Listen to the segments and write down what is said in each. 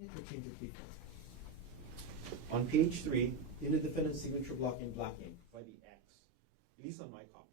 Interchangeably formed. On page 3, in the defendant's signature block in black ink by the X, at least on my copy.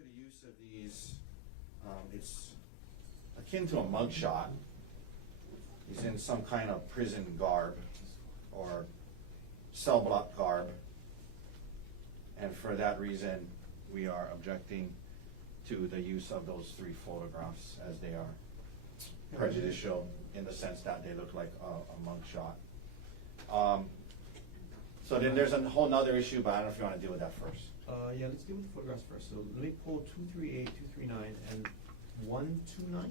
to the use of these, it's akin to a mugshot. He's in some kind of prison garb or cell block garb. And for that reason, we are objecting to the use of those 3 photographs, as they are prejudicial in the sense that they look like a mugshot. So then there's a whole nother issue, but I don't know if you want to deal with that first. Yeah, let's deal with the photographs first. So let me pull 238, 239, and 129.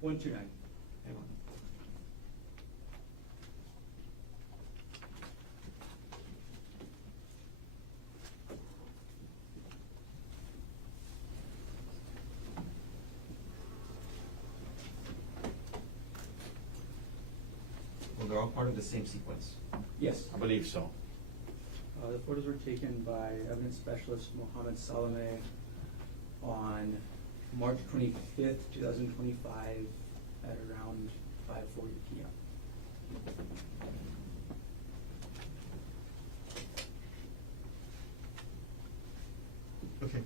129. Hang on. Well, they're all part of the same sequence. Yes. I believe so. The photos were taken by evidence specialist Mohammed Salame on March 25th, 2025 at around 5:40 p.m. Okay.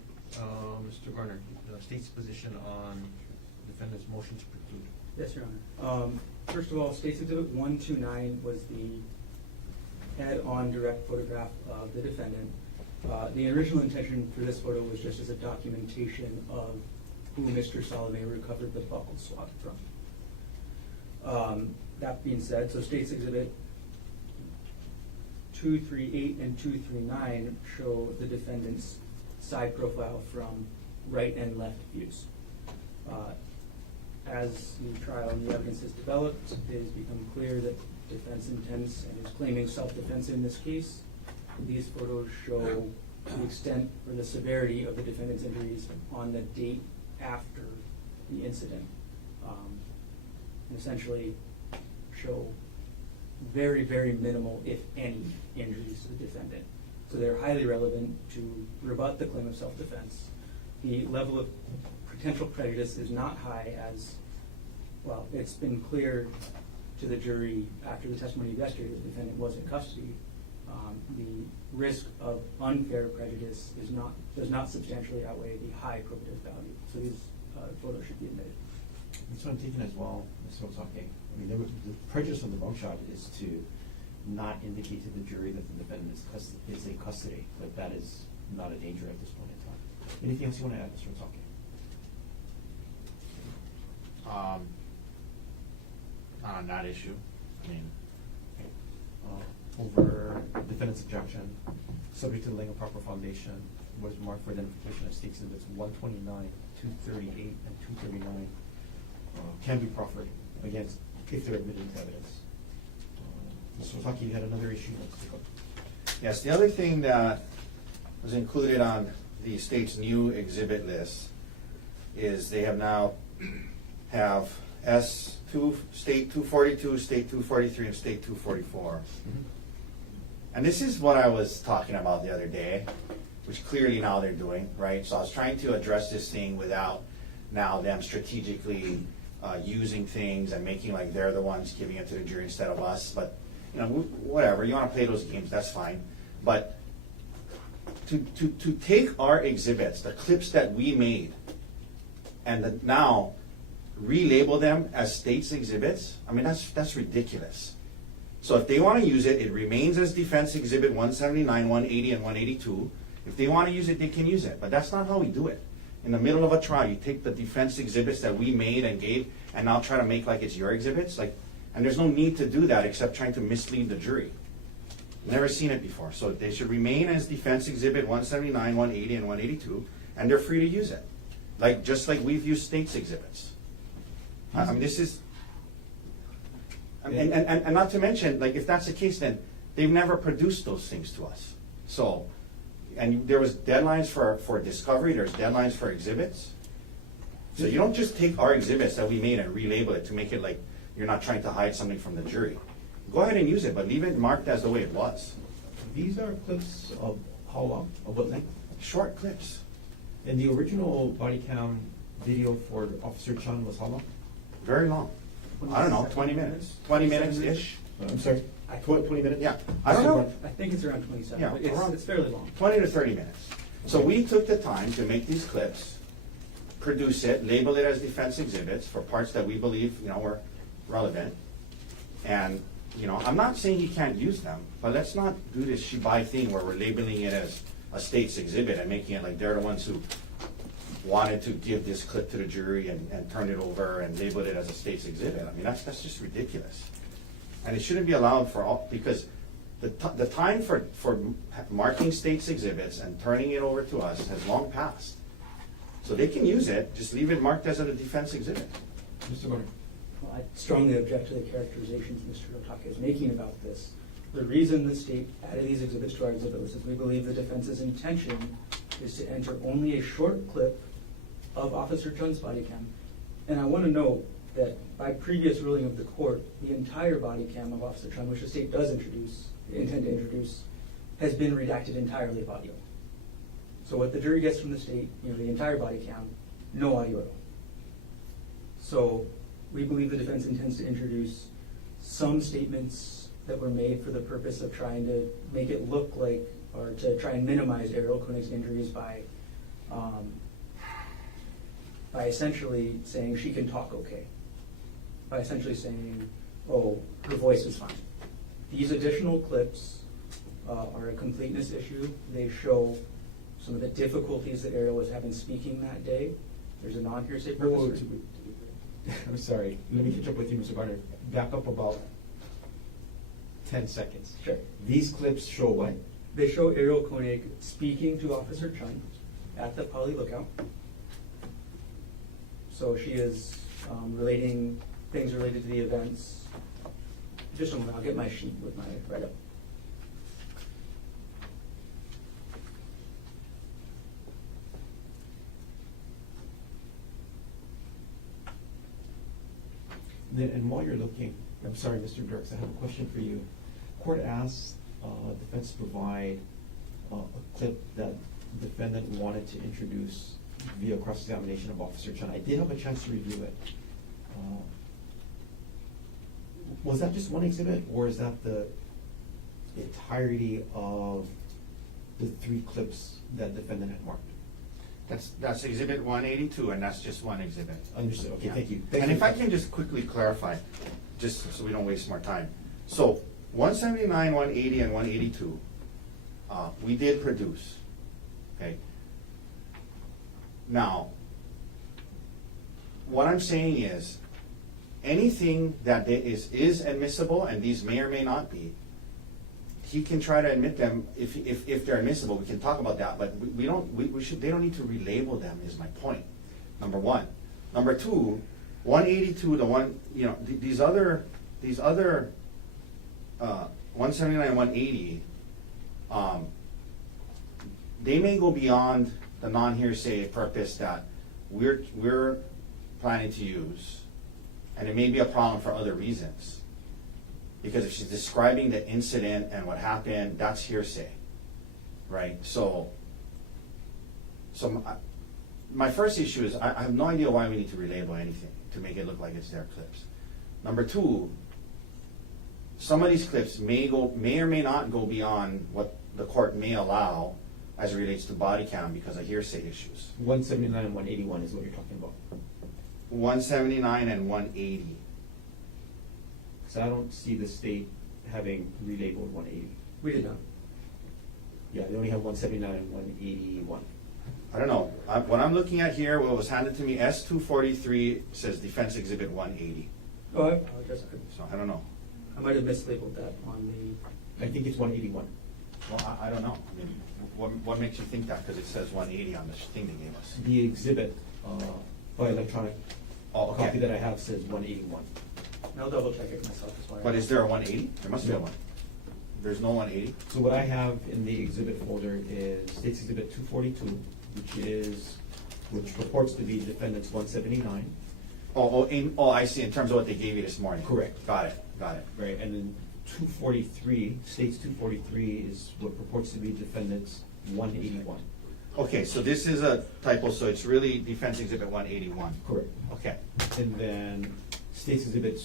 Mr. Garner, the state's position on defendant's motion to preclude. Yes, Your Honor. First of all, State's Exhibit 129 was the head-on direct photograph of the defendant. The original intention for this photo was just as a documentation of who Mr. Salame recovered the buccal swab from. That being said, so State's Exhibit 238 and 239 show the defendant's side profile from right and left views. As the trial and the evidence has developed, it has become clear that defense intends and is claiming self-defense in this case. These photos show the extent or the severity of the defendant's injuries on the date after the incident. And essentially show very, very minimal, if any, injuries to the defendant. So they're highly relevant to rebut the claim of self-defense. The level of potential prejudice is not high, as, well, it's been clear to the jury after the testimony of yesterday that the defendant was in custody. The risk of unfair prejudice does not substantially outweigh the high probative value. So these photos should be admitted. That's what I'm taking as well, Mr. Otake. I mean, the prejudice of the mugshot is to not indicate to the jury that the defendant is in custody, but that is not a danger at this point in time. Anything else you want to add, Mr. Otake? On that issue, I mean, Over defendant's objection, subject to the laying of proper foundation, was marked for identification of states exhibits 129, 238, and 239 can be proffered against if they're admitted into evidence. Mr. Otake, you had another issue. Let's take up. yes, the other thing that was included on the state's new exhibit list is they have now have State 242, State 243, and State 244. And this is what I was talking about the other day, which clearly now they're doing, right? So I was trying to address this thing without now them strategically using things and making like they're the ones giving it to the jury instead of us. But, you know, whatever, you want to play those games, that's fine. But to take our exhibits, the clips that we made, and now relabel them as state's exhibits, I mean, that's ridiculous. So if they want to use it, it remains as defense exhibit 179, 180, and 182. If they want to use it, they can use it. But that's not how we do it. In the middle of a trial, you take the defense exhibits that we made and gave, and now try to make like it's your exhibits. And there's no need to do that except trying to mislead the jury. Never seen it before. So they should remain as defense exhibit 179, 180, and 182, and they're free to use it. Just like we've used state's exhibits. I mean, this is, and not to mention, like, if that's the case, then they've never produced those things to us. So, and there was deadlines for discovery, there's deadlines for exhibits. So you don't just take our exhibits that we made and relabel it to make it like you're not trying to hide something from the jury. Go ahead and use it, but leave it marked as the way it was. These are clips of how long? Of what length? Short clips. And the original body cam video for Officer Chun was how long? Very long. I don't know, 20 minutes. 20 minutes-ish. I'm sorry, 20 minutes? Yeah, I don't know. I think it's around 27, Yeah, but it's fairly long. 20 to 30 minutes. So we took the time to make these clips produce it, label it as defense exhibits for parts that we believe, were relevant. And, I'm not saying he can't use them, but let's not do this shibai thing where we're labeling it as a state's exhibit and making it like they're the ones who wanted to give this clip to the jury and turn it over and label it as a state's exhibit. I mean, that's just ridiculous. And it shouldn't be allowed for all, because the time for marking state's exhibits and turning it over to us has long passed. So they can use it, just leave it marked as a defense exhibit. Mr. Bonner. Well, I strongly object to the characterizations Mr. Otake is making about this. The reason the state added these exhibits to our exhibit list is we believe the defense's intention is to enter only a short clip of Officer Chun's body cam. And I want to note that by previous ruling of the court, the entire body cam of Officer Chun, which the state does intend to introduce, has been redacted entirely of audio. So what the jury gets from the state, the entire body cam, no audio at all. So we believe the defense intends to introduce some statements that were made for the purpose of trying to make it look like, or to try and minimize Gerhardt Konig's injuries by essentially saying she can talk okay. By essentially saying, oh, her voice is fine. These additional clips are a completeness issue. They show some of the difficulties that Ariel was having speaking that day. There's a non-hearsay purpose. I'm sorry, let me catch up with you, Mr. Bonner. Back up about 10 seconds. Sure. These clips show what? They show Ariel Konig speaking to Officer Chun at the Poly Lookout. So she is relating things related to the events. Just a moment, I'll get my sheet with my write-up. And while you're looking, I'm sorry, Mr. Dirks, I have a question for you. Court asked defense to provide a clip that defendant wanted to introduce via cross-examination of Officer Chun. I did have a chance to review it. Was that just one exhibit, or is that the entirety of the 3 clips that defendant had marked? That's exhibit 182, and that's just one exhibit. Understood. Okay, Yeah. thank you. And if I can just quickly clarify, just so we don't waste more time. So 179, 180, and 182, we did produce, okay? Now, what I'm saying is, anything that is admissible, and these may or may not be, he can try to admit them if they're admissible. We can talk about that, but they don't need to relabel them. Is my point. Number one. Number two, 182 to these other 179, 180. They may go beyond the non-hearsay purpose that we're planning to use, and it may be a problem for other reasons. Because if she's describing the incident and what happened, that's hearsay, right? So my first issue is I have no idea why we need to relabel anything to make it look like it's their clips. Number two, some of these clips may or may not go beyond what the court may allow as it relates to body cam because of hearsay issues. 179 and 181 is what you're talking about. 179 and 180. So I don't see the state having relabeled 180. We did not. Yeah, they only have 179 and 181. I don't know. What I'm looking at here, what was handed to me, S243 says Defense Exhibit 180. Oh, I apologize. So I don't know. I might have mislabeled that on the. I think it's 181. Well, I don't know. I mean, what makes you think that? Because it says 180 on the thing they gave us. The exhibit by electronic Oh, okay. copy that I have says 181. I'll double check it myself as well. But is there a 180? There must be a No. one. There's no 180? So what I have in the exhibit folder is State's Exhibit 242, which purports to be defendant's 179. I see. In terms of what they gave you this morning. Correct. Got it. Right, and then 243, State's 243 is what purports to be defendant's 181. Okay, so this is a typo, so it's really Defense Exhibit 181. Correct. Okay. And then State Exhibit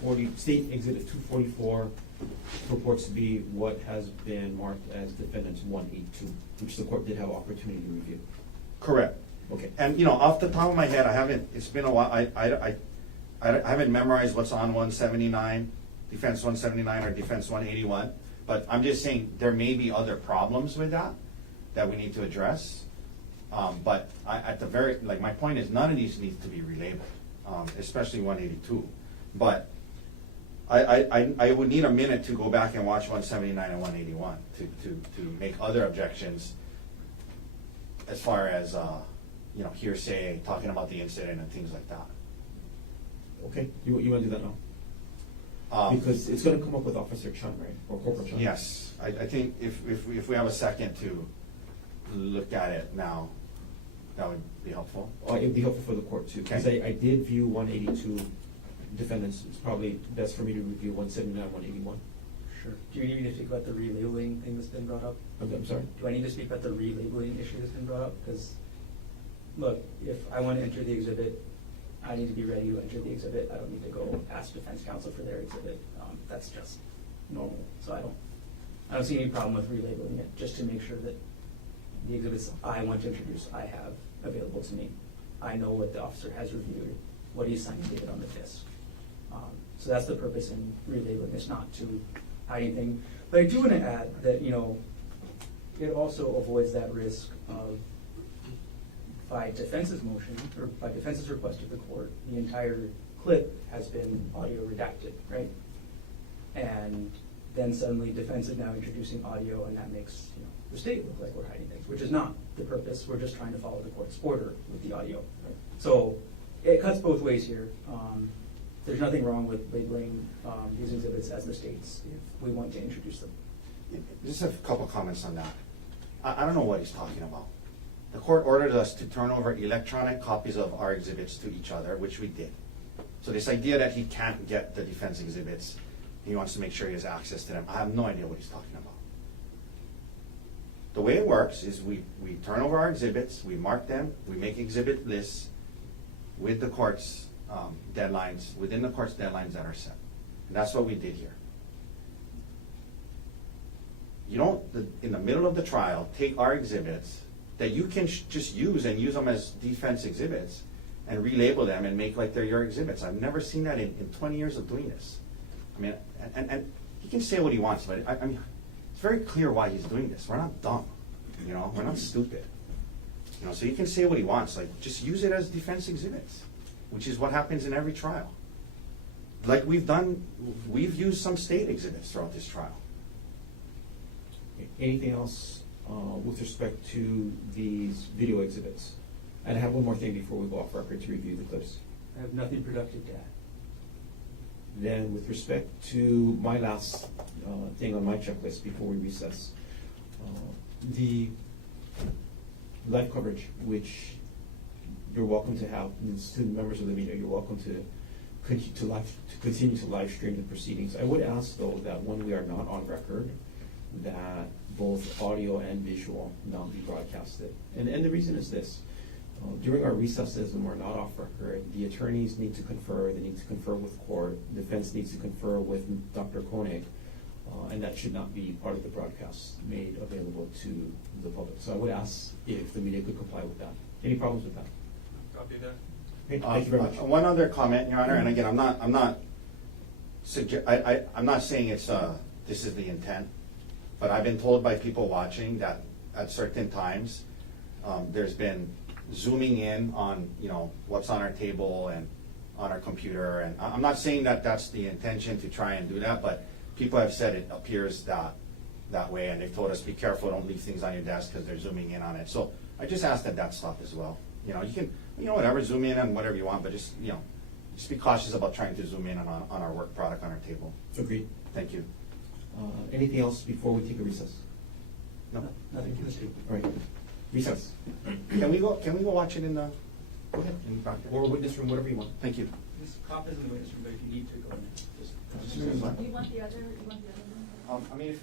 244 purports to be what has been marked as defendant's 182, which the court did have opportunity to review. Correct. Okay. And, you know, off the top of my head, it's been a while, I haven't memorized what's on 179, Defense 179 or Defense 181, but I'm just saying, there may be other problems with that we need to address. But at the very, like, my point is, none of these need to be relabeled, especially 182. But I would need a minute to go back and watch 179 and 181 to make other objections as far as, you know, hearsay, talking about the incident and things like that. Okay, you wanna do that now? Because it's gonna come up with Officer Chun, right, or Corporal Chun? Yes, I think if we have a second to look at it now, that would be helpful. It'd be helpful for the court too, because Okay. I did view 182 defendants. It's probably best for me to review 179, 181. Sure. Do you need me to speak about the relabeling thing that's been brought up? I'm sorry? Do I need to speak about the relabeling issue that's been brought up? Because, look, if I want to enter the exhibit, I need to be ready to enter the exhibit. I don't need to go ask defense counsel for their exhibit. That's just normal. So I don't see any problem with relabeling it, just to make sure that the exhibits I want to introduce, I have available to me. I know what the officer has reviewed, what he's signed dated on the disc. So that's the purpose in relabeling. It's not to hide anything. But I do want to add that, you know, it also avoids that risk of, by defense's motion, or by defense's request of the court, the entire clip has been audio redacted, right? And then suddenly defense is now introducing audio, and that makes, you know, the state look like we're hiding things, which is not the purpose. We're just trying to follow the court's order with the audio. So it cuts both ways here. There's nothing wrong with labeling these exhibits as the state's if we want to introduce them. Just a couple comments on that. I don't know what he's talking about. The court ordered us to turn over electronic copies of our exhibits to each other, which we did. So this idea that he can't get the defense exhibits, he wants to make sure he has access to them, I have no idea what he's talking about. The way it works is we turn over our exhibits, we mark them, we make exhibit lists with the court's deadlines, within the court's deadlines that are set. And that's what we did here. You don't, in the middle of the trial, take our exhibits that you can just use and use them as defense exhibits and relabel them and make like they're your exhibits. I've never seen that in 20 years of doing this. I mean, and he can say what he wants, but I mean, it's very clear why he's doing this. We're not dumb, you know, we're not stupid. You know, so he can say what he wants, like just use it as defense exhibits, which is what happens in every trial. Like we've used some state exhibits throughout this trial. Anything else with respect to these video exhibits? And I have one more thing before we go off record to review the clips. I have nothing productive to add. Then with respect to my last thing on my checklist before we recess, the live coverage, which you're welcome to have, and to members of the media, you're welcome to continue to live stream the proceedings. I would ask though that when we are not on record, that both audio and visual not be broadcasted. And the reason is this. During our recesses when we're not off record, the attorneys need to confer, they need to confer with court, defense needs to confer with Dr. Konig, and that should not be part of the broadcast made available to the public. So I would ask if the media could comply with that. Any problems with that? Copy that. Okay, thank you very much. One other comment, Your Honor, and again, I'm not saying it's this is the intent, but I've been told by people watching that at certain times there's been zooming in on, you know, what's on our table and on our computer, and I'm not saying that that's the intention to try and do that, but people have said it appears that way, and they've told us be careful, don't leave things on your desk because they're zooming in on it. So I just ask that stop as well. You know, you can, you know, whatever, zoom in on whatever you want, but just, you know, just be cautious about trying to zoom in on our work product on our table. Agreed. Thank you. Anything else before we take a recess? No. Nothing to the All right, recess. Can we go watch it in the? Go ahead. In the back there. Or witness room, whatever you want. Thank you. This cop is in the witness room, but if you need to go in, just. You want the other one? I mean, if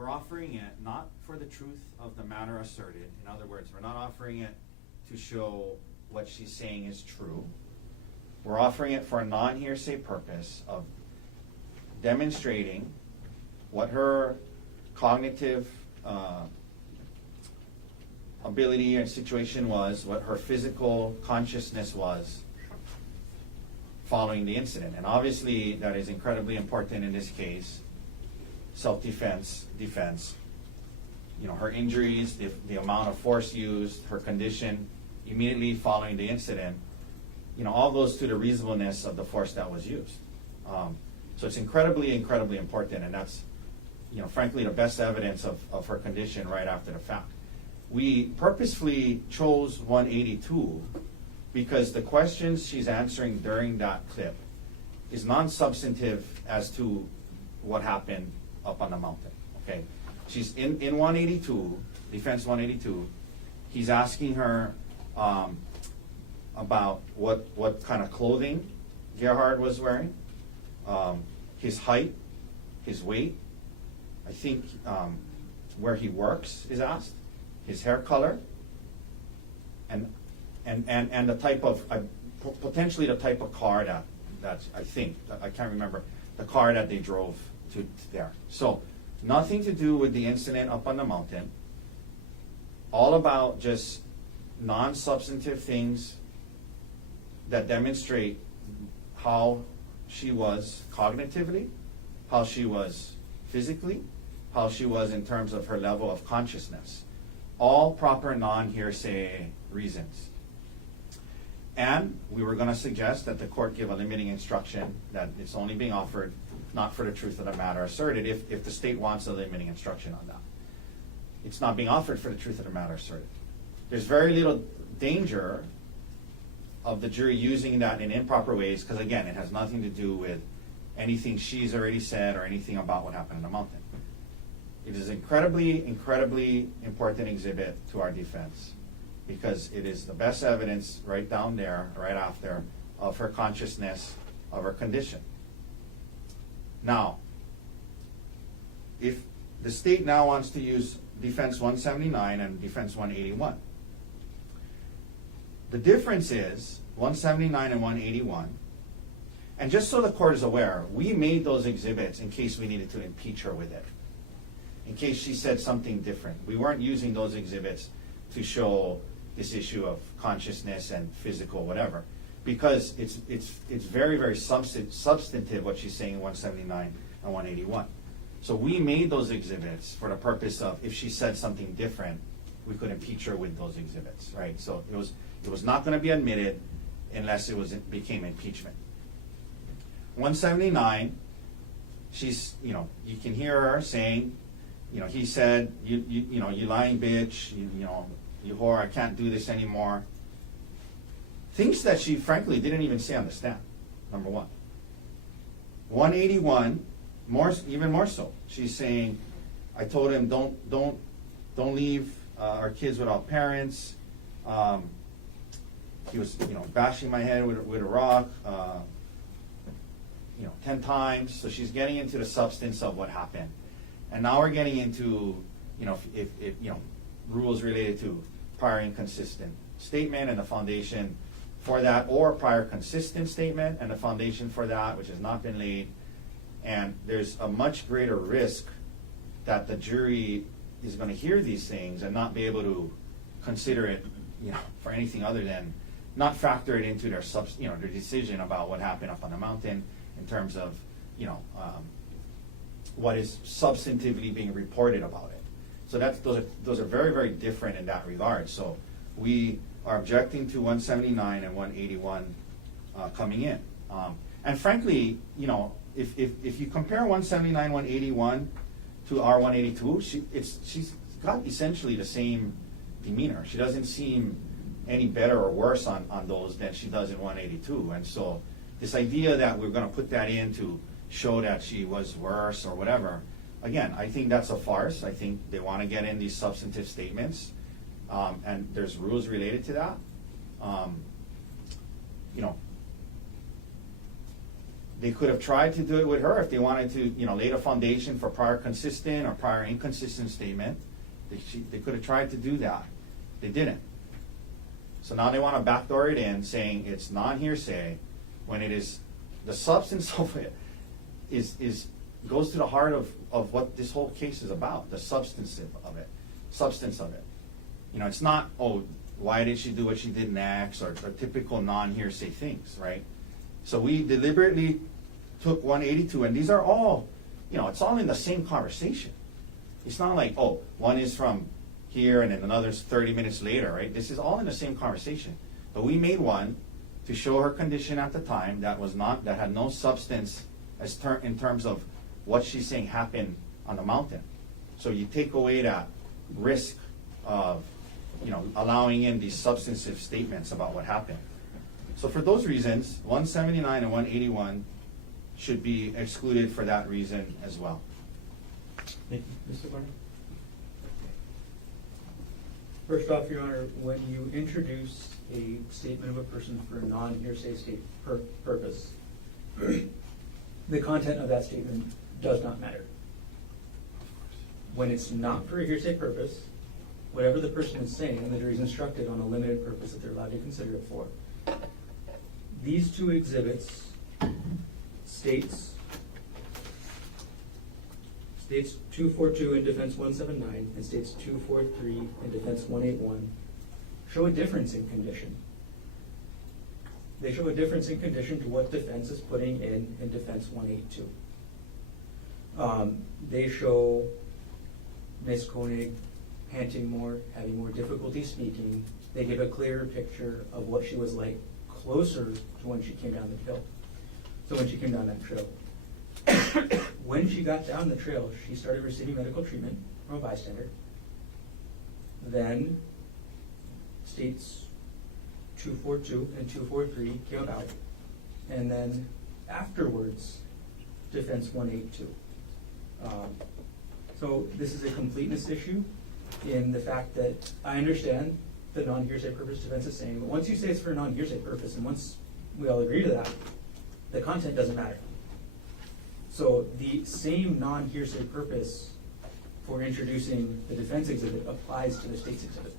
we're offering it not for the truth of the matter asserted. In other words, we're not offering it to show what she's saying is true. We're offering it for a non-hearsay purpose of demonstrating what her cognitive ability and situation was, what her physical consciousness was following the incident. And obviously that is incredibly important in this case. Self-defense, defense, her injuries, the amount of force used, her condition immediately following the incident, all goes to the reasonableness of the force that was used. So it's incredibly, incredibly important, and that's, frankly, the best evidence of her condition right after the fact. We purposefully chose 182 because the questions she's answering during that clip is non-substantive as to what happened up on the mountain, okay? She's in 182, defense 182, he's asking her about what kind of clothing Gerhardt was wearing, his height, his weight, I think where he works is asked, his hair color, and the type of, potentially the type of car that's, I think, I can't remember, the car that they drove to there. So, nothing to do with the incident up on the mountain, all about just non-substantive things that demonstrate how she was cognitively, how she was physically, how she was in terms of her level of consciousness. All proper non-hearsay reasons. And we were going to suggest that the court give a limiting instruction that it's only being offered not for the truth of the matter asserted if the state wants a limiting instruction on that. It's not being offered for the truth of the matter asserted. There's very little danger of the jury using that in improper ways because, again, it has nothing to do with anything she's already said or anything about what happened in the mountain. It is incredibly, incredibly important exhibit to our defense because it is the best evidence right down there, right after, of her consciousness, of her condition. Now, if the state now wants to use defense 179 and defense 181, the difference is 179 and 181, and just so the court is aware, we made those exhibits in case we needed to impeach her with it, in case she said something different. We weren't using those exhibits to show this issue of consciousness and physical whatever, because it's very, very substantive what she's saying in 179 and 181. So we made those exhibits for the purpose of if she said something different, we could impeach her with those exhibits, right? So it was not going to be admitted unless it became impeachment. 179, she's, you can hear her saying, he said, you lying bitch, you whore, I can't do this anymore. Things that she frankly didn't even say on the stand, number one. 181, even more so. She's saying, I told him don't leave our kids without parents. He was bashing my head with a rock 10 times. So she's getting into the substance of what happened. And now we're getting into if rules related to prior inconsistent statement and the foundation for that, or prior consistent statement and the foundation for that, which has not been laid. And there's a much greater risk that the jury is going to hear these things and not be able to consider it, for anything other than not factor it into their their decision about what happened up on the mountain in terms of, what is substantively being reported about it. So those are very, very different in that regard. So we are objecting to 179 and 181 coming in. And frankly, if you compare 179, 181 to our 182, she's got essentially the same demeanor. She doesn't seem any better or worse on those than she does in 182. And so this idea that we're going to put that in to show that she was worse or whatever, again, I think that's a farce. I think they want to get in these substantive statements, and there's rules related to that. They could have tried to do it with her if they wanted to, lay the foundation for prior consistent or prior inconsistent statement. They could have tried to do that. They didn't. So now they want to backdoor it in, saying it's non-hearsay, when it is, the substance of it goes to the heart of what this whole case is about, the substance of it. It's not, why did she do what she did next, or typical non-hearsay things, right? So we deliberately took 182, and these are all, it's all in the same conversation. It's not like, one is from here and then another's 30 minutes later, right? This is all in the same conversation. But we made one to show her condition at the time that had no substance in terms of what she's saying happened on the mountain. So you take away that risk of, allowing in these substantive statements about what happened. So for those reasons, 179 and 181 should be excluded for that reason as well. Thank you. Mr. Barney? First off, Your Honor, when you introduce a statement of a person for a non-hearsay purpose, the content of that statement does not matter. When it's not for a hearsay purpose, whatever the person is saying, the jury is instructed on a limited purpose that they're allowed to consider it for. These two exhibits states 242 in defense 179 and states 243 in defense 181 show a difference in condition. They show a difference in condition to what defense is putting in defense 182. They show Ms. Konig panting more, having more difficulty speaking. They give a clearer picture of what she was like closer to when she came down the hill. So when she came down that trail. When she got down the trail, she started receiving medical treatment from a bystander. Then states 242 and 243 came about. And then afterwards, defense 182. So this is a completeness issue in the fact that I understand the non-hearsay purpose defense is saying, but once you say it's for a non-hearsay purpose, and once we all agree to that, the content doesn't matter. So the same non-hearsay purpose for introducing the defense exhibit applies to the state's exhibit.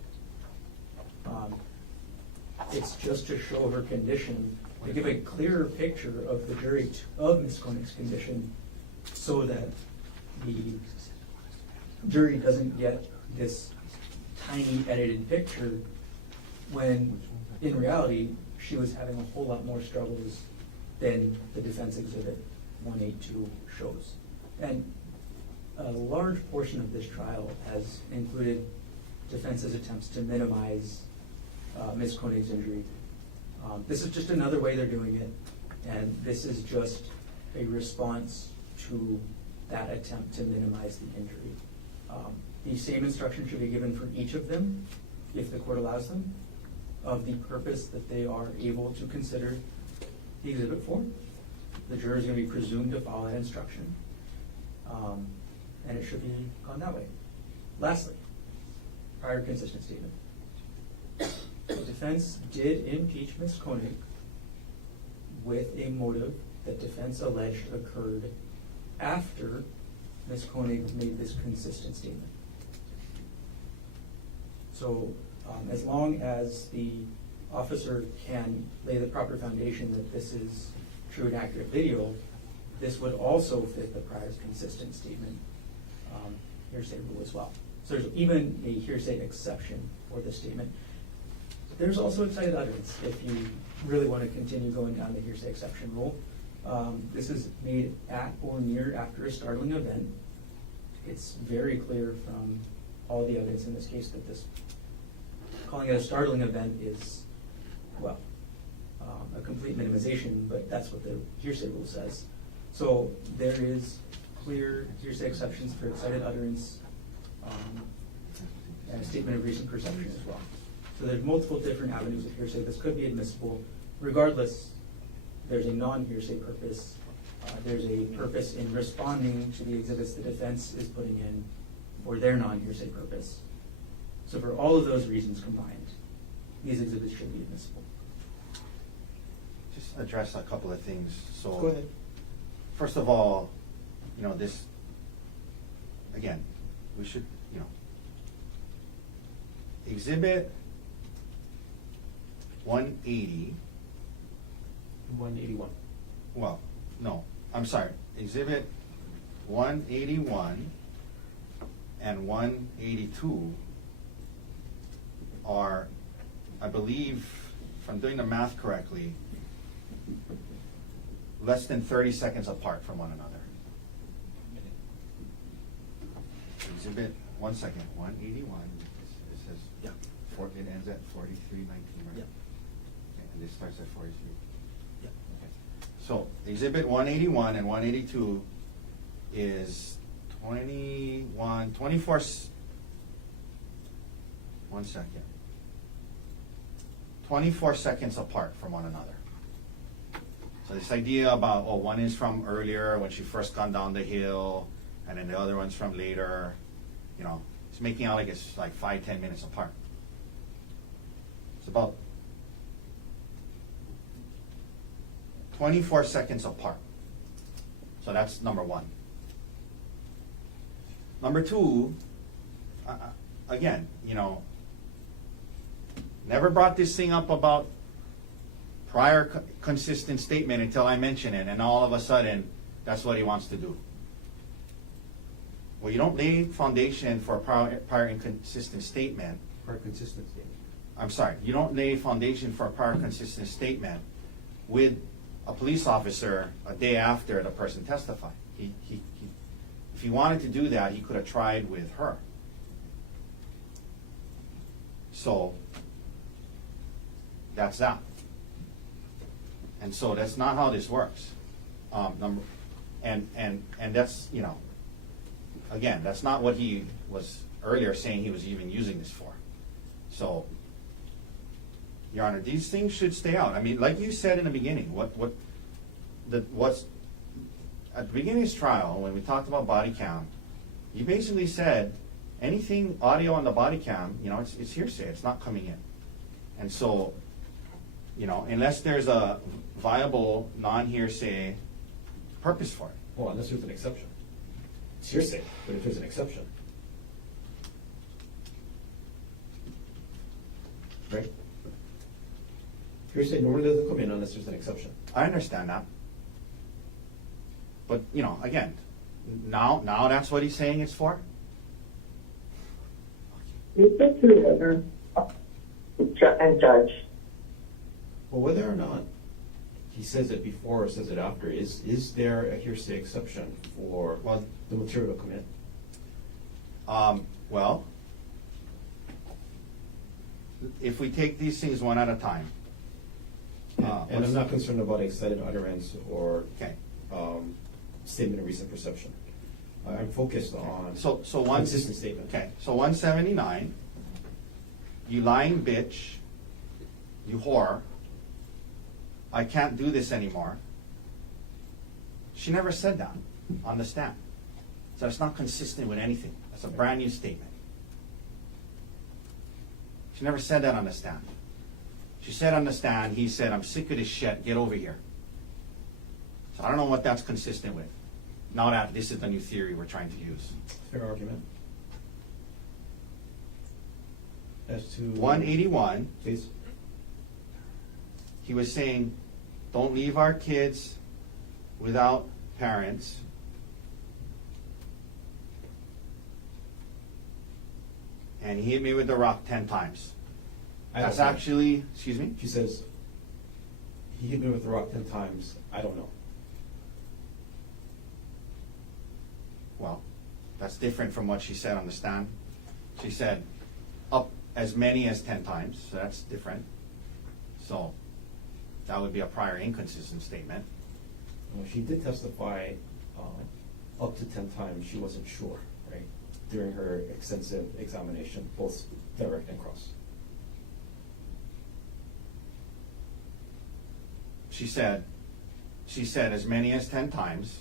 It's just to show her condition, to give a clearer picture of the jury of Ms. Konig's condition, so that the jury doesn't get this tiny edited picture when in reality she was having a whole lot more struggles than the defense exhibit 182 shows. And a large portion of this trial has included defense's attempts to minimize Ms. Konig's injury. This is just another way they're doing it, and this is just a response to that attempt to minimize the injury. The same instruction should be given for each of them, if the court allows them, of the purpose that they are able to consider the exhibit for. The juror is going to be presumed to follow that instruction, and it should be gone that way. Lastly, prior consistent statement. The defense did impeach Ms. Konig with a motive that defense alleged occurred after Ms. Konig made this consistent statement. So as long as the officer can lay the proper foundation that this is true and accurate video, this would also fit the prior consistent statement hearsay rule as well. So there's even a hearsay exception for this statement. There's also excited utterance if you really want to continue going down the hearsay exception rule. This is made at or near after a startling event. It's very clear from all the evidence in this case that this, calling it a startling event is, well, a complete minimization, but that's what the hearsay rule says. So there is clear hearsay exceptions for excited utterance and a statement of recent perception as well. So there's multiple different avenues of hearsay. This could be admissible. Regardless, there's a non-hearsay purpose. There's a purpose in responding to the exhibits the defense is putting in for their non-hearsay purpose. So for all of those reasons combined, these exhibits should be admissible. Just address a couple of things. So Go ahead. first of all, you know, this, again, we should, you know, Exhibit 180, 181. well, no, I'm sorry, Exhibit 181 and 182 are, I believe, if I'm doing the math correctly, less than 30 seconds apart from one another. Exhibit, 1 second, 181, it says, Yeah. it ends at 4319, right? Yeah. Okay, and this starts at 43. Yeah. Okay. So, Exhibit 181 and 182 is 24, 1 second. 24 seconds apart from one another. So this idea about, oh, one is from earlier when she first gone down the hill, and then the other one's from later, you know, it's making out like it's like 5-10 minutes apart. It's about 24 seconds apart. So that's number one. Number two, again, you know, never brought this thing up about prior consistent statement until I mention it, and all of a sudden, that's what he wants to do. Well, you don't lay foundation for a prior inconsistent statement. Prior consistent statement. I'm sorry, you don't lay foundation for a prior consistent statement with a police officer a day after the person testified. If he wanted to do that, he could have tried with her. So, that's that. And so that's not how this works. And that's, you know, again, that's not what he was earlier saying he was even using this for. So, Your Honor, these things should stay out. I mean, like you said in the beginning, what's at the beginning of this trial, when we talked about body cam, you basically said anything audio on the body cam, you know, it's hearsay, it's not coming in. And so, you know, unless there's a viable non-hearsay purpose for it. Well, unless there's an exception. It's hearsay, but if there's an exception. Right? Hearsay normally doesn't come in unless there's an exception. I understand that. But, you know, again, now that's what he's saying it's for? You said to the other and judge. Well, whether or not he says it before or says it after, is there a hearsay exception for the material to come in? Well, if we take these things one at a time. And I'm not concerned about excited utterance or Okay. statement of recent perception. I'm focused on So one consistent statement. Okay, so 179, you lying bitch, you whore, I can't do this anymore. She never said that on the stand. So it's not consistent with anything. That's a brand new statement. She never said that on the stand. She said on the stand, he said, I'm sick of this shit, get over here. So I don't know what that's consistent with. Now that this is the new theory we're trying to use. Fair argument. As to 181, please. he was saying, don't leave our kids without parents. And he hit me with the rock 10 times. That's don't know. actually, excuse me? She says, he hit me with the rock 10 times. I don't know. Well, that's different from what she said on the stand. She said up as many as 10 times, so that's different. So that would be a prior inconsistent statement. Well, she did testify up to 10 times. She wasn't sure, right, during her extensive examination, both direct and cross. She said as many as 10 times.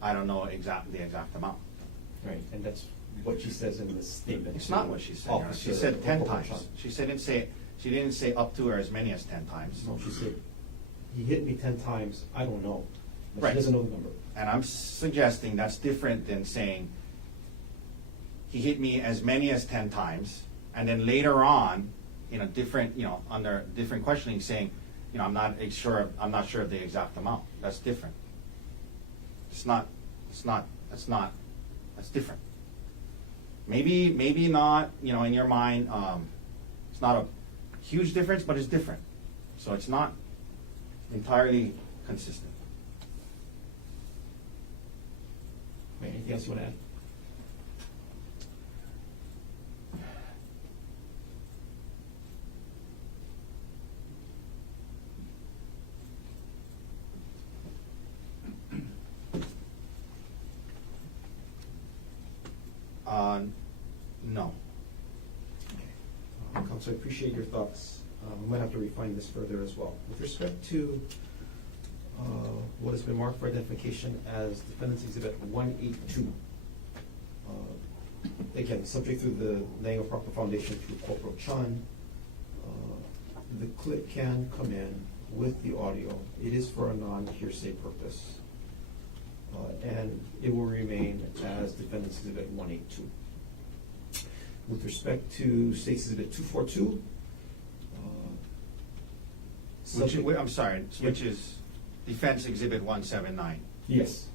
I don't know the exact amount. Right, and that's what she says in the statement. It's not what she said. Your Honor. She Officer said 10 Corporal times. Chun. She didn't say up to or as many as 10 times. No, she said he hit me 10 times, I don't know. But Right. she doesn't know the number. And I'm suggesting that's different than saying, he hit me as many as 10 times, and then later on, different, under different questioning, saying, I'm not sure of the exact amount. That's different. That's different. Maybe not, in your mind, it's not a huge difference, but it's different. So it's not entirely consistent. Anything else you want to add? No. Counsel, I appreciate your thoughts. We might have to refine this further as well. With respect to what has been marked for identification as Defendant's Exhibit 182, again, subject to the laying of proper foundation through Corporal Chun, the clip can come in with the audio. It is for a non-hearsay purpose, and it will remain as Defendant's Exhibit 182. With respect to State's Exhibit 242, I'm sorry, which is Defense Exhibit 179. Yes.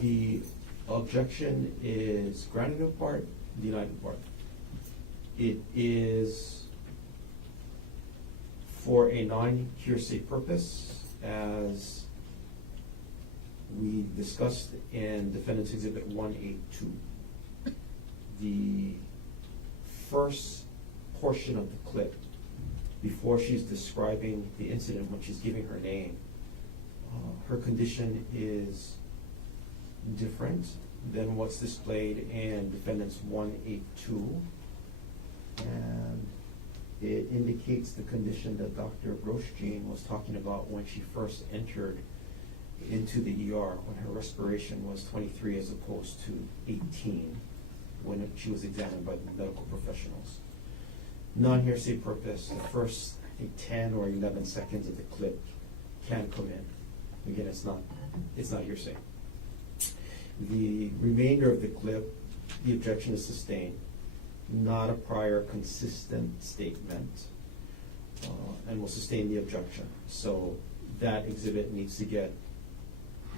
The objection is granted in part, denied in part. It is for a non-hearsay purpose, as we discussed in Defendant's Exhibit 182. The first portion of the clip, before she's describing the incident, when she's giving her name, her condition is different than what's displayed in Defendant's 182. And it indicates the condition that Dr. Grosjean was talking about when she first entered into the ER, when her respiration was 23 as opposed to 18 when she was examined by the medical professionals. Non-hearsay purpose, the first, I think, 10 or 11 seconds of the clip can come in. Again, it's not hearsay. The remainder of the clip, the objection is sustained, not a prior consistent statement, and will sustain the objection. So that exhibit needs to get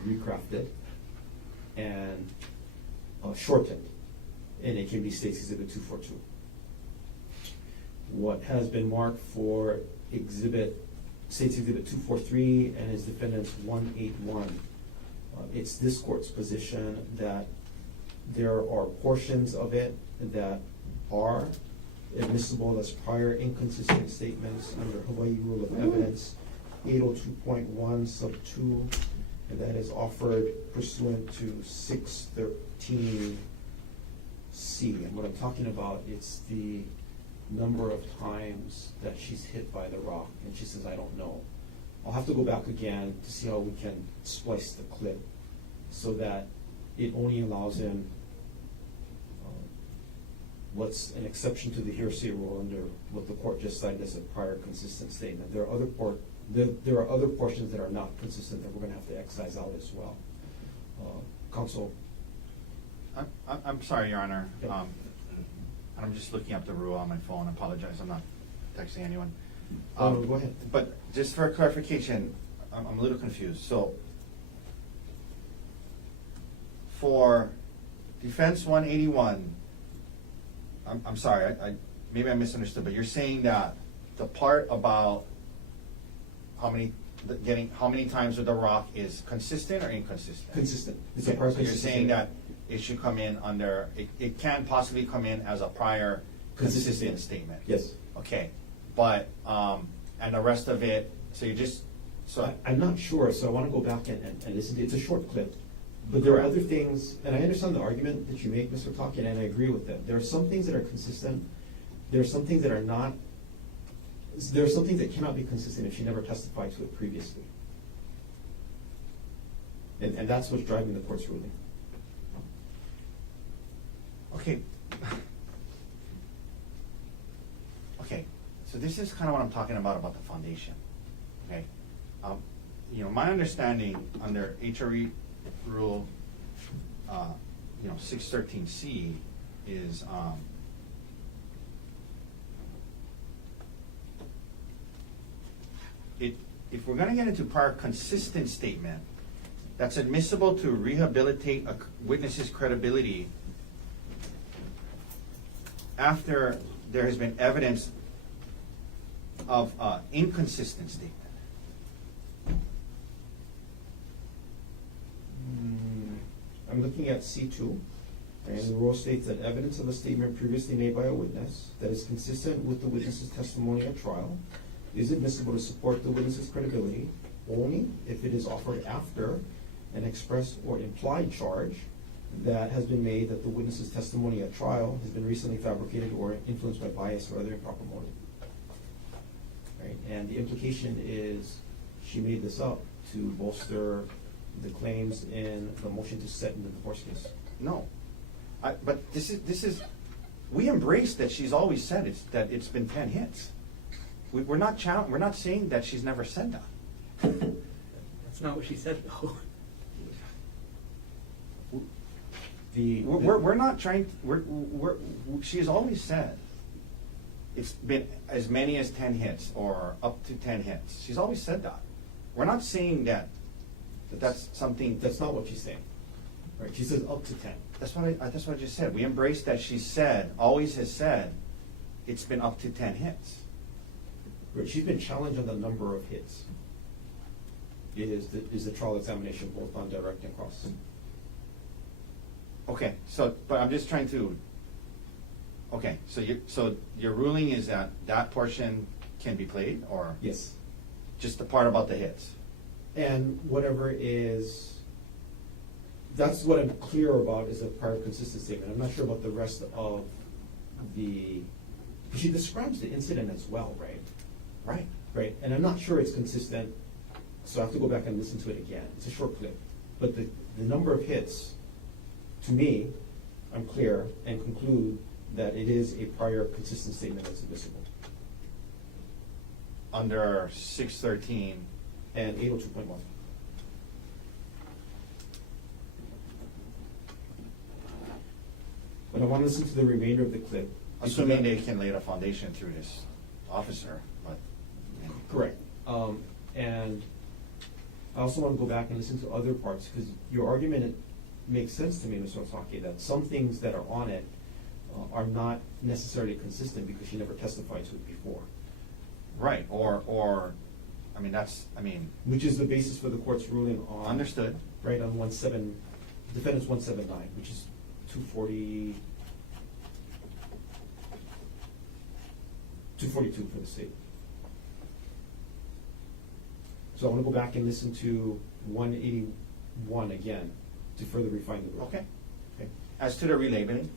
recrafted and shortened, and it can be State's Exhibit 242. What has been marked for State's Exhibit 243 and is Defendant's 181, it's this court's position that there are portions of it that are admissible as prior inconsistent statements under Hawaii Rule of Evidence 802.1 sub 2, and that is offered pursuant to 613C. And what I'm talking about, it's the number of times that she's hit by the rock, and she says, I don't know. I'll have to go back again to see how we can splice the clip so that it only allows in what's an exception to the hearsay rule under what the court just cited as a prior consistent statement. There are other portions that are not consistent that we're going to have to excise out as well. Counsel? I'm sorry, Your Honor. Yeah. I'm just looking up the rule on my phone. I apologize. I'm not texting anyone. Go ahead. But just for clarification, I'm a little confused. So for Defense 181, I'm sorry, maybe I misunderstood, but you're saying that the part about how many times with the rock is consistent or inconsistent? Consistent. It's Okay, a prior so you're consistent saying statement. that it should come in under, it can possibly come in as a prior consistent statement? Yes. Okay, but, and the rest of it, so you just, so. I'm not sure, so I want to go back and listen. It's a short clip. But there are Correct. other things, and I understand the argument that you make, Mr. Talkin, and I agree with them. There are some things that are consistent. There are some things that are not. There are some things that cannot be consistent if she never testified to it previously. And that's what's driving the court's ruling. Okay. Okay, So this is kind of what I'm talking about the foundation, okay? My understanding under HRE rule, 613C is, if we're gonna get into prior consistent statement, that's admissible to rehabilitate a witness's credibility after there has been evidence of inconsistent statement. I'm looking at C2, and the rule states that evidence of a statement previously made by a witness that is consistent with the witness's testimony at trial is admissible to support the witness's credibility only if it is offered after an express or implied charge that has been made that the witness's testimony at trial has been recently fabricated or influenced by bias or other improper motive. Right? And the implication is she made this up to bolster the claims in the motion to set in the divorce case. No, but this is, we embrace that she's always said that it's been 10 hits. We're not saying that she's never said that. That's not what she said, though. We're not trying. She's always said it's been as many as 10 hits or up to 10 hits. She's always said that. We're not saying that that's something. That's not what she's saying. Right? She says up to 10. That's what I just said. We embrace that she said, always has said, it's been up to 10 hits. Right? She's been challenged on the number of hits. It is the trial examination both on direct and cross. Okay, but I'm just trying to. Okay, so your ruling is that portion can be played, or Yes. just the part about the hits? And whatever is, that's what I'm clear about is a prior consistent statement. I'm not sure about the rest of she describes the incident as well, right? Right. Right, and I'm not sure it's consistent, so I have to go back and listen to it again. It's a short clip. But the number of hits, to me, I'm clear and conclude that it is a prior consistent statement that's admissible. Under 613. And 802.1. But I want to listen to the remainder of the clip. Assuming they can lay the foundation through this officer, but. Correct. And I also want to go back and listen to other parts, because your argument makes sense to me, Mr. Osaki, that some things that are on it are not necessarily consistent because she never testified to it before. Right, or, Which is the basis for the court's ruling on. Understood. Right, on defendant's 179, which is 242 for the state. So I want to go back and listen to 181 again to further refine the rule. Okay. Okay. As to the relabeling,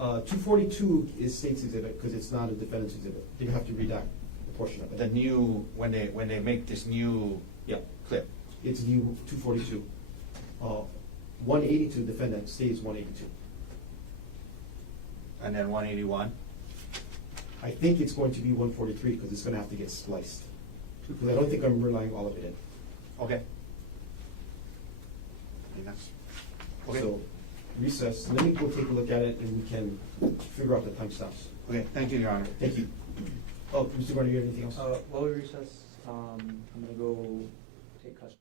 242 is state's exhibit because it's not a defendant's exhibit. You have to redact a portion of it. the new, when they make this new Yeah, clip. it's view 242. 182 defendant stays 182. And then 181. I think it's going to be 143 because it's going to have to get spliced. Because I don't think I'm relying all of it in. Okay. That's, okay. So recess. Let me go take a look at it and we can figure out the timestamps. Okay, thank you, Your Honor. Thank you. Oh, Mr. Garner, you have anything else? While we recess, I'm gonna go take custody.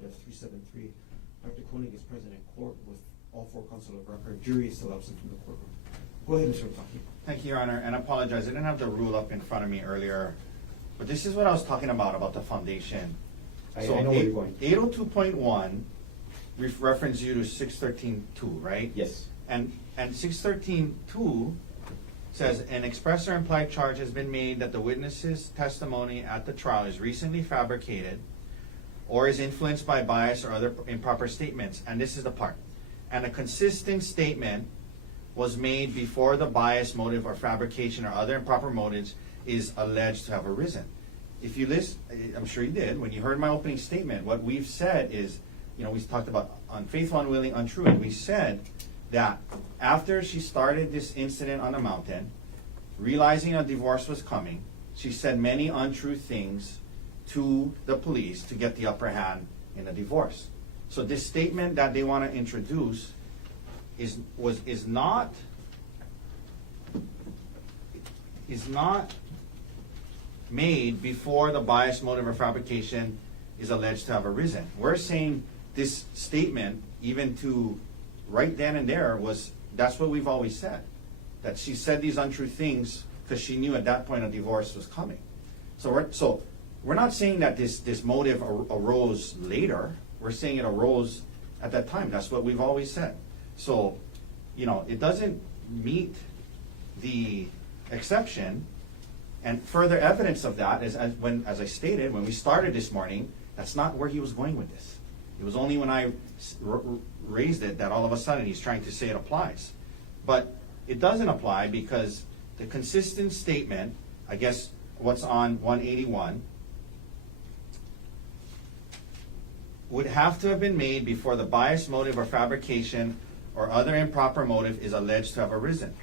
373. Dr. Konig is present in court with all four counsel of record. Jury is still absent from the courtroom. Go ahead, Mr. Otake. Thank you, Your Honor, and I apologize, I didn't have the rule up in front of me earlier, but this is what I was talking about the foundation. I know where you're going. 802.1 reference you to 613.2, right? Yes. And 613.2 says, an express or implied charge has been made that the witness's testimony at the trial is recently fabricated or is influenced by bias or other improper statements. And this is the part. And a consistent statement was made before the bias, motive, or fabrication or other improper motives is alleged to have arisen. If you listen, I'm sure you did, when you heard my opening statement, what we've said is, we talked about unfaithful, unwilling, untrue, and we said that after she started this incident on the mountain, realizing a divorce was coming, she said many untrue things to the police to get the upper hand in the divorce. So this statement that they want to introduce is not made before the bias, motive, or fabrication is alleged to have arisen. We're saying this statement, even to right then and there, that's what we've always said. That she said these untrue things because she knew at that point a divorce was coming. So we're not saying that this motive arose later. We're saying it arose at that time. That's what we've always said. So, it doesn't meet the exception. And further evidence of that is, as I stated, when we started this morning, that's not where he was going with this. It was only when I raised it that all of a sudden he's trying to say it applies. But it doesn't apply because the consistent statement, I guess what's on 181, would have to have been made before the bias, motive, or fabrication or other improper motive is alleged to have arisen.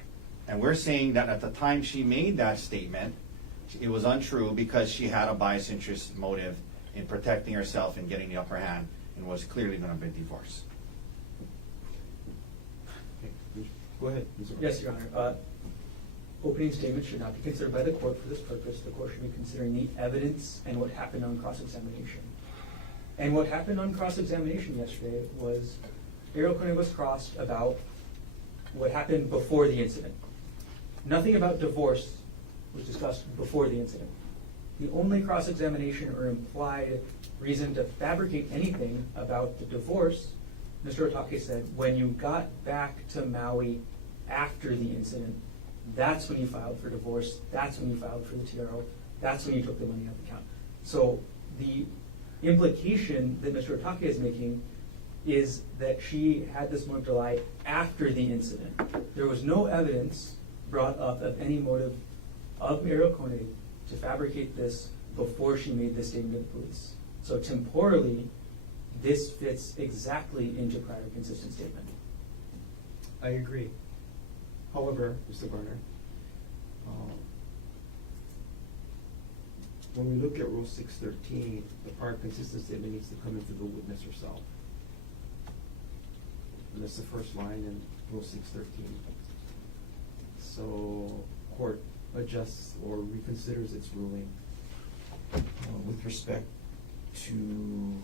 And we're saying that at the time she made that statement, it was untrue because she had a bias, interest, motive in protecting herself and getting the upper hand and was clearly going to be divorced. Okay. Go ahead, Mr. Yes, Your Honor. Opening statements should not be considered by the court for this purpose. The court should be considering the evidence and what happened on cross-examination. And what happened on cross-examination yesterday was Gerhardt Konig was crossed about what happened before the incident. Nothing about divorce was discussed before the incident. The only cross-examination or implied reason to fabricate anything about the divorce, Mr. Otake said, when you got back to Maui after the incident, that's when you filed for divorce, that's when you filed for the TRO, that's when you took the money out of the account. So the implication that Mr. Otake is making is that she had this motive to lie after the incident. There was no evidence brought up of any motive of Gerhardt Konig to fabricate this before she made this statement to the police. So temporally, this fits exactly into prior consistent statement. I agree. However, Mr. Garner, when we look at Rule 613, the prior consistent statement needs to come in through the witness herself. And that's the first line in Rule 613. So court adjusts or reconsiders its ruling with respect to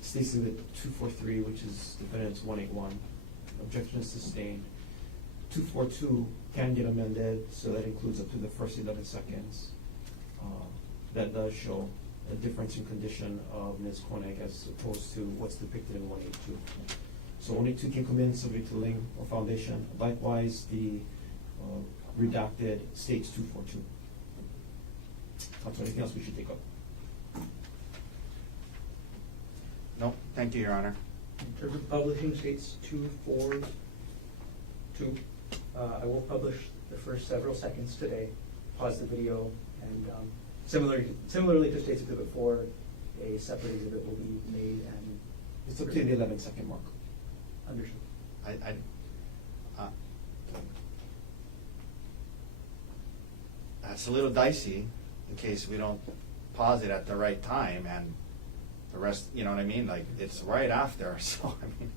State's Exhibit 243, which is defendant's 181. Objection is sustained. 242 can get amended, so that includes up to the first 11 seconds. That does show a difference in condition of Ms. Konig as opposed to what's depicted in 182. So only two can come in subject to lien or foundation. Likewise, the redacted states 242. That's anything else we should take up? No, thank you, Your Honor. In terms of publishing, states 242. I will publish the first several seconds today. Pause the video, and similarly to States Exhibit 4, a separate exhibit will be made and It's up to the 11-second mark. understood. That's a little dicey in case we don't pause it at the right time and the rest, you know what I mean? Like, it's right after, so I mean,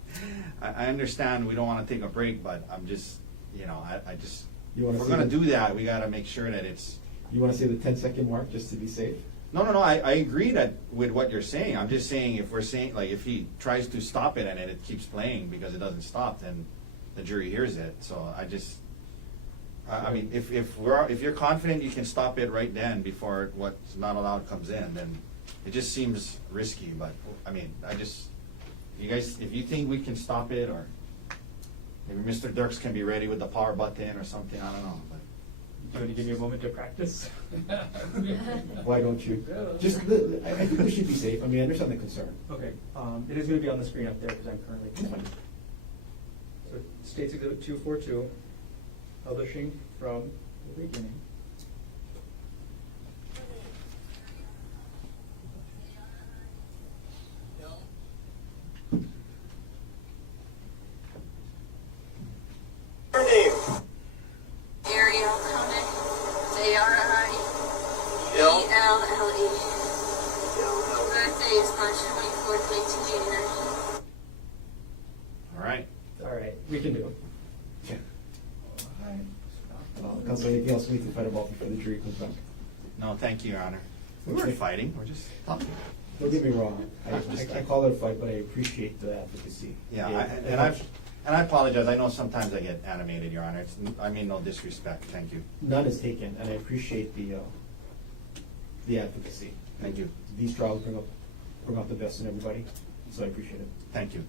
I understand we don't want to take a break, but I'm just, I just, You if wanna we're see going to the- do that, we got to make sure that it's, You want to say the 10-second mark just to be safe? No, I agree with what you're saying. I'm just saying if we're saying, like, if he tries to stop it and it keeps playing because it doesn't stop, then the jury hears it. So I mean, if you're confident you can stop it right then before what's not allowed comes in, then it just seems risky. But I mean, you guys, if you think we can stop it, or maybe Mr. Dirks can be ready with the power button or something, I don't know. But Do you want to give me a moment to practice? Why don't you? I think we should be safe. I mean, I understand the concern. Okay, it is going to be on the screen up there because I'm currently filming. So State's Exhibit 242, publishing from the beginning. Your name? Gerhardt Konig, J-R-I-E-L-L-E. Birthday is March 24th, 1989. all right. All right, we can do it. Counsel, anything else we need to fight about before the jury comes back? No, thank you, Your Honor. We weren't fighting. We're just talking. Don't get me wrong. I call it a fight, but I appreciate the advocacy. Yeah, and I apologize. I know sometimes I get animated, Your Honor. I mean no disrespect. Thank you. None is taken, and I appreciate the advocacy. Thank you. These trials bring out the best in everybody, so I appreciate it. Thank you.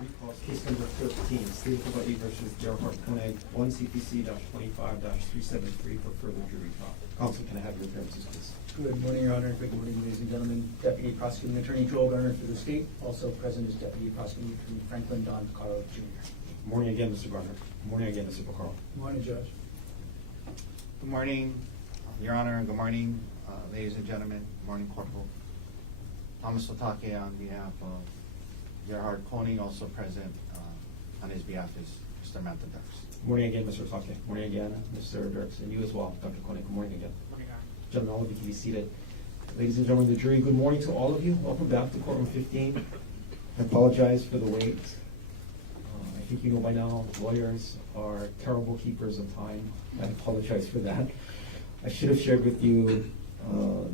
Recall case number 13, State of Hawaii versus Gerhardt Konig, 1 CPC-25-373 for further jury trial. Counsel, can I have your appearances, please? Good morning, Your Honor. Good morning, ladies and gentlemen. Deputy Prosecuting Attorney Joel Garner for the state. Also present is Deputy Prosecuting Attorney Franklin Don Picaro Jr. Morning again, Mr. Garner. Morning again, Mr. Picaro. Good morning, Judge. Good morning, Your Honor. Good morning, ladies and gentlemen. Good morning, Corporal. Thomas Otake on behalf of Gerhardt Konig, also present on his behalf is Mr. Manta Dirks. Morning again, Mr. Otake. Morning again, Mr. Dirks, and you as well, Dr. Konig. Good morning again. Morning, Your Honor. Gentlemen, all of you can be seated. Ladies and gentlemen of the jury, good morning to all of you. Welcome back to courtroom 15. I apologize for the wait. I think you know by now, lawyers are terrible keepers of time. I apologize for that. I should have shared with you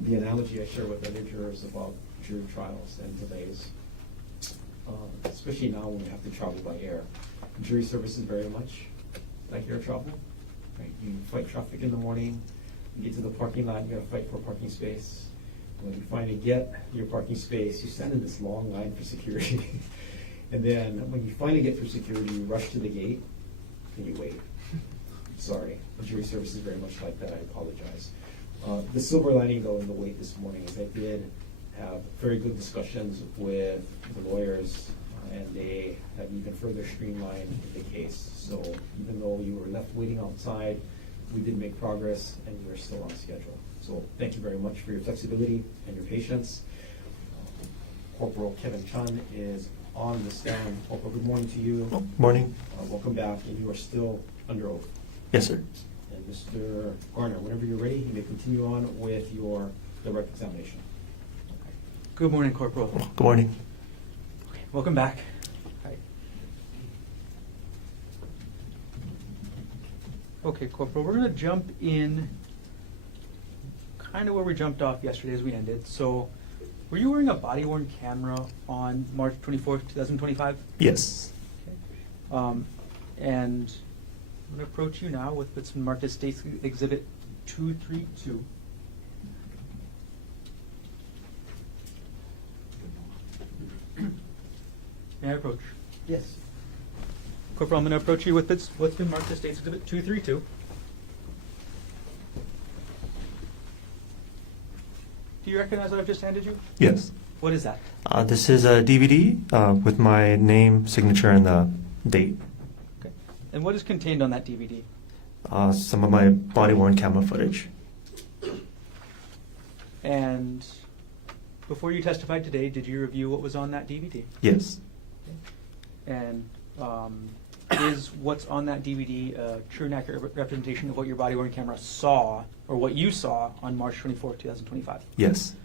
the analogy I share with other jurors about jury trials and delays, especially now when we have to travel by air. Jury service is very much like air travel. Right? You fight traffic in the morning, you get to the parking lot, you gotta fight for a parking space. When you finally get your parking space, you stand in this long line for security. And then when you finally get through security, you rush to the gate and you wait. Sorry, the jury service is very much like that. I apologize. The silver lining, though, in the wait this morning is I did have very good discussions with the lawyers, and they have even further streamlined the case. So even though you were left waiting outside, we did make progress, and you are still on schedule. So thank you very much for your flexibility and your patience. Corporal Kevin Chun is on the stand. Corporal, good morning to you. Morning. Welcome back, and you are still under oath. Yes, sir. And Mr. Garner, whenever you're ready, you may continue on with your direct examination. Good morning, Corporal. Good morning. Welcome back. Okay, Corporal, we're going to jump in kind of where we jumped off yesterday as we ended. So, were you wearing a body-worn camera on March 24th, 2025? Yes. Okay. And I'm going to approach you now with what's been marked as State's Exhibit 232. May I approach? Yes. Corporal, I'm going to approach you with what's been marked as State's Exhibit 232. Do you recognize what I've just handed you? Yes. What is that? This is a DVD with my name, signature, and the date. Okay. And what is contained on that DVD? Some of my body-worn camera footage. And before you testified today, did you review what was on that DVD? Yes. And is what's on that DVD a true and accurate representation of what your body-worn camera saw, or what you saw on March 24, 2025? Yes.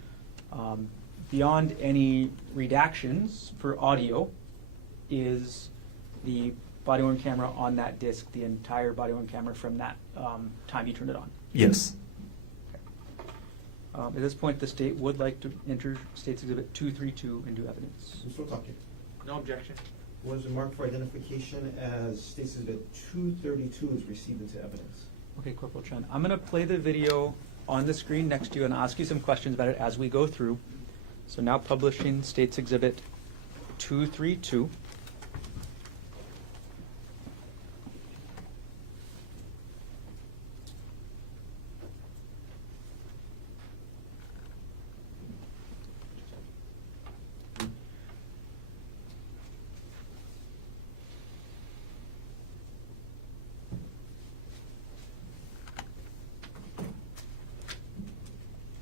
Beyond any redactions for audio, is the body-worn camera on that disc the entire body-worn camera from that time you turned it on? Yes. At this point, the state would like to enter State's Exhibit 232 into evidence. Mr. Otake, No objection. was marked for identification as State's Exhibit 232 is received into evidence. Okay, Corporal Chun, I'm going to play the video on the screen next to you and ask you some questions about it as we go through. So now publishing State's Exhibit 232.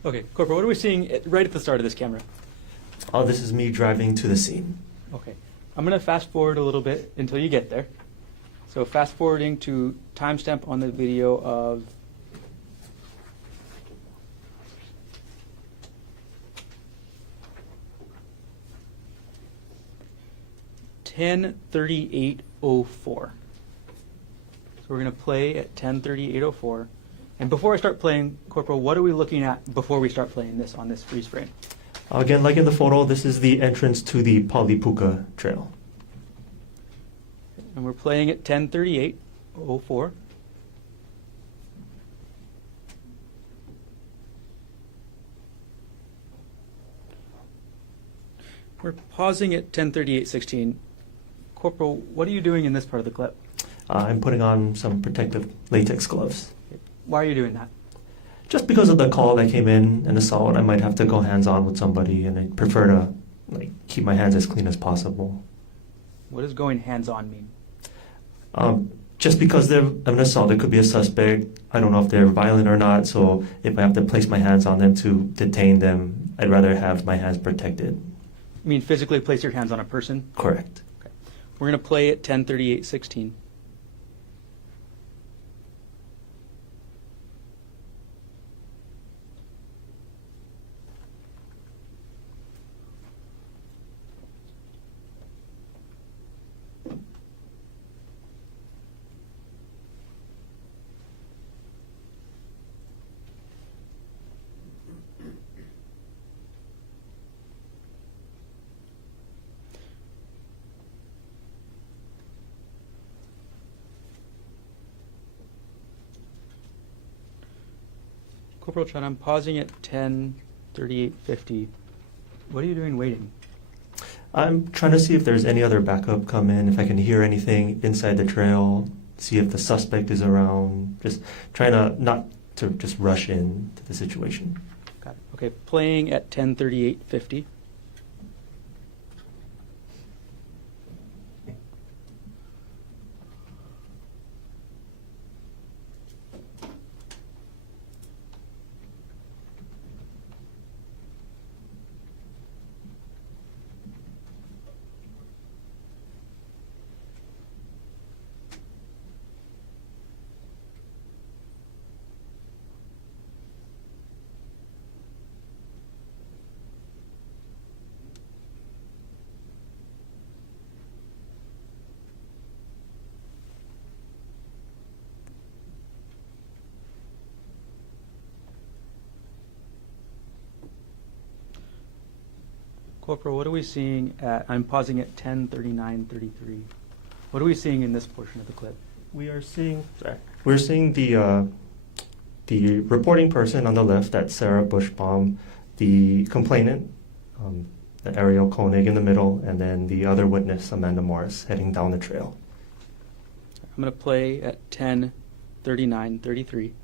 Okay, Corporal, what are we seeing right at the start of this camera? This is me driving to the scene. Okay, I'm going to fast forward a little bit until you get there. So fast forwarding to timestamp on the video of (10:38:04). So we're going to play at 10:38:04. And before I start playing, Corporal, what are we looking at before we start playing this on this freeze frame? Again, like in the photo, this is the entrance to the Palipuka Trail. And we're playing at 10:38:04. We're pausing at 10:38:16. Corporal, what are you doing in this part of the clip? I'm putting on some protective latex gloves. Why are you doing that? Just because of the call that came in, an assault, I might have to go hands-on with somebody, and I prefer to keep my hands as clean as possible. What does going hands-on mean? Just because they're an assault, it could be a suspect. I don't know if they're violent or not, so if I have to place my hands on them to detain them, I'd rather have my hands protected. You mean physically place your hands on a person? Correct. Okay. We're going to play at 10:38:16. Corporal Chun, I'm pausing at 10:38:50. What are you doing waiting? I'm trying to see if there's any other backup come in, if I can hear anything inside the trail, see if the suspect is around, just trying to not to just rush into the situation. Got it. Okay, playing at 10:38:50. Corporal, what are we seeing at, I'm pausing at 10:39:33. What are we seeing in this portion of the clip? We're seeing the reporting person on the left, that's Sarah Bushbaum, the complainant, the Ariel Konig in the middle, and then the other witness, Amanda Morris, heading down the trail. I'm going to play at 10:39:33.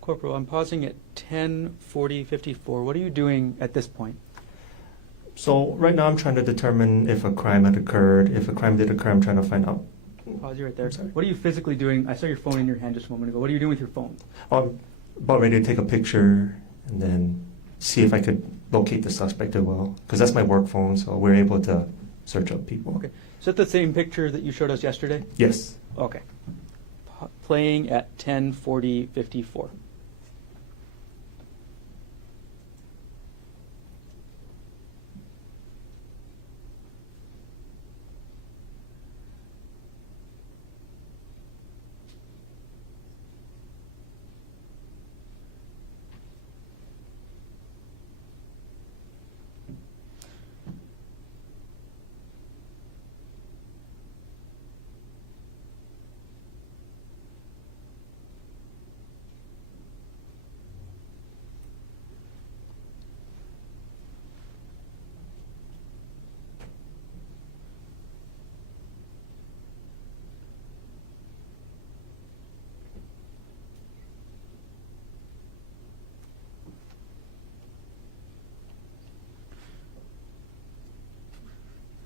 Corporal, I'm pausing at 10:40:54. What are you doing at this point? So right now I'm trying to determine if a crime had occurred. If a crime did occur, I'm trying to find out. Pause you right there. Sorry. What are you physically doing? I saw your phone in your hand just a moment ago. What are you doing with your phone? I'm about ready to take a picture and then see if I could locate the suspect as well, because that's my work phone, so we're able to search up people. Okay. Is that the same picture that you showed us yesterday? Yes. Okay. Playing at 10:40:54.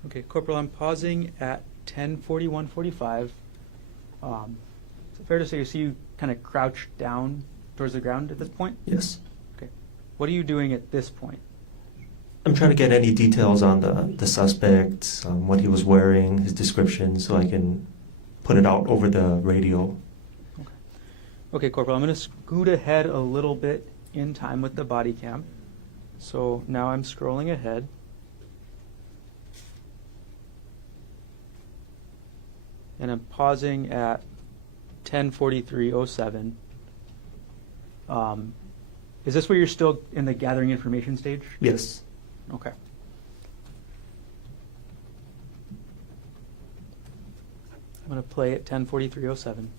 Okay, Corporal, I'm pausing at 10:41:45. Is it fair to say you kind of crouched down towards the ground at this point? Yes. Okay. What are you doing at this point? I'm trying to get any details on the suspect, what he was wearing, his description, so I can put it out over the radio. Okay. Okay, Corporal, I'm going to scoot ahead a little bit in time with the body cam. So now I'm scrolling ahead. And I'm pausing at 10:43:07. Is this where you're still in the gathering information stage? Yes. Okay. I'm going to play at 10:43:07.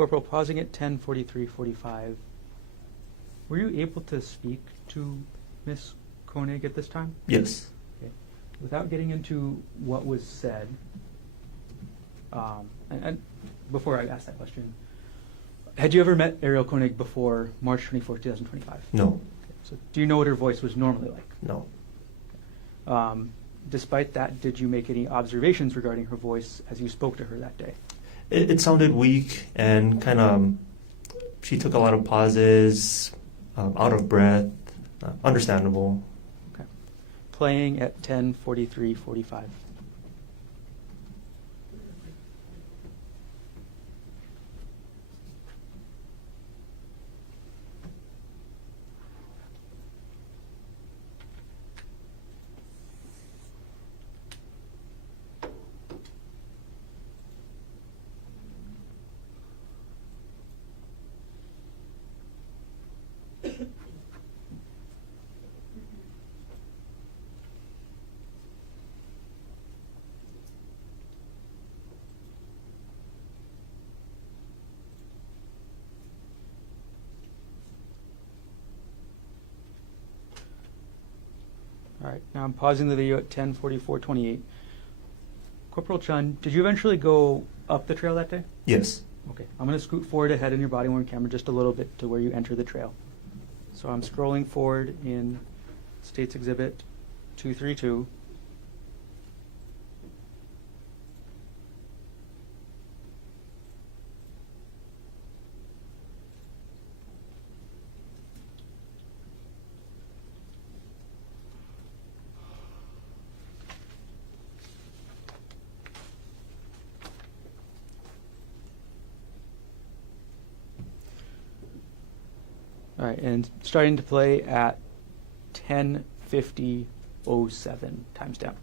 Corporal, pausing at 10:43:45. Were you able to speak to Miss Konig at this time? Yes. Okay. Without getting into what was said, and before I ask that question, had you ever met Ariel Konig before March 24th, 2025? No. Okay. So do you know what her voice was normally like? No. Despite that, did you make any observations regarding her voice as you spoke to her that day? It sounded weak and kind of, she took a lot of pauses, out of breath, understandable. Okay. Playing at 10:43:45. All right, now I'm pausing the video at 10:44:28. Corporal Chun, did you eventually go up the trail that day? Yes. Okay, I'm going to scoot forward ahead in your body-worn camera just a little bit to where you enter the trail. So I'm scrolling forward in States Exhibit 232. All right, and starting to play at 10:50:07 timestamp.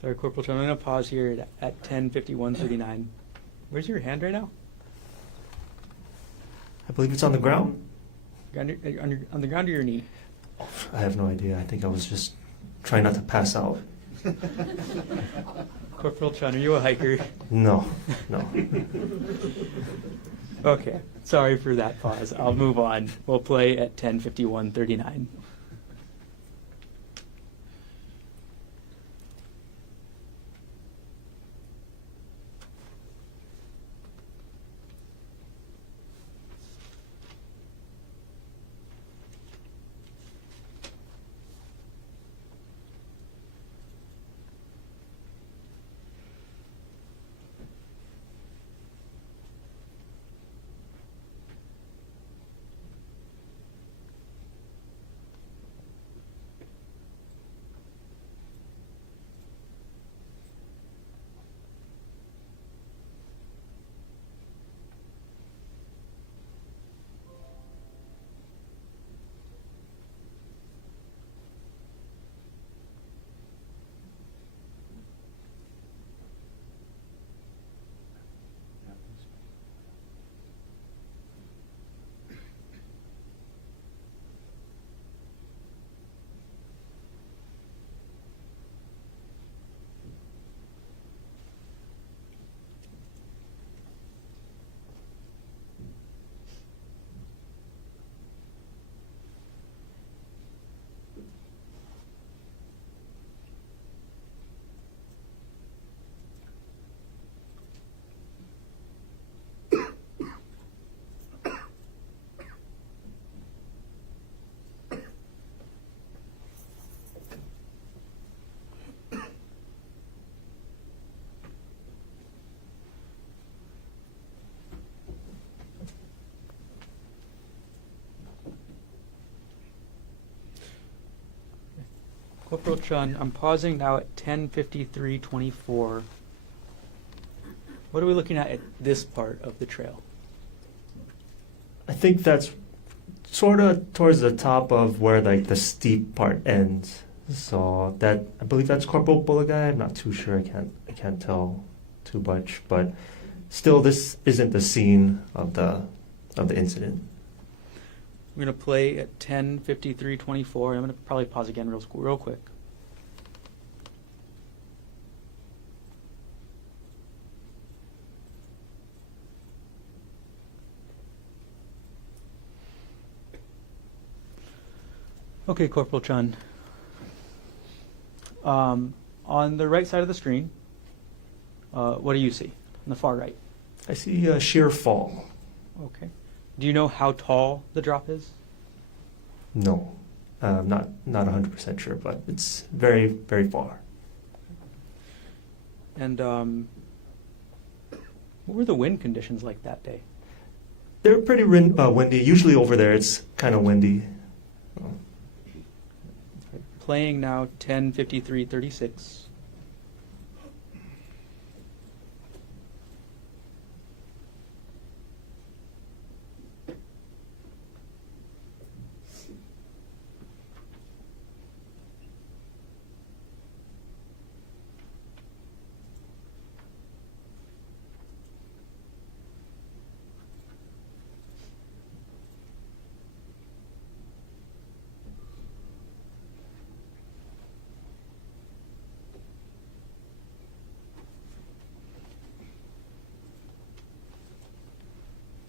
Sorry, Corporal Chun, I'm going to pause here at 10:51:39. Where's your hand right now? I believe it's on the ground. On the ground or your knee? I have no idea. I think I was just trying not to pass out. Corporal Chun, are you a hiker? No, no. Okay, sorry for that pause. I'll move on. We'll play at 10:51:39. Corporal Chun, I'm pausing now at 10:53:24. What are we looking at this part of the trail? I think that's sort of towards the top of where like the steep part ends. So that, I believe that's Corporal Bulagai. I'm not too sure. I can't tell too much, but still, this isn't the scene of the incident. We're going to play at 10:53:24. I'm going to probably pause again real quick. Okay, Corporal Chun. On the right side of the screen, what do you see? On the far right. I see a sheer fall. Okay. Do you know how tall the drop is? No, not 100% sure, but it's very, very far. And what were the wind conditions like that day? They're pretty windy. Usually over there, it's kind of windy. Playing now 10:53:36.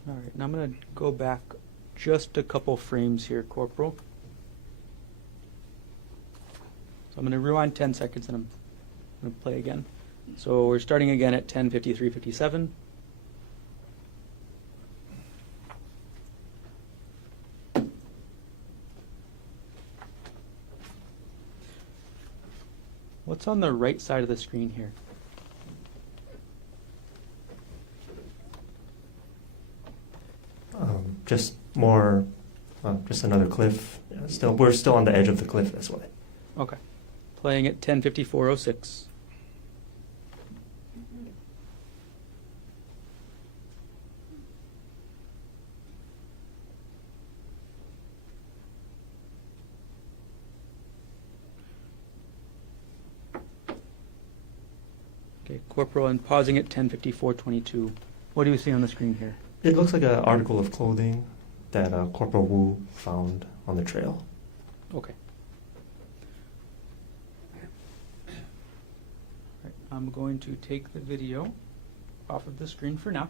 All right, and I'm going to go back just a couple frames here, Corporal. So I'm going to rewind 10 seconds and I'm going to play again. So we're starting again at 10:53:57. What's on the right side of the screen here? Just more, just another cliff. Yeah, we're still on the edge of the cliff this way. Okay. Playing at 10:54:06. Okay, Corporal, and pausing at 10:54:22. What do you see on the screen here? It looks like an article of clothing that Corporal Wu found on the trail. Okay. All right, I'm going to take the video off of the screen for now.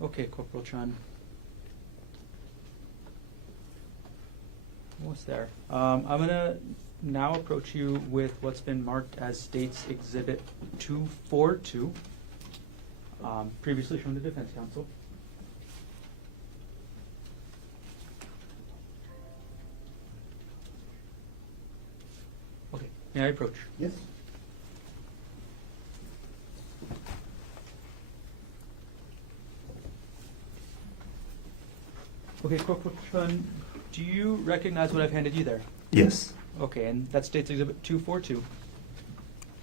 Okay, Corporal Chun. What's there? I'm going to now approach you with what's been marked as State's Exhibit 242, previously shown to Defense Counsel. Okay, may I approach? Yes. Okay, Corporal Chun, do you recognize what I've handed you there? Yes. Okay, and that's State's Exhibit 242.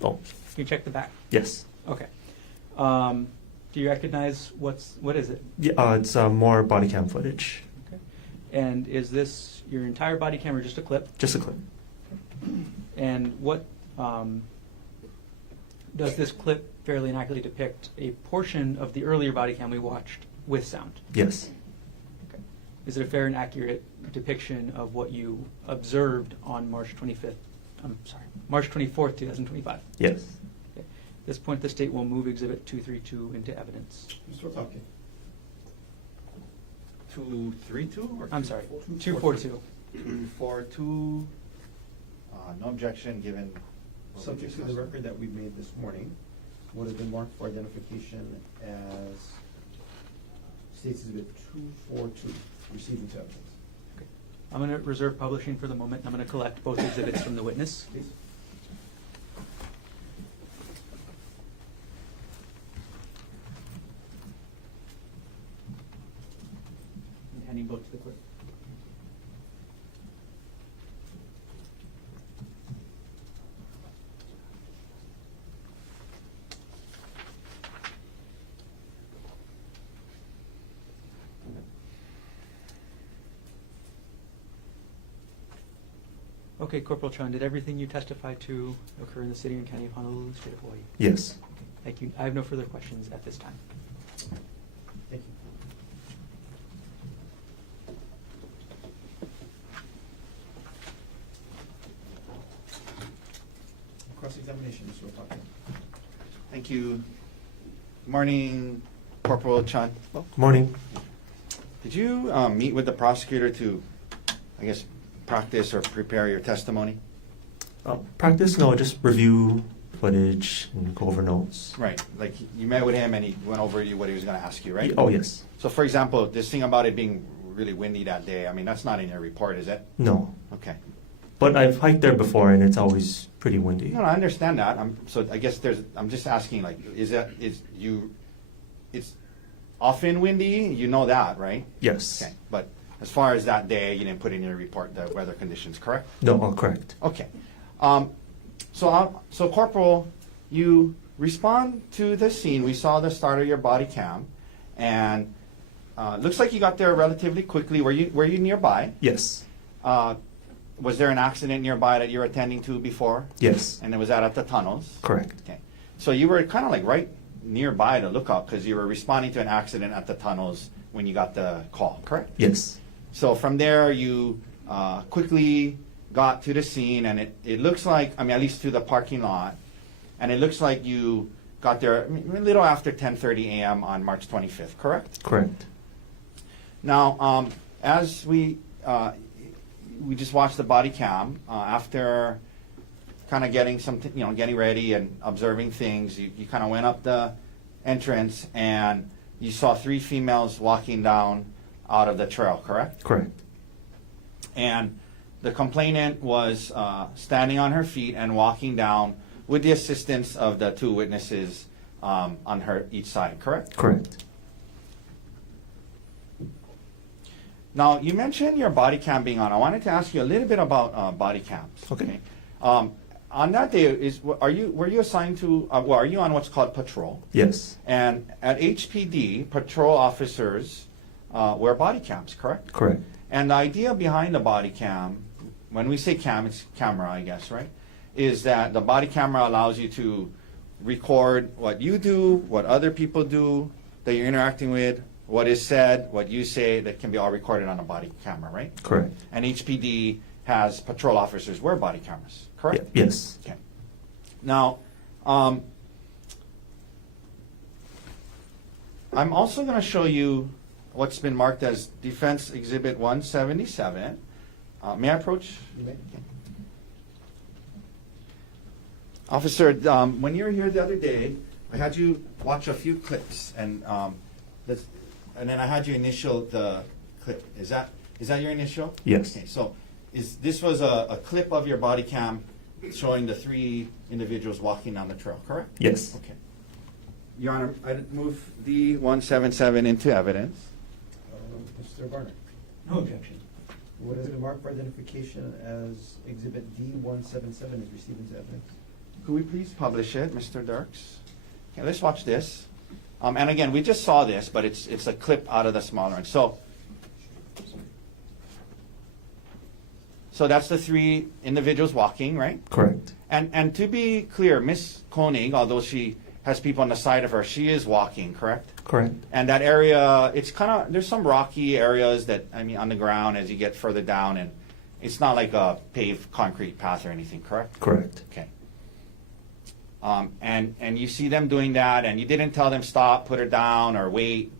Oh, Can you check the back? yes. Okay. Do you recognize what is it? Yeah, it's more body cam footage. Okay. And is this your entire body cam or just a clip? Just a clip. And what does this clip fairly and accurately depict a portion of the earlier body cam we watched with sound? Yes. Okay. Is it a fair and accurate depiction of what you observed on March 24th, 2025? Yes. Okay. At this point, the state will move Exhibit 232 into evidence. Mr. Talking. 232 or I'm sorry, 242. 242? No objection given. what we Subject to the discussed. record that we made this morning, would have been marked for identification as State's Exhibit 242, received into evidence. Okay. I'm going to reserve publishing for the moment. I'm going to collect both exhibits from the witness. Please. handing book to the clerk. Okay, Corporal Chun, did everything you testified to occur in the city and county of Honolulu, state of Hawaii? Yes. Thank you. I have no further questions at this time. Thank you. Cross-examination, Mr. Otake. Thank you. Good morning, Corporal Chun. Well, Morning. did you meet with the prosecutor to, I guess, practice or prepare your testimony? Practice? No, just review footage and go over notes. Right, like you met with him and he went over what he was going to ask you, right? Oh, yes. So for example, this thing about it being really windy that day, I mean, that's not in your report, is it? No. Okay. But I've hiked there before and it's always pretty windy. No, I understand that. So I guess I'm just asking, like, it's often windy, you know that, right? Yes. Okay, but as far as that day, you didn't put in your report the weather conditions, correct? No, correct. Okay. So Corporal, you respond to the scene. We saw the start of your body cam, and looks like you got there relatively quickly. Were you nearby? Yes. Was there an accident nearby that you were attending to before? Yes. And was that at the tunnels? Correct. Okay. So you were kind of like right nearby the lookout because you were responding to an accident at the tunnels when you got the call, correct? Yes. So from there, you quickly got to the scene, and it looks like, I mean, at least to the parking lot, and it looks like you got there a little after 10:30 a.m. on March 25th, correct? Correct. Now, as we just watched the body cam, after kind of getting getting ready and observing things, you kind of went up the entrance, and you saw 3 females walking down out of the trail, correct? Correct. And the complainant was standing on her feet and walking down with the assistance of the 2 witnesses on her each side, correct? Correct. Now, you mentioned your body cam being on. I wanted to ask you a little bit about body cams. Okay. On that day, were you assigned to? Are you on what's called patrol? Yes. And at HPD, patrol officers wear body cams, correct? Correct. And the idea behind the body cam, when we say cam, it's camera, I guess, right? Is that the body camera allows you to record what you do, what other people do that you're interacting with, what is said, what you say, that can be all recorded on a body camera, right? Correct. And HPD has patrol officers wear body cameras, correct? Yes. Okay. Now, I'm also going to show you what's been marked as Defense Exhibit 177. May I approach? You may. Okay. Officer, when you were here the other day, I had you watch a few clips, and then I had you initial the clip. Is that your initial? Yes. Okay, so this was a clip of your body cam showing the 3 individuals walking down the trail, correct? Yes. Okay. Your Honor, I move D177 into evidence. Mr. Barner, No objection. what has been marked for identification as Exhibit D177 is received into evidence? Could we please publish it, Mr. Dirks? Okay, let's watch this. And again, we just saw this, but it's a clip out of the smaller one. So that's the 3 individuals walking, right? Correct. And to be clear, Miss Konig, although she has people on the side of her, she is walking, correct? Correct. And that area, it's kind of, there's some rocky areas that, I mean, on the ground as you get further down, and it's not like a paved concrete path or anything, correct? Correct. Okay. And you see them doing that, and you didn't tell them stop, put her down, or wait.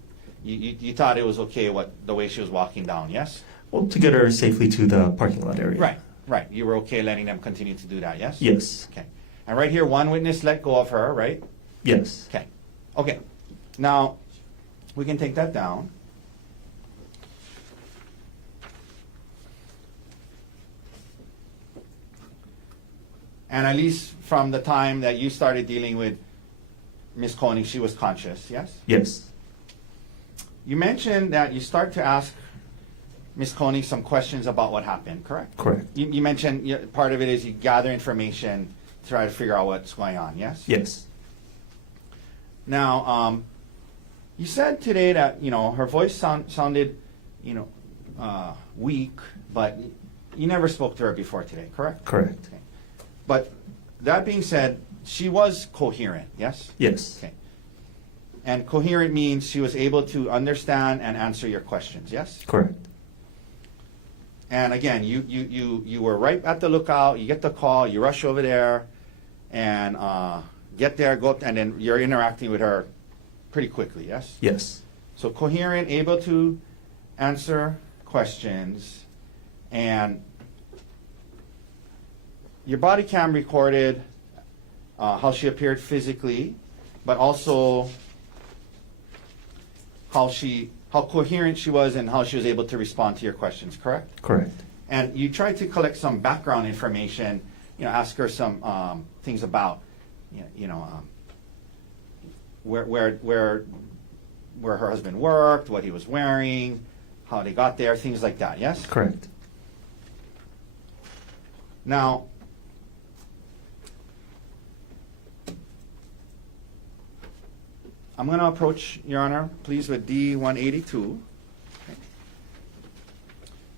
You thought it was okay the way she was walking down, yes? Well, to get her safely to the parking lot area. Right. You were okay letting them continue to do that, yes? Yes. Okay. And right here, 1 witness let go of her, right? Yes. Okay. Okay. Now, we can take that down. And at least from the time that you started dealing with Ms. Konig, she was conscious, yes? Yes. You mentioned that you start to ask Ms. Konig some questions about what happened, correct? Correct. You mentioned part of it is you gather information to try to figure out what's going on, yes? Yes. Now, you said today that, her voice sounded, weak, but you never spoke to her before today, correct? Correct. Okay. But that being said, she was coherent, yes? Yes. Okay. And coherent means she was able to understand and answer your questions, yes? Correct. And again, you were right at the lookout, you get the call, you rush over there, and get there, and then you're interacting with her pretty quickly, yes? Yes. So coherent, able to answer questions, and your body cam recorded how she appeared physically, but also how coherent she was and how she was able to respond to your questions, correct? Correct. And you tried to collect some background information, ask her some things about, where her husband worked, what he was wearing, how they got there, things like that, yes? Correct. Now, I'm going to approach, Your Honor, please, with D-182. Okay.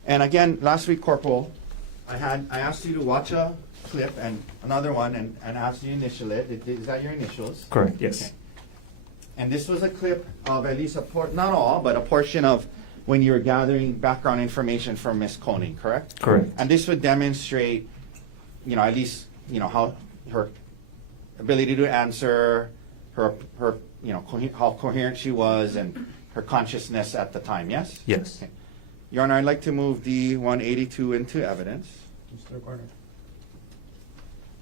And again, last week, Corporal, I asked you to watch a clip and another one and asked you to initial it. Is that your initials? Correct. Yes. Okay. And this was a clip of at least not all, but a portion of when you were gathering background information from Ms. Konig, correct? Correct. And this would demonstrate, at least, how her ability to answer, her how coherent she was, and her consciousness at the time, yes? Yes. Okay. Your Honor, I'd like to move D-182 into evidence. Mr. Garner.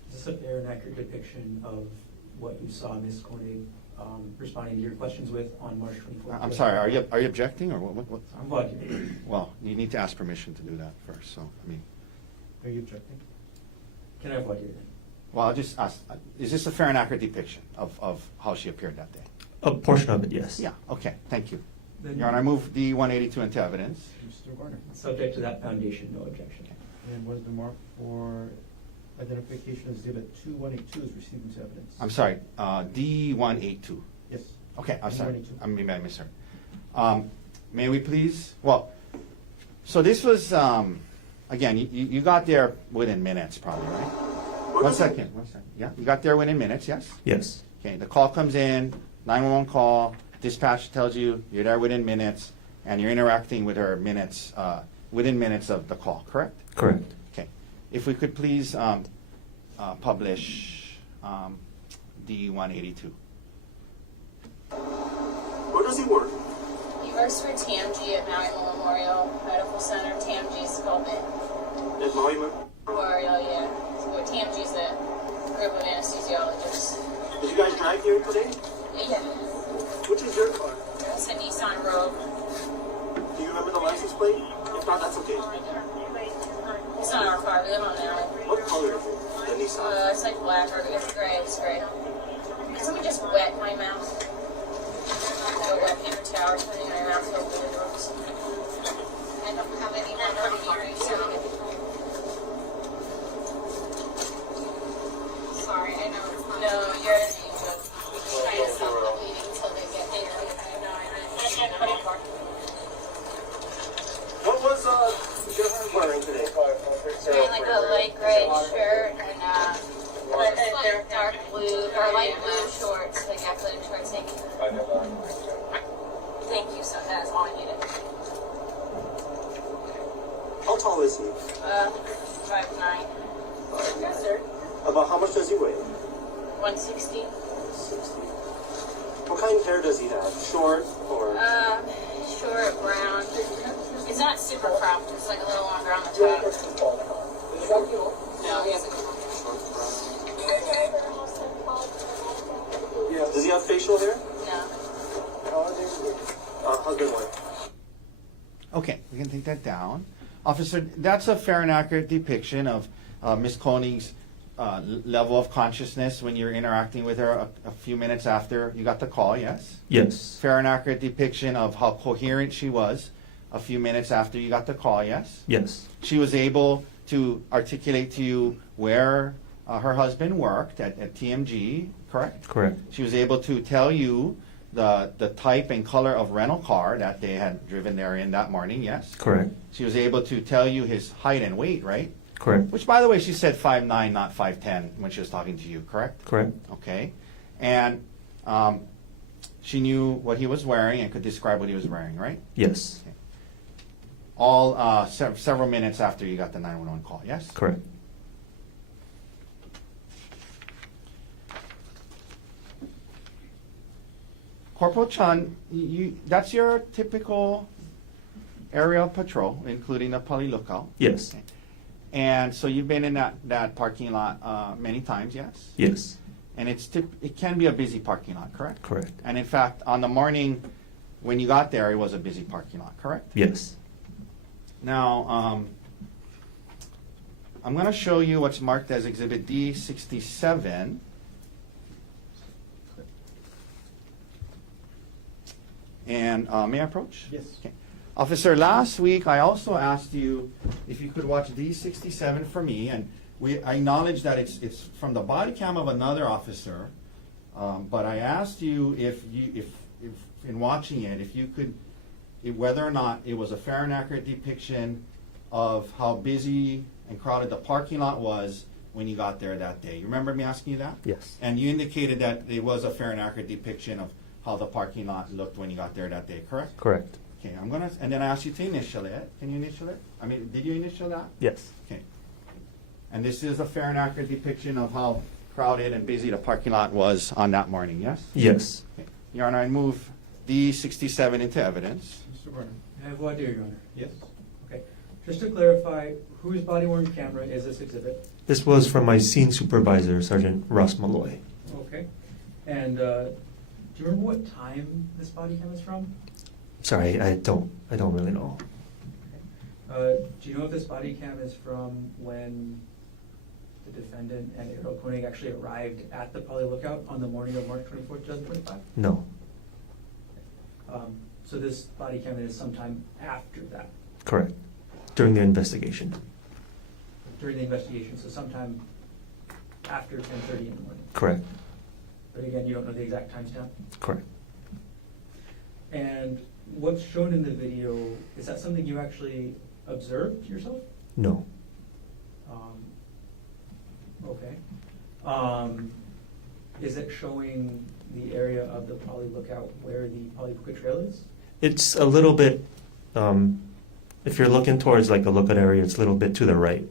Is this a fair and accurate depiction of what you saw Ms. Konig responding to your questions with on March 24th? I'm sorry, are you objecting, or what? I'm glad you did. Well, you need to ask permission to do that first, so, Are you objecting? Can I have what you did? well, I'll just ask, is this a fair and accurate depiction of how she appeared that day? A portion of it, yes. Yeah, okay, thank you. Then- Your Honor, I move D-182 into evidence. Mr. Garner. Subject to that foundation, no objection. And what is the mark for identification of exhibit 2182 is received into evidence? I'm sorry, D-182. Yes. Okay, I'm sorry, 182. maybe I misheard. May we please, so this was, again, you got there within minutes probably, right? One second. Yeah, you got there within minutes, yes? Yes. Okay, the call comes in, 911 call, dispatch tells you you're there within minutes, and you're interacting with her within minutes of the call, correct? Correct. Okay. If we could please publish D-182. Where does he work? He works for TMG at Maui Memorial Medical Center. TMG's called it At Maui? Memorial, yeah. So TMG's a group of anesthesiologists. Did you guys drive here today? Yeah. Which is your car? It's a Nissan Rogue. Do you remember the license plate? If not, that's okay. It's not our car, we live on Maui. What color is it? The Nissan. It's like black or it's gray. It's gray. Can somebody just wet my mouth? Like a wet paper towel or something, my mouth's filled with the ropes. I don't have any more here, so. Sorry, I know it's not. No, you're an angel. We can try to stop the bleeding until they get here. No, I know. What was Gerhardt wearing today? He's wearing like a light gray shirt and dark blue or light blue shorts, like athletic shorts. Thank you. Thank you. So that's all I needed. How tall is he? 5'9". Yes, sir. About how much does he weigh? 160. 60. What kind of hair does he have? Short or? Short brown. It's not super cropped. It's like a little longer on the top. No, he has a Yeah. Does he have facial hair? no. Husband, wife. Okay, we can take that down. Officer, that's a fair and accurate depiction of Ms. Konig's level of consciousness when you're interacting with her a few minutes after you got the call, yes? Yes. Fair and accurate depiction of how coherent she was a few minutes after you got the call, yes? Yes. She was able to articulate to you where her husband worked at TMG, correct? Correct. She was able to tell you the type and color of rental car that they had driven there in that morning, yes? Correct. She was able to tell you his height and weight, right? Correct. Which, by the way, she said 5'9", not 5'10", when she was talking to you, correct? Correct. Okay. And she knew what he was wearing and could describe what he was wearing, right? Yes. All several minutes after you got the 911 call, yes? Correct. Corporal Chun, that's your typical area of patrol, including the poly lookout. Yes. Okay. And so you've been in that parking lot many times, yes? Yes. And it can be a busy parking lot, correct? Correct. And in fact, on the morning when you got there, it was a busy parking lot, correct? Yes. Now, I'm going to show you what's marked as Exhibit D67. And may I approach? Yes. Okay. Officer, last week I also asked you if you could watch D67 for me, and I acknowledge that it's from the body cam of another officer, but I asked you if in watching it, if you could, whether or not it was a fair and accurate depiction of how busy and crowded the parking lot was when you got there that day. You remember me asking you that? Yes. And you indicated that it was a fair and accurate depiction of how the parking lot looked when you got there that day, correct? Correct. Okay, and then I asked you to initial it. Can you initial it? I mean, did you initial that? Yes. Okay. And this is a fair and accurate depiction of how crowded and busy the parking lot was on that morning, yes? Yes. Okay. Your Honor, I move D67 into evidence. Mr. Brennan? I have voir dire, Your Honor. Yes. Okay. Just to clarify, whose body-worn camera is this exhibit? This was from my scene supervisor, Sergeant Russ Malloy. Okay. And do you remember what time this body cam is from? Sorry, I don't really know. Do you know if this body cam is from when the defendant and Gerhardt Konig actually arrived at the Poly Lookout on the morning of March 24th, 2025? No. So this body cam is sometime after that, Correct. During the investigation. during the investigation, so sometime after 10:30 in the morning. Correct. But again, you don't know the exact timestamp? Correct. And what's shown in the video, is that something you actually observed yourself? No. Okay. Is it showing the area of the Poly Lookout where the Poly Puka Trail is? It's a little bit, if you're looking towards like the lookout area, it's a little bit to the right.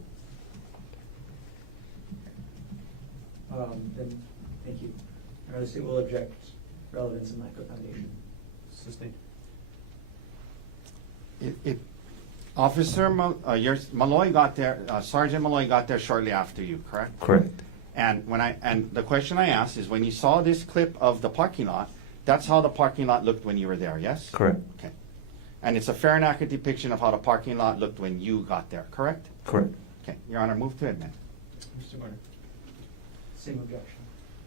Then, thank you. The state will object relevance and lack of foundation. Sustained. Officer Malloy got there, Sergeant Malloy got there shortly after you, correct? Correct. And the question I asked is, when you saw this clip of the parking lot, that's how the parking lot looked when you were there, yes? Correct. Okay. And it's a fair and accurate depiction of how the parking lot looked when you got there, correct? Correct. Okay, Your Honor, move to admit. Mr. Brennan? Same objection.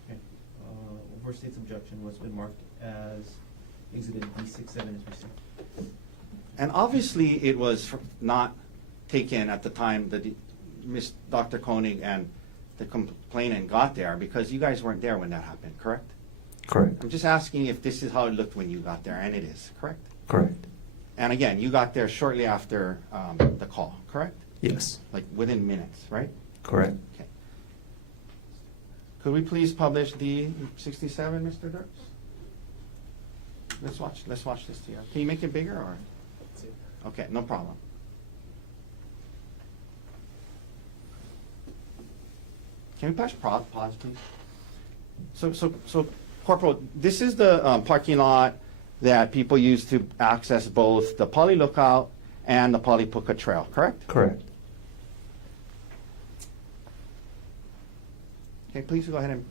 Okay. Over state's objection, what's been marked as Exhibit D67 is received. And obviously, it was not taken at the time that Dr. Konig and the complainant got there, because you guys weren't there when that happened, correct? Correct. I'm just asking if this is how it looked when you got there, and it is, correct? Correct. And again, you got there shortly after the call, correct? Yes. Like within minutes, right? Correct. Okay. Could we please publish D67, Mr. Dirks? Let's watch this here. Can you make it bigger, or? Okay, no problem. Can we push pause, please? So, Corporal, this is the parking lot that people use to access both the Poly Lookout and the Poly Puka Trail, correct? Correct. Okay, please go ahead and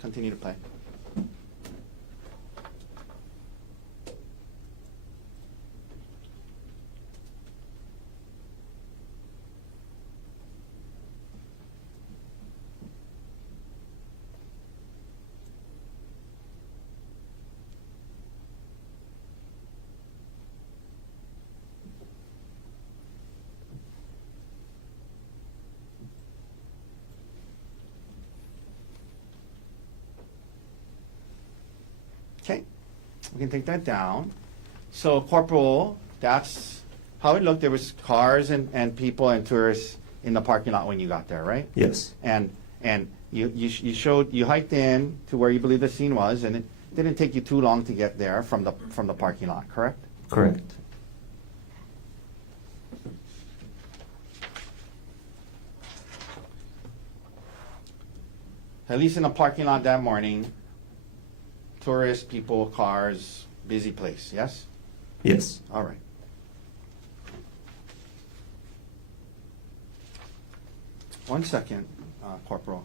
continue to play. Okay, we can take that down. So Corporal, that's how it looked. There was cars and people and tourists in the parking lot when you got there, right? Yes. And you hiked in to where you believe the scene was, and it didn't take you too long to get there from the parking lot, correct? Correct. At least in the parking lot that morning, tourists, people, cars, busy place, yes? Yes. All right. One second, Corporal.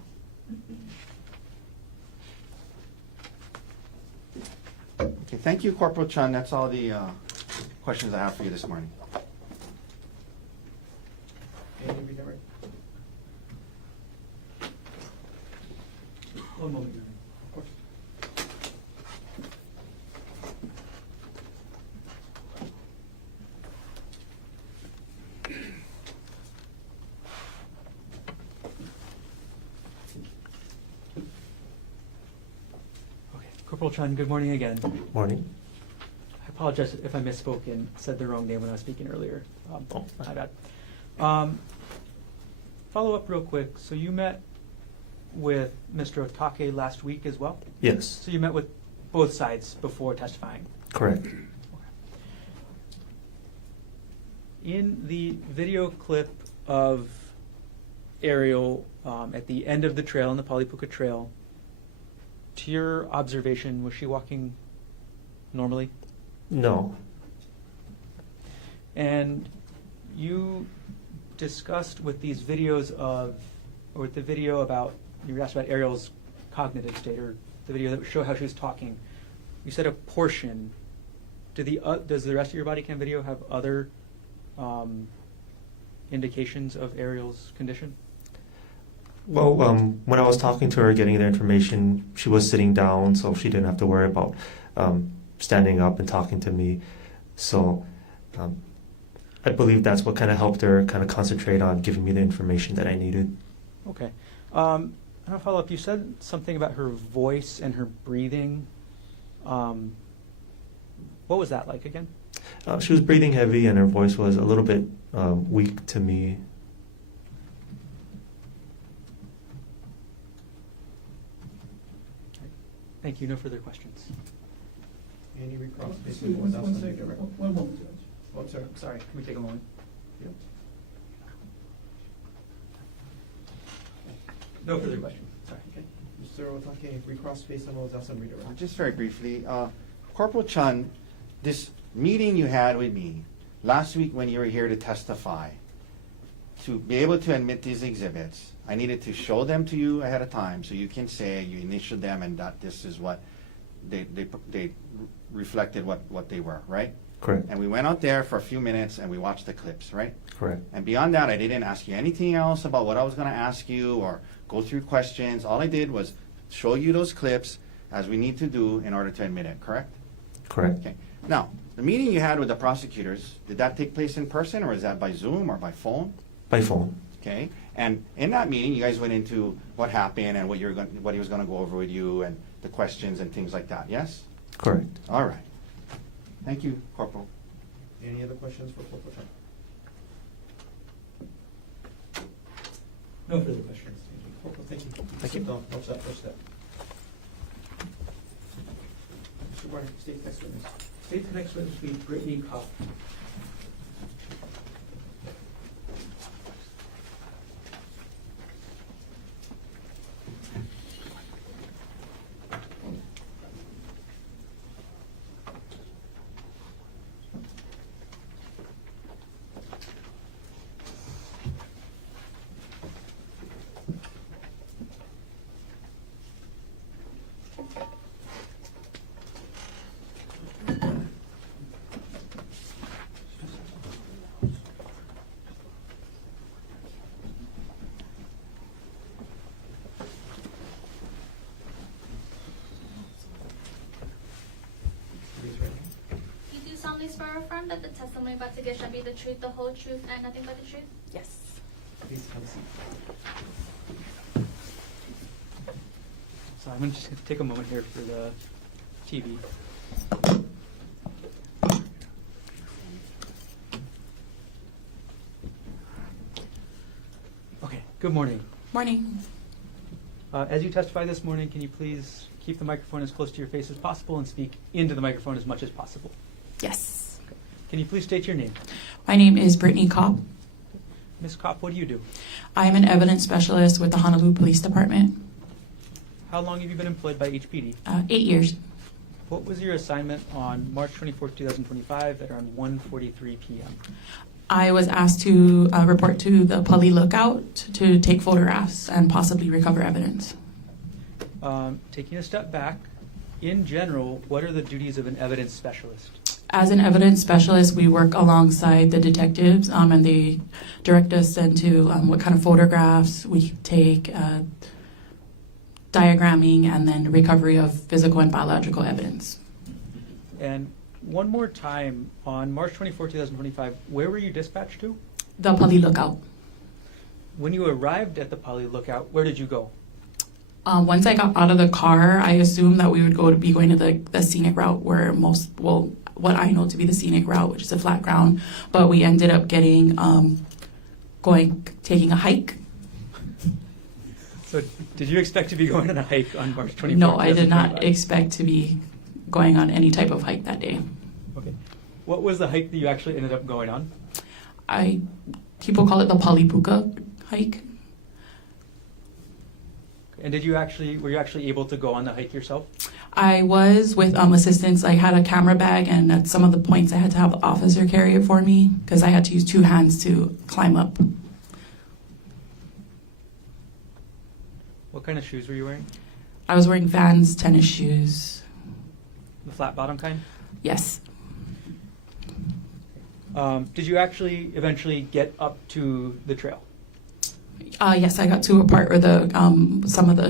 Okay, thank you, Corporal Chun. That's all the questions I have for you this morning. Any redirect? One moment, Your Of course. Okay, Corporal Chun, good morning again. Morning. I apologize if I misspoke and said the wrong name when I was speaking earlier. Oh. My bad. Follow up real quick. So you met with Mr. Otake last week as well? Yes. So you met with both sides before testifying? Correct. In the video clip of Ariel at the end of the trail, on the Polipuka Trail, to your observation, was she walking normally? No. And you discussed with these videos of, or with the video about, you were asked about Ariel's cognitive state, or the video that would show how she was talking. You said a portion. Does the rest of your body cam video have other indications of Ariel's condition? Well, when I was talking to her, getting the information, she was sitting down, so she didn't have to worry about standing up and talking to me. So I believe that's what kind of helped her kind of concentrate on giving me the information that I needed. Okay. And I'll follow up. You said something about her voice and her breathing. What was that like again? She was breathing heavy, and her voice was a little bit weak to me. Thank you. No further questions. Any recross based on what's else on the redirect? One moment, Judge. Oh, sorry. Sorry. Can we take a moment? Yep. No further questions. Sorry. Okay. Mr. Otake, recross based on what's else on redirect? Just very briefly, Corporal Chun, this meeting you had with me last week when you were here to testify, to be able to admit these exhibits, I needed to show them to you ahead of time so you can say you initialed them and that this is what they reflected what they were, right? Correct. And we went out there for a few minutes and we watched the clips, right? Correct. And beyond that, I didn't ask you anything else about what I was going to ask you or go through questions. All I did was show you those clips as we need to do in order to admit it, correct? Correct. Okay. Now, the meeting you had with the prosecutors, did that take place in person or is that by Zoom or by phone? By phone. Okay. And in that meeting, you guys went into what happened and what he was going to go over with you and the questions and things like that, yes? Correct. All right. Thank you, Corporal. Any other questions for Corporal Chun? No further questions. Corporal, thank you. Thank you. Sit down. Watch that first step. Mr. Warner, state next witness. State the next witness will be Brittany Kopp. Please raise your hand. You do solemnly swear or affirm that the testimony about to give shall be the truth, the whole truth, and nothing but the truth? Yes. Please have a seat. So I'm just going to take a moment here for the TV. Okay, good morning. Morning. As you testify this morning, can you please keep the microphone as close to your face as possible and speak into the microphone as much as possible? Yes. Can you please state your name? My name is Brittany Kopp. Ms. Kopp, what do you do? I am an evidence specialist with the Honolulu Police Department. How long have you been employed by HPD? 8 years. What was your assignment on March 24, 2025 at around 1:43 p.m.? I was asked to report to the Pali Lookout to take photographs and possibly recover evidence. Taking a step back, in general, what are the duties of an evidence specialist? As an evidence specialist, we work alongside the detectives, and they direct us into what kind of photographs we take, diagramming, and then recovery of physical and biological evidence. And one more time, on March 24, 2025, where were you dispatched to? The Pali Lookout. When you arrived at the Pali Lookout, where did you go? Once I got out of the car, I assumed that we would be going to the scenic route where what I know to be the scenic route, which is a flat ground, but we ended up taking a hike. So did you expect to be going on a hike on March 24th? No, I did not expect to be going on any type of hike that day. Okay. What was the hike that you actually ended up going on? People call it the Palipuka hike. And were you actually able to go on the hike yourself? I was with assistance. I had a camera bag, and at some of the points I had to have the officer carry it for me because I had to use 2 hands to climb up. What kind of shoes were you wearing? I was wearing Vans tennis shoes. The flat bottom kind? Yes. Did you actually eventually get up to the trail? Yes, I got to a part where some of the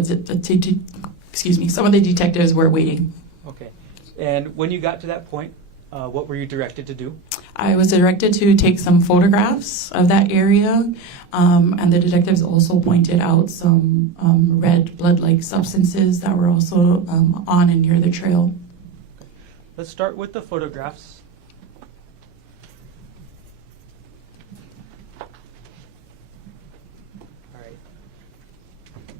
detectives were waiting. Okay. And when you got to that point, what were you directed to do? I was directed to take some photographs of that area, and the detectives also pointed out some red blood-like substances that were also on and near the trail. Let's start with the photographs. All right.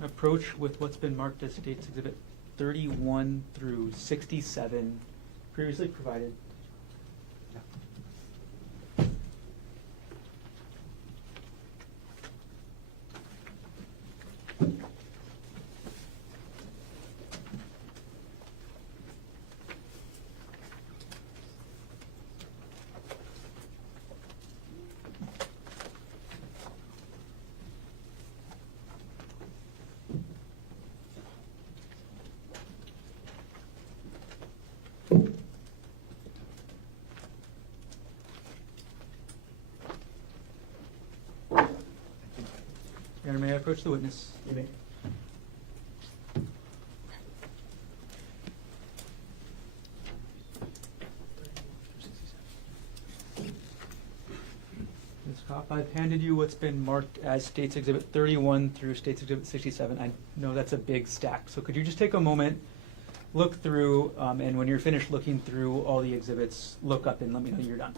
Approach with what's been marked as States Exhibit 31 through 67, previously provided. Your Honor, may I approach the witness? You may. Ms. Kopp, I've handed you what's been marked as States Exhibit 31 through States Exhibit 67. I know that's a big stack, so could you just take a moment, look through, and when you're finished looking through all the exhibits, look up and let me know you're done.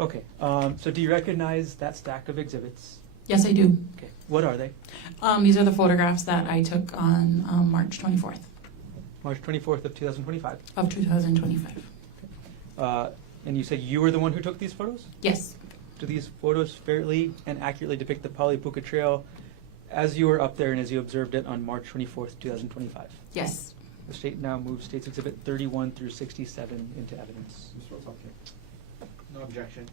Okay, so do you recognize that stack of exhibits? Yes, I do. Okay, what are they? These are the photographs that I took on March 24th March 24th of 2025. of 2025. And you said you were the one who took these photos? Yes. Do these photos fairly and accurately depict the Paulipuka Trail as you were up there and as you observed it on March 24th, 2025? Yes. The state now moves States Exhibit 31 through 67 into evidence. Mr. Wozowski. No objection.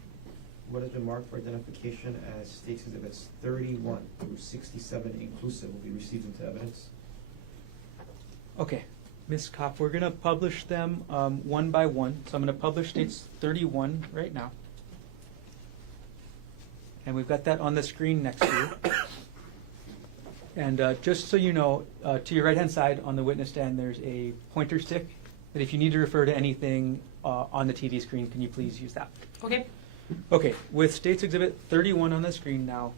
What has been marked for identification as States Exhibits 31 through 67 inclusive will be received into evidence. Okay, Ms. Kopp, we're going to publish them one by one. So I'm going to publish States 31 right now. And we've got that on the screen next to you. And just so you know, to your right-hand side on the witness stand, there's a pointer stick that if you need to refer to anything on the TV screen, can you please use that? Okay. Okay, with States Exhibit 31 on the screen now,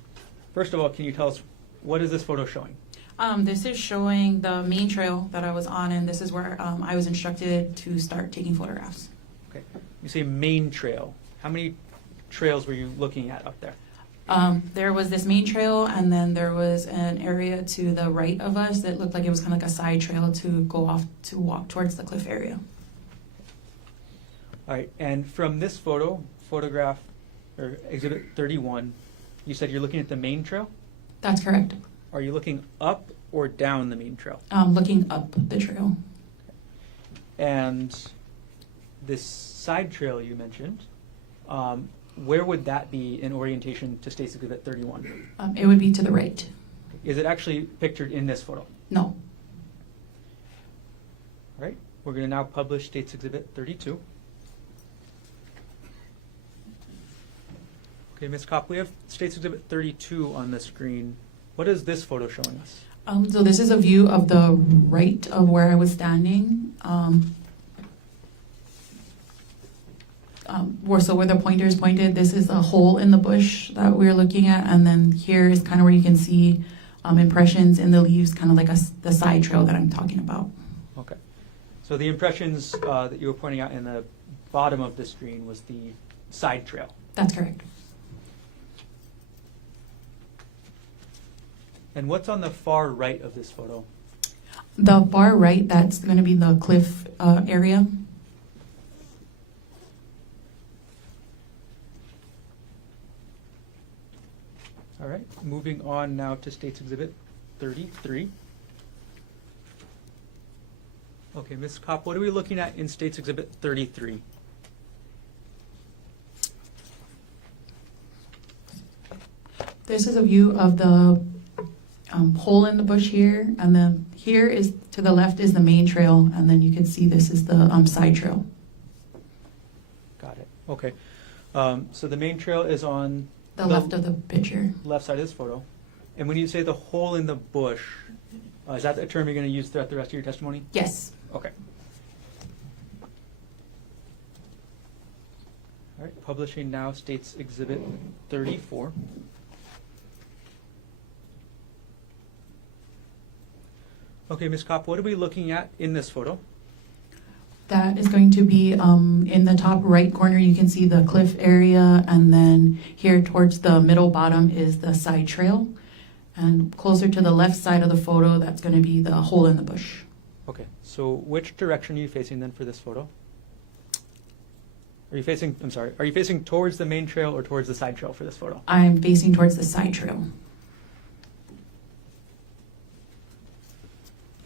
first of all, can you tell us what is this photo showing? This is showing the main trail that I was on, and this is where I was instructed to start taking photographs. Okay, you say main trail. How many trails were you looking at up there? There was this main trail, and then there was an area to the right of us that looked like it was kind of like a side trail to go off to walk towards the cliff area. All right, and from this photograph, or Exhibit 31, you said you're looking at the main trail? That's correct. Are you looking up or down the main trail? Looking up the trail. And this side trail you mentioned, where would that be in orientation to States Exhibit 31? It would be to the right. Is it actually pictured in this photo? No. All right, we're going to now publish States Exhibit 32. Okay, Ms. Kopp, we have States Exhibit 32 on the screen. What is this photo showing us? So this is a view of the right of where I was standing. Where the pointer is pointed, this is a hole in the bush that we're looking at, and then here is kind of where you can see impressions in the leaves, kind of like the side trail that I'm talking about. Okay, so the impressions that you were pointing out in the bottom of the screen was the side trail. That's correct. And what's on the far right of this photo? The far right, that's going to be the cliff area. All right, moving on now to States Exhibit 33. Okay, Ms. Kopp, what are we looking at in States Exhibit 33? This is a view of the hole in the bush here, and then here is to the left is the main trail, and then you can see this is the side trail. Got it. Okay. So the main trail is on The left of the picture. left side of this photo. And when you say the hole in the bush, is that a term you're going to use throughout the rest of your testimony? Yes. Okay. All right, publishing now States Exhibit 34. Okay, Ms. Kopp, what are we looking at in this photo? That is going to be in the top right corner, you can see the cliff area, and then here towards the middle bottom is the side trail. And closer to the left side of the photo, that's going to be the hole in the bush. Okay, so which direction are you facing then for this photo? Are you facing towards the main trail or towards the side trail for this photo? I'm facing towards the side trail.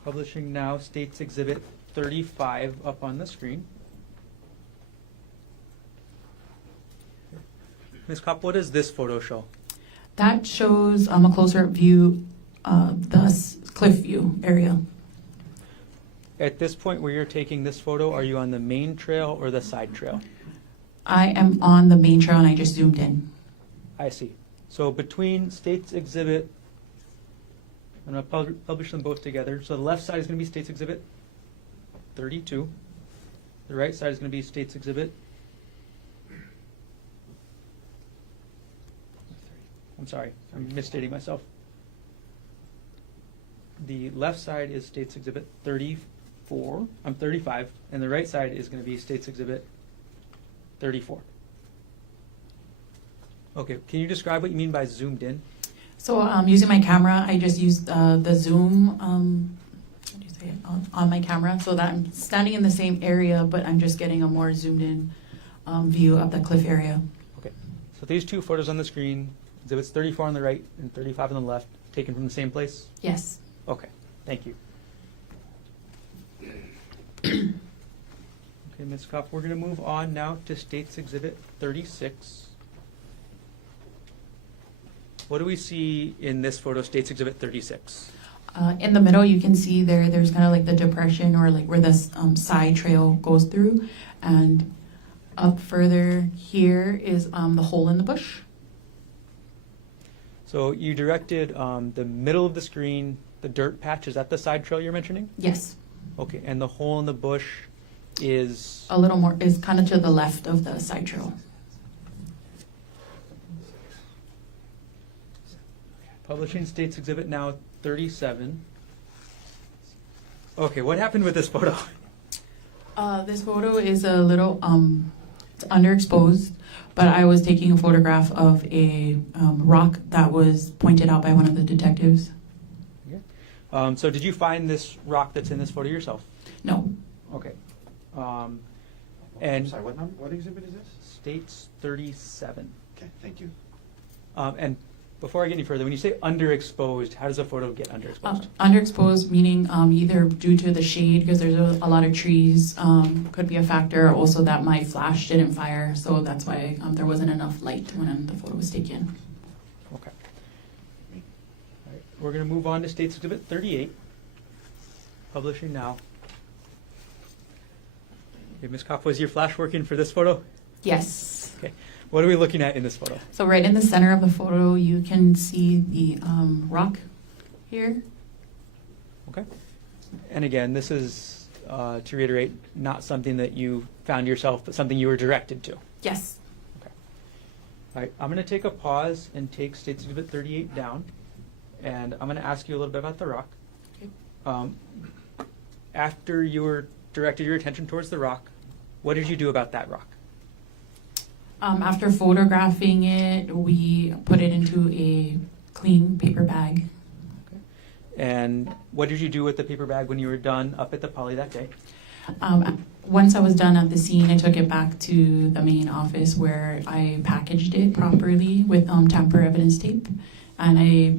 Publishing now States Exhibit 35 up on the screen. Ms. Kopp, what does this photo show? That shows a closer view of the cliff view area. At this point where you're taking this photo, are you on the main trail or the side trail? I am on the main trail and I just zoomed in. I see. So between States Exhibit, I'm going to publish them both together. So the left side is going to be States Exhibit 32. The right side is going to be States Exhibit. I'm sorry, I'm misstating myself. The left side is States Exhibit 35, and the right side is going to be States Exhibit 34. Okay, can you describe what you mean by zoomed in? So using my camera, I just used the zoom on my camera so that I'm standing in the same area, but I'm just getting a more zoomed in view of the cliff area. Okay, so So these two photos on the screen, exhibits 34 on the right and 35 on the left, taken from the same place? Yes. Okay, thank you. Okay, Ms. Kopp, we're going to move on now to State's Exhibit 36. What do we see in this photo, State's Exhibit 36? In the middle, you can see there's kind of like the depression or like where the side trail goes through. And up further here is the hole in the bush. So you directed the middle of the screen, the dirt patch, is that the side trail you're mentioning? Yes. Okay, and the hole in the bush is? A little more, is kind of to the left of the side trail. Publishing State's Exhibit now 37. Okay, what happened with this photo? This photo is a little it's underexposed, but I was taking a photograph of a rock that was pointed out by one of the detectives. Okay. So did you find this rock that's in this photo yourself? No. Okay. I'm And sorry, what number, what exhibit is this? State's 37. Okay, thank you. And before I get any further, when you say underexposed, how does a photo get underexposed? Underexposed meaning either due to the shade, because there's a lot of trees, could be a factor. Also, that my flash didn't fire, so that's why there wasn't enough light when the photo was taken. Okay. All right. We're going to move on to State's Exhibit 38. Publishing now. Okay, Ms. Kopp, was your flash working for this photo? Yes. Okay. What are we looking at in this photo? So right in the center of the photo, you can see the rock here. Okay. And again, this is, to reiterate, not something that you found yourself, but something you were directed to. Yes. Okay. All right. I'm going to take a pause and take State's Exhibit 38 down, and I'm going to ask you a little bit about the rock. Okay. After you were directed your attention towards the rock, what did you do about that rock? After photographing it, we put it into a clean paper bag. Okay. And what did you do with the paper bag when you were done up at the poly that day? Once I was done at the scene, I took it back to the main office where I packaged it properly with tamper evidence tape, and I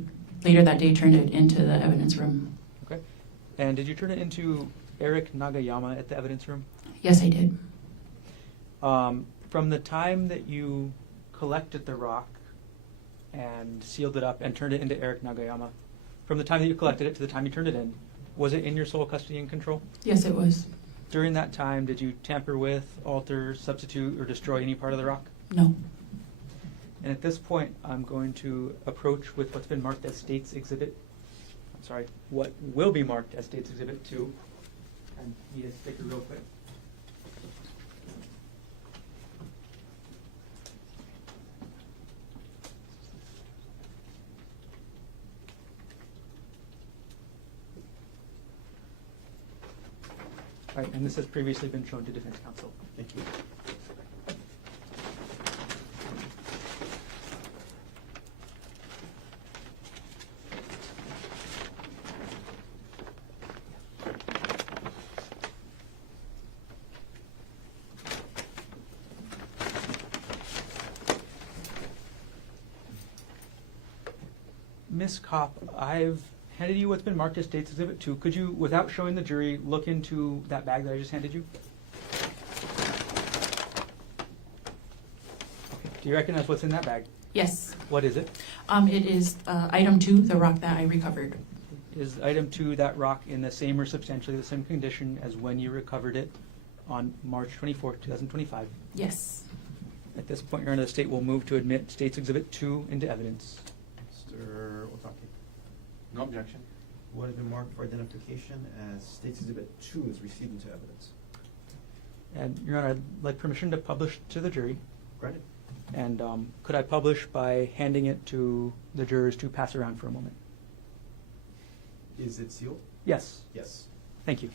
later that day turned it into the evidence room. Okay. And did you turn it into Eric Nagayama at the evidence room? Yes, I did. From the time that you collected the rock and sealed it up and turned it into Eric Nagayama, from the time that you collected it to the time you turned it in, was it in your sole custody and control? Yes, it was. During that time, did you tamper with, alter, substitute, or destroy any part of the rock? No. And at this point, I'm going to approach with what's been marked as State's Exhibit, what will be marked as State's Exhibit 2. And need a sticker real quick. All right, and this has previously been shown to defense counsel. Thank you. Ms. Kopp, I've handed you what's been marked as State's Exhibit 2. Could you, without showing the jury, look into that bag that I just handed you? Okay. Do you recognize what's in that bag? Yes. What is it? It is item 2, the rock that I recovered. Is item 2 that rock in the same or substantially the same condition as when you recovered it on March 24, 2025? Yes. At this point, Your Honor, the state will move to admit State's Exhibit 2 into evidence. Mr. Otake, No objection. what has been marked for identification as State's Exhibit 2 is received into evidence. And, Your Honor, I'd like permission to publish to the jury. Granted. And could I publish by handing it to the jurors to pass around for a moment? Is it sealed? Yes. Yes. Thank you.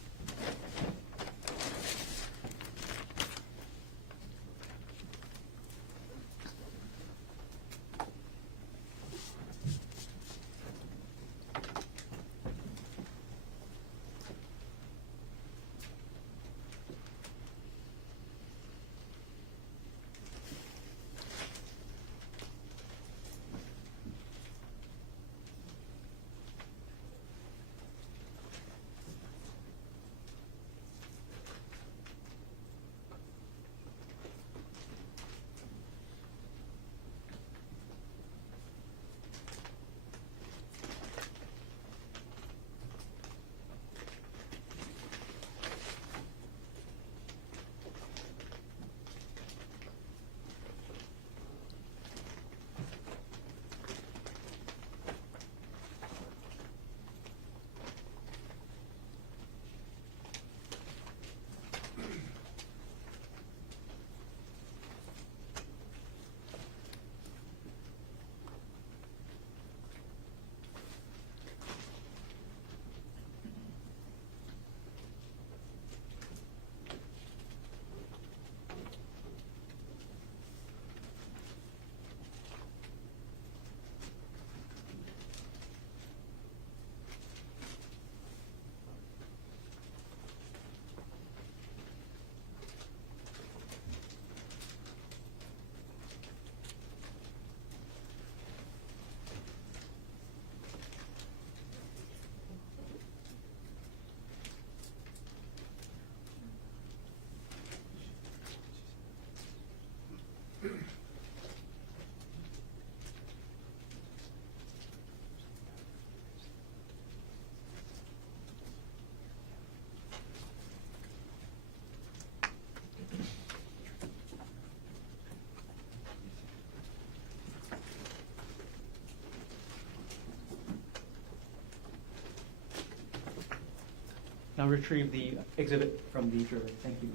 Now retrieve the exhibit from the juror. Thank you.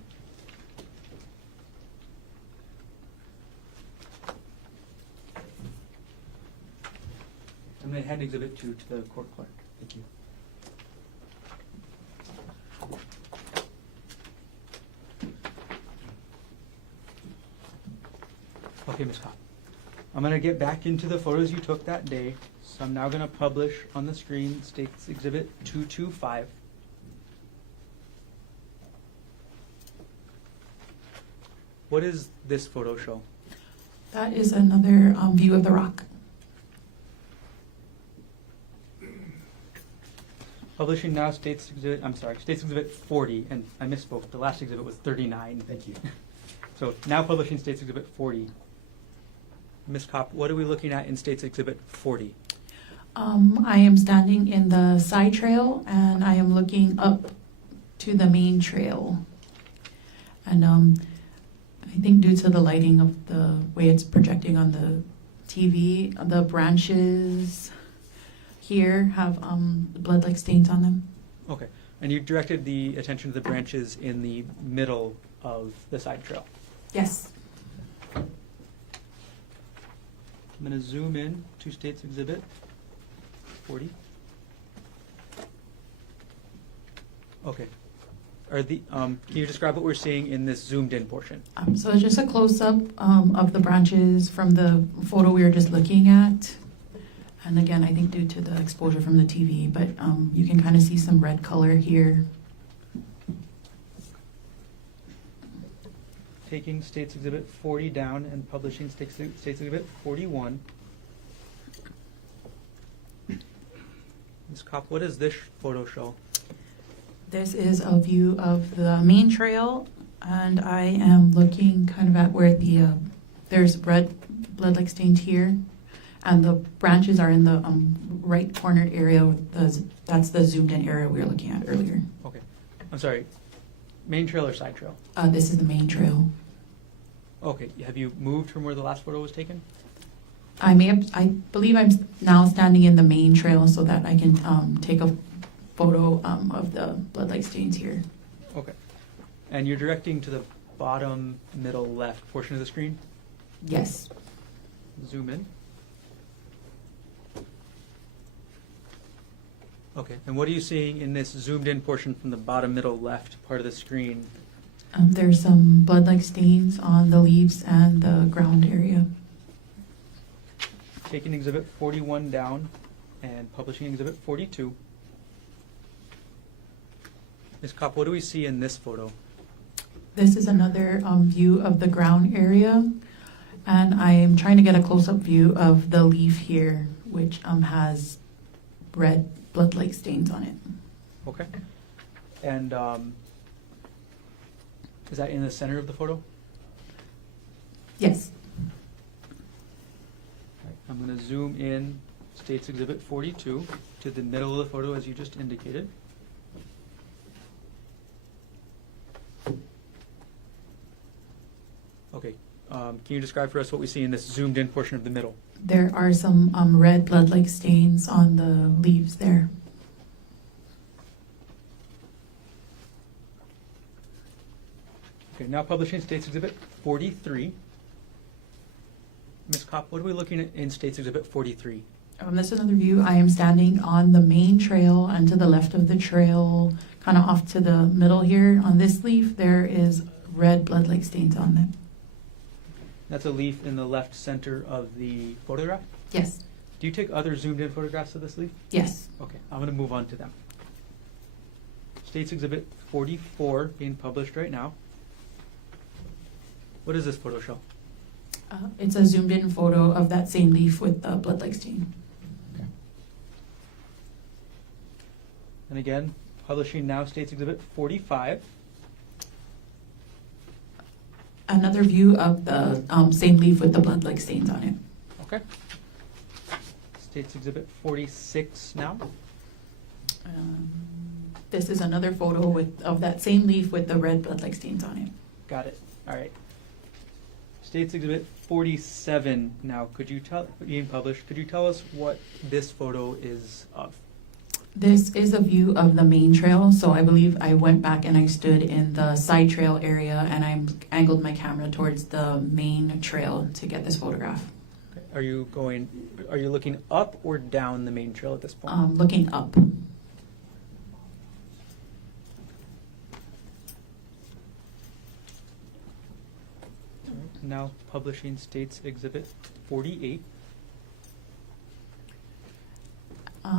I'm going to hand Exhibit 2 to the court clerk. Thank you. Okay, Ms. Kopp. I'm going to get back into the photos you took that day. So I'm now going to publish on the screen State's Exhibit 225. What does this photo show? That is another view of the rock. Publishing now State's Exhibit 40, and I misspoke. The last exhibit was 39. Thank you. So now publishing State's Exhibit 40. Ms. Kopp, what are we looking at in State's Exhibit 40? I am standing in the side trail and I am looking up to the main trail. And I think due to the lighting of the way it's projecting on the TV, the branches here have blood-like stains on them. Okay. And you directed the attention to the branches in the middle of the side trail. Yes. I'm going to zoom in to State's Exhibit 40. Okay. Can you describe what we're seeing in this zoomed in portion? So it's just a close-up of the branches from the photo we were just looking at. And again, I think due to the exposure from the TV, but you can kind of see some red color here. Taking State's Exhibit 40 down and publishing State's Exhibit 41. Ms. Kopp, what does this photo show? This is a view of the main trail, and I am looking kind of at where the there's red blood-like stains here, and the branches are in the right cornered area. That's the zoomed-in area we were looking at earlier. Okay. I'm sorry. Main trail or side trail? This is the main trail. Okay. Have you moved from where the last photo was taken? I believe I'm now standing in the main trail so that I can take a photo of the blood-like stains here. Okay. And you're directing to the bottom, middle, left portion of the screen? Yes. Zoom in. Okay. And what are you seeing in this zoomed in portion from the bottom, middle, left part of the screen? There's some blood-like stains on the leaves and the ground area. Taking Exhibit 41 down and publishing Exhibit 42. Ms. Kopp, what do we see in this photo? This is another view of the ground area, and I am trying to get a close-up view of the leaf here, which has red blood-like stains on it. Okay. And is that in the center of the photo? Yes. I'm going to zoom in State's Exhibit 42 to the middle of the photo as you just indicated. Okay. Can you describe for us what we see in this zoomed in portion of the middle? There are some red blood-like stains on the leaves there. Okay, now publishing State's Exhibit 43. Ms. Kopp, what are we looking at in State's Exhibit 43? This is another view. I am standing on the main trail, and to the left of the trail, kind of off to the middle here on this leaf, there is red blood-like stains on them. That's a leaf in the left center of the photograph? Yes. Do you take other zoomed in photographs of this leaf? Yes. Okay, I'm going to move on to them. State's Exhibit 44 being published right now. What does this photo show? It's a zoomed-in photo of that same leaf with the blood-like stain. Okay. And again, publishing now State's Exhibit 45. Another view of the same leaf with the blood-like stains on it. Okay. State's Exhibit 46 now. This is another photo of that same leaf with the red blood-like stains on it. Got it. All right. State's Exhibit 47 now. Being published, could you tell us what this photo is of? This is a view of the main trail, so I believe I went back and I stood in the side trail area and I angled my camera towards the main trail to get this photograph. Are you looking up or down the main trail at this point? Looking up. Now publishing States Exhibit 48.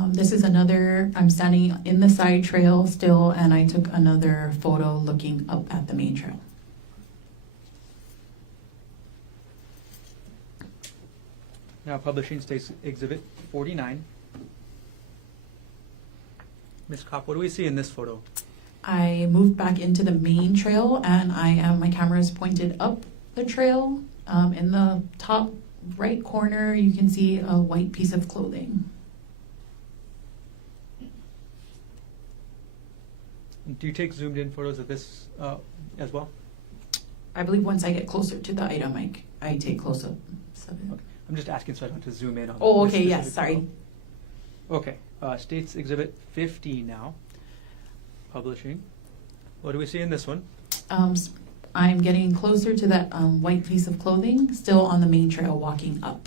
This is another, I'm standing in the side trail still, and I took another photo looking up at the main trail. Now publishing States Exhibit 49. Ms. Kopp, what do we see in this photo? I moved back into the main trail, and my camera is pointed up the trail. In the top right corner, you can see a white piece of clothing. Do you take zoomed in photos of this as well? I believe once I get closer to the item, I take close-ups of it. Okay. I'm just asking so I don't have to zoom in on Oh, this okay, specific yes, sorry. photo. Okay, States Exhibit 50 now. Publishing. What do we see in this one? I'm getting closer to that white piece of clothing, still on the main trail, walking up.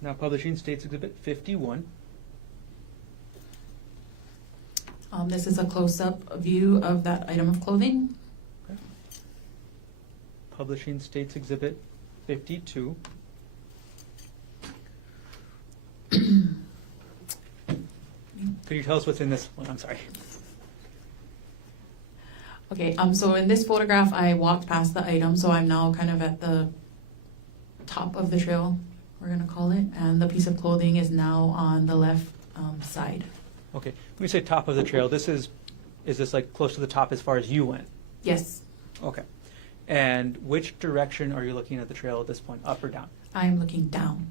Now publishing States Exhibit 51. This is a close-up view of that item of clothing. Okay. Publishing States Exhibit 52. Could you tell us what's in this one? I'm sorry. Okay, so in this photograph, I walked past the item, so I'm now kind of at the top of the trail, we're gonna call it, and the piece of clothing is now on the left side. Okay, when you say top of the trail, is this like close to the top as far as you went? Yes, Okay. And which direction are you looking at the trail at this point, up or down? I'm looking down.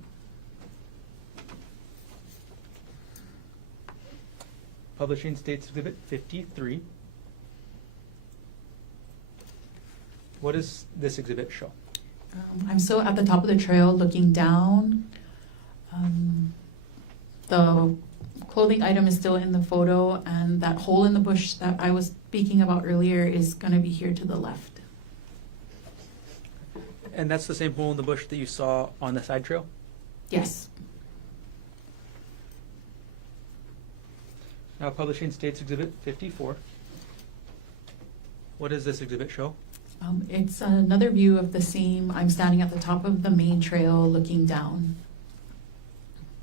Publishing States Exhibit 53. What does this exhibit show? I'm still at the top of the trail looking down. The clothing item is still in the photo, and that hole in the bush that I was speaking about earlier is going to be here to the left. And that's the same hole in the bush that you saw on the side trail? Yes. Now publishing States Exhibit 54. What does this exhibit show? It's another view of the same. I'm standing at the top of the main trail looking down.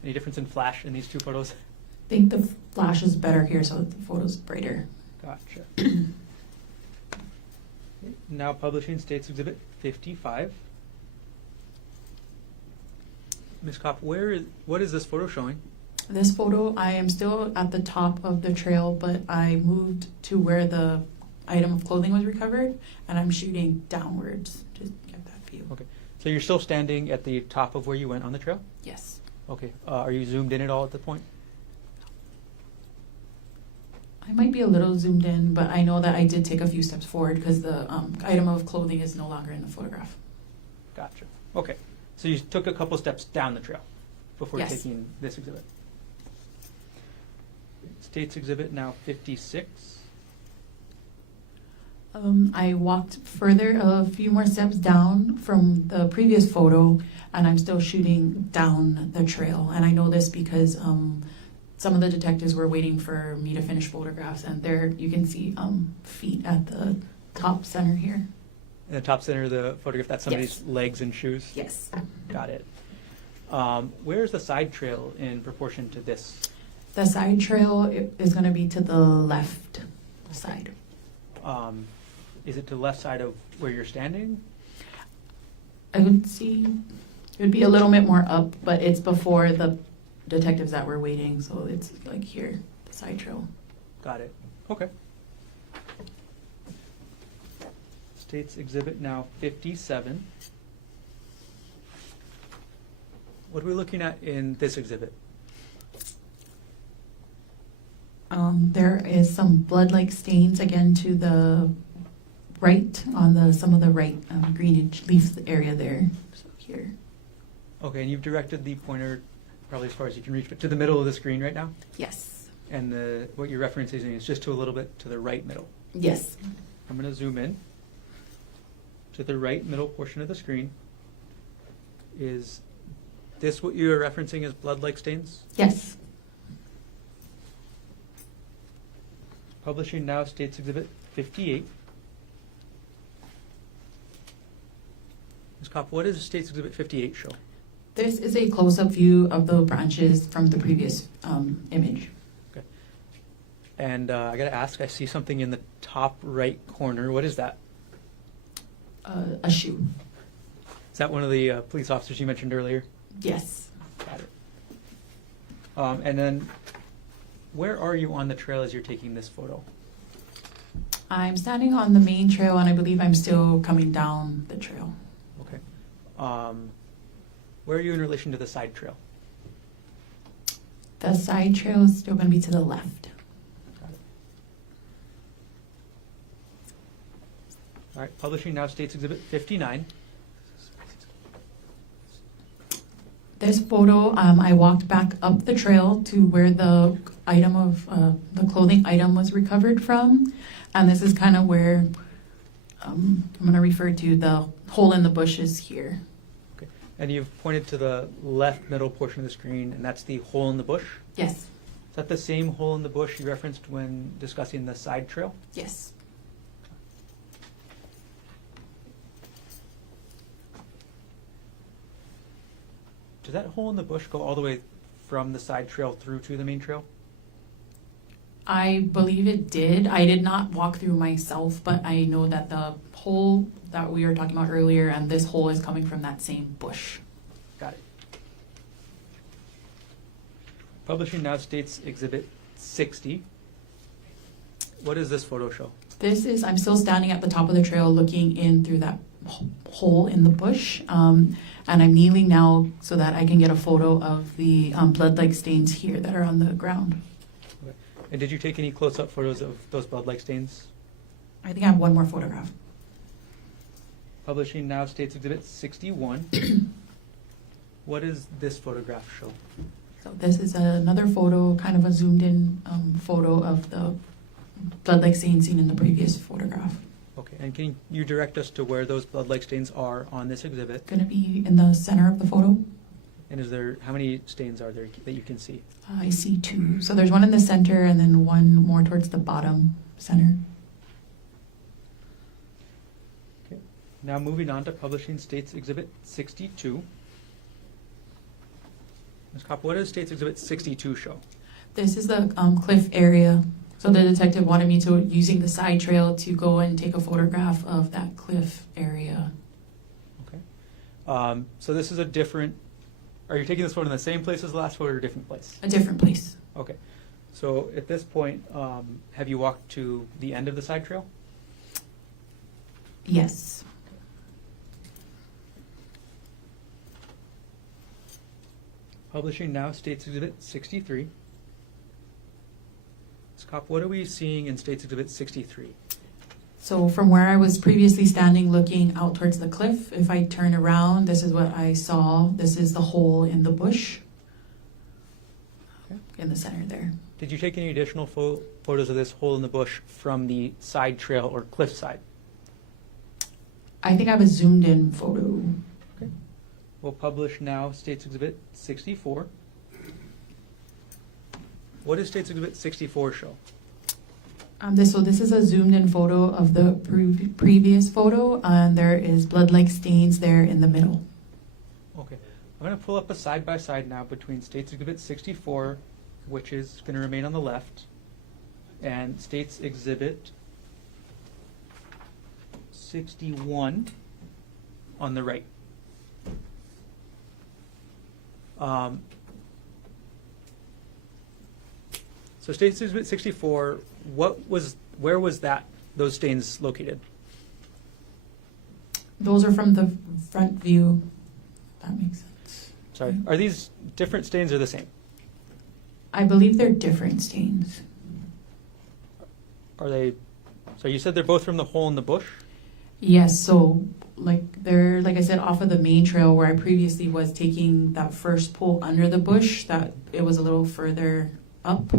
Any difference in flash in these two photos? I think the flash is better here, so the photo's brighter. Gotcha. Now publishing States Exhibit 55. Ms. Kopp, what is this photo showing? This photo, I am still at the top of the trail, but I moved to where the item of clothing was recovered, and I'm shooting downwards to get that view. Okay, so you're still standing at the top of where you went on the trail? Yes. Okay, are you zoomed in at all at this point? I might be a little zoomed in, but I know that I did take a few steps forward because the item of clothing is no longer in the photograph. Gotcha. Okay, so you took a couple steps down the trail before Yes. taking this exhibit. States Exhibit now 56. I walked further, a few more steps down from the previous photo, and I'm still shooting down the trail. And I know this because some of the detectives were waiting for me to finish photographs, and there you can see feet at the top center here. In the top center of the photograph, that's somebody's Yes. legs and shoes? Yes. Got it. Where's the side trail in proportion to this? The side trail is going to be to the left side. Is it to the left side of where you're standing? I would see it would be a little bit more up, but it's before the detectives that were waiting, so it's like here, the side trail. Got it. Okay. States Exhibit now 57. What are we looking at in this exhibit? There is some blood-like stains again to the right on some of the right greenage leaf area there. So here. Okay, and you've directed the pointer probably as far as you can reach, but to the middle of the screen right now? Yes. And what you're referencing is just to a little bit to the right middle. Yes. I'm going to zoom in to the right middle portion of the screen. Is this what you're referencing as blood-like stains? Yes. Publishing now, States Exhibit 58. Ms. Kopp, what does States Exhibit 58 show? This is a close-up view of the branches from the previous image. Okay. And I got to ask, I see something in the top right corner. What is that? A shoe. Is that one of the police officers you mentioned earlier? Yes. Got it. And then, where are you on the trail as you're taking this photo? I'm standing on the main trail, and I believe I'm still coming down the trail. Okay. Where are you in relation to the side trail? The side trail is still going to be to the left. Got it. All right, publishing now, States Exhibit 59. This photo, I walked back up the trail to where the item of the clothing item was recovered from, and this is kind of where I'm going to refer to the hole in the bushes here. Okay. And you've pointed to the left middle portion of the screen, and that's the hole in the bush? Yes. Is that the same hole in the bush you referenced when discussing the side trail? Yes. Does that hole in the bush go all the way from the side trail through to the main trail? I believe it did. I did not walk through myself, but I know that the hole that we were talking about earlier and this hole is coming from that same bush. Got it. Publishing now, States Exhibit 60. What does this photo show? This is, I'm still standing at the top of the trail looking in through that hole in the bush, and I'm kneeling now so that I can get a photo of the blood-like stains here that are on the ground. Okay. And did you take any close-up photos of those blood-like stains? I think I have one more photograph. Publishing now, States Exhibit 61. What does this photograph show? So this is another photo, kind of a zoomed-in photo of the blood-like stains seen in the previous photograph. Okay, and can you direct us to where those blood-like stains are on this exhibit? Going to be in the center of the photo. And is there, how many stains are there that you can see? I see two. So there's one in the center and then one more towards the bottom center. Okay. Now moving on to Publishing States Exhibit 62. Ms. Kopp, what does States Exhibit 62 show? This is the cliff area. So the detective wanted me to, using the side trail, to go and take a photograph of that cliff area. Okay. So this is a different, are you taking this photo in the same place as the last photo or a different place? A different place. Okay. So at this point, have you walked to the end of the side trail? Yes. Publishing now, States Exhibit 63. Ms. Kopp, what are we seeing in States Exhibit 63? So from where I was previously standing looking out towards the cliff, if I turn around, this is what I saw. This is the hole in the bush. Okay. In the center there. Did you take any additional photos of this hole in the bush from the side trail or cliff side? I think I have a zoomed in photo. Okay. We'll publish now States Exhibit 64. What does States Exhibit 64 show? So this is a zoomed in photo of the previous photo, and there is blood-like stains there in the middle. Okay. I'm going to pull up a side-by-side now between States Exhibit 64, which is going to remain on the left, and States Exhibit 61 on the right. So States Exhibit 64, where was those stains located? Those are from the front view. That makes sense. Sorry, are these different stains or the same? I believe they're different stains. Are they, so you said they're both from the hole in the bush? Yes, so they're like I said, off of the main trail where I previously was taking that first pull under the bush, that it was a little further up.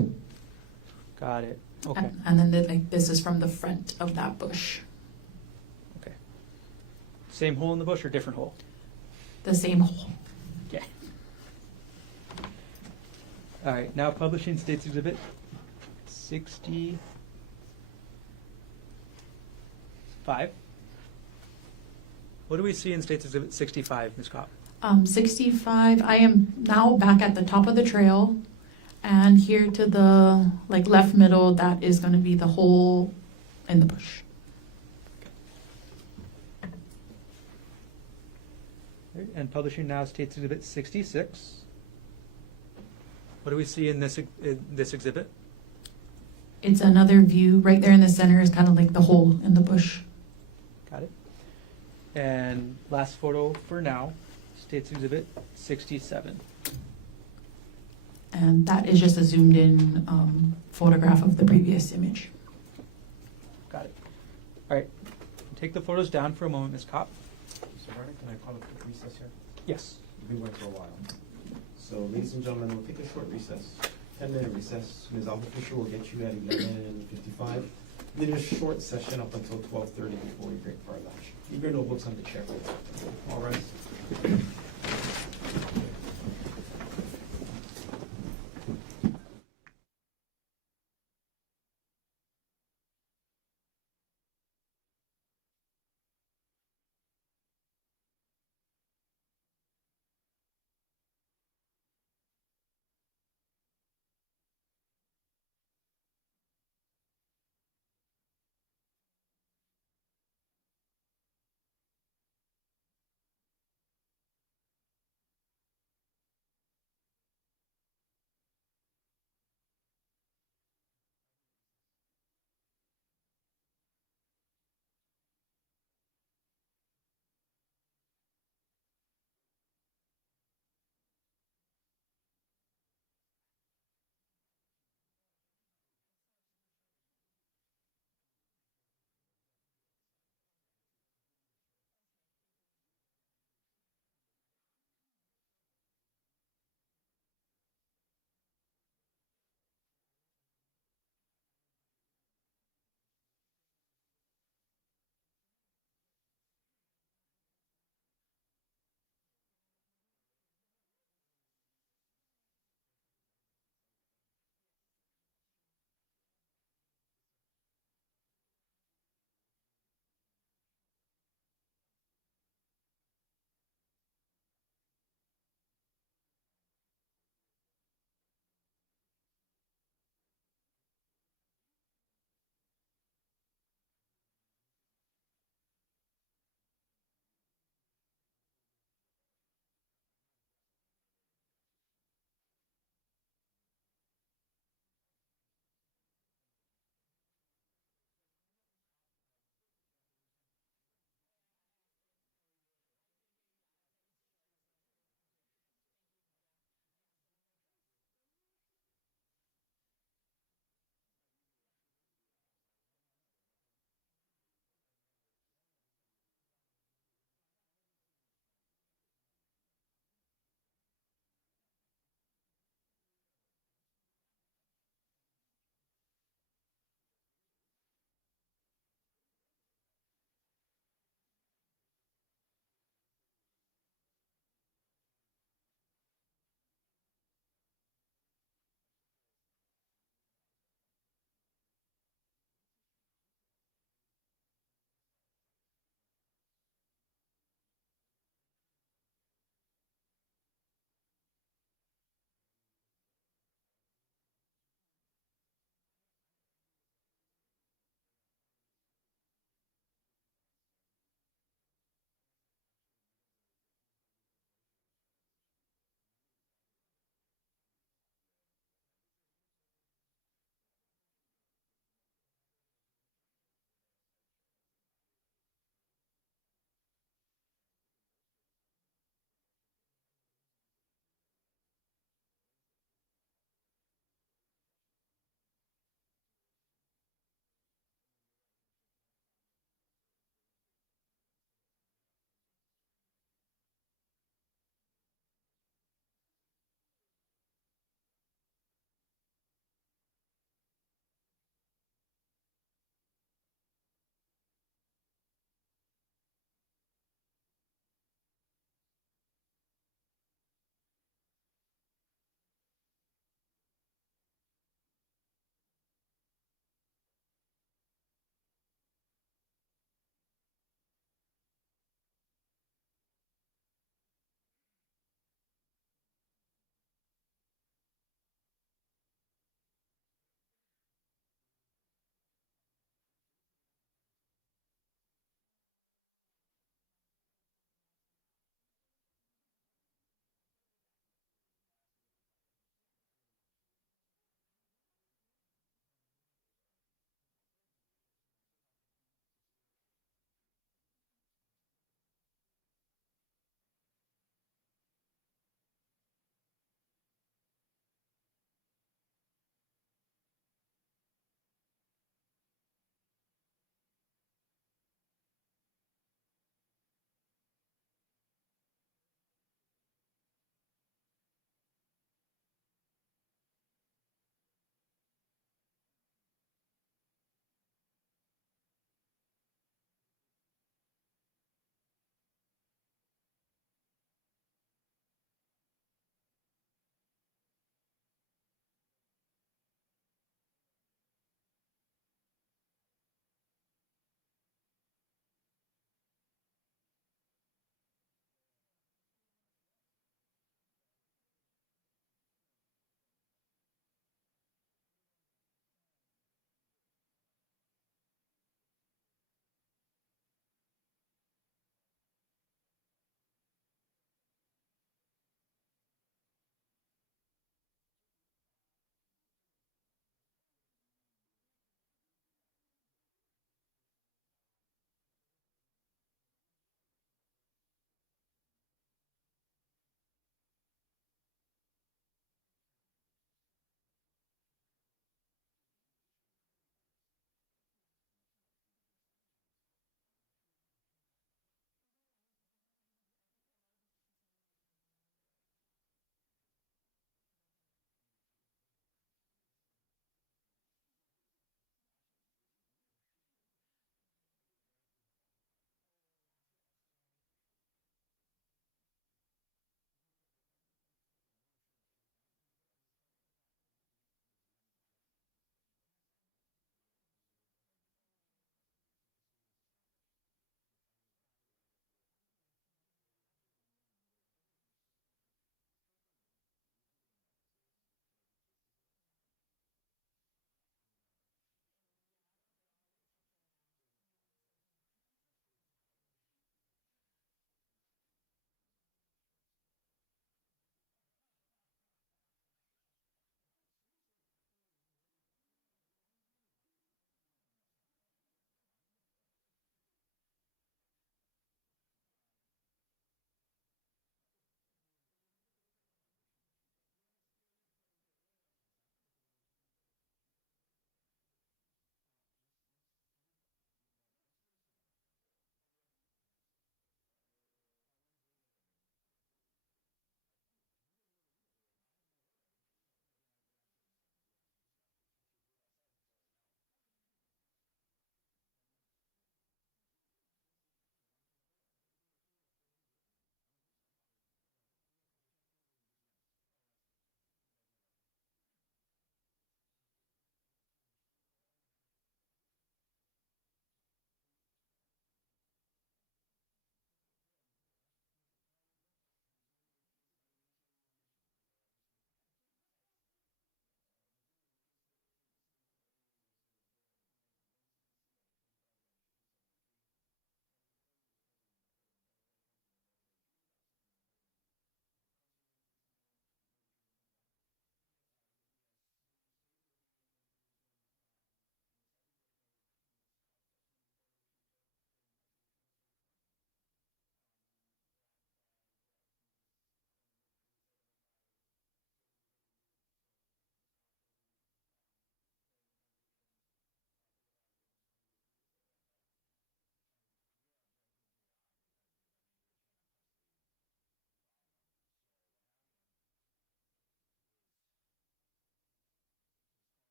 Got it. Okay. And then like this is from the front of that bush. Okay. Same hole in the bush or different hole? The same hole. Okay. All right. Now publishing State's Exhibit 65. What do we see in State's Exhibit 65, Ms. Kopp? 65, I am now back at the top of the trail, and here to the like left middle, that is going to be the hole in the bush. Okay, and publishing now State's Exhibit 66. What do we see in this exhibit? It's another view. Right there in the center is kind of like the hole in the bush. Got it. And last photo for now, State's Exhibit 67. And that is just a zoomed in photograph of the previous image. Got it. All right. Take the photos down for a moment, Ms. Kopp. Mr. Harder, can I call a quick recess here? Yes. We've been going for a while. So, ladies and gentlemen, we'll take a short recess, 10-minute recess. Ms. Alba-Fisher will get you at 11:55. Then a short session up until 12:30 before we break for our lunch. Keep your notebooks on the chair. All right.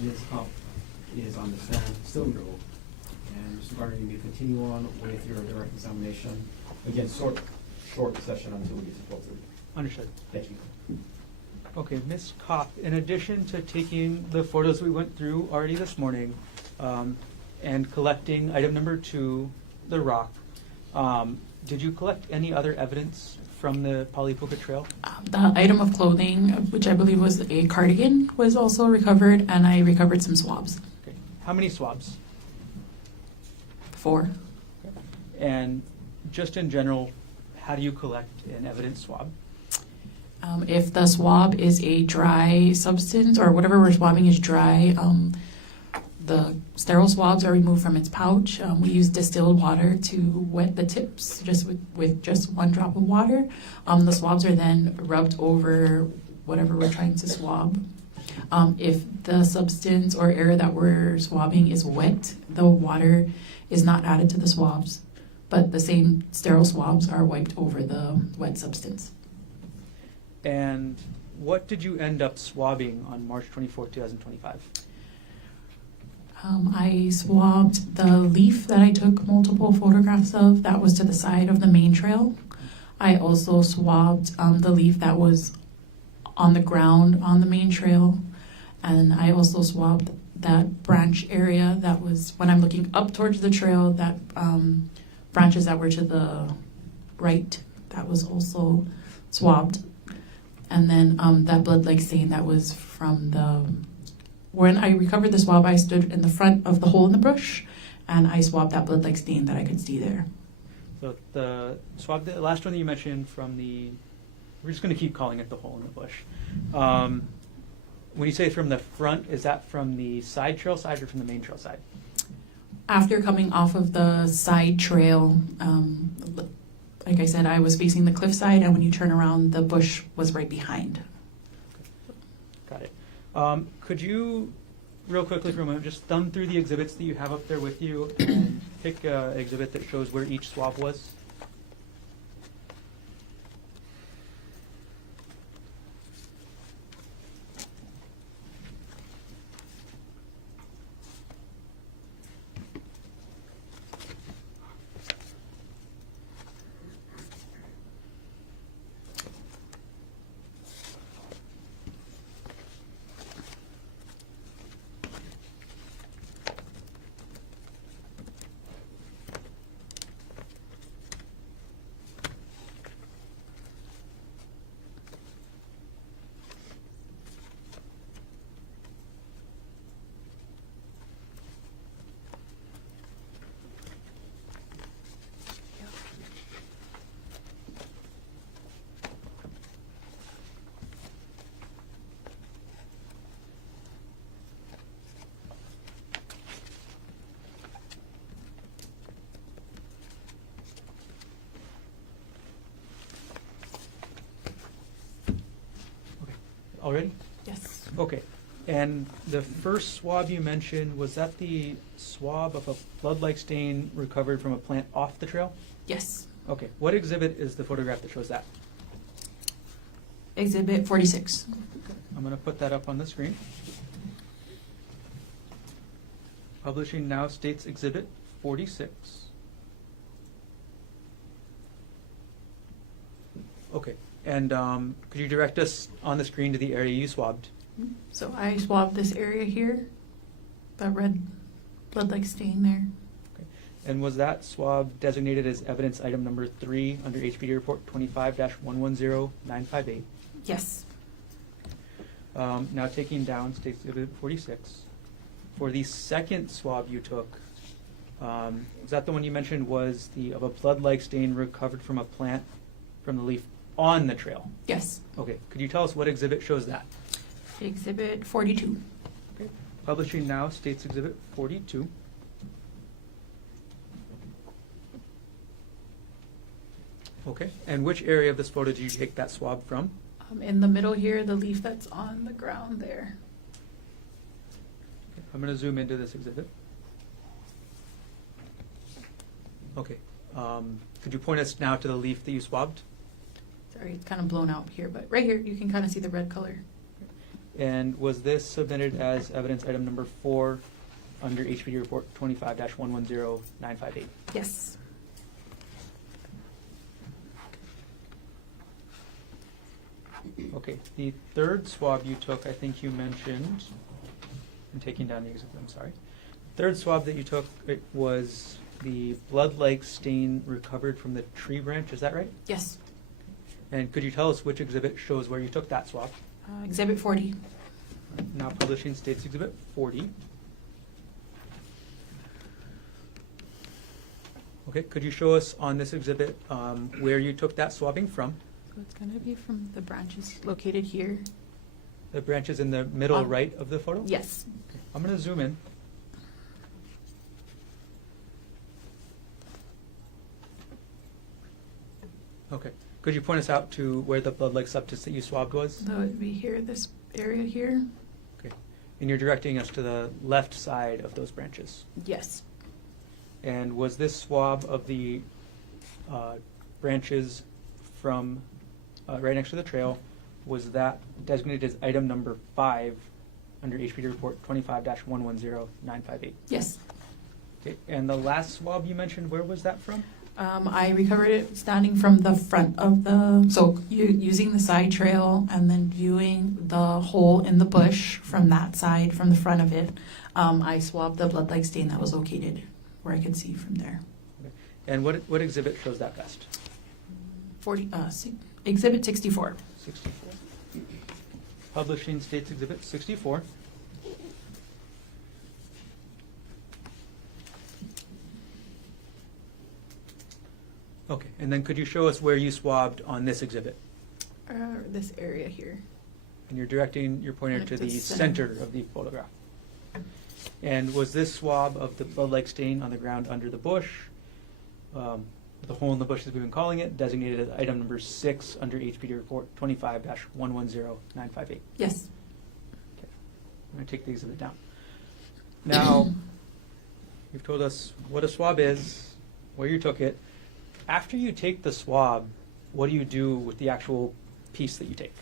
Ms. Kopp is on the stand, still in trouble. And Mr. Gardner, you may continue on with your direct examination. Again, short session until we get to 12:30. Understood. Thank you. Okay, Ms. Kopp, in addition to taking the photos we went through already this morning and collecting item number 2, the rock, did you collect any other evidence from the Palipuka Trail? The item of clothing, which I believe was a cardigan, was also recovered, and I recovered some swabs. Okay. How many swabs? 4. And just in general, how do you collect an evidence swab? If the swab is a dry substance or whatever we're swabbing is dry, the sterile swabs are removed from its pouch. We use distilled water to wet the tips just with just 1 drop of water. The swabs are then rubbed over whatever we're trying to swab. If the substance or area that we're swabbing is wet, the water is not added to the swabs, but the same sterile swabs are wiped over the wet substance. And what did you end up swabbing on March 24, 2025? I swabbed the leaf that I took multiple photographs of. That was to the side of the main trail. I also swabbed the leaf that was on the ground on the main trail. And I also swabbed that branch area that was, when I'm looking up towards the trail, that branches that were to the right, that was also swabbed. And then that blood-like stain that was from the, when I recovered the swab, I stood in the front of the hole in the bush, and I swabbed that blood-like stain that I could see there. So the swab, the last one that you mentioned from the, we're just going to keep calling it the hole in the bush. When you say from the front, is that from the side trail side or from the main trail side? After coming off of the side trail, like I said, I was facing the cliffside, and when you turn around, the bush was right behind. Got it. Could you, real quickly for a moment, just thumb through the exhibits that you have up there with you and pick an exhibit that shows where each swab was? Already? Yes. Okay. And the first swab you mentioned, was that the swab of a blood-like stain recovered from a plant off the trail? Yes. Okay. What exhibit is the photograph that shows that? Exhibit 46. I'm going to put that up on the screen. Publishing now states Exhibit 46. Okay. And could you direct us on the screen to the area you swabbed? So I swabbed this area here, that red blood-like stain there. Okay. And was that swab designated as evidence item number 3 under HPD report 25-110958? Yes. Now taking down states Exhibit 46. For the second swab you took, is that the one you mentioned was the of a blood-like stain recovered from a plant from the leaf on the trail? Yes. Okay. Could you tell us what exhibit shows that? Exhibit 42. Okay. Publishing now states Exhibit 42. Okay. And which area of this photo did you take that swab from? In the middle here, the leaf that's on the ground there. Okay. I'm going to zoom into this exhibit. Okay. Could you point us now to the leaf that you swabbed? Sorry, it's kind of blown out here, but right here you can kind of see the red color. And was this submitted as evidence item number 4 under HPD report 25-110958? Yes. Okay, the third swab you took, I think you mentioned, I'm taking down the exhibit, I'm sorry. Third swab that you took, it was the blood-like stain recovered from the tree branch, is that right? Yes. And could you tell us which exhibit shows where you took that swab? Exhibit 40. Now publishing States Exhibit 40. Okay, could you show us on this exhibit where you took that swabbing from? So it's going to be from the branches located here. The branches in the middle right of the photo? Yes. Okay, I'm going to zoom in. Okay, could you point us out to where the blood-like substance that you swabbed was? That would be here, this area here. Okay, and you're directing us to the left side of those branches. Yes. And was this swab of the branches from right next to the trail, was that designated as item number 5 under HPD report 25-110958? Yes. Okay, and the last swab you mentioned, where was that from? I recovered it standing from the front of using the side trail and then viewing the hole in the bush from that side, from the front of it. I swabbed the blood-like stain that was located where I could see from there. Okay. And what exhibit shows that best? Exhibit 64. 64. Publishing States Exhibit 64. Okay, and then could you show us where you swabbed on this exhibit? This area here. And you're directing your pointer to the center of the photograph. And was this swab of the blood-like stain on the ground under the bush, the hole in the bush as we've been calling it, designated as item number 6 under HPD report 25-110958? Yes. Okay, I'm going to take the exhibit down. Now, you've told us what a swab is, where you took it. After you take the swab, what do you do with the actual piece that you take?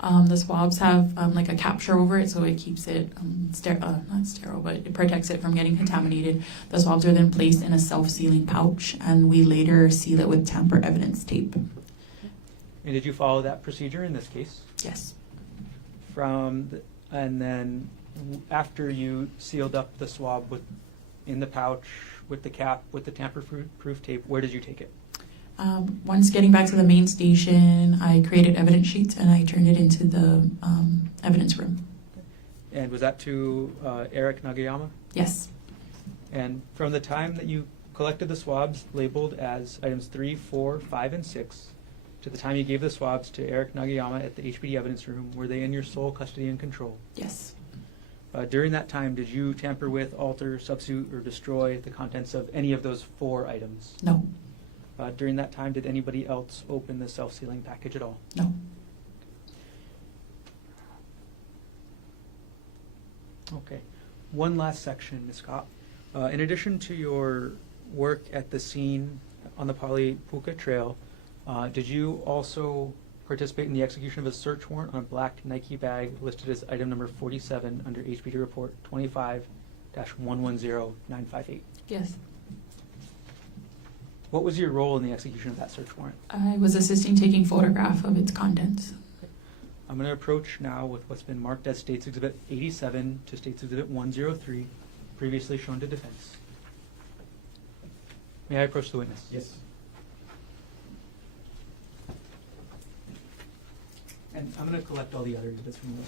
The swabs have like a capture over it, so it keeps it not sterile, but it protects it from getting contaminated. The swabs are then placed in a self-sealing pouch, and we later seal it with tamper evidence tape. And did you follow that procedure in this case? Yes. And then after you sealed up the swab in the pouch, with the cap, with the tamper-proof tape, where did you take it? Once getting back to the main station, I created evidence sheets and I turned it into the evidence room. And was that to Eric Nagayama? Yes. And from the time that you collected the swabs labeled as items 3, 4, 5, and 6, to the time you gave the swabs to Eric Nagayama at the HPD evidence room, were they in your sole custody and control? Yes. During that time, did you tamper with, alter, substitute, or destroy the contents of any of those 4 items? No. During that time, did anybody else open the self-sealing package at all? No. Okay. One last section, Ms. Kopp. In addition to your work at the scene on the Pali-Puka Trail, did you also participate in the execution of a search warrant on a black Nike bag listed as item number 47 under HPD report 25-110958? Yes. What was your role in the execution of that search warrant? I was assisting taking photograph of its contents. Okay. I'm going to approach now with what's been marked as States Exhibit 87 to States Exhibit 103, previously shown to defense. May I approach the witness? Yes. And I'm going to collect all the other exhibits from those.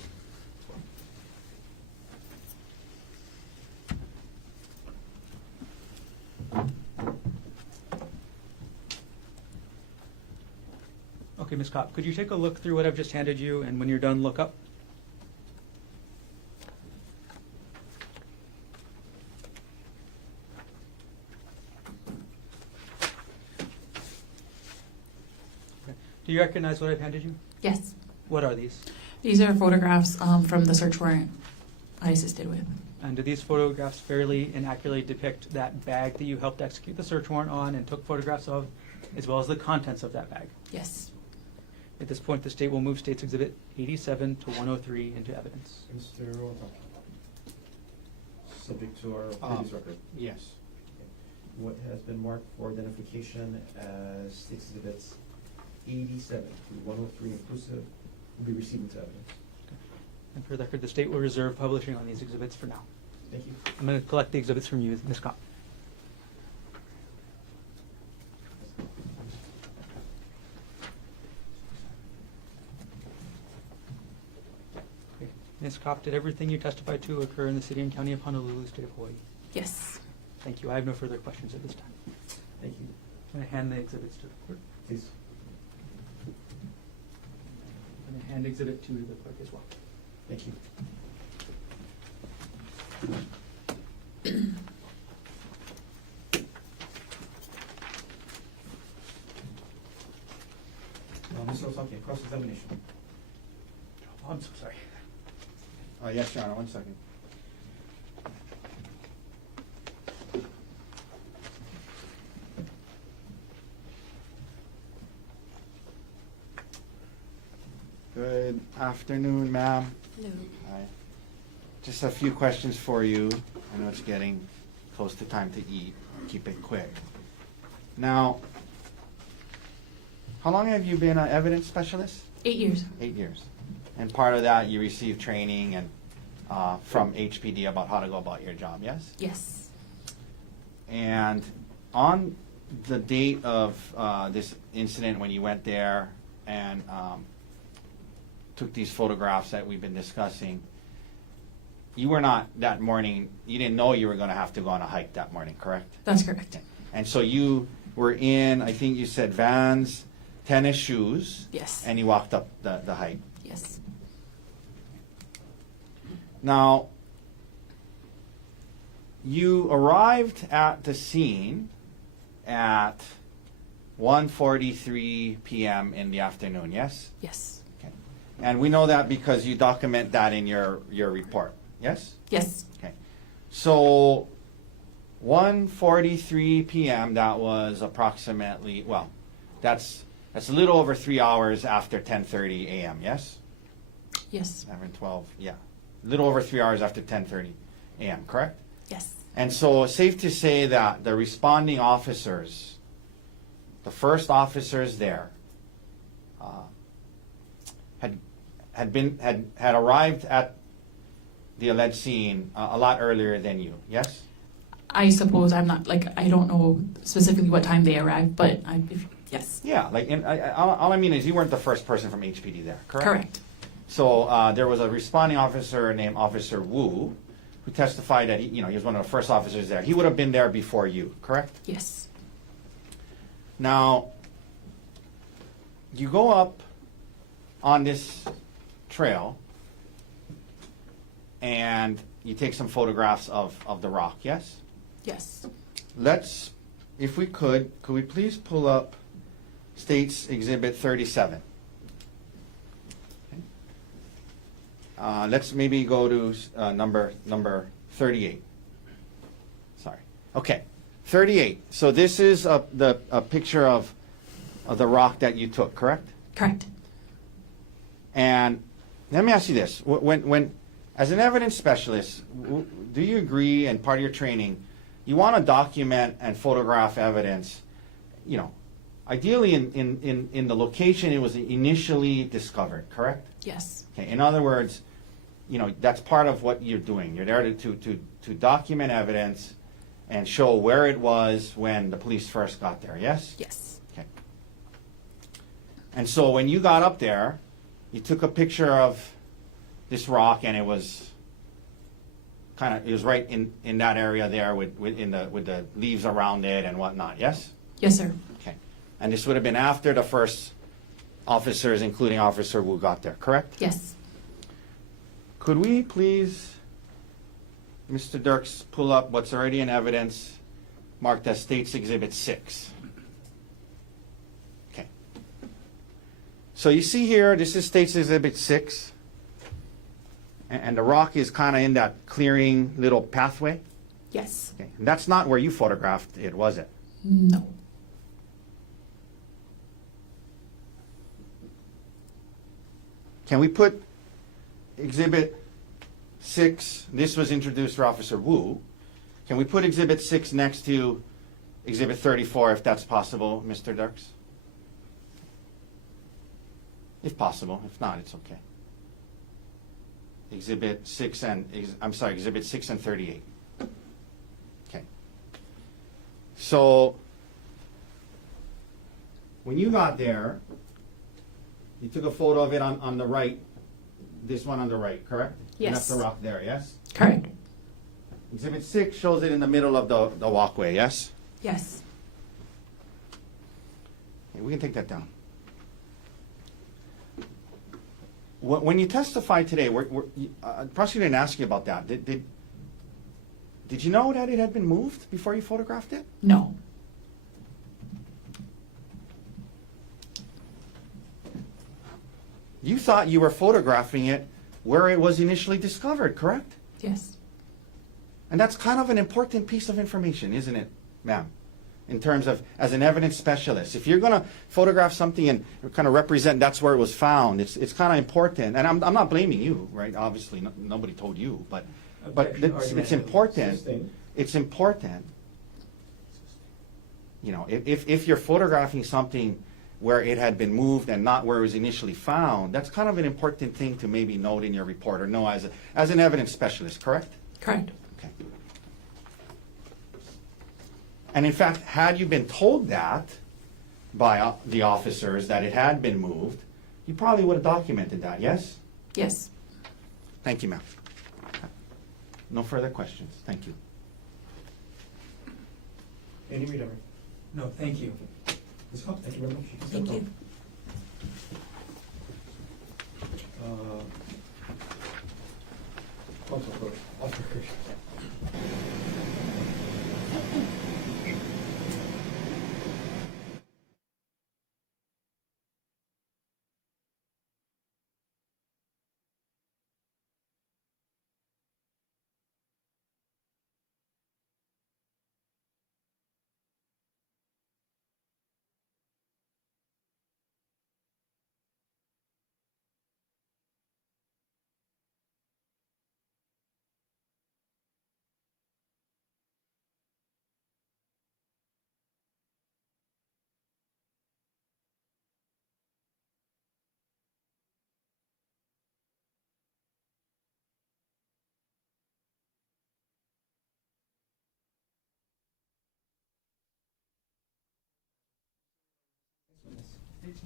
Okay, Ms. Kopp, could you take a look through what I've just handed you, and when you're done, look up? Okay. Do you recognize what I've handed you? Yes. What are these? These are photographs from the search warrant I assisted with. And do these photographs fairly and accurately depict that bag that you helped execute the search warrant on and took photographs of, as well as the contents of that bag? Yes. At this point, the state will move State's Exhibit 87 to 103 into evidence. Mr. Owataki. Subject to our previous record. Yes. What has been marked for identification as State's Exhibits 87 through 103 inclusive will be received into evidence. And for the record, the state will reserve publishing on these exhibits for now. Thank you. I'm going to collect the exhibits from you, Ms. Kopp. Okay. Ms. Kopp, did everything you testified to occur in the city and county of Honolulu, state of Hawaii? Yes. Thank you. I have no further questions at this time. Thank you. I'm going to hand the exhibits to the clerk. Please. I'm going to hand exhibit 2 to the clerk as well. Thank you. Mr. Osaki, cross-examination. Oh, I'm so sorry. Yes, Your Honor, 1 second. Good afternoon, ma'am. Hello. Hi. Just a few questions for you. I know it's getting close to time to eat. Keep it quick. Now, how long have you been an evidence specialist? 8 years. 8 years. And part of that, you received training and from HPD about how to go about your job, yes? Yes. And on the date of this incident, when you went there and took these photographs that we've been discussing, you were not that morning, you didn't know you were going to have to go on a hike that morning, correct? That's correct. And so you were in, I think you said Vans, tennis shoes. Yes. And you walked up the hike. Yes. Now, you arrived at the scene at 1:43 p.m. in the afternoon, yes? Yes. Okay. And we know that because you document that in your report, yes? Yes. Okay. So 1:43 p.m., that was approximately, well, that's a little over 3 hours after 10:30 a.m., yes? Yes. 11, 12, yeah. A little over 3 hours after 10:30 a.m., correct? Yes. And so it's safe to say that the responding officers, the first officers there, had arrived at the alleged scene a lot earlier than you, yes? I suppose I'm not, like, I don't know specifically what time they arrived, but yes. Yeah, like, all I mean is you weren't the first person from HPD there, correct? Correct. So there was a responding officer named Officer Wu who testified that he was one of the first officers there. He would have been there before you, correct? Yes. Now, you go up on this trail and you take some photographs of the rock, yes? Yes. Let's, if we could we please pull up State's Exhibit 37? Okay. Let's maybe go to number 38. Sorry. Okay, 38. So this is a picture of the rock that you took, correct? Correct. And let me ask you this: when as an evidence specialist, do you agree, and part of your training, you want to document and photograph evidence, ideally in the location it was initially discovered, correct? Yes. Okay. In other words, that's part of what you're doing. You're there to document evidence and show where it was when the police first got there, yes? Yes. Okay. And so when you got up there, you took a picture of this rock, and it was right in that area there with the leaves around it and whatnot, yes? Yes, sir. Okay. And this would have been after the first officers, including Officer Wu, got there, correct? Yes. Could we please, Mr. Dirks, pull up what's already in evidence marked as State's Exhibit 6? Okay. So you see here, this is State's Exhibit 6. And the rock is kind of in that clearing little pathway. Yes. Okay. And that's not where you photographed it, was it? No. can we put Exhibit 6, this was introduced for Officer Wu. Can we put Exhibit 6 next to Exhibit 34 if that's possible, Mr. Dirks? If possible. If not, it's okay. Exhibit 6 and, Exhibit 6 and 38. Okay. So, when you got there, you took a photo of it on the right, this one on the right, correct? Yes. And that's the rock there, yes? Correct. Exhibit 6 shows it in the middle of the walkway, yes? Yes. Okay, we can take that down. When you testified today, prosecutor didn't ask you about that. Did you know that it had been moved before you photographed it? No. You thought you were photographing it where it was initially discovered, correct? Yes. And that's kind of an important piece of information, isn't it, ma'am? In terms of, as an evidence specialist, if you're going to photograph something and kind of represent that's where it was found, it's kind of important. And I'm not blaming you, right? Obviously, nobody told you, but it's important. It's important. You know, if you're photographing something where it had been moved and not where it was initially found, that's kind of an important thing to maybe note in your report or know as an evidence specialist, correct? Correct. Okay. And in fact, had you been told that by the officers that it had been moved, you probably would have documented that, yes? Yes. Thank you, ma'am. No further questions. Thank you. Any redirect? No, thank you. Ms. Cobb, thank you very much. Thank you. Officer Kirsch.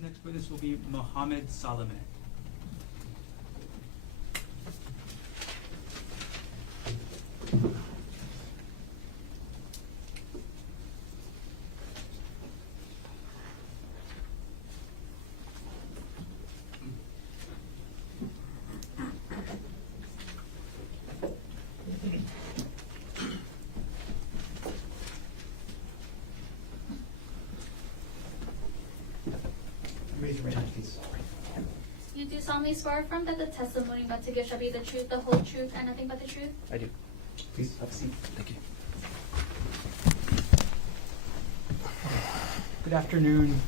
Next witness will be Mohammed Salame. Raise your right hand, please. You do solemnly swear affirm that the testimony about to give shall be the truth, the whole truth, and nothing but the truth? I do. Please have a seat. Thank you. Good afternoon.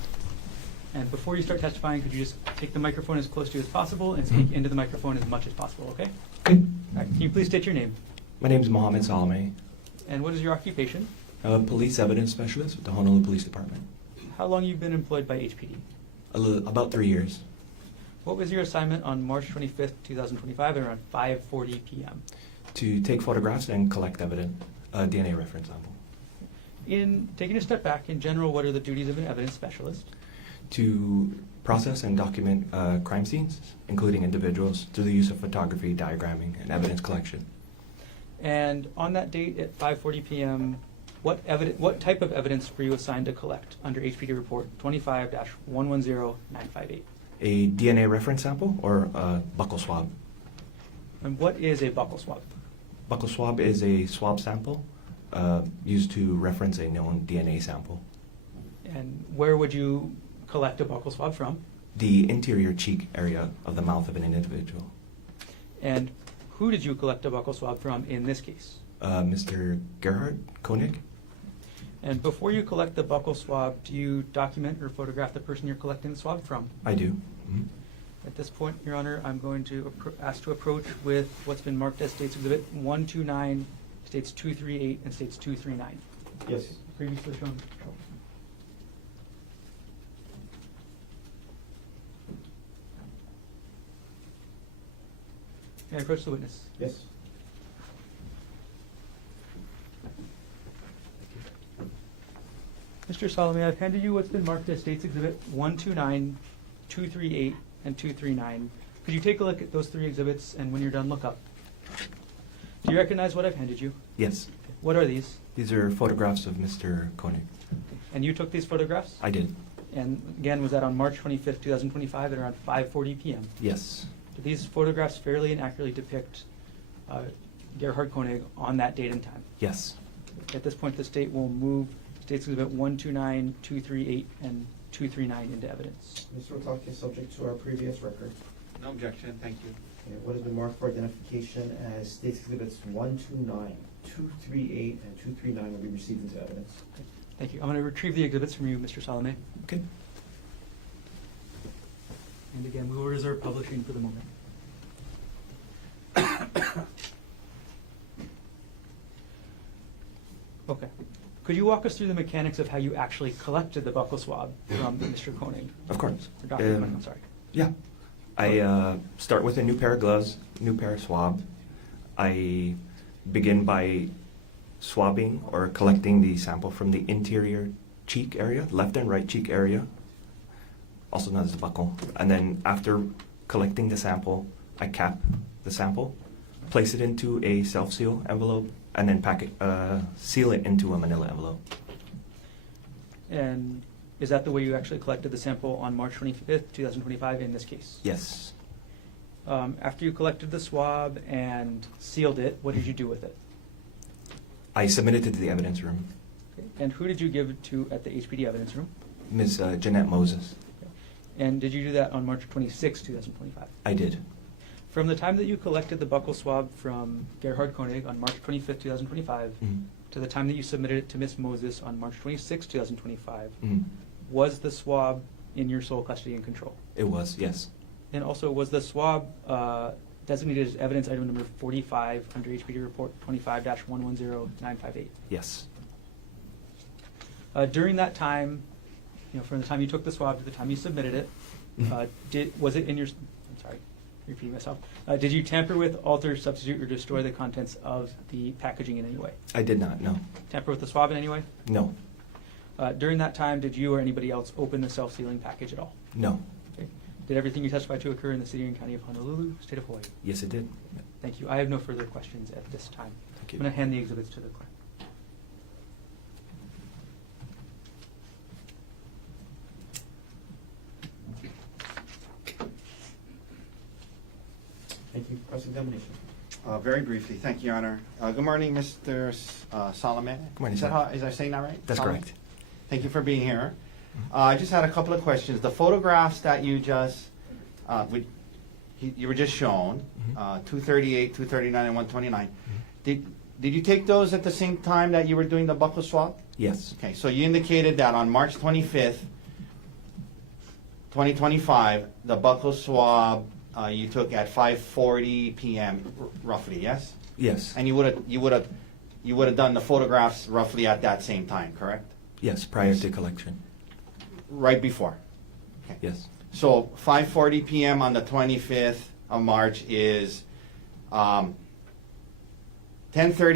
And before you start testifying, could you just take the microphone as close to you as possible and speak into the microphone as much as possible, okay? Good. All right. Can you please state your name? My name is Mohammed Salame. And what is your occupation? I'm a police evidence specialist with the Honolulu Police Department. How long have you been employed by HPD? About 3 years. What was your assignment on March 25th, 2025 at around 5:40 p.m.? To take photographs and collect evidence, DNA reference sample. In taking a step back, in general, what are the duties of an evidence specialist? To process and document crime scenes, including individuals, through the use of photography, diagramming, and evidence collection. And on that date at 5:40 p.m., what type of evidence were you assigned to collect under HPD report 25-110958? A DNA reference sample or a buccal swab. And what is a buccal swab? Buccal swab is a swab sample used to reference a known DNA sample. And where would you collect a buccal swab from? The interior cheek area of the mouth of an individual. And who did you collect a buccal swab from in this case? Mr. Gerhardt Konig. And before you collect the buccal swab, do you document or photograph the person you're collecting the swab from? I do. Mm-hmm. At this point, Your Honor, I'm going to ask to approach with what's been marked as States Exhibit 129, States 238, and States 239. Yes. Previously shown. May I approach the witness? Yes. Mr. Salome, I've handed you what's been marked as States Exhibit 129, 238, and 239. Could you take a look at those three exhibits, and when you're done, look up? Do you recognize what I've handed you? Yes. Okay. What are these? These are photographs of Mr. Konig. Okay. And you took these photographs? I did. And again, was that on March 25th, 2025 at around 5:40 p.m.? Yes. Do these photographs fairly and accurately depict Gerhardt Konig on that date and time? Yes. At this point, the state will move States Exhibit 129, 238, and 239 into evidence. Mr. Otake is subject to our previous record. No objection, thank you. Okay, what has been marked for identification as States Exhibits 129, 238, and 239 will be received into evidence. Okay. Thank you. I'm going to retrieve the exhibits from you, Mr. Salome. Okay. And again, we will reserve publishing for the moment. Okay. Could you walk us through the mechanics of how you actually collected the buccal swab from Mr. Konig? Of course. Or Dr. Konig, I'm sorry. Yeah. I start with a new pair of gloves, new pair of swab. I begin by swabbing or collecting the sample from the interior cheek area, left and right cheek area, also known as the buccal. And then after collecting the sample, I cap the sample, place it into a self-seal envelope, and then seal it into a manila envelope. And is that the way you actually collected the sample on March 25th, 2025 in this case? Yes. After you collected the swab and sealed it, what did you do with it? I submitted it to the evidence room. Okay. And who did you give it to at the HPD evidence room? Ms. Jeanette Moses. Okay. And did you do that on March 26, 2025? I did. From the time that you collected the buccal swab from Gerhardt Konig on March 25, 2025, to the time that you submitted it to Ms. Moses on March 26, 2025, was the swab in your sole custody and control? It was, yes. And also, was the swab designated as evidence item number 45 under HPD report 25-110958? Yes. During that time, from the time you took the swab to the time you submitted it, was it in your? I'm sorry, repeating myself. Did you tamper with, alter, substitute, or destroy the contents of the packaging in any way? I did not. No. Tamper with the swab in any way? No. During that time, did you or anybody else open the self-sealing package at all? No. Okay. Did everything you testified to occur in the city and county of Honolulu, state of Hawaii? Yes, it did. Thank you. I have no further questions at this time. Thank you. I'm going to hand the exhibits to the clerk. Thank you. Cross-examination. Very briefly, thank you, Your Honor. Good morning, Mr. Salome. Good morning, Is that sir. how, is I saying that right? That's Salome? correct. Thank you for being here. I just had a couple of questions. The photographs that you just, you were just shown, 238, 239, and 129. Did you take those at the same time that you were doing the buccal swab? Yes. Okay, so you indicated that on March 25th, 2025, the buccal swab you took at 5:40 p.m. Roughly, yes? Yes. And you would have done the photographs roughly at that same time, correct? Yes, prior to collection. Right before. Okay. Yes. So 5:40 p.m. on the 25th of March is 10:30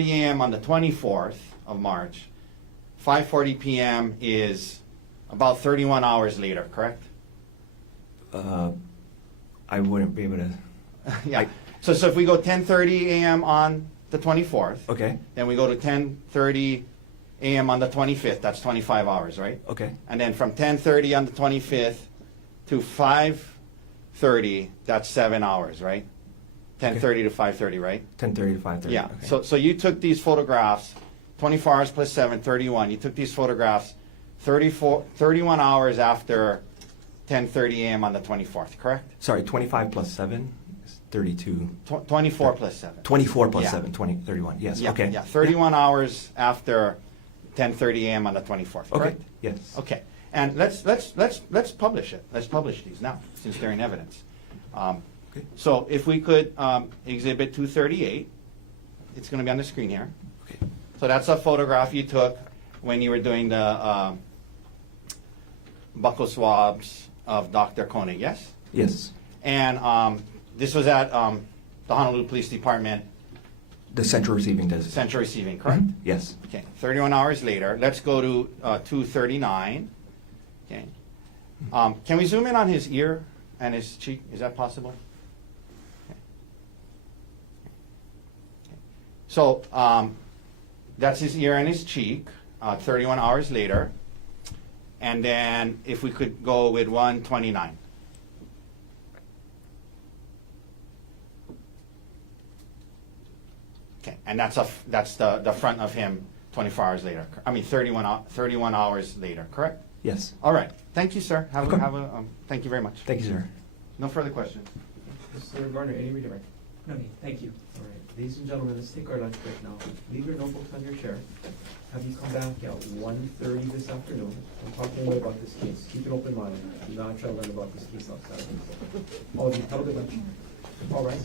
a.m. on the 24th of March. 5:40 p.m. is about 31 hours later, correct? I wouldn't be able to. Yeah. So if we go 10:30 a.m. on the 24th, Okay. then we go to 10:30 a.m. on the 25th. That's 25 hours, right? Okay. And then from 10:30 on the 25th to 5:30, that's 7 hours, right? 10:30 to 5:30, right? 10:30 to 5:30. Yeah. Okay. So you took these photographs, 24 hours plus 7, 31. You took these photographs 31 hours after 10:30 a.m. on the 24th, correct? Sorry, 25 plus 7 is 32. 24 plus 7. 24 plus Yeah. 7, 31. Yes. Yeah, Okay. Yeah, 31 hours after 10:30 a.m. on the 24th, Okay. correct? Yes. Okay. And let's publish it. Let's publish these now, since they're in evidence. Okay. So if we could, exhibit 238, it's gonna be on the screen here. Okay. So that's a photograph you took when you were doing the buccal swabs of Dr. Konig, yes? Yes. And this was at the Honolulu Police Department, The central receiving desk. Central Receiving, correct? Yes. Okay, 31 hours later. Let's go to 239. Okay. Can we zoom in on his ear and his cheek? Is that possible? Okay. So that's his ear and his cheek, 31 hours later. And then if we could go with 129. Okay, and that's the front of him 24 hours later. I mean 31 hours later, correct? Yes. All right. Thank you, sir. Okay. Thank you very much. Thank you, sir. No further questions. Mr. Garner, any redirect? No need, thank you. All right, ladies and gentlemen, let's take our lunch break now. Leave your notebooks on your chair. Have you come back at 1:30 this afternoon and talk to me about this case. Keep an open mind. Do not try to learn about this case outside. Oh, you have a good lunch. All right.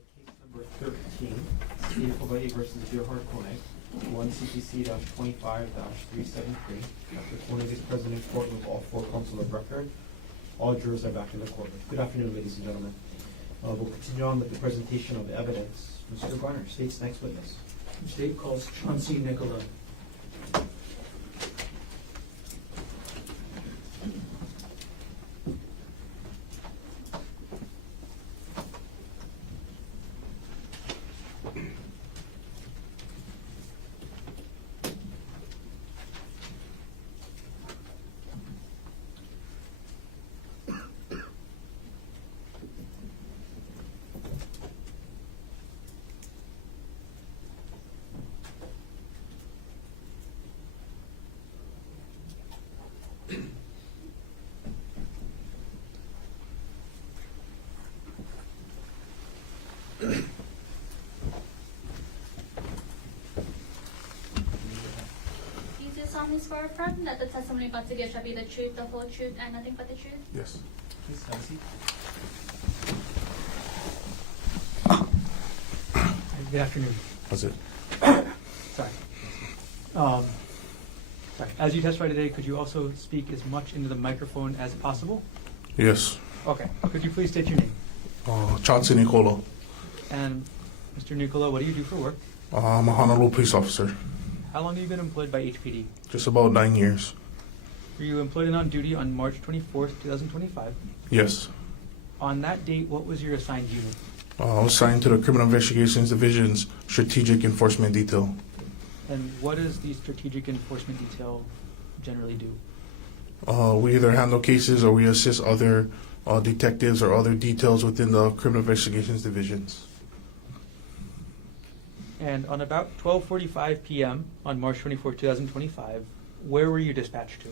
with case number 13, State of Hawaii versus Gerhardt Konig, 1 CPC-25-373. Dr. Konig is present in court with all 4 counsel of record. All jurors are back in the courtroom. Good afternoon, ladies and gentlemen. We'll continue on with the presentation of the evidence. Mr. Garner, state's next witness. The state calls Chauncey Nicola. Solemnly swear affirm that the testimony about to give shall be the truth, the whole truth, and nothing but the truth? Yes. Please have a seat. Good afternoon. That's it. Sorry. Sorry. As you testify today, could you also speak as much into the microphone as possible? Yes. Okay. Could you please state your name? Chauncey Nicola. And Mr. Nicola, what do you do for work? I'm a Honolulu police officer. How long have you been employed by HPD? Just about 9 years. Were you employed and on duty on March 24th, 2025? Yes. On that date, what was your assigned unit? I was assigned to the Criminal Investigations Division's Strategic Enforcement Detail. And what does the Strategic Enforcement Detail generally do? We either handle cases or we assist other detectives or other details within the Criminal Investigations Divisions. And on about 12:45 p.m. on March 24, 2025, where were you dispatched to?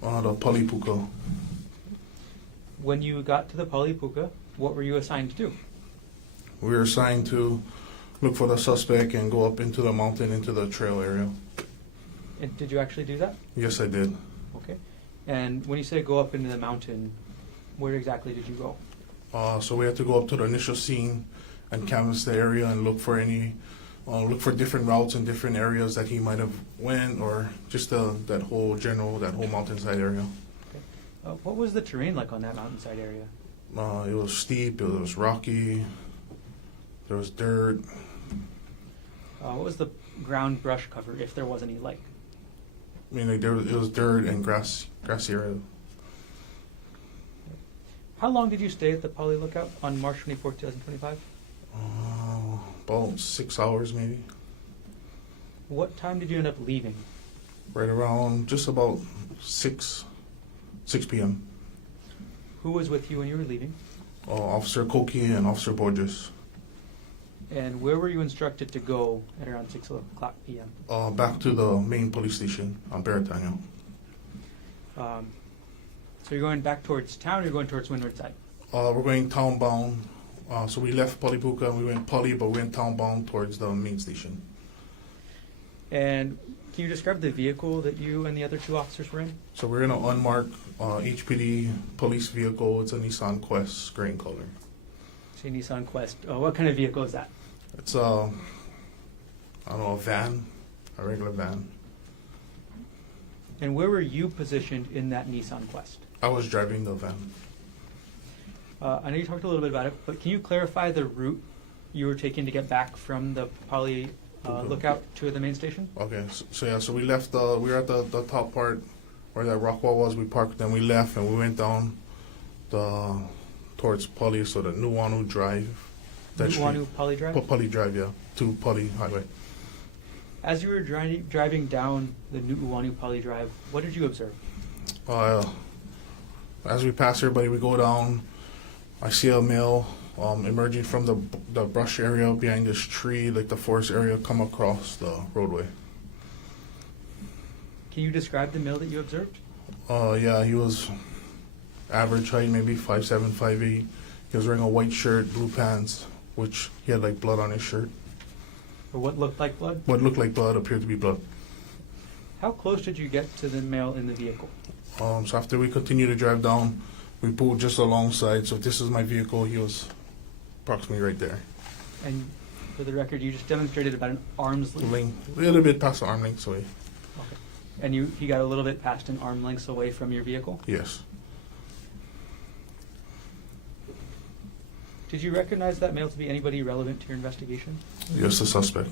The Palipuka. When you got to the Palipuka, what were you assigned to do? We were assigned to look for the suspect and go up into the mountain, into the trail area. And did you actually do that? Yes, I did. Okay. And when you say go up into the mountain, where exactly did you go? So we had to go up to the initial scene and canvass the area and look for different routes in different areas that he might have went, or just that whole mountainside area. Okay. What was the terrain like on that mountainside area? It was steep, it was rocky, there was dirt. What was the ground brush cover, if there was any, like? I mean, it was dirt and grassy area. How long did you stay at the Pali Lookout on March 24, 2025? About 6 hours maybe. What time did you end up leaving? Right around just about 6 p.m. Who was with you when you were leaving? Officer Koki and Officer Borges. And where were you instructed to go at around 6 o'clock p.m.? Back to the main police station on Baratanga. So you're going back towards town, or you're going towards Windward Side? We're going town-bound. So we left Palipuka and we went Pali, but we went town-bound towards the main station. And can you describe the vehicle that you and the other 2 officers were in? So we're in an unmarked HPD police vehicle. It's a Nissan Quest, gray in color. So Nissan Quest. What kind of vehicle is that? It's a van, a regular van. And where were you positioned in that Nissan Quest? I was driving the van. I know you talked a little bit about it, but can you clarify the route you were taking to get back from the Pali Lookout to the main station? Okay, so we left. We were at the top part where that rock wall was. We parked, then we left, and we went down towards Pali, so the Nuuanu Drive. Nuuanu Pali Drive? Pali Drive, yeah, to Pali Highway. As you were driving down the Nuuanu Pali Drive, what did you observe? As we pass everybody, we go down. I see a male emerging from the brush area behind this tree, like the forest area, come across the roadway. Can you describe the male that you observed? Yeah, he was average height, maybe 5'7", 5'8". He was wearing a white shirt, blue pants, which he had like blood on his shirt. Or what looked like blood? What looked like blood appeared to be blood. How close did you get to the male in the vehicle? So after we continued to drive down, we pulled just alongside. So if this is my vehicle, he was approximately right there. And for the record, you just demonstrated about an arm's length. A little bit past the arm length away. Okay. And he got a little bit past an arm length away from your vehicle? Yes. Did you recognize that male to be anybody relevant to your investigation? Yes, the suspect.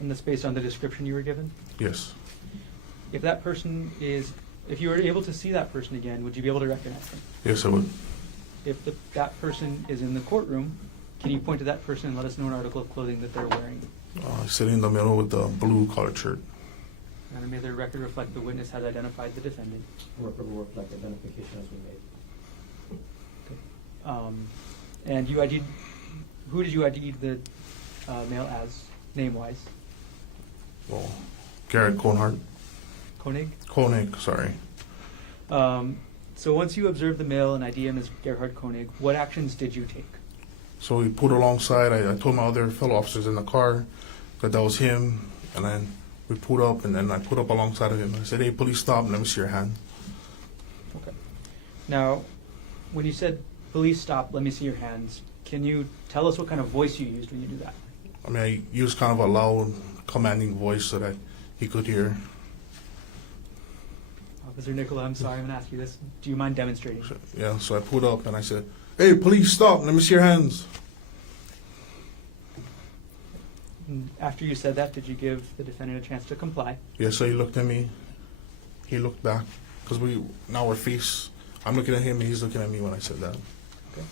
And that's based on the description you were given? Yes. If you were able to see that person again, would you be able to recognize them? Yes, I would. If that person is in the courtroom, can you point to that person and let us know an article of clothing that they're wearing? Sitting in the middle with the blue collared shirt. And may the record reflect the witness has identified the defendant. Record will reflect identification as we made. Okay. And you ID'd, who did you ID the male as, name-wise? Well, Gerhardt Konig. Konig? Konig, sorry. So once you observed the male and ID him as Gerhardt Konig, what actions did you take? So we pulled alongside. I told my other fellow officers in the car that was him, and then we pulled up, and then I put up alongside of him. I said, "Hey, police, stop, let me see your hand." Okay. Now, when you said, "Police, stop, let me see your hands," can you tell us what kind of voice you used when you do that? I mean, I used kind of a loud, commanding voice so that he could hear. Officer Nicola, I'm sorry, I'm going to ask you this. Do you mind demonstrating? Yeah, so I pulled up and I said, "Hey, police, stop, let me see your hands." And after you said that, did you give the defendant a chance to comply? Yeah, so he looked at me. He looked back. Because now we're face. I'm looking at him and he's looking at me when I said that. Okay.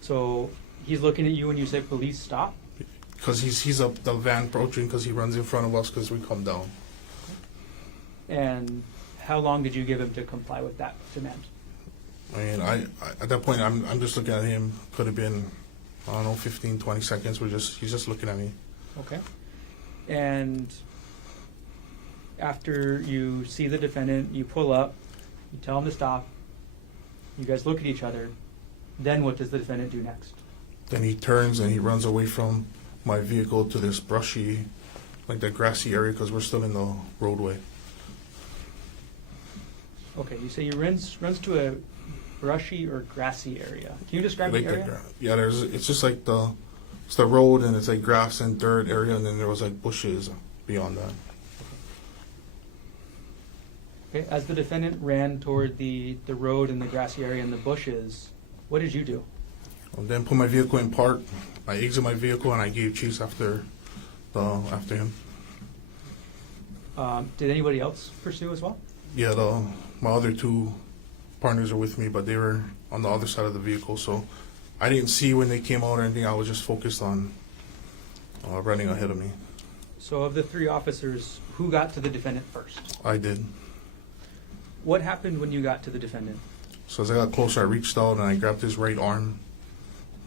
So he's looking at you when you say, "Police, stop"? Because he's up the van approaching because he runs in front of us because we come down. And how long did you give him to comply with that demand? I mean, I at that point, I'm just looking at him. Could have been, I don't know, 15, 20 seconds. He's just looking at me. Okay. And after you see the defendant, you pull up, you tell him to stop, you guys look at each other, then what does the defendant do next? Then he turns and he runs away from my vehicle to this brushy, like the grassy area because we're still in the roadway. Okay, you say he runs to a brushy or grassy area. Can you describe Like the area? it's just like it's the road and it's like grass and dirt area and then there was like bushes beyond that. Okay, as the defendant ran toward the road and the grassy area and the bushes, what did you do? And then put my vehicle in park. I exited my vehicle and I gave chase after him. Did anybody else pursue as well? Yeah, my other two partners are with me, but they were on the other side of the vehicle, so I didn't see when they came out or anything. I was just focused on running ahead of me. So of the three officers, who got to the defendant first? I did. What happened when you got to the defendant? So as I got closer, I reached out and I grabbed his right arm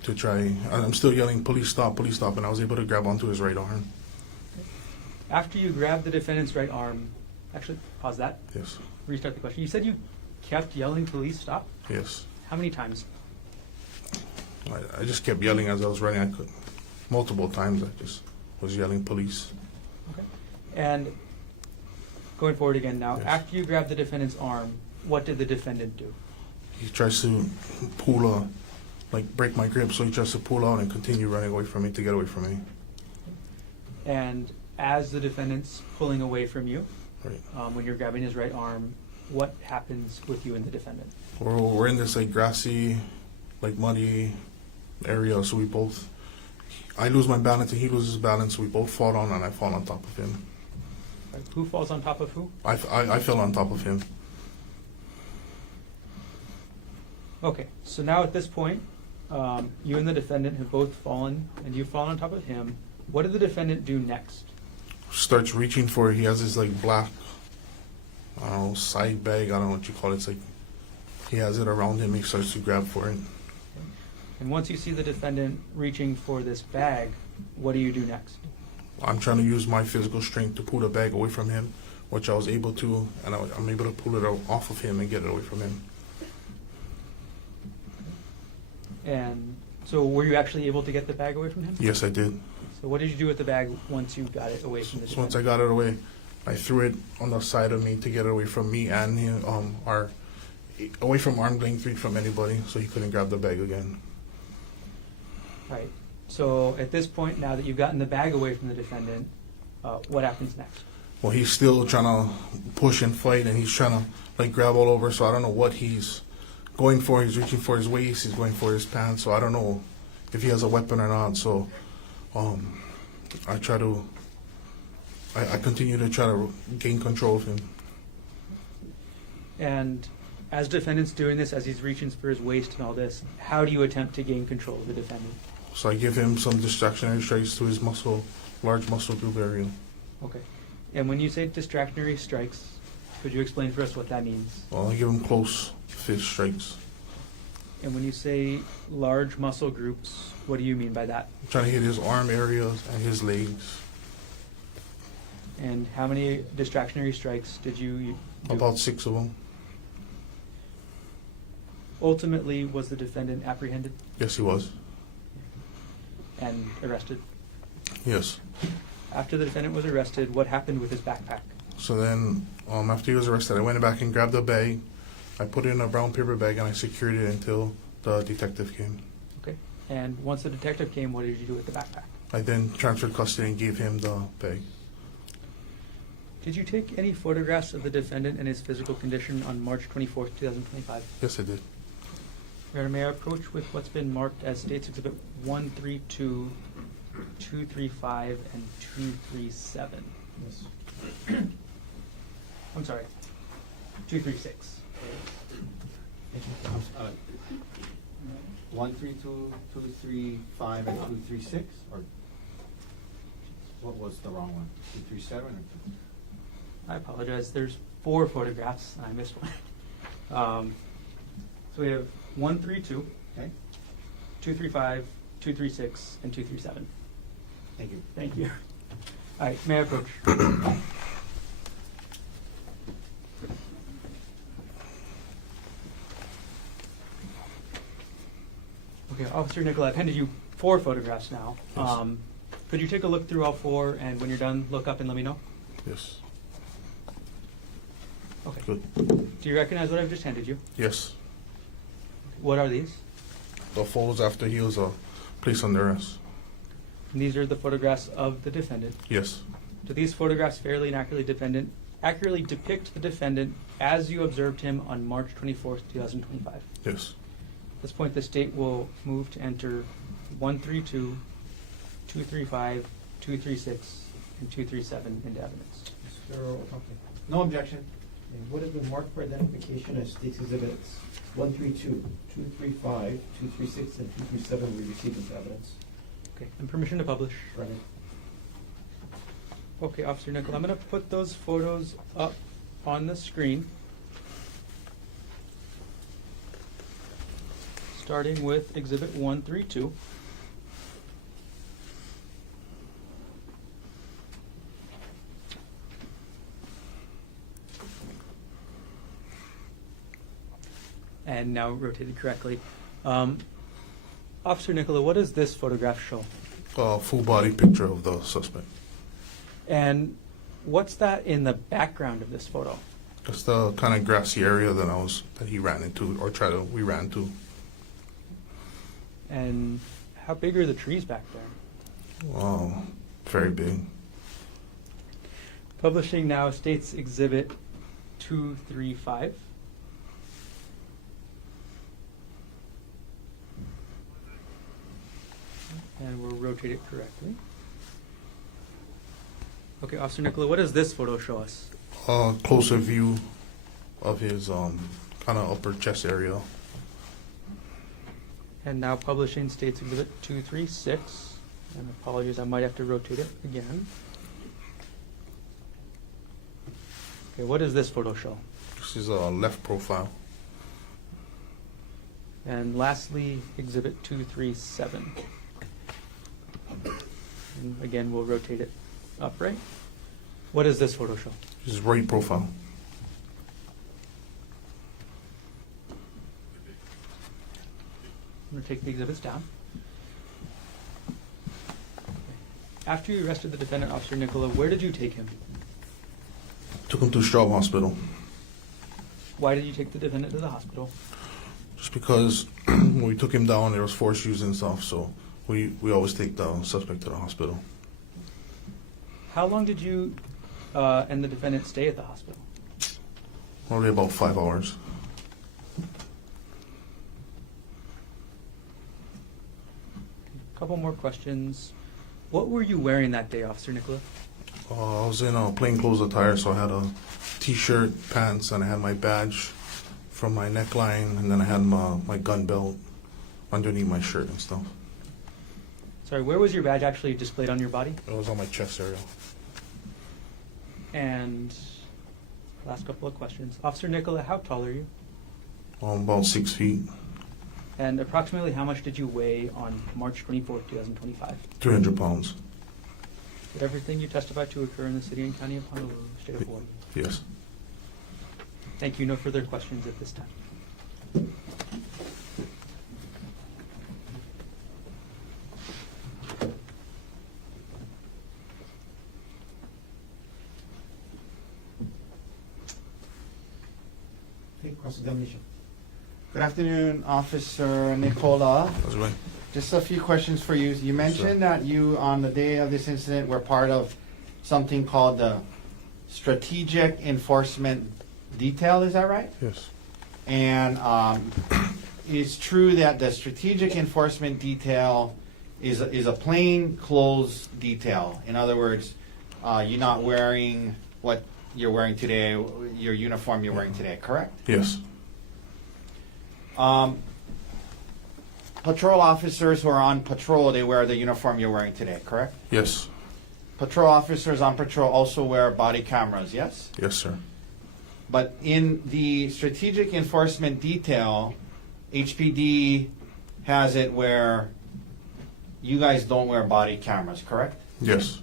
to try. I'm still yelling, "Police, stop, police, stop," and I was able to grab onto his right arm. After you grabbed the defendant's right arm, actually, pause that. Yes. Restart the question. You said you kept yelling, "Police, stop"? Yes. How many times? I just kept yelling as I was running. I could multiple times. I just was yelling, "Police." Okay. And going forward again now, Yes. after you grabbed the defendant's arm, what did the defendant do? He tries to pull break my grip, so he tries to pull out and continue running away from me to get away from me. And as the defendant's pulling away from you, Right. when you're grabbing his right arm, what happens with you and the defendant? We're in this like grassy, like muddy area, so I lose my balance and he loses balance, so we both fall down and I fall on top of him. Right. Who falls on top of who? I fell on top of him. Okay, so now at this point, you and the defendant have both fallen, and you've fallen on top of him. What did the defendant do next? Starts reaching for, he has this like black, I don't know, side bag, I don't know what you call it. It's like, he has it around him, he starts to grab for it. And once you see the defendant reaching for this bag, what do you do next? I'm trying to use my physical strength to pull the bag away from him, which I was able to, and I'm able to pull it off of him and get it away from him. And so were you actually able to get the bag away from him? Yes, I did. So what did you do with the bag once you got it away from the So defendant? once I got it away, I threw it on the side of me to get it away from me and him, away from arm length reach from anybody, so he couldn't grab the bag again. Right. So at this point, now that you've gotten the bag away from the defendant, what happens next? Well, he's still trying to push and fight, and he's trying to like grab all over. So I don't know what he's going for. He's reaching for his waist. He's going for his pants. So I don't know if he has a weapon or not. So I continue to try to gain control of him. And as defendant's doing this, as he's reaching for his waist and all this, how do you attempt to gain control of the defendant? So I give him some distractionary strikes to his large muscle group area. Okay. And when you say distractionary strikes, could you explain for us what that means? Well, I give him close fist strikes. And when you say large muscle groups, what do you mean by that? I'm trying to hit his arm areas and his legs. And how many distractionary strikes did you do? About 6 of them. Ultimately, was the defendant apprehended Yes, he was. and arrested? Yes. After the defendant was arrested, what happened with his backpack? So then, after he was arrested, I went back and grabbed the bag. I put it in a brown paper bag and I secured it until the detective came. Okay. And once the detective came, what did you do with the backpack? I then transferred custody and gave him the bag. Did you take any photographs of the defendant and his physical condition on March 24th, 2025? Yes, I did. Your Honor, may I approach with what's been marked as State's Exhibit 132, 235, and 237? Yes. I'm sorry, 236. Thank you. 132, 235, and 236, or what was the wrong one? 237 or I apologize. There's 4 photographs, and I missed one. So we have 132, okay? 235, 236, and 237. Thank you. Thank you. All right, may I approach? Okay, Officer Nicola, I've handed you 4 photographs now. Yes. Could you take a look through all 4, and when you're done, look up and let me know? Yes. Okay. Good. Do you recognize what I've just handed you? Yes. What are these? The photos after he was placed under arrest. And these are the photographs of the defendant. Yes. Do these photographs fairly and accurately depict the defendant as you observed him on March 24th, 2025? Yes. At this point, the state will move to enter 132, 235, 236, and 237 into evidence. No objection. And what has been marked for identification as State's Exhibits 132, 235, 236, and 237 we received into evidence. Okay, and permission to publish. Granted. Okay, Officer Nicola, I'm going to put those photos up on the screen. Starting with Exhibit 132. And now rotated correctly. Officer Nicola, what does this photograph show? Full body picture of the suspect. And what's that in the background of this photo? That's the kind of grassy area that he ran into, or we ran to. And how big are the trees back there? Very big. Publishing now State's Exhibit 235. And we'll rotate it correctly. Okay, Officer Nicola, what does this photo show us? Closer view of his kind of upper chest area. And now publishing State's Exhibit 236. And apologies, I might have to rotate it again. Okay, what does this photo show? This is a left profile. And lastly, Exhibit 237. And again, we'll rotate it upright. What does this photo show? His right profile. I'm going to take the exhibits down. After you arrested the defendant, Officer Nicola, where did you take him? Took him to Straub Hospital. Why did you take the defendant to the hospital? Just because when we took him down, there was force used and stuff, so We always take the suspect to the hospital. How long did you and the defendant stay at the hospital? Probably about 5 hours. A couple more questions. What were you wearing that day, Officer Nicola? I was in a plainclothes attire, so I had a t-shirt, pants, and I had my badge from my neckline, and then I had my gun belt underneath my shirt and stuff. Sorry, where was your badge actually displayed on your body? It was on my chest area. And last couple of questions. Officer Nicola, how tall are you? About 6 feet, And approximately how much did you weigh on March 24th, 2025? 300 pounds. Did everything you testified to occur in the city and county of Honolulu, state of Hawaii? Yes. Thank you. No further questions at this time. Okay, cross-examination. Good afternoon, Officer Nicola. That's right. Just a few questions for you. You mentioned that you, on the day of this incident, were part of something called the Strategic Enforcement Detail, is that right? Yes. And it's true that the Strategic Enforcement Detail is a plain clothes detail. In other words, you're not wearing what you're wearing today, your uniform you're wearing today, correct? Yes. Patrol officers who are on patrol, they wear the uniform you're wearing today, correct? Yes. Patrol officers on patrol also wear body cameras, yes? Yes, sir. But in the strategic enforcement detail, HPD has it where you guys don't wear body cameras, correct? Yes.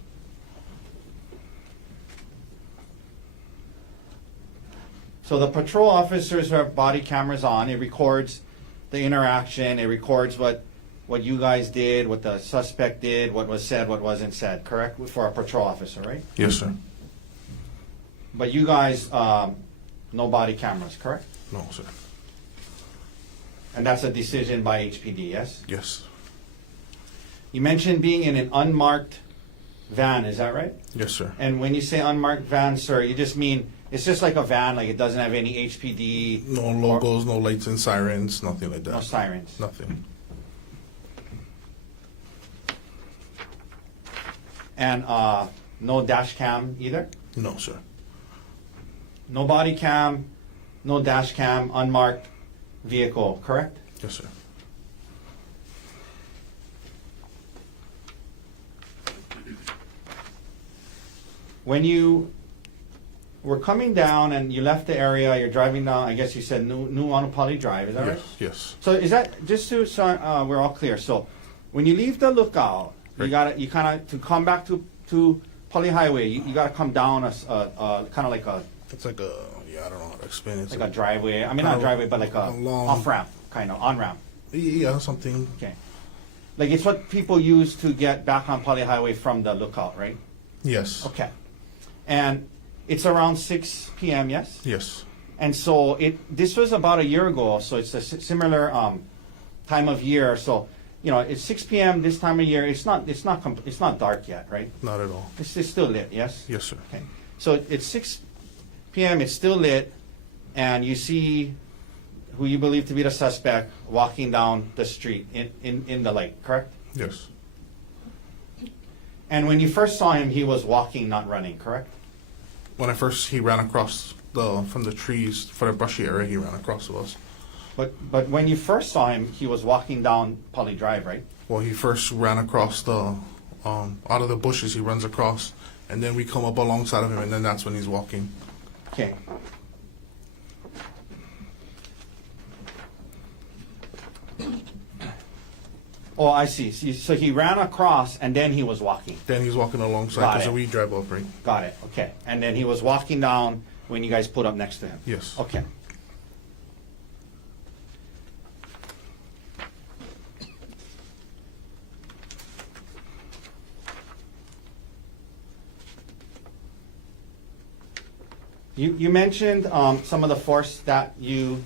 So the patrol officers who have body cameras on, it records the interaction, it records what you guys did, what the suspect did, what was said, what wasn't said, correct? For a patrol officer, right? Yes, sir. But you guys, no body cameras, correct? No, sir. And that's a decision by HPD, yes? Yes. You mentioned being in an unmarked van, is that right? Yes, sir. And when you say unmarked van, sir, you just mean it's just like a van, like it doesn't have any HPD. No logos, no lights and sirens, nothing like that. No sirens. Nothing. And no dash cam either? No, sir. No body cam, no dash cam, unmarked vehicle, correct? Yes, sir. When you were coming down and you left the area, you're driving down, I guess you said New Honolulu Drive, is that Yes. right? Yes. So is that, just so we're all clear, so when you leave the lookout, you kind of, to come back to Pali Highway, you got to come down kind of like a, It's like a, I don't know how to explain it. like a driveway, I mean not driveway, but like a long- off-ramp, kind of, on-ramp. Yeah, something. Okay. Like it's what people use to get back on Pali Highway from the lookout, right? Yes. Okay. And it's around 6 p.m., yes? Yes. And so this was about a year ago, so it's a similar time of year. So, you know, it's 6 p.m. this time of year. It's not dark yet, right? Not at all. It's still lit, yes? Yes, sir. Okay. So it's 6 p.m. It's still lit, and you see who you believe to be the suspect walking down the street in the light, correct? Yes. And when you first saw him, he was walking, not running, correct? When he ran across from the trees for the brushy area, he ran across to us. But when you first saw him, he was walking down Poly Drive, right? Well, he first ran across out of the bushes, he runs across, and then we come up alongside of him, and then that's when he's walking. Okay. Oh, I see. So he ran across, and then he was walking. Then he's walking alongside Got because it. we drive up, right? Got it. Okay. And then he was walking down when you guys put up next to him. Yes. Okay. You mentioned some of the force that you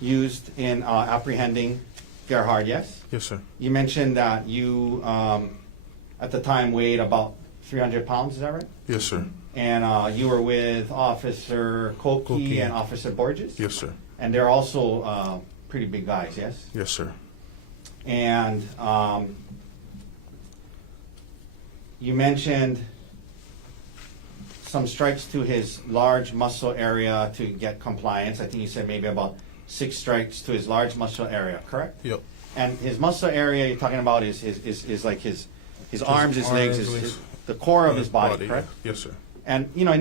used in apprehending Gerhardt, yes? Yes, sir. You mentioned that you, at the time, weighed about 300 pounds, is that right? Yes, sir. And you were with Officer Koki Koki. and Officer Borges? Yes, sir. And they're also pretty big guys, yes? Yes, sir. And you mentioned some strikes to his large muscle area to get compliance. I think you said maybe about 6 strikes to his large muscle area, correct? Yep. And his muscle area you're talking about is like his arms, his legs, the core of his body, correct? Yes, sir. And you know,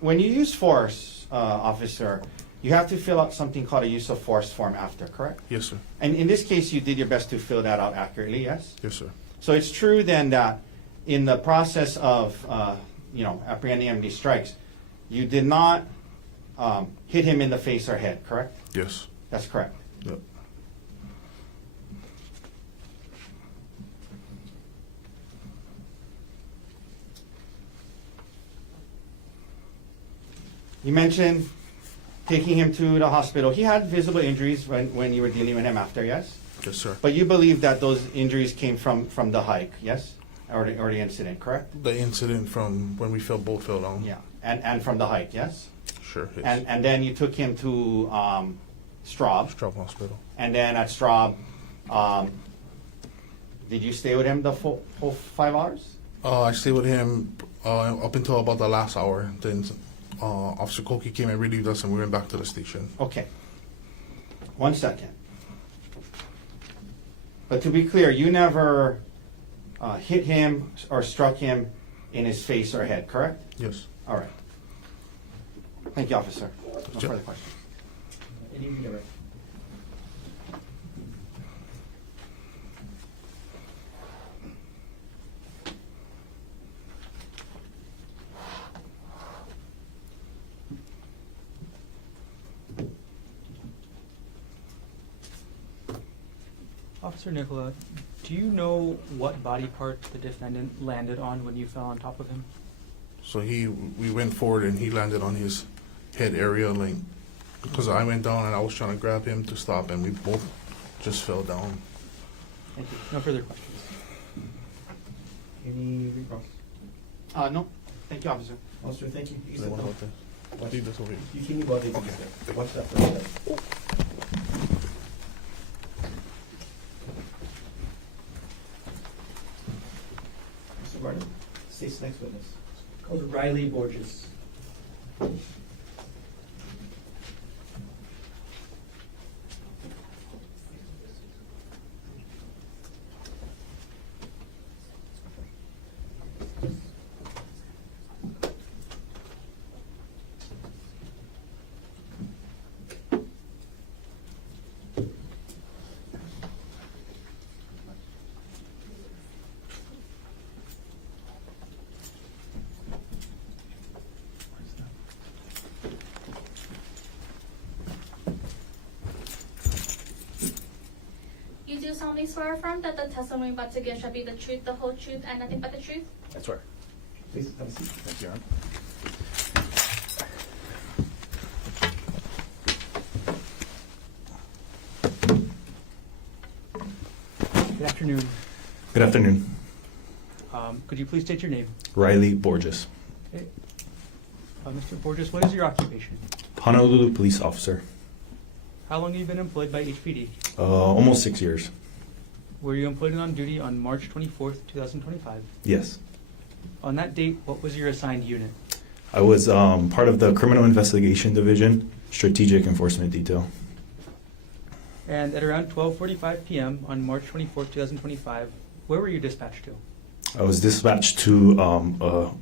when you use force, officer, you have to fill out something called a use of force form after, correct? Yes, sir. And in this case, you did your best to fill that out accurately, yes? Yes, sir. So it's true then that in the process of apprehending him these strikes, you did not hit him in the face or head, correct? Yes. That's correct. Yep. You mentioned taking him to the hospital. He had visible injuries when you were dealing with him after, yes? Yes, sir. But you believe that those injuries came from the hike, yes? Or the incident, correct? The incident from when we both fell down. Yeah, and from the hike, yes? Sure. Yes. And then you took him to Straub. Straub Hospital. And then at Straub, did you stay with him the full 5 hours? I stayed with him up until about the last hour. Then Officer Koki came and relieved us, and we went back to the station. Okay. 1 second. But to be clear, you never hit him or struck him in his face or head, correct? Yes. All right. Thank you, officer. No Sure. further questions. Any redirect. Officer Nicola, do you know what body part the defendant landed on when you fell on top of him? So we went forward, and he landed on his head area, like, because I went down and I was trying to grab him to stop, and we both just fell down. Thank you. No further questions. Any rebuttals? No. Thank you, officer. Officer, thank you. You Is said there one no. out there? I think that's over here. You keep me well, they can get there. Watch that first. Mr. Martin, state's next witness. Called Riley Borges. You do solemnly swear affirm that the testimony about to give shall be the truth, the whole truth, and nothing but the truth? That's right. Please have a seat. Thank you, Your Honor. Good afternoon. Good afternoon. Could you please state your name? Riley Borges, Okay. Mr. Borges, what is your occupation? Honolulu police officer. How long have you been employed by HPD? Almost 6 years. Were you employed and on duty on March 24th, 2025? Yes. On that date, what was your assigned unit? I was part of the Criminal Investigation Division, Strategic Enforcement Detail. And at around 12:45 p.m. on March 24th, 2025, where were you dispatched to? I was dispatched to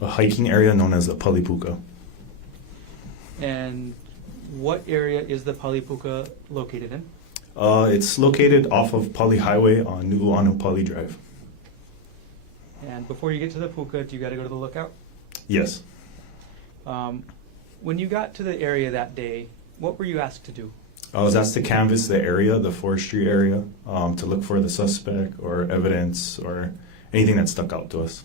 a hiking area known as the Palipuka. And what area is the Palipuka located in? It's located off of Pali Highway on Nu'uanu Pali Drive. And before you get to the puka, do you got to go to the lookout? Yes. When you got to the area that day, what were you asked to do? I was asked to canvass the area, the forestry area, to look for the suspect or evidence or anything that stuck out to us.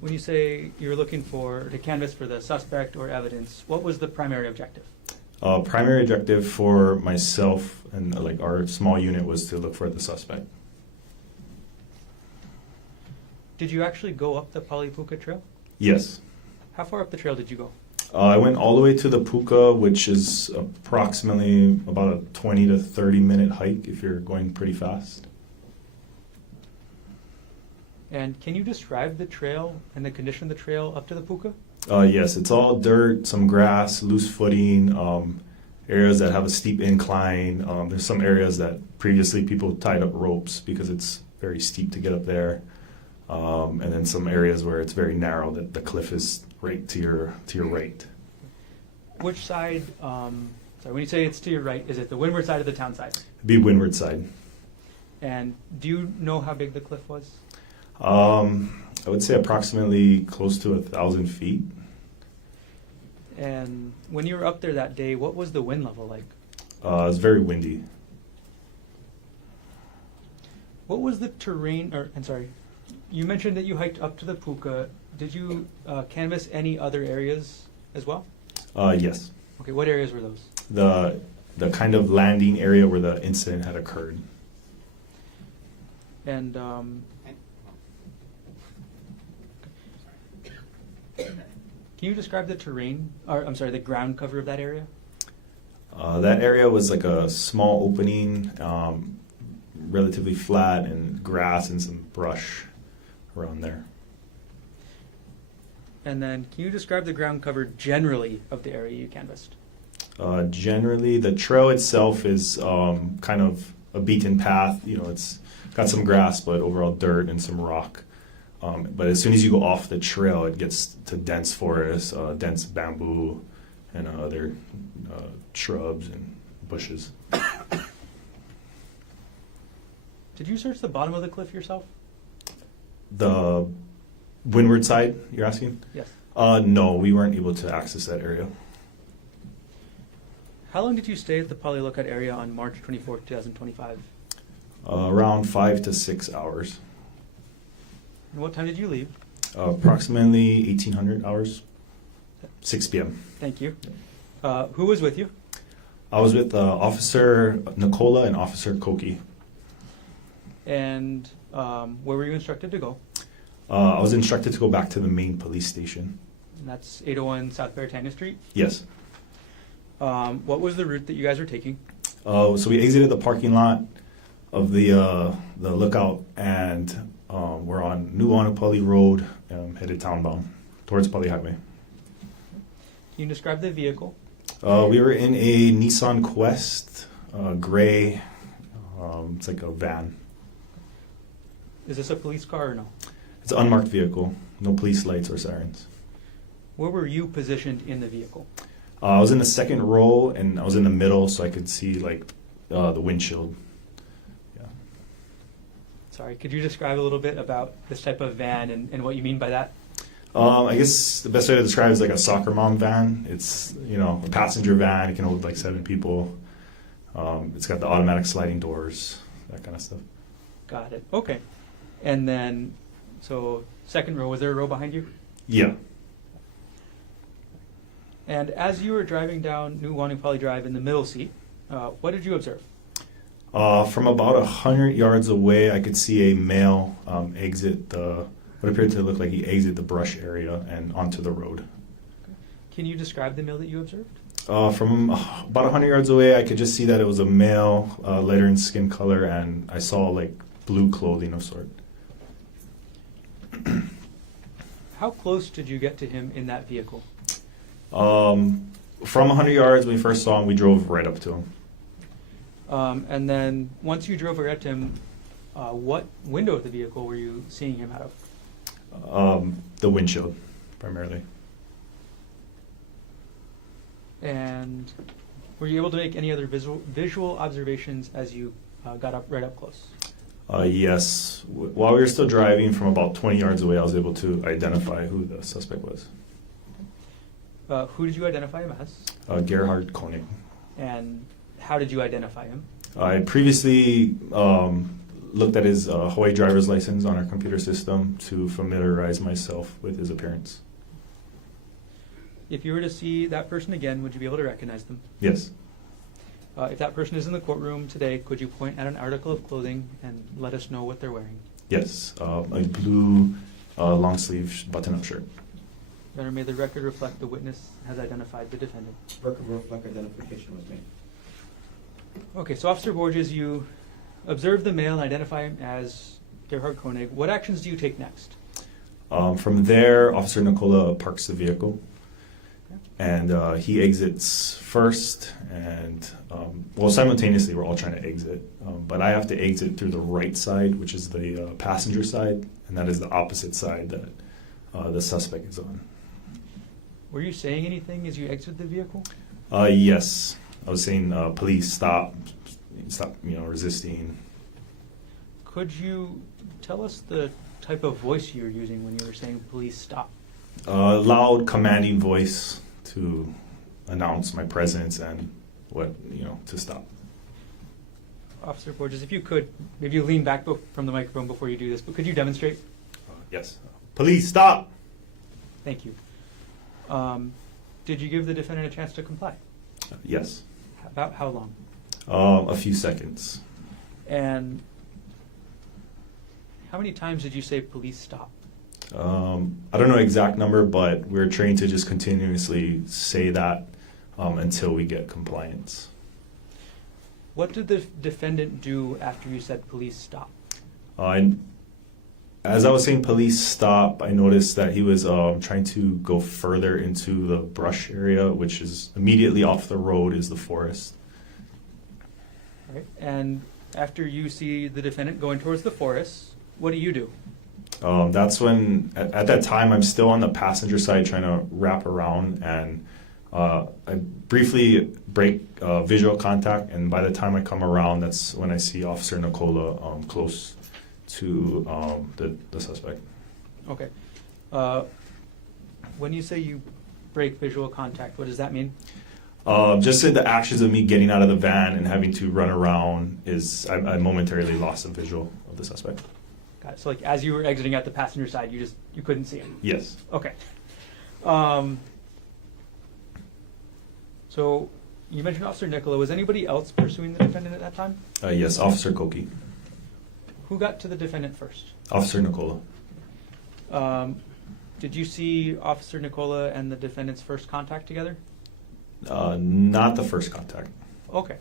When you say you were looking to canvass for the suspect or evidence, what was the primary objective? Primary objective for myself and like our small unit was to look for the suspect. Did you actually go up the Palipuka Trail? Yes. How far up the trail did you go? I went all the way to the Puka, which is approximately about a 20 to 30 minute hike if you're going pretty fast. And can you describe the trail and the condition of the trail up to the Puka? Yes, it's all dirt, some grass, loose footing, areas that have a steep incline. There's some areas that previously people tied up ropes because it's very steep to get up there. And then some areas where it's very narrow, that the cliff is right to your right. Which side, when you say it's to your right, is it the windward side or the town side? It'd be windward side. And do you know how big the cliff was? I would say approximately close to 1,000 feet. And when you were up there that day, what was the wind level like? It was very windy. What was the terrain, you mentioned that you hiked up to the Puka. Did you canvass any other areas as well? Yes. Okay, what areas were those? The kind of landing area where the incident had occurred. And can you describe the terrain, the ground cover of that area? That area was like a small opening, relatively flat, and grass and some brush around there. And then can you describe the ground cover generally of the area you canvassed? Generally, the trail itself is kind of a beaten path. You know, it's got some grass, but overall dirt and some rock. But as soon as you go off the trail, it gets to dense forest, dense bamboo, and other shrubs and bushes. Did you search the bottom of the cliff yourself? The windward side, you're asking? Yes. No, we weren't able to access that area. How long did you stay at the Palilokat area on March 24, 2025? Around 5 to 6 hours. And what time did you leave? Approximately 1800 hours, 6 p.m. Thank you. Who was with you? I was with Officer Nicola and Officer Koki. And where were you instructed to go? I was instructed to go back to the main police station. And that's 801 South Beretania Street? Yes. What was the route that you guys were taking? So we exited the parking lot of the lookout, and we're on New Honolulu Road, headed townbound towards Pali Highway. Can you describe the vehicle? We were in a Nissan Quest, gray. It's like a van. Is this a police car or no? It's an unmarked vehicle. No police lights or sirens. Where were you positioned in the vehicle? I was in the second row, and I was in the middle, so I could see like the windshield. Yeah. Sorry, could you describe a little bit about this type of van and what you mean by that? I guess the best way to describe it is like a soccer mom van. It's, you know, a passenger van. It can hold like 7 people. It's got the automatic sliding doors, that kind of stuff. Got it. Okay. And then, so second row, was there a row behind you? Yeah. And as you were driving down New Wanupali Drive in the middle seat, what did you observe? From about 100 yards away, I could see a male exit what appeared to look like he exited the brush area and onto the road. Can you describe the male that you observed? From about 100 yards away, I could just see that it was a male, lighter in skin color, and I saw like blue clothing of sort. How close did you get to him in that vehicle? From 100 yards, when we first saw him, we drove right up to him. And then once you drove right up to him, what window of the vehicle were you seeing him out of? The windshield, primarily. And were you able to make any other visual observations as you got up right up close? Yes. While we were still driving, from about 20 yards away, I was able to identify who the suspect was. Who did you identify him as? Gerhardt Konig. And how did you identify him? I previously looked at his Hawaii driver's license on our computer system to familiarize myself with his appearance. If you were to see that person again, would you be able to recognize them? Yes. If that person is in the courtroom today, could you point at an article of clothing and let us know what they're wearing? Yes. A blue long sleeve button up shirt. Your Honor, may the record reflect the witness has identified the defendant. Record reflect identification was made. Okay, so Officer Borges, you observe the male and identify him as Gerhardt Konig. What actions do you take next? From there, Officer Nicola parks the vehicle, and he exits first, and simultaneously we're all trying to exit, but I have to exit through the right side, which is the passenger side, and that is the opposite side that the suspect is on. Were you saying anything as you exited the vehicle? Yes, I was saying, police, stop, resisting. Could you tell us the type of voice you were using when you were saying police stop? Loud, commanding voice to announce my presence and to stop. Officer Borges, if you could, maybe you lean back from the microphone before you do this, but could you demonstrate? Yes. Police, stop! Thank you. Did you give the defendant a chance to comply? Yes. About how long? A few seconds. And how many times did you say police stop? I don't know exact number, but we're trained to just continuously say that until we get compliance. What did the defendant do after you said police stop? As I was saying police stop, I noticed that he was trying to go further into the brush area, which is immediately off the road is the forest. All right. And after you see the defendant going towards the forest, what do you do? That's when, at that time, I'm still on the passenger side trying to wrap around, and I briefly break visual contact, and by the time I come around, that's when I see Officer Nicola close to the suspect. Okay. When you say you break visual contact, what does that mean? Just in the actions of me getting out of the van and having to run around I momentarily lost the visual of the suspect. Got it. So like as you were exiting at the passenger side, you couldn't see him? Yes. Okay. So you mentioned Officer Nicola. Was anybody else pursuing the defendant at that time? Yes, Officer Koki. Who got to the defendant first? Officer Nicola. Did you see Officer Nicola and the defendant's first contact together? Not the first contact. Okay.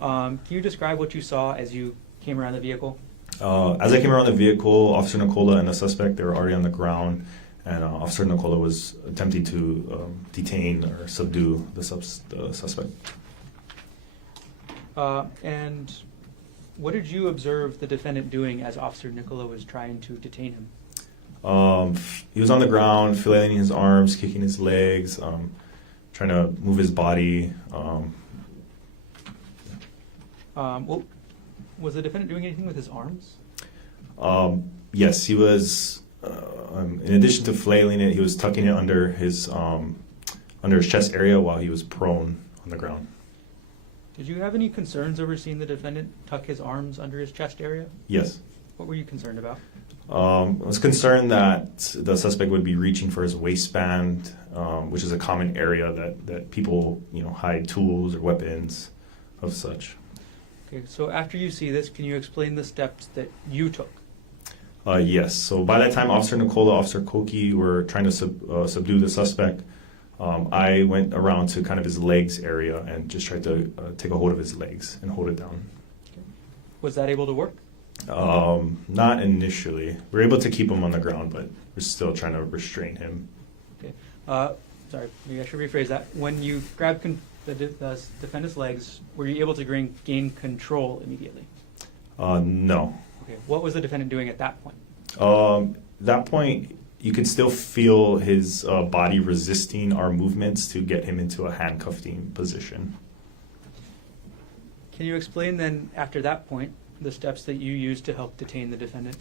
Can you describe what you saw as you came around the vehicle? As I came around the vehicle, Officer Nicola and the suspect, they were already on the ground, and Officer Nicola was attempting to detain or subdue the suspect. And what did you observe the defendant doing as Officer Nicola was trying to detain him? He was on the ground, flailing his arms, kicking his legs, trying to move his body. Was the defendant doing anything with his arms? Yes, he was. In addition to flailing it, he was tucking it under his chest area while he was prone on the ground. Did you have any concerns over seeing the defendant tuck his arms under his chest area? Yes. What were you concerned about? I was concerned that the suspect would be reaching for his waistband, which is a common area that people hide tools or weapons of such. Okay, so after you see this, can you explain the steps that you took? Yes. So by that time, Officer Nicola, Officer Koki were trying to subdue the suspect. I went around to kind of his legs area and just tried to take a hold of his legs and hold it down. Okay. Was that able to work? Not initially. We were able to keep him on the ground, but we're still trying to restrain him. Okay. Sorry, maybe I should rephrase that. When you grabbed the defendant's legs, were you able to gain control immediately? No. Okay. What was the defendant doing at that point? That point, you could still feel his body resisting our movements to get him into a handcuffing position. Can you explain then, after that point, the steps that you used to help detain the defendant?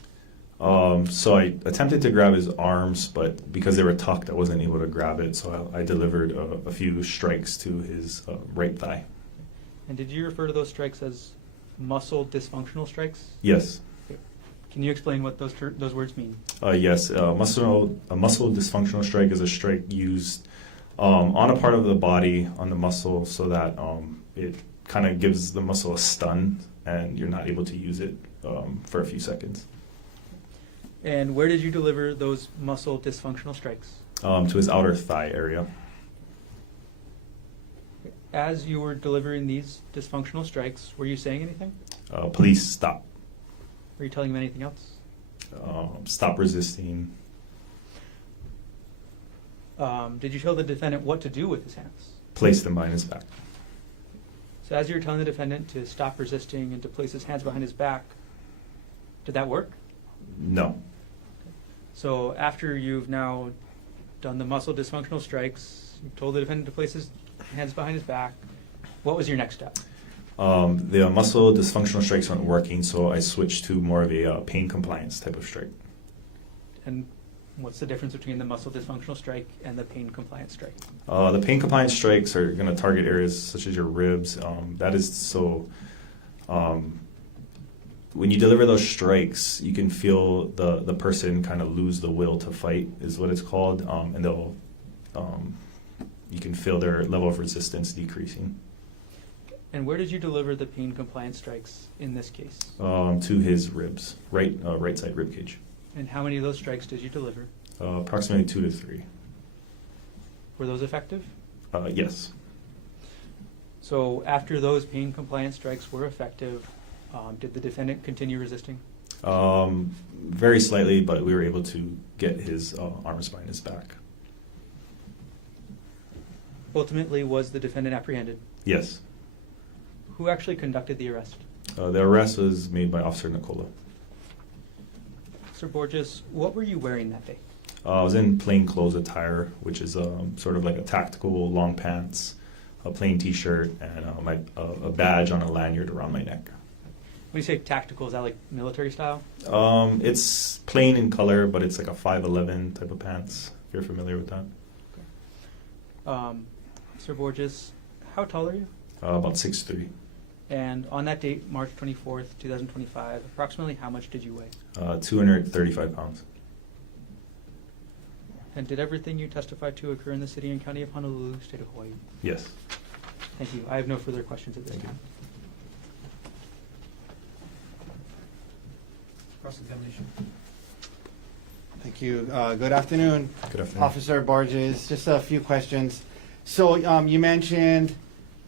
So I attempted to grab his arms, but because they were tucked, I wasn't able to grab it. So I delivered a few strikes to his right thigh. And did you refer to those strikes as muscle dysfunctional strikes? Yes. Okay. Can you explain what those words mean? Yes. A muscle dysfunctional strike is a strike used On a part of the body, on the muscle, so that it kind of gives the muscle a stun and you're not able to use it for a few seconds. And where did you deliver those muscle dysfunctional strikes? To his outer thigh area. As you were delivering these dysfunctional strikes, were you saying anything? Please stop. Were you telling him anything else? Stop resisting. Did you tell the defendant what to do with his hands? Place them behind his back. So as you were telling the defendant to stop resisting and to place his hands behind his back, did that work? No. So after you've now done the muscle dysfunctional strikes, you told the defendant to place his hands behind his back, what was your next step? The muscle dysfunctional strikes weren't working, so I switched to more of a pain compliance type of strike. And what's the difference between the muscle dysfunctional strike and the pain compliance strike? The pain compliance strikes are going to target areas such as your ribs. That is so. When you deliver those strikes, you can feel the person kind of lose the will to fight, is what it's called, and they'll. You can feel their level of resistance decreasing. And where did you deliver the pain compliance strikes in this case? To his ribs, right side rib cage. And how many of those strikes did you deliver? Approximately 2 to 3. Were those effective? Yes. So after those pain compliance strikes were effective, did the defendant continue resisting? Very slightly, but we were able to get his arms behind his back. Ultimately, was the defendant apprehended? Yes. Who actually conducted the arrest? The arrest was made by Officer Nicola. Sir Borges, what were you wearing that day? I was in plain clothes attire, which is sort of like a tactical long pants, a plain T-shirt, and a badge on a lanyard around my neck. When you say tactical, is that like military style? It's plain in color, but it's like a 5'11" type of pants, if you're familiar with that. Sir Borges, how tall are you? About 6'3". And on that date, March 24th, 2025, approximately how much did you weigh? 235 pounds. And did everything you testified to occur in the city and county of Honolulu, state of Hawaii? Yes. Thank you. I have no further questions at this time. Cross-examination. Thank you. Good afternoon. Good afternoon. Officer Borges, just a few questions. So you mentioned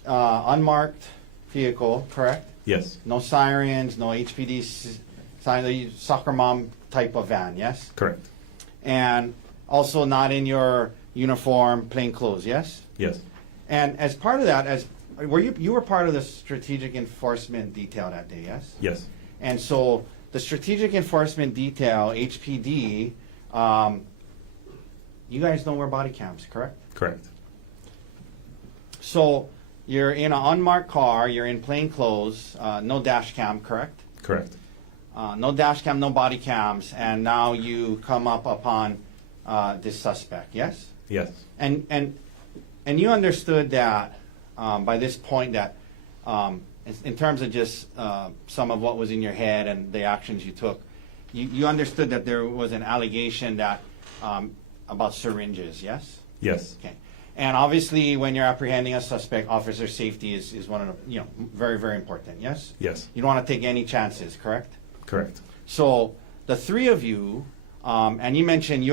unmarked vehicle, correct? Yes. No sirens, no HPD soccer mom type of van, yes? Correct. And also not in your uniform, plain clothes, yes? Yes. And as part of that, you were part of the strategic enforcement detail that day, yes? Yes. And so the strategic enforcement detail, HPD, you guys don't wear body cams, correct? Correct. So you're in an unmarked car, you're in plain clothes, no dash cam, correct? Correct. No dash cam, no body cams, and now you come up upon this suspect, yes? Yes. And you understood that by this point that in terms of just some of what was in your head and the actions you took, you understood that there was an allegation that about syringes, yes? Yes. Okay. And obviously, when you're apprehending a suspect, officer safety is one of the, very, very important, yes? Yes. You don't want to take any chances, correct? Correct. So the three of you, and you mentioned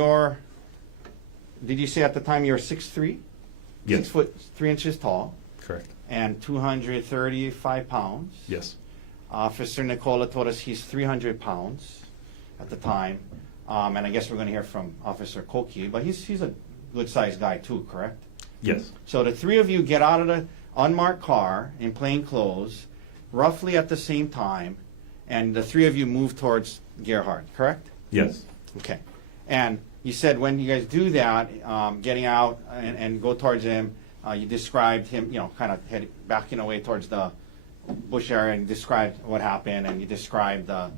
did you say at the time you were 6'3"? Yes. 6 foot 3 inches tall. Correct. And 235 pounds. Yes. Officer Nicola told us he's 300 pounds at the time. And I guess we're going to hear from Officer Koki, but he's a good-sized guy too, correct? Yes. So the three of you get out of the unmarked car in plain clothes, roughly at the same time, and the three of you move towards Gerhardt, correct? Yes. Okay. And you said when you guys do that, getting out and go towards him, you described him, kind of backing away towards the bush area and described what happened, and you described the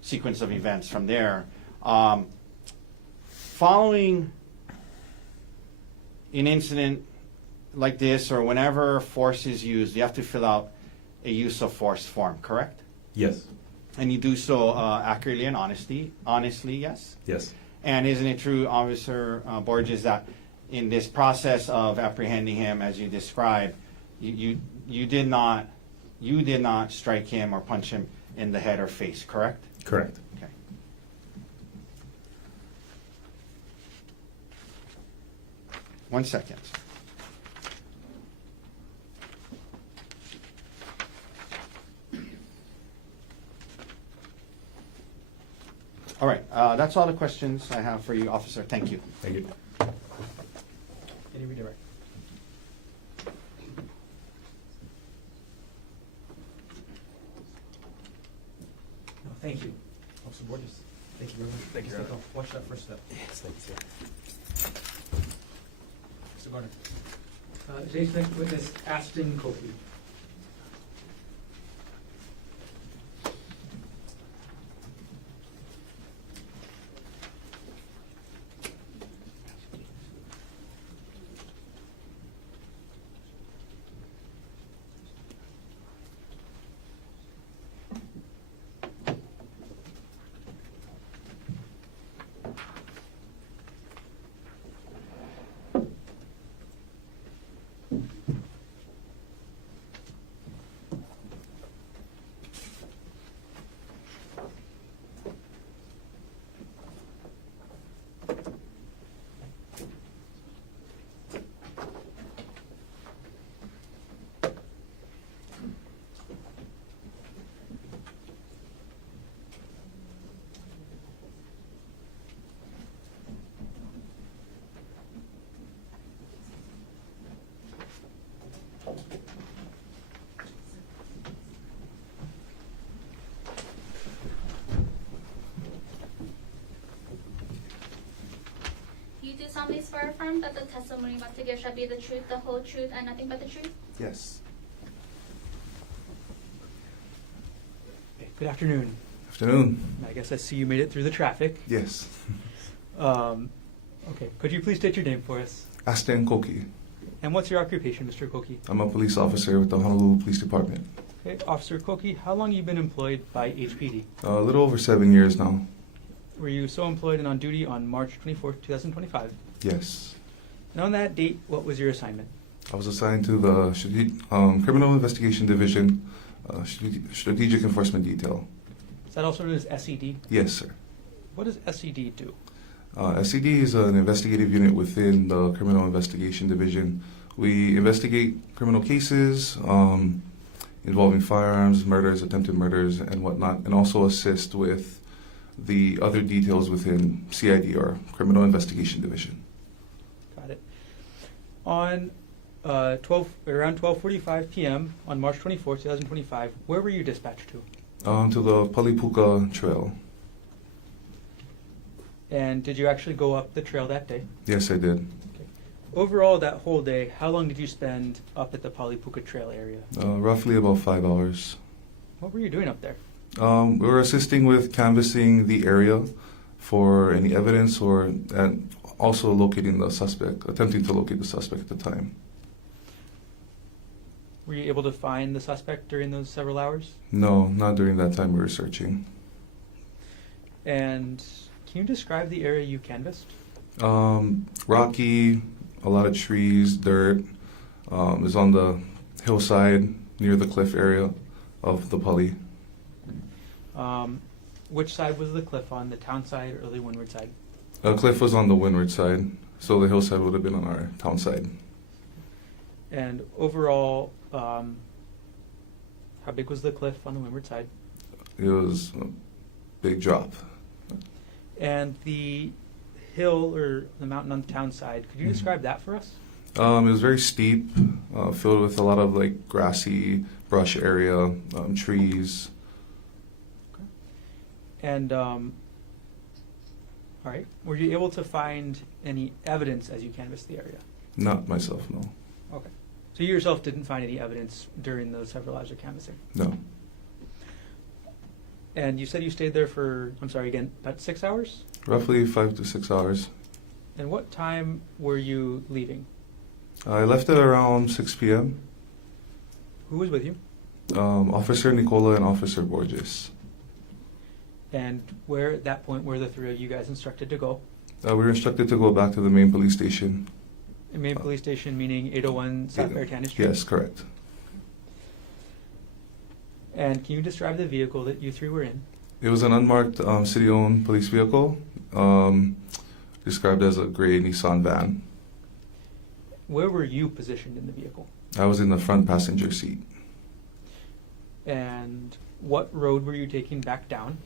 sequence of events from there. Following an incident like this, or whenever force is used, you have to fill out a use of force form, correct? Yes. And you do so accurately and honestly, yes? Yes. And isn't it true, Officer Borges, that in this process of apprehending him, as you described, you did not strike him or punch him in the head or face, correct? Correct. Okay. One second. All right, that's all the questions I have for you, officer. Thank you. Thank you. Any redirect? No, thank you. Officer Borges, thank you very much. Thank you, Your Honor. Watch that first step. Yes, thank you. Mr. Garner. Today's next witness, Aston Kofi. You do solemnly swear or affirm that the testimony about to give shall be the truth, the whole truth, and nothing but the truth? Yes. Okay, good afternoon. Afternoon. I guess I see you made it through the traffic. Yes. Okay, could you please state your name for us? Aston Koki. And what's your occupation, Mr. Koki? I'm a police officer with the Honolulu Police Department. Okay, Officer Koki, how long have you been employed by HPD? A little over 7 years now. Were you so employed and on duty on March 24th, 2025? Yes. And on that date, what was your assignment? I was assigned to the Criminal Investigation Division, Strategic Enforcement Detail. Is that also known as SED? Yes, sir. What does SED do? SED is an investigative unit within the Criminal Investigation Division. We investigate criminal cases involving firearms, murders, attempted murders, and whatnot, and also assist with the other details within CID, or Criminal Investigation Division. Got it. On around 12:45 p.m. on March 24th, 2025, where were you dispatched to? To the Palipuka Trail. And did you actually go up the trail that day? Yes, I did. Okay. Overall, that whole day, how long did you spend up at the Palipuka Trail area? Roughly about 5 hours. What were you doing up there? We were assisting with canvassing the area for any evidence, and also locating the suspect, attempting to locate the suspect at the time. Were you able to find the suspect during those several hours? No, not during that time we were searching. And can you describe the area you canvassed? Rocky, a lot of trees, dirt. It was on the hillside near the cliff area of the Pali. Which side was the cliff on, the town side or the windward side? The cliff was on the windward side, so the hillside would have been on our town side. And overall, how big was the cliff on the windward side? It was a big drop. And the hill or the mountain on the town side, could you describe that for us? It was very steep, filled with a lot of like grassy brush area, trees. Okay. And all right, were you able to find any evidence as you canvassed the area? Not myself, no. Okay. So you yourself didn't find any evidence during those several hours of canvassing? No. And you said you stayed there for, I'm sorry, again, about 6 hours? Roughly 5 to 6 hours. And what time were you leaving? I left at around 6 p.m. Who was with you? Officer Nicola and Officer Borges. And where, at that point, were the three of you guys instructed to go? We were instructed to go back to the main police station. Main police station meaning 801 South Beartana Street? Yes, correct. And can you describe the vehicle that you three were in? It was an unmarked city-owned police vehicle, described as a gray Nissan van. Where were you positioned in the vehicle? I was in the front passenger seat. And what road were you taking back down?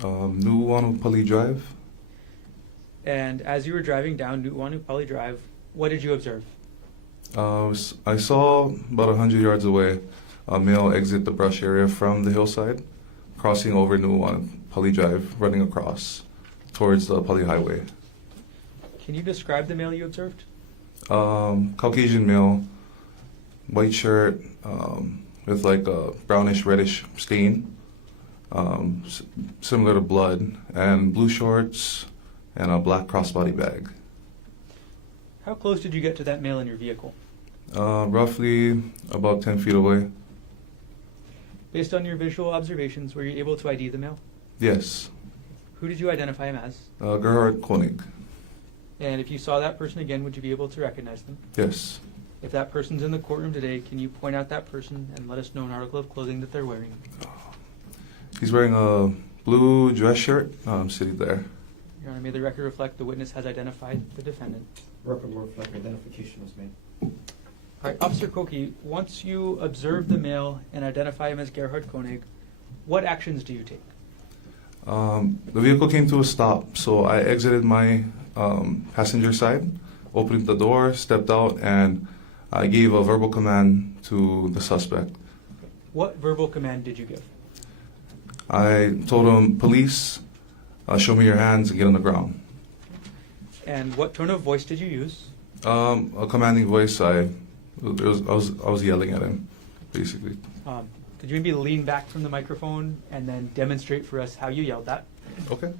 Nuuanu Drive. And as you were driving down Nuuanu Drive, what did you observe? I saw about 100 yards away a male exit the brush area from the hillside, crossing over Nuuanu Drive, running across towards the Pali Highway. Can you describe the male you observed? Caucasian male, white shirt, with like a brownish reddish stain, similar to blood, and blue shorts and a black crossbody bag. How close did you get to that male in your vehicle? Roughly about 10 feet away. Based on your visual observations, were you able to ID the male? Yes. Who did you identify him as? Gerhardt Konig. And if you saw that person again, would you be able to recognize them? Yes. If that person's in the courtroom today, can you point out that person and let us know an article of clothing that they're wearing? He's wearing a blue dress shirt, sitting there. Your Honor, may the record reflect the witness has identified the defendant. Record will reflect identification was made. All right, Officer Koki, once you observe the male and identify him as Gerhardt Konig, what actions do you take? The vehicle came to a stop, so I exited my passenger side, opened the door, stepped out, and I gave a verbal command to the suspect. What verbal command did you give? I told him, "Police, show me your hands and get on the ground." And what tone of voice did you use? A commanding voice. I was yelling at him, basically. Could you maybe lean back from the microphone and then demonstrate for us how you yelled that? Okay.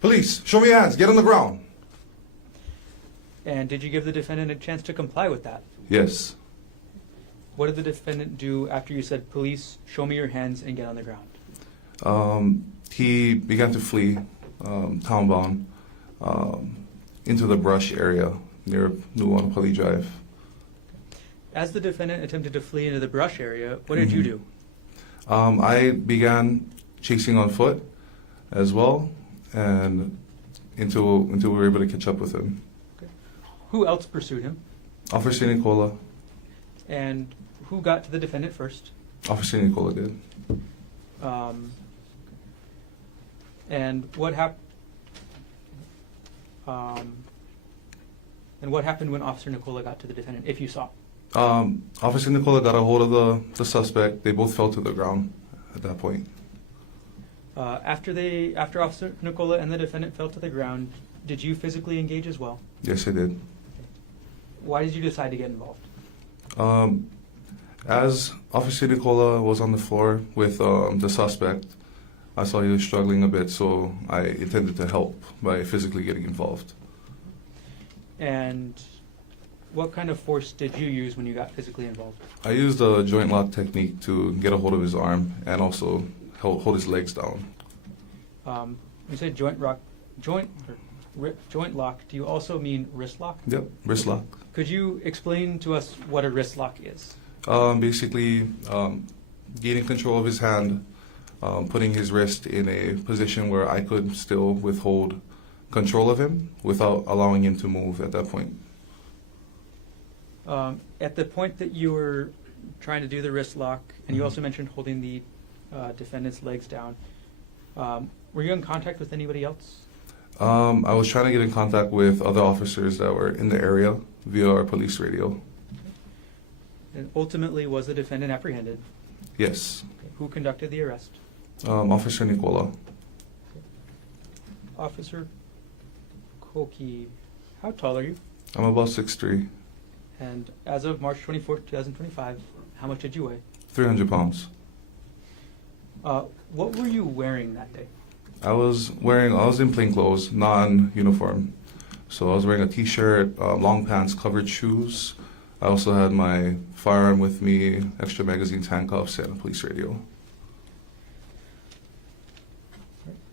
Police, show me your hands. Get on the ground. And did you give the defendant a chance to comply with that? Yes. What did the defendant do after you said, "Police, show me your hands and get on the ground"? He began to flee, townbound, into the brush area near Nuuanu Drive. As the defendant attempted to flee into the brush area, what did you do? I began chasing on foot as well, and until we were able to catch up with him. Okay. Who else pursued him? Officer Nicola. And who got to the defendant first? Officer Nicola did. And what happened? And what happened when Officer Nicola got to the defendant, if you saw? Officer Nicola got a hold of the suspect. They both fell to the ground at that point. After Officer Nicola and the defendant fell to the ground, did you physically engage as well? Yes, I did. Why did you decide to get involved? As Officer Nicola was on the floor with the suspect, I saw he was struggling a bit, so I intended to help by physically getting involved. And what kind of force did you use when you got physically involved? I used a joint lock technique to get a hold of his arm and also hold his legs down. You said joint lock. Do you also mean wrist lock? Yep, wrist lock. Could you explain to us what a wrist lock is? Basically, gaining control of his hand, putting his wrist in a position where I could still withhold control of him without allowing him to move at that point. At the point that you were trying to do the wrist lock, and you also mentioned holding the defendant's legs down, were you in contact with anybody else? I was trying to get in contact with other officers that were in the area via our police radio. And ultimately, was the defendant apprehended? Yes. Okay. Who conducted the arrest? Officer Nicola. Officer Koki, how tall are you? I'm about 6'3". And as of March 24, 2025, how much did you weigh? 300 pounds. What were you wearing that day? I was in plain clothes, non-uniform. So I was wearing a t-shirt, long pants, covered shoes. I also had my firearm with me, extra magazines, handcuffs, and a police radio.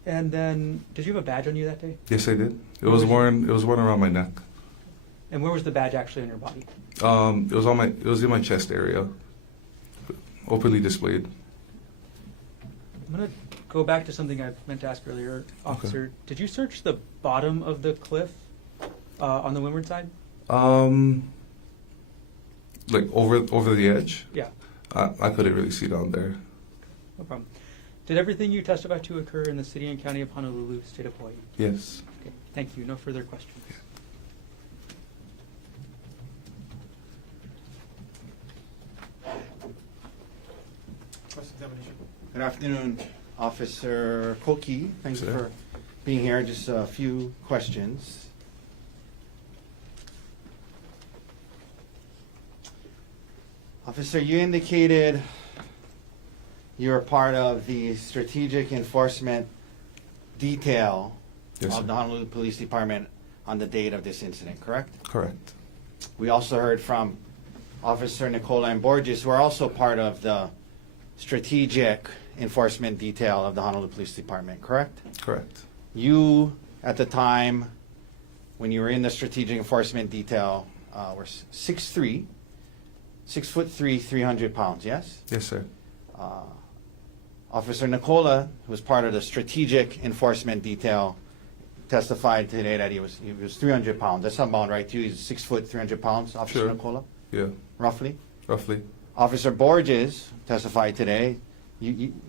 And then, did you have a badge on you that day? Yes, I did. It was worn around my neck. And where was the badge actually on your body? It was in my chest area, openly displayed. I'm going to go back to something I meant to ask earlier. Officer, did you search the bottom of the cliff on the windward side? Like over the edge? Yeah. I couldn't really see down there. No problem. Did everything you testified to occur in the city and county of Honolulu, state of Hawaii? Yes. Okay, thank you. No further questions. Cross-examination. Good afternoon, Officer Koki. Thanks Sir. for being here. Just a few questions. Officer, you indicated you were part of the strategic enforcement detail Yes, of sir. the Honolulu Police Department on the date of this incident, correct? Correct. We also heard from Officer Nicola and Borges, who are also part of the strategic enforcement detail of the Honolulu Police Department, correct? Correct. You, at the time, when you were in the strategic enforcement detail, were 6'3", 6'3", 300 pounds, yes? Yes, sir. Officer Nicola, who was part of the strategic enforcement detail, testified today that he was 300 pounds. That's about right to you. He's 6 foot, 300 pounds, Officer Sure. Nicola, Yeah, roughly. roughly. Officer Borges testified today.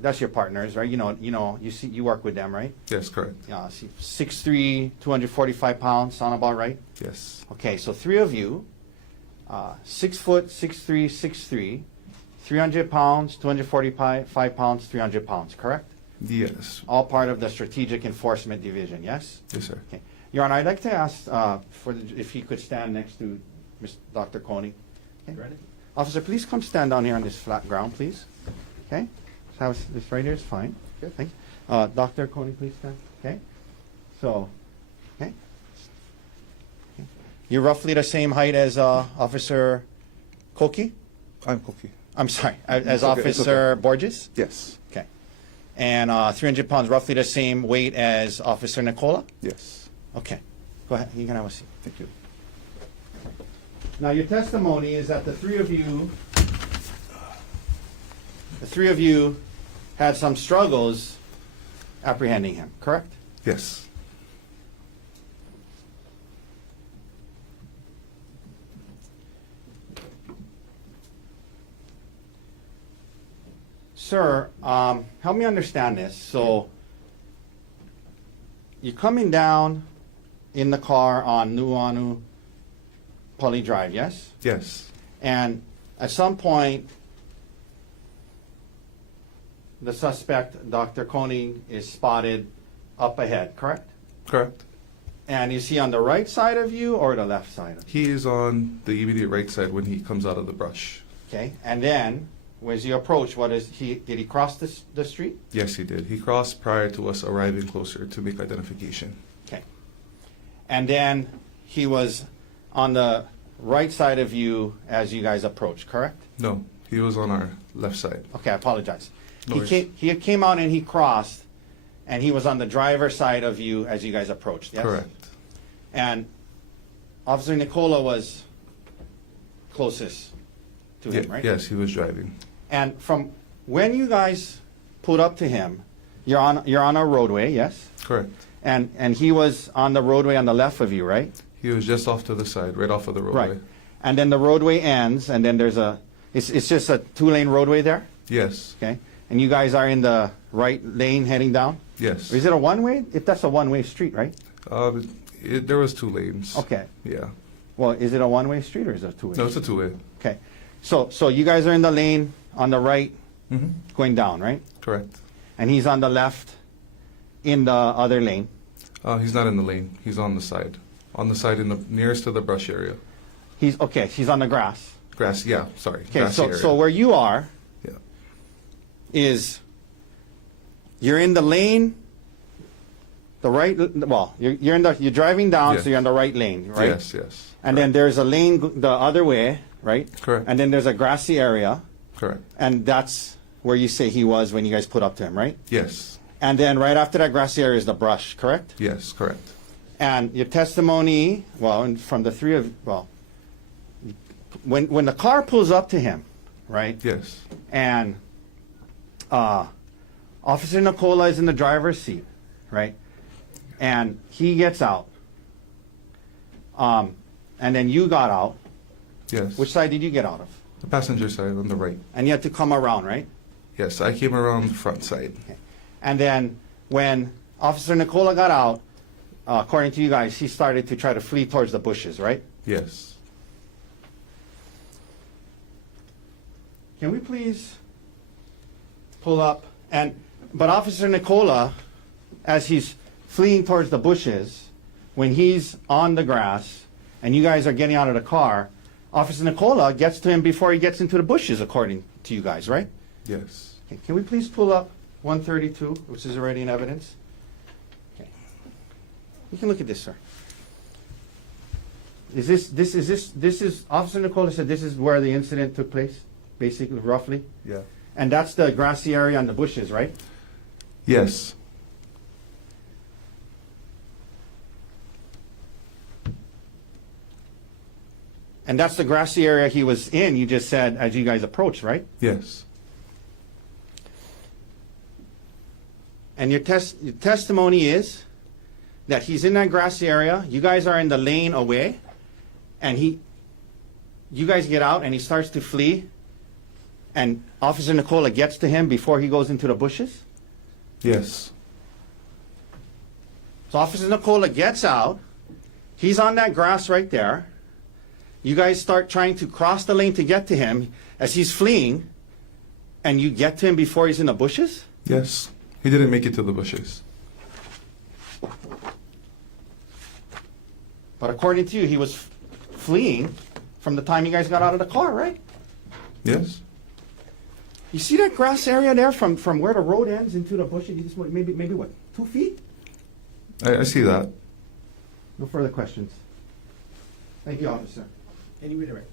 That's your partners, right? You work with them, right? Yes, correct. 6'3", 245 pounds. Sound about right? Yes. Okay, so three of you, 6 foot, 6'3", 6'3", 300 pounds, 245 pounds, 300 pounds, correct? Yes. All part of the strategic enforcement division, yes? Yes, sir. Okay. Your Honor, I'd like to ask if he could stand next to Dr. Konig. Okay. Ready? Officer, please come stand down here on this flat ground, please. Okay? So this right here is fine. Good, thank you. Dr. Konig, please stand. Okay? So, okay. You're roughly the same height as Officer Koki? I'm Koki. I'm sorry, as It's okay, it's Officer Borges? Yes. Okay. And 300 pounds, roughly the same weight as Officer Nicola? Yes. Okay. Go ahead, you can have a seat. Thank you. Now, your testimony is that the three of you had some struggles apprehending him, correct? Yes. Sir, help me understand this. So, you're coming down in the car on Nuuanu Pali Drive, yes? Yes. And at some point, the suspect, Dr. Konig, is spotted up ahead, correct? Correct. And is he on the right side of you or the left side of you? He is on the immediate right side when he comes out of the brush. Okay, and then, as you approach, did he cross the street? Yes, he did. He crossed prior to us arriving closer to make identification. Okay. And then he was on the right side of you as you guys approached, correct? No, he was on our left side. Okay, I apologize. No worries. He came out and he crossed, and he was on the driver's side of you as you guys approached, yes? Correct. And Officer Nicola was closest to him, right? Yes, he was driving. And from when you guys pulled up to him, you're on a roadway, yes? Correct. And he was on the roadway on the left of you, right? He was just off to the side, right off of the roadway. Right. And then the roadway ends, and then there's it's just a 2-lane roadway there? Yes. Okay. And you guys are in the right lane heading down? Yes. Or is it a one-way? If that's a one-way street, right? There was 2 lanes. Okay. Yeah. Well, is it a one-way street or is it a two-way? No, it's a 2-way. Okay. So you guys are in the lane on the right Mm-hmm. going down, right? Correct. And he's on the left in the other lane. He's not in the lane. He's on the side. On the side in the nearest to the brush area. He's on the grass. Grass, yeah, sorry. Okay, grassy area. so where you are Yeah. is you're in the lane, the right, well, you're driving down, Yeah. so you're in the right lane, right? Yes, yes. And then there's a lane the other way, right? Correct. And then there's a grassy area, Correct. and that's where you say he was when you guys put up to him, right? Yes. And then right after that grassy area is the brush, correct? Yes, correct. And your testimony, well, and from the three of, well, when the car pulls up to him, right? Yes. And Officer Nicola is in the driver's seat, right? And he gets out. And then you got out. Yes. Which side did you get out of? The passenger side on the right. And you had to come around, right? Yes, I came around the front side. Okay. And then when Officer Nicola got out, according to you guys, he started to try to flee towards the bushes, right? Yes. Can we please pull up? But Officer Nicola, as he's fleeing towards the bushes, when he's on the grass and you guys are getting out of the car, Officer Nicola gets to him before he gets into the bushes, according to you guys, right? Yes. Okay. Can we please pull up 132, which is already in evidence? Okay. You can look at this, sir. This is Officer Nicola said this is where the incident took place, basically, roughly? Yeah. And that's the grassy area on the bushes, right? Yes. And that's the grassy area he was in, you just said, as you guys approached, right? Yes. And your testimony is that he's in that grassy area, you guys are in the lane away, and you guys get out and he starts to flee, and Officer Nicola gets to him before he goes into the bushes? Yes. So Officer Nicola gets out, he's on that grass right there, you guys start trying to cross the lane to get to him as he's fleeing, and you get to him before he's in the bushes? Yes. He didn't make it to the bushes. But according to you, he was fleeing from the time you guys got out of the car, right? Yes. You see that grass area there from where the road ends into the bushes? You just maybe what, 2 feet? I see that. No further questions. Thank you, officer. Any redirect?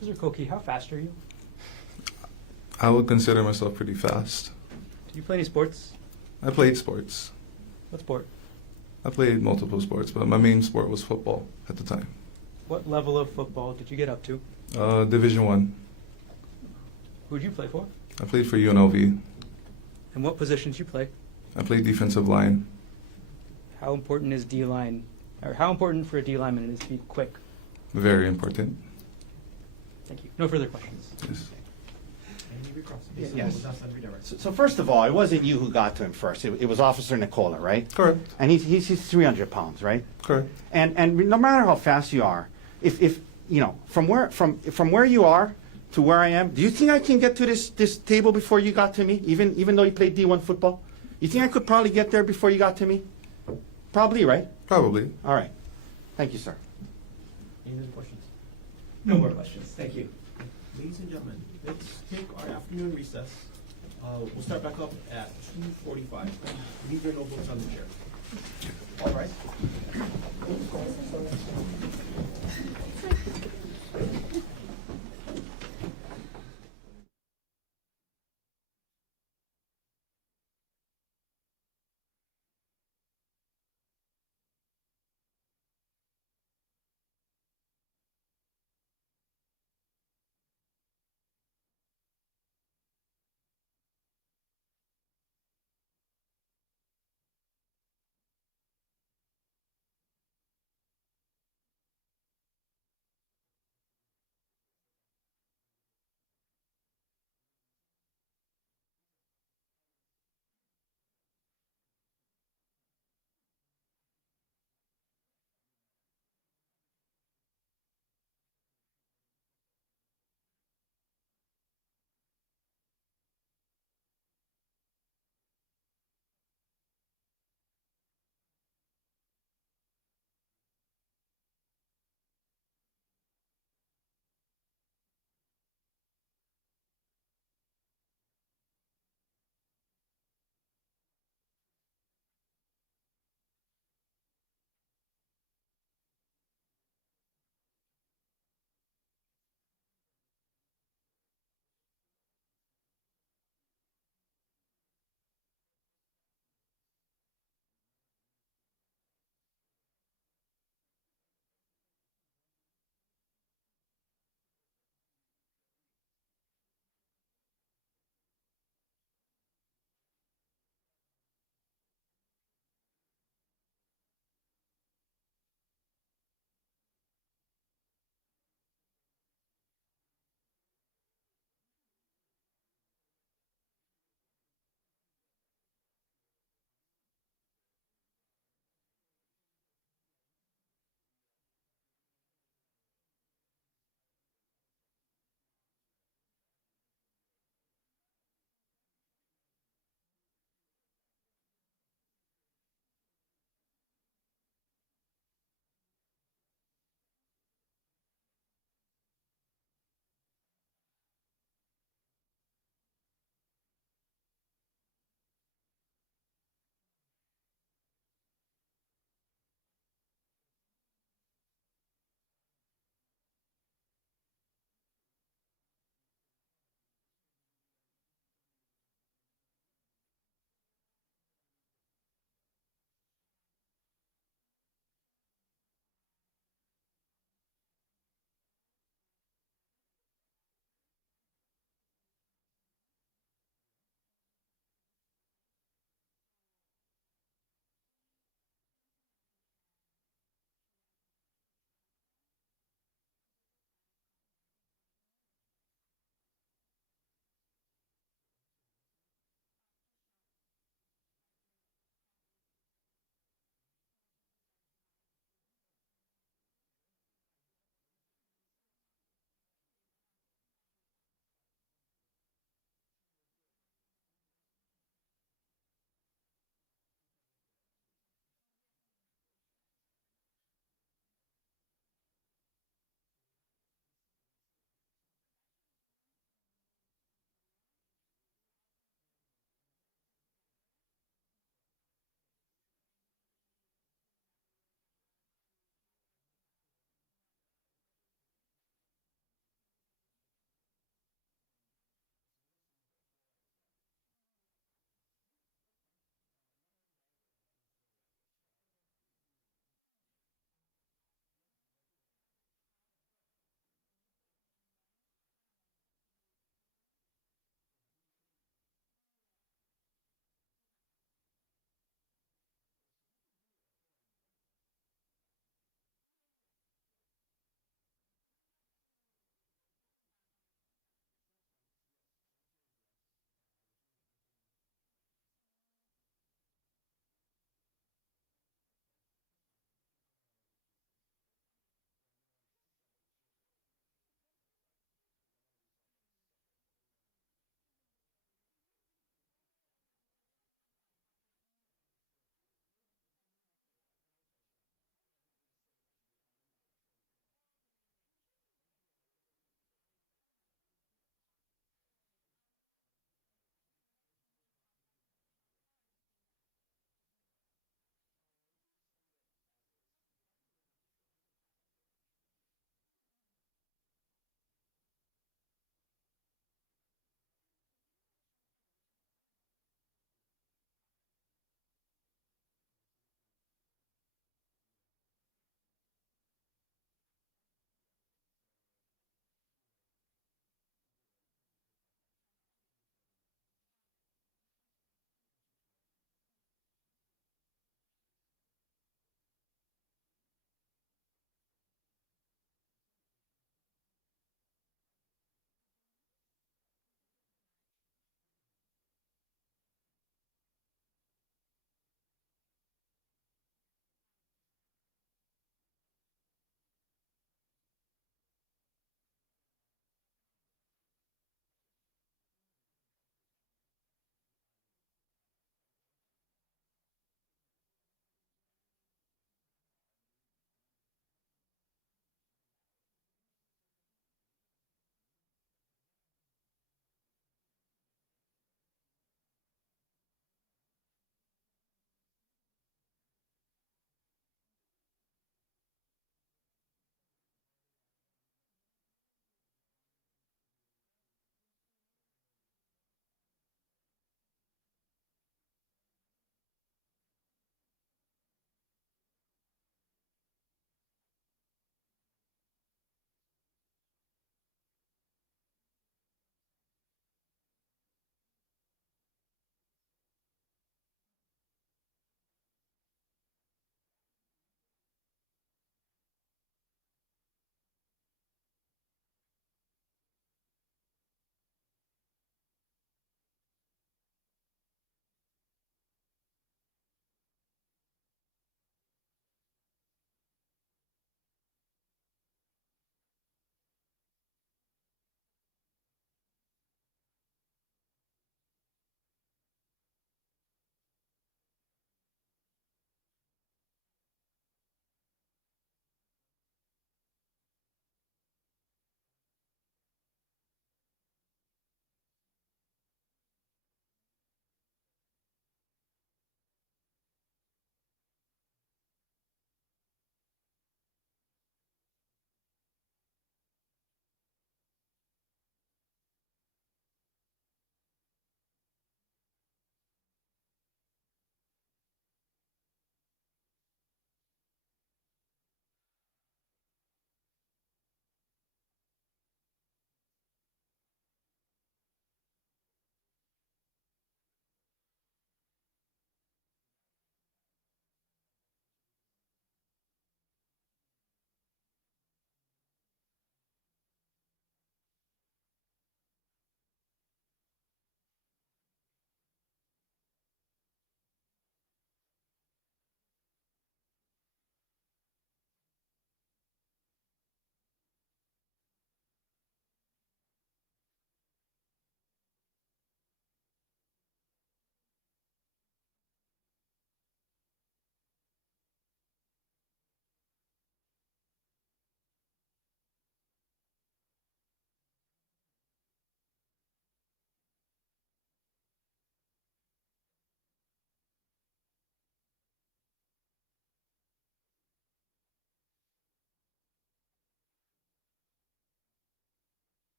Mr. Koki, how fast are you? I would consider myself pretty fast. Do you play any sports? I played sports. What sport? I played multiple sports, but my main sport was football at the time. What level of football did you get up to? Division One. Who did you play for? I played for UNLV. And what positions you play? I played defensive line. How important is D-line, or how important for a D-lineman is to be quick? Very important. Thank you. No further questions. Yes. Yes. So first of all, it wasn't you who got to him first. It was Officer Nicola, right? Correct. And he's 300 pounds, right? Correct. And no matter how fast you are, if you know from where you are to where I am, do you think I can get to this table before you got to me? Even though you played D1 football, you think I could probably get there before you got to me? Probably, right? Probably. All right. Thank you, sir. Any other questions? No more questions. Thank you. Ladies and gentlemen, let's take our afternoon recess. We'll start back up at 2:45. Leave your notebooks on the chair. All right.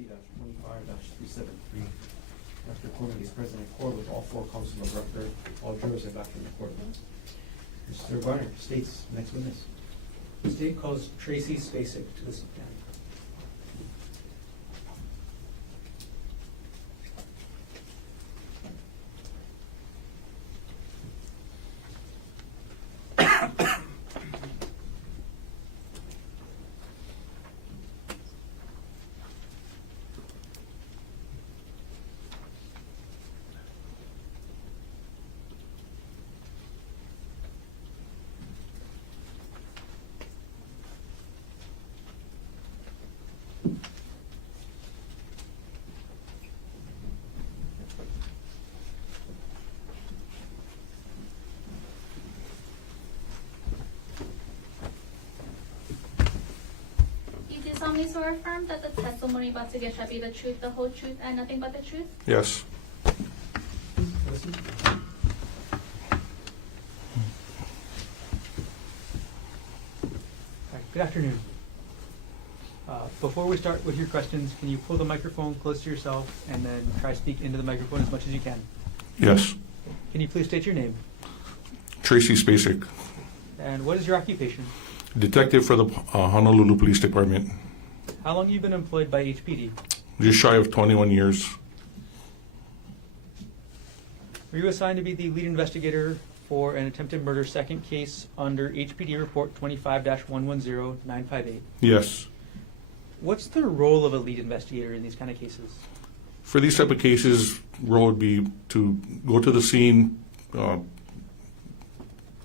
C-25-373. Dr. Konig is present in court with all four counsel of record. All jurors have left in the court. Mr. Garner, state's next witness. The state calls Tracy Spacek to the stand. You do solemnly swear or affirm that the testimony about to give shall be the truth, the whole truth, and nothing but the truth? Yes. Listen. All right, good afternoon. Before we start with your questions, can you pull the microphone close to yourself and then try to speak into the microphone as much as you can? Yes. Can you please state your name? Tracy Spacek, And what is your occupation? detective for the Honolulu Police Department. How long have you been employed by HPD? Just shy of 21 years. Were you assigned to be the lead investigator for an attempted murder second case under HPD report 25-110958? Yes. What's the role of a lead investigator in these kind of cases? For these type of cases, role would be to go to the scene,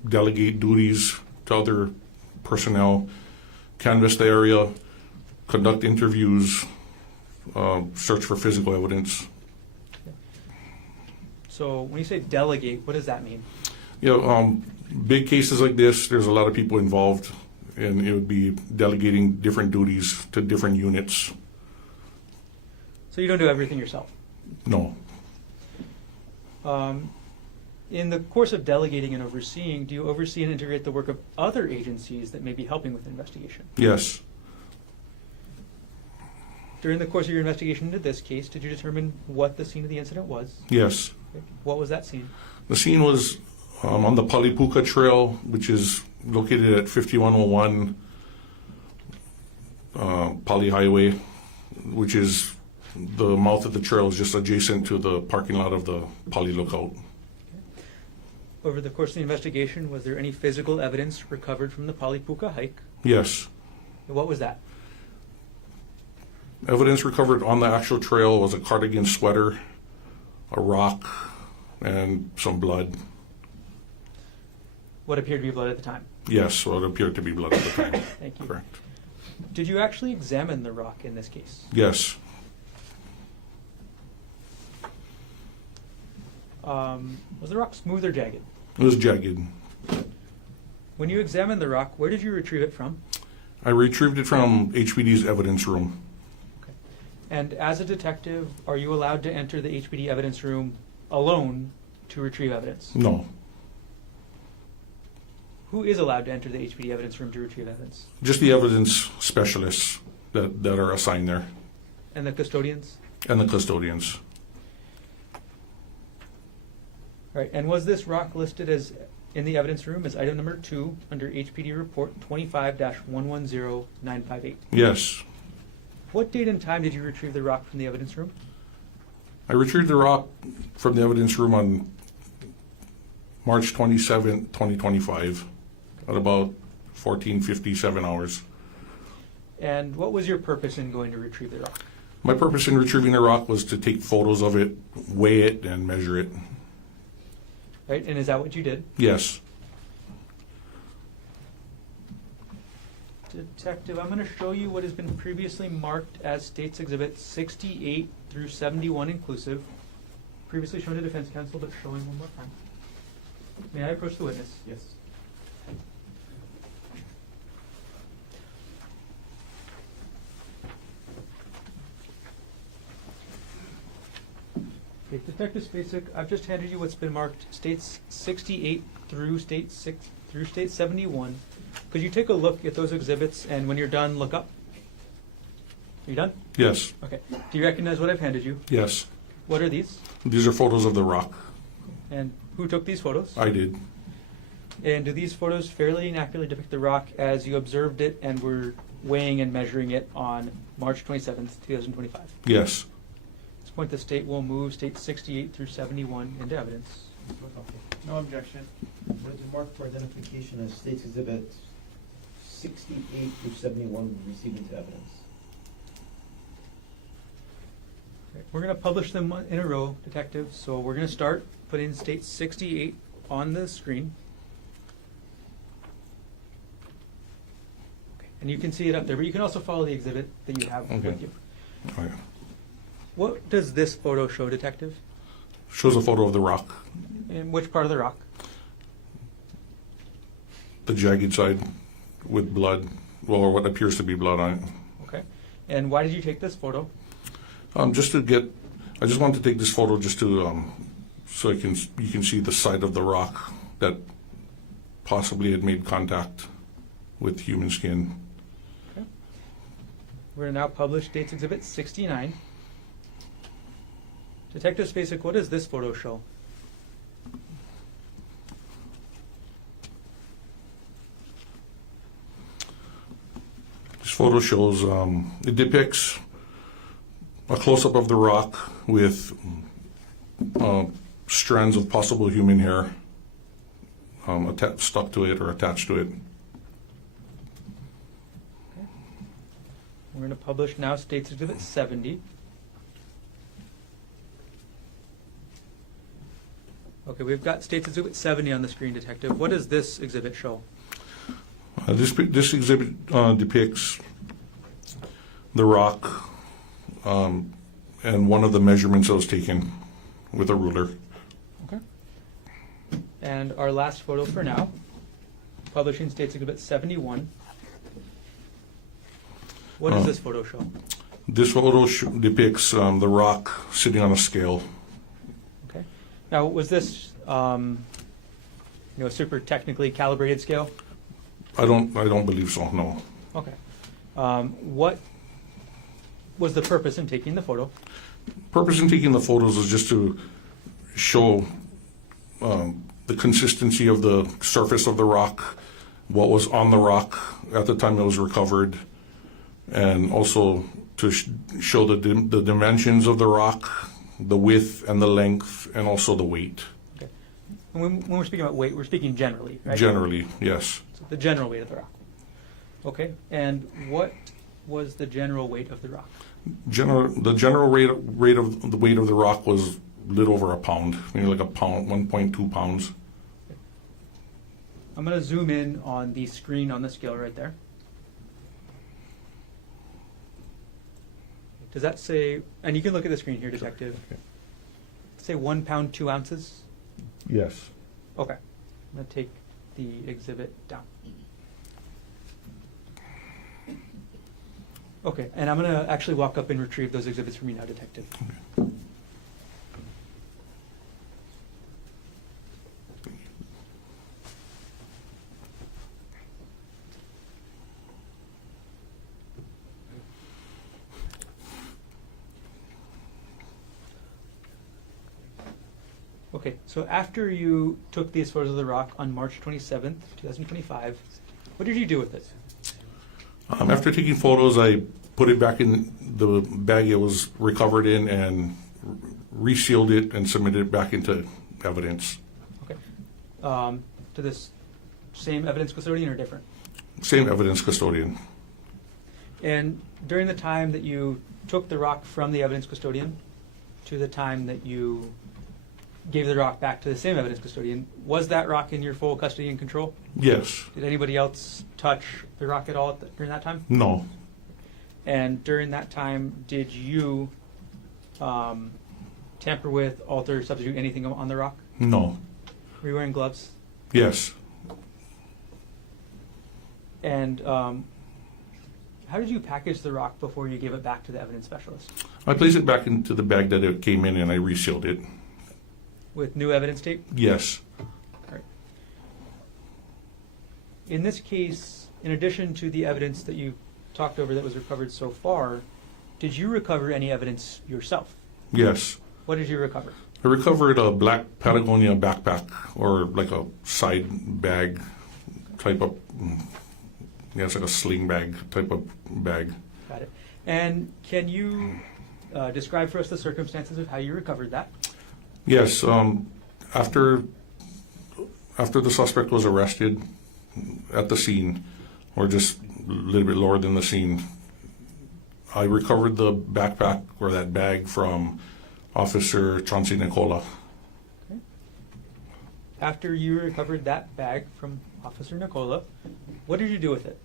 delegate duties to other personnel, canvass the area, conduct interviews, search for physical evidence. So when you say delegate, what does that mean? Big cases like this, there's a lot of people involved, and it would be delegating different duties to different units. So you don't do everything yourself? No. In the course of delegating and overseeing, do you oversee and integrate the work of other agencies that may be helping with the investigation? Yes. During the course of your investigation into this case, did you determine what the scene of the incident was? Yes. What was that scene? The scene was on the Palipuka Trail, which is located at 5101 Pali Highway, which is the mouth of the trail is just adjacent to the parking lot of the Pali Lookout. Over the course of the investigation, was there any physical evidence recovered from the Palipuka hike? Yes. What was that? Evidence recovered on the actual trail was a cardigan sweater, a rock, and some blood. What appeared to be blood at the time? Yes, what appeared to be blood at the time. Thank you. Correct. Did you actually examine the rock in this case? Yes. Was the rock smooth or jagged? It was jagged. When you examined the rock, where did you retrieve it from? I retrieved it from HPD's evidence room. Okay. And as a detective, are you allowed to enter the HPD evidence room alone to retrieve evidence? No. Who is allowed to enter the HPD evidence room to retrieve evidence? Just the evidence specialists that are assigned there. And the custodians? And the custodians. Right. And was this rock listed as in the evidence room as item number 2 under HPD report 25-110958? Yes. What date and time did you retrieve the rock from the evidence room? I retrieved the rock from the evidence room on March 27, 2025 at about 14:57 hours. And what was your purpose in going to retrieve the rock? My purpose in retrieving the rock was to take photos of it, weigh it, and measure it. Right. And is that what you did? Yes. Detective, I'm going to show you what has been previously marked as State's Exhibit 68 through 71 inclusive. Previously shown to defense counsel, but showing one more time. May I approach the witness? Yes. Okay, Detective Spacek, I've just handed you what's been marked States 68 through State 71. Could you take a look at those exhibits, and when you're done, look up? Are you done? Yes. Okay. Do you recognize what I've handed you? Yes. What are these? These are photos of the rock. And who took these photos? I did. And do these photos fairly and accurately depict the rock as you observed it and were weighing and measuring it on March 27th, 2025? Yes. At this point, the state will move states 68 through 71 into evidence. No objection. What is marked for identification as States Exhibit 68 through 71 received into evidence? Okay. We're going to publish them in a row, Detective. So we're going to start putting state 68 on the screen. Okay. And you can see it up there, but you can also follow the exhibit that you have with you. Okay. What does this photo show, Detective? Shows a photo of the rock, And which part of the rock? the jagged side with blood, well, or what appears to be blood on it. Okay. And why did you take this photo? I just wanted to take this photo just to, so you can see the side of the rock that possibly had made contact with human skin. Okay. We're going to now publish States Exhibit 69. Detective Spacek, what does this photo show? This photo shows, it depicts a close-up of the rock with strands of possible human hair stuck to it or attached to it. Okay. We're going to publish now States Exhibit 70. Okay, we've got States Exhibit 70 on the screen, Detective. What does this exhibit show? This exhibit depicts the rock and one of the measurements that was taken with a ruler. Okay. And our last photo for now, publishing States Exhibit 71. What does this photo show? This photo depicts the rock sitting on a scale. Okay. Now, was this a super technically calibrated scale? I don't believe so, no. Okay. What was the purpose in taking the photo? Purpose in taking the photos is just to show the consistency of the surface of the rock, what was on the rock at the time it was recovered, and also to show the dimensions of the rock, the width and the length, and also the weight. Okay. And when we're speaking about weight, we're speaking generally, right? Generally, yes. So the general weight of the rock. Okay. And what was the general weight of the rock? The general rate of the weight of the rock was a little over a pound, maybe like a pound, 1.2 pounds. Okay. I'm going to zoom in on the screen on the scale right there. Does that say, and you can look at the screen here, Detective, Okay. say 1 pound, 2 ounces? Yes. Okay. I'm going to take the exhibit down. Okay, and I'm going to actually walk up and retrieve those exhibits from you now, Detective. Okay. Okay, so after you took these photos of the rock on March 27th, 2025, what did you do with it? After taking photos, I put it back in the bag it was recovered in and resealed it and submitted it back into evidence. Okay. To this same evidence custodian or different? Same evidence custodian. And during the time that you took the rock from the evidence custodian to the time that you gave the rock back to the same evidence custodian, was that rock in your full custody and control? Yes. Did anybody else touch the rock at all during that time? No. And during that time, did you tamper with, alter, substitute anything on the rock? No. Were you wearing gloves? Yes. And how did you package the rock before you gave it back to the evidence specialist? I placed it back into the bag that it came in and I resealed it. With new evidence tape? Yes. All right. In this case, in addition to the evidence that you talked over that was recovered so far, Did you recover any evidence yourself? Yes. What did you recover? I recovered a black Patagonia backpack, or like a side bag type of, yeah, it's like a sling bag type of bag. Got it. And can you describe for us the circumstances of how you recovered that? Yes. After the suspect was arrested at the scene, or just a little bit lower than the scene, I recovered the backpack or that bag from Officer Chun Nicola. Okay. After you recovered that bag from Officer Nicola, what did you do with it?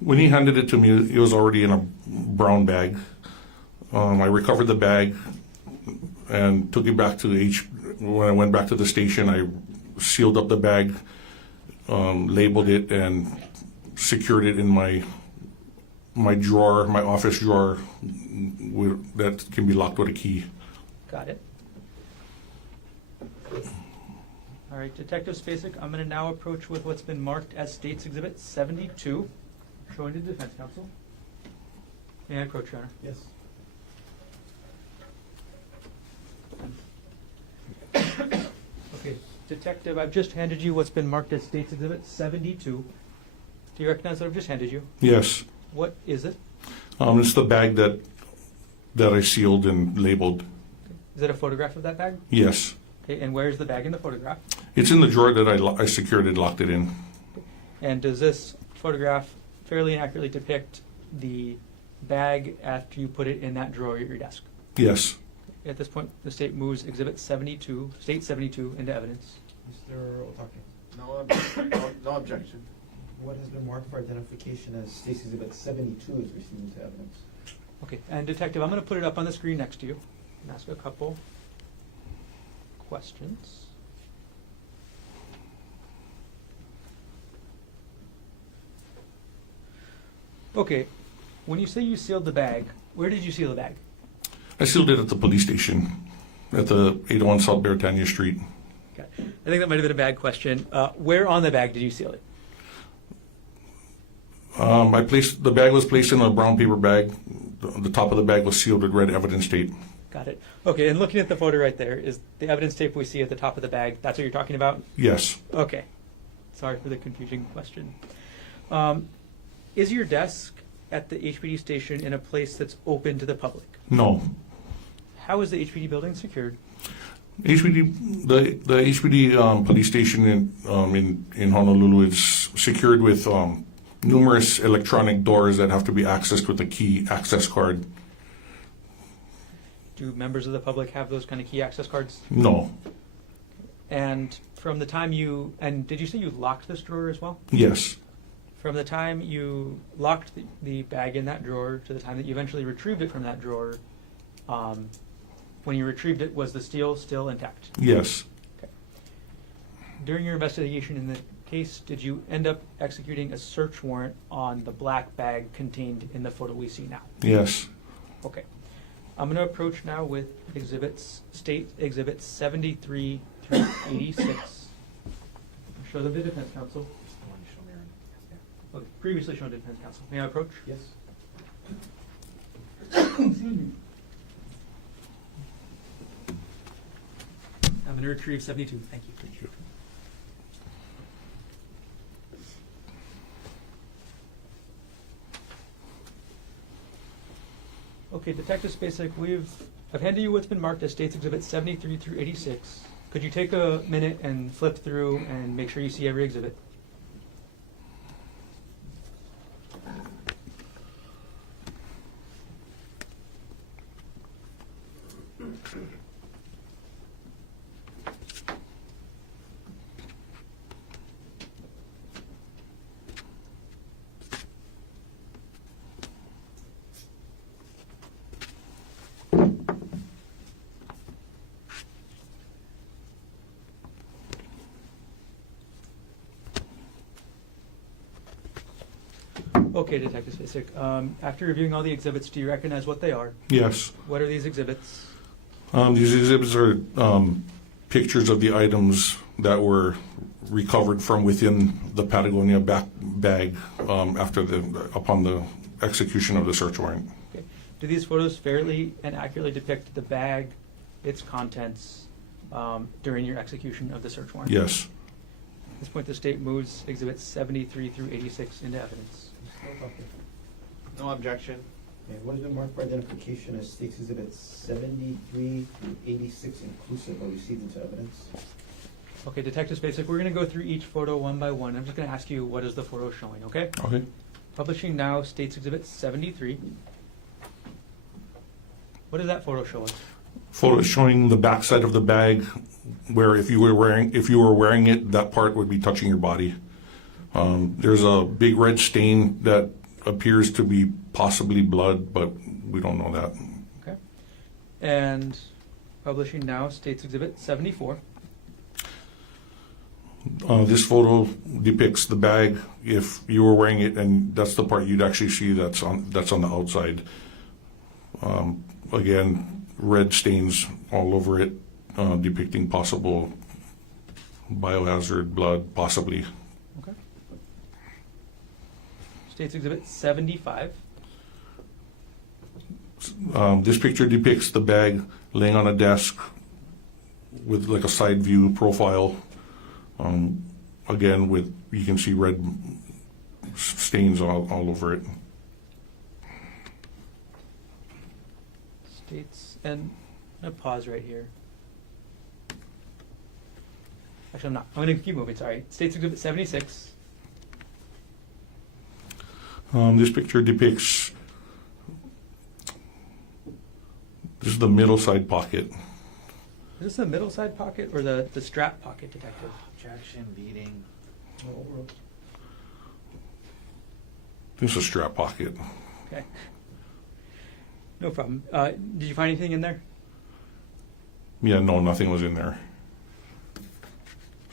When he handed it to me, it was already in a brown bag. I recovered the bag and took it back to when I went back to the station, I sealed up the bag, labeled it, and secured it in my drawer, my office drawer, that can be locked with a key. Got it. All right, Detective Spacek, I'm going to now approach with what's been marked as State's Exhibit 72, showing to Defense Counsel. May I approach, Your Honor? Yes. Okay, Detective, I've just handed you what's been marked as State's Exhibit 72. Do you recognize what I've just handed you? Yes. What is it? It's the bag that I sealed and labeled. Is it a photograph of that bag? Yes. Okay, and where's the bag in the photograph? It's in the drawer that I secured and locked it in. And does this photograph fairly and accurately depict the bag after you put it in that drawer at your desk? Yes. At this point, the state moves Exhibit 72, State 72, into evidence. Mr. Otake. No objection. What has been marked for identification as State's Exhibit 72 is received into evidence. Okay, and Detective, I'm going to put it up on the screen next to you and ask a couple questions. Okay, when you say you sealed the bag, where did you seal the bag? I sealed it at the police station at the 801 South Beretania Street. Okay. I think that might have been a bad question. Where on the bag did you seal it? The bag was placed in a brown paper bag. The top of the bag was sealed with red evidence tape. Got it. Okay, and looking at the photo right there, is the evidence tape we see at the top of the bag, that's what you're talking about? Yes. Okay. Sorry for the confusing question. Is your desk at the HPD station in a place that's open to the public? No. How is the HPD building secured? The HPD police station in Honolulu is secured with numerous electronic doors that have to be accessed with a key access card. Do members of the public have those kind of key access cards? No. And from the time did you say you locked this drawer as well? Yes. From the time you locked the bag in that drawer to the time that you eventually retrieved it from that drawer, when you retrieved it, was the seal still intact? Yes. Okay. During your investigation in the case, did you end up executing a search warrant on the black bag contained in the photo we see now? Yes. Okay. I'm going to approach now with State Exhibits 73 through 86. Show them to Defense Counsel. Okay, previously shown to Defense Counsel. May I approach? Yes. Excuse me. I'm going to retrieve 72. Thank you. Thank you. Okay, Detective Spacek, I've handed you what's been marked as State's Exhibit 73 through 86. Could you take a minute and flip through and make sure you see every exhibit? Okay, Detective Spacek. After reviewing all the exhibits, do you recognize what they are? Yes. What are these exhibits? These exhibits are pictures of the items that were recovered from within the Patagonia bag upon the execution of the search warrant. Okay. Do these photos fairly and accurately depict the bag, its contents, during your execution of the search warrant? Yes. At this point, the state moves exhibits 73 through 86 into evidence. No objection. Okay, what has been marked for identification as State's Exhibit 73 through 86 inclusive are received into evidence? Okay, Detective Spacek, we're going to go through each photo one by one. I'm just going to ask you, what is the photo showing, okay? Okay. Publishing now, State's Exhibit 73. What does that photo show us? Photo showing the backside of the bag, where if you were wearing it, that part would be touching your body. There's a big red stain that appears to be possibly blood, but we don't know that. Okay. And publishing now, State's Exhibit 74. This photo depicts the bag if you were wearing it, and that's the part you'd actually see that's on the outside. Again, red stains all over it, depicting possible biohazard blood, possibly. Okay. State's Exhibit 75. This picture depicts the bag laying on a desk with like a side view profile. Again, you can see red stains all over it. States, and I'm going to pause right here. Actually, I'm not. I'm going to keep moving, sorry. State's Exhibit 76. This picture depicts, this is the middle side pocket. Is this the middle side pocket or the strap pocket, Detective? Objection, beating. This is a strap pocket. Okay. No problem. Did you find anything in there? Yeah, no, nothing was in there.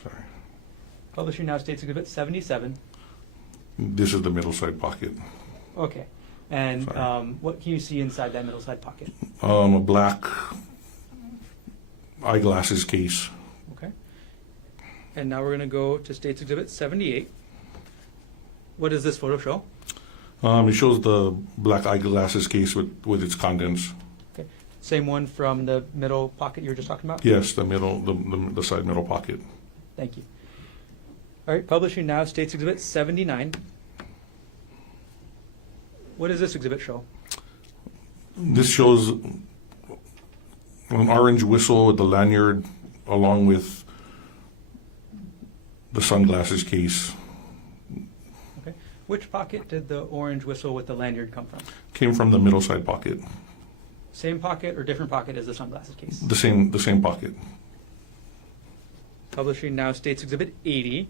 Sorry. Publishing now, State's Exhibit 77. This is the middle side pocket. Okay. And what can you see inside that middle side pocket? A black eyeglasses case. Okay. And now we're going to go to State's Exhibit 78. What does this photo show? It shows the black eyeglasses case with its contents. Okay. Same one from the middle pocket you were just talking about? Yes, the middle, the side middle pocket. Thank you. All right, publishing now, State's Exhibit 79. What does this exhibit show? This shows an orange whistle with the lanyard along with the sunglasses case. Okay. Which pocket did the orange whistle with the lanyard come from? Came from the middle side pocket. Same pocket or different pocket as the sunglasses case? The same pocket. Publishing now, State's Exhibit 80.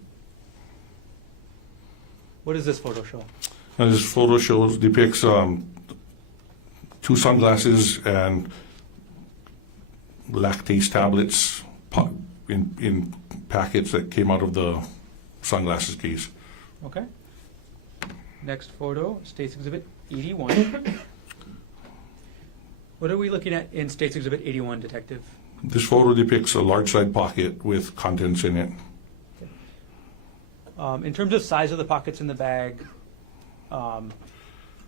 What does this photo show? And this photo depicts two sunglasses and lactase tablets in packets that came out of the sunglasses case. Okay. Next photo, State's Exhibit 81. What are we looking at in State's Exhibit 81, Detective? This photo depicts a large side pocket with contents in it. In terms of size of the pockets in the bag,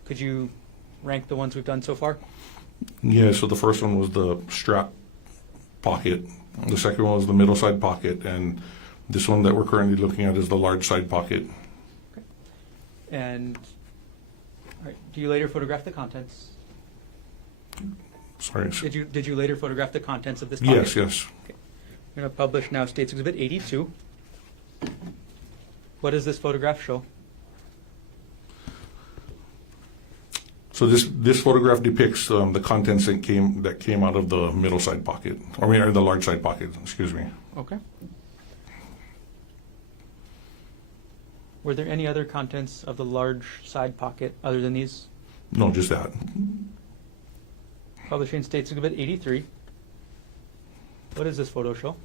could you rank the ones we've done so far? Yeah, so the first one was the strap pocket. The second one was the middle side pocket, and this one that we're currently looking at is the large side pocket. Okay. And all right, do you later photograph the contents? Sorry. Did you later photograph the contents of this pocket? Yes, yes. Okay. I'm going to publish now State's Exhibit 82. What does this photograph show? So this photograph depicts the contents that came out of the middle side pocket, or the large side pocket. Excuse me. Okay. Were there any other contents of the large side pocket other than these? No, just that. Publishing State's Exhibit 83. What does this photo show?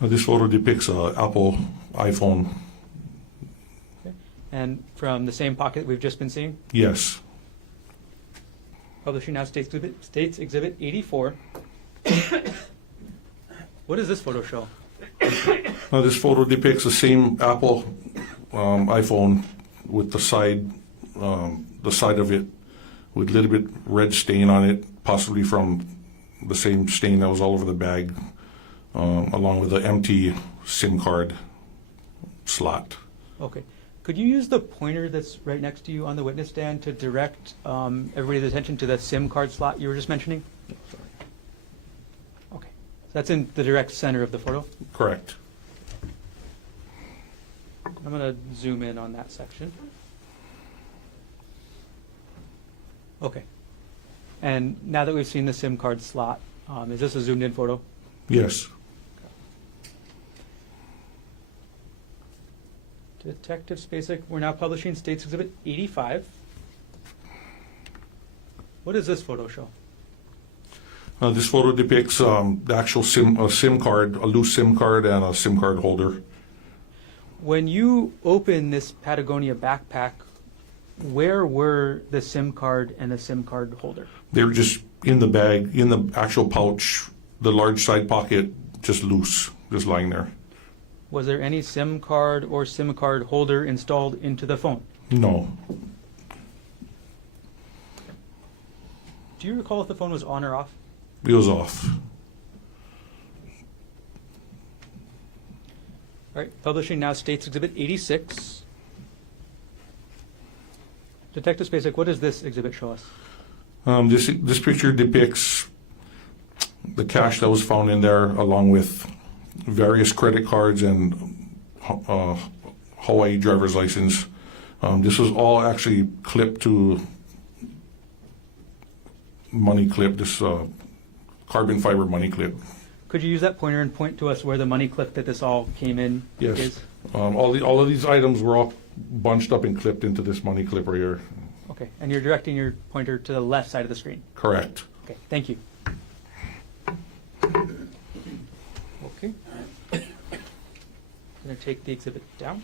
This photo depicts an Apple iPhone. Okay. And from the same pocket we've just been seeing? Yes. Publishing now State's Exhibit 84. What does this photo show? This photo depicts the same Apple iPhone with the side of it with a little bit red stain on it, possibly from the same stain that was all over the bag, along with the empty SIM card slot. Okay. Could you use the pointer that's right next to you on the witness stand to direct everybody's attention to the SIM card slot you were just mentioning? Okay. So that's in the direct center of the photo? Correct. I'm going to zoom in on that section. Okay. And now that we've seen the SIM card slot, is this a zoomed in photo? Yes. Detective Spacek, we're now publishing State's Exhibit 85. What does this photo show? This photo depicts the actual SIM card, a loose SIM card, and a SIM card holder. When you open this Patagonia backpack, where were the SIM card and the SIM card holder? They were just in the bag, in the actual pouch, the large side pocket, just loose, just lying there. Was there any SIM card or SIM card holder installed into the phone? No. Do you recall if the phone was on or off? It was off. All right, publishing now State's Exhibit 86. Detective Spacek, what does this exhibit show us? This picture depicts the cash that was found in there, along with various credit cards and Hawaii driver's license. This was all actually clipped to money clip, this carbon fiber money clip. Could you use that pointer and point to us where the money clip that this all came in Yes. is? All of these items were all bunched up and clipped into this money clip right here. Okay, and you're directing your pointer to the left side of the screen? Correct. Okay, thank you. Okay. I'm going to take the exhibit down.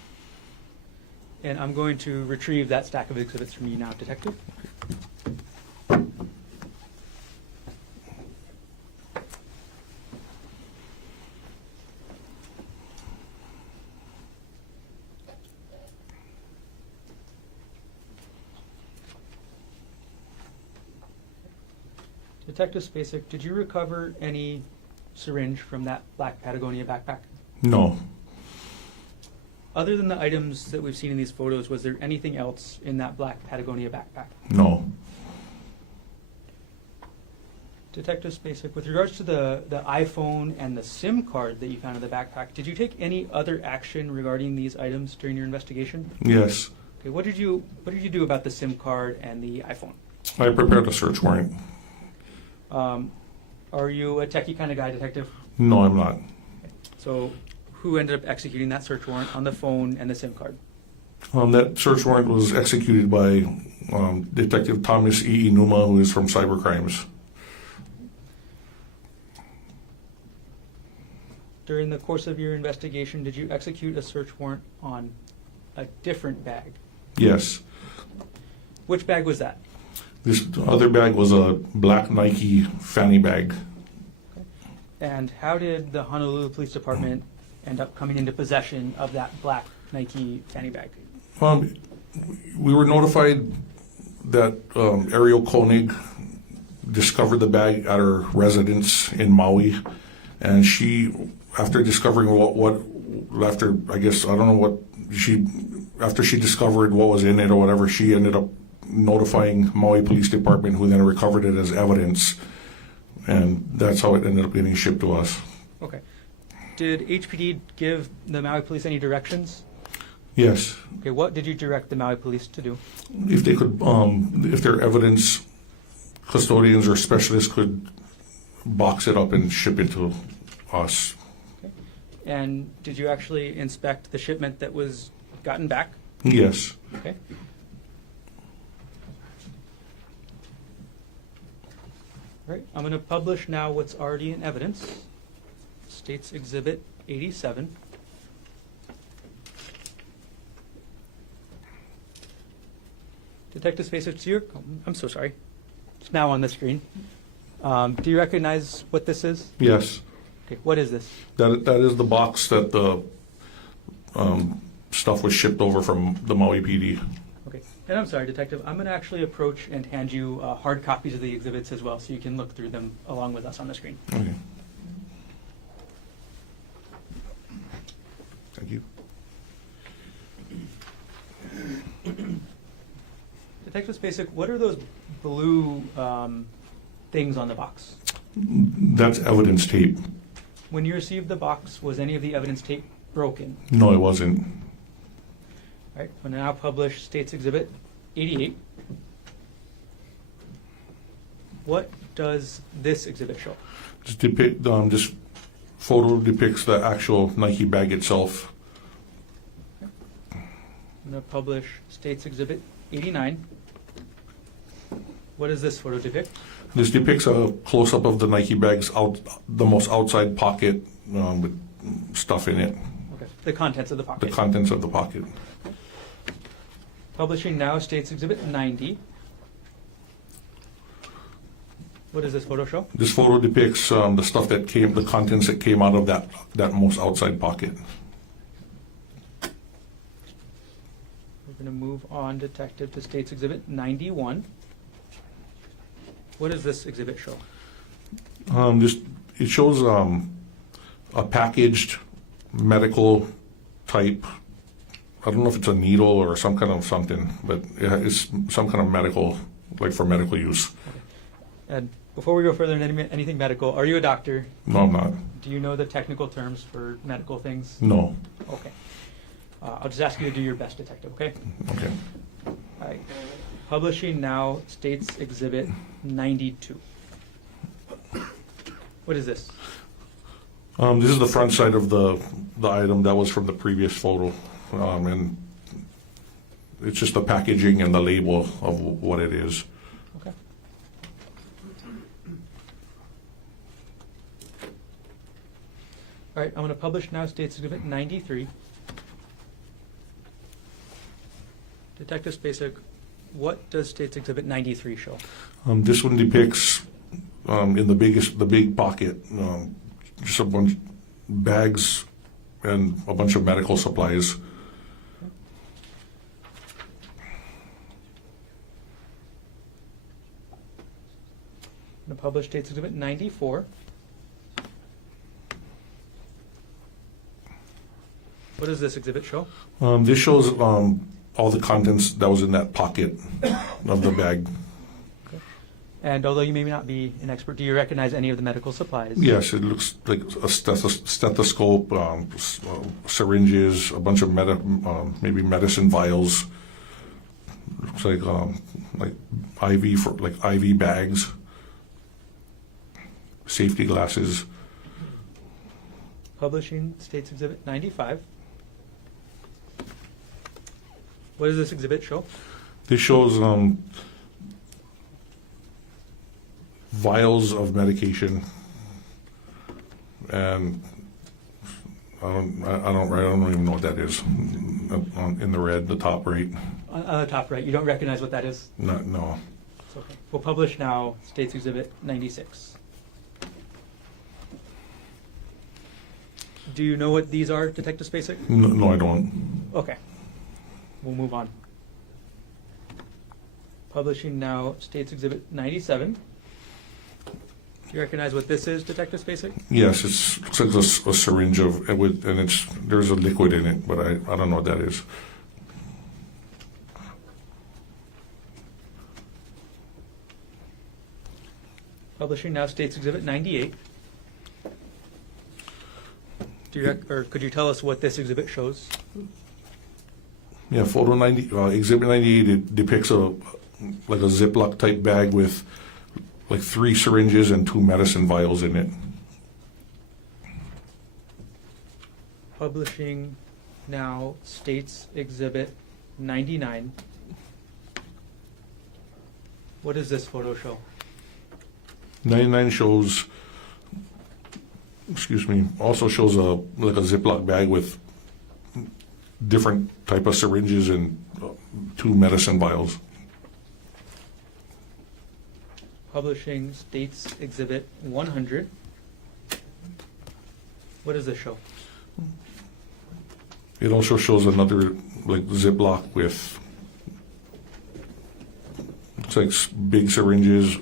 And I'm going to retrieve that stack of exhibits from you now, Detective. Detective Spacek, did you recover any syringe from that black Patagonia backpack? No. Other than the items that we've seen in these photos, was there anything else in that black Patagonia backpack? No. Detective Spacek, with regards to the iPhone and the SIM card that you found in the backpack, did you take any other action regarding these items during your investigation? Yes. Okay, what did you do about the SIM card and the iPhone? I prepared a search warrant. Are you a techie kind of guy, Detective? No, I'm not. So who ended up executing that search warrant on the phone and the SIM card? That search warrant was executed by Detective Thomas E. Inuma, who is from Cybercrimes. During the course of your investigation, did you execute a search warrant on a different bag? Yes. Which bag was that? This other bag was a black Nike fanny bag. And how did the Honolulu Police Department end up coming into possession of that black Nike fanny bag? We were notified that Ariel Konig discovered the bag at her residence in Maui, and she, after discovering after she discovered what was in it or whatever, she ended up notifying Maui Police Department, who then recovered it as evidence, and that's how it ended up getting shipped to us. Okay. Did HPD give the Maui Police any directions? Yes. Okay, what did you direct the Maui Police to do? If they could, if their evidence custodians or specialists could box it up and ship it to us. Okay. And did you actually inspect the shipment that was gotten back? Yes. Okay. All right, I'm going to publish now what's already in evidence. State's Exhibit 87. Detective Spacek, I'm so sorry. It's now on the screen. Do you recognize what this is? Yes. Okay, what is this? That is the box that the stuff was shipped over from the Maui PD. Okay, And I'm sorry, Detective, I'm going to actually approach and hand you hard copies of the exhibits as well, so you can look through them along with us on the screen. Okay. Thank you. Detective Spacek, what are those blue things on the box? That's evidence tape. When you received the box, was any of the evidence tape broken? No, it wasn't. All right, we'll now publish State's Exhibit 88. What does this exhibit show? This photo depicts the actual Nike bag itself. I'm going to publish State's Exhibit 89. What does this photo depict? This depicts a close-up of the Nike bag's the most outside pocket with stuff in it. Okay. The contents of the pocket. The contents of the pocket. Publishing now State's Exhibit 90. What does this photo show? This photo depicts the stuff that came, the contents that came out of that most outside pocket. We're going to move on, Detective, to State's Exhibit 91. What does this exhibit show? It shows a packaged medical type. I don't know if it's a needle or some kind of something, but it's some kind of medical, like for medical use. Okay. And before we go further in anything medical, are you a doctor? No, I'm not. Do you know the technical terms for medical things? No. Okay. I'll just ask you to do your best, Detective, okay? Okay. All right. Publishing now State's Exhibit 92. What is this? This is the front side of the item that was from the previous photo, and it's just the packaging and the label of what it is. Okay. All right, I'm going to publish now State's Exhibit 93. Detective Spacek, what does State's Exhibit 93 show? This one depicts in the big pocket, just a bunch bags and a bunch of medical supplies. I'm going to publish State's Exhibit 94. What does this exhibit show? This shows all the contents that was in that pocket of the bag. Okay. And although you may not be an expert, do you recognize any of the medical supplies? Yes, it looks like a stethoscope, syringes, a bunch of maybe medicine vials. Looks like IV bags, safety glasses. Publishing State's Exhibit 95. What does this exhibit show? This shows vials of medication, and I don't even know what that is. In the red, the top right. On the top right, you don't recognize what that is? No. It's okay. We'll publish now State's Exhibit 96. Do you know what these are, Detective Spacek? No, I don't. Okay. We'll move on. Publishing now State's Exhibit 97. Do you recognize what this is, Detective Spacek? Yes, it looks like a syringe and there's a liquid in it, but I don't know what that is. Publishing now State's Exhibit 98. Could you tell us what this exhibit shows? Yeah, Exhibit 98, it depicts a Ziploc type bag with like 3 syringes and 2 medicine vials in it. Publishing now State's Exhibit 99. What does this photo show? 99 also shows a Ziploc bag with different type of syringes and 2 medicine vials. Publishing State's Exhibit 100. What does this show? It also shows another Ziploc with looks like big syringes,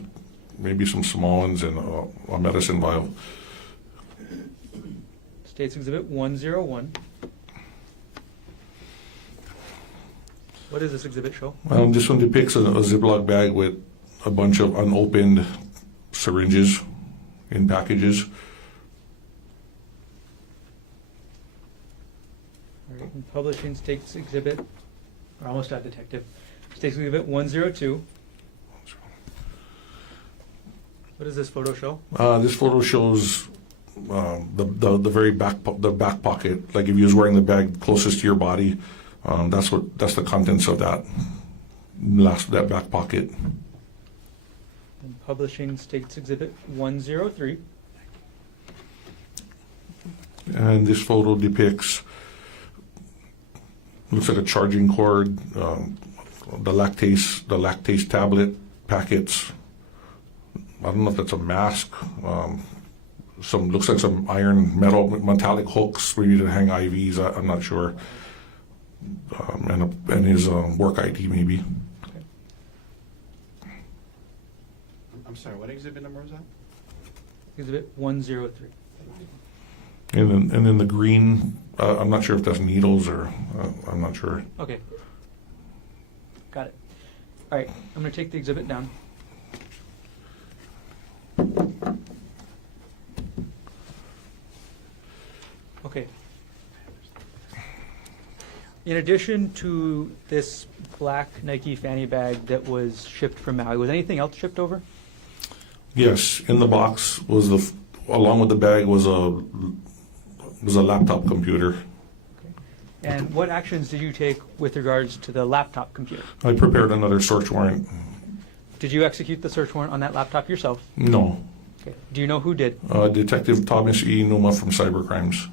maybe some small ones, and a medicine vial. State's Exhibit 101. What does this exhibit show? This one depicts a Ziploc bag with a bunch of unopened syringes in packages. All right, and publishing State's Exhibit, we're almost at Detective. State's Exhibit 102. What does this photo show? This photo shows the very back pocket. Like if you was wearing the bag closest to your body, that's the contents of that back pocket. And publishing State's Exhibit 103. And this photo depicts, looks like a charging cord, the lactase tablet packets. I don't know if that's a mask. Looks like some metallic hooks maybe to hang IVs. I'm not sure. And his work ID maybe. I'm sorry, what exhibit number was that? Exhibit 103. And then the green, I'm not sure if that's needles or I'm not sure. Okay. Got it. All right, I'm going to take the exhibit down. Okay. In addition to this black Nike fanny bag that was shipped from Maui, was anything else shipped over? Yes, in the box was along with the bag was a laptop computer. Okay. And what actions did you take with regards to the laptop computer? I prepared another search warrant. Did you execute the search warrant on that laptop yourself? No. Okay. Do you know who did? Detective Thomas E. Numa from Cybercrimes.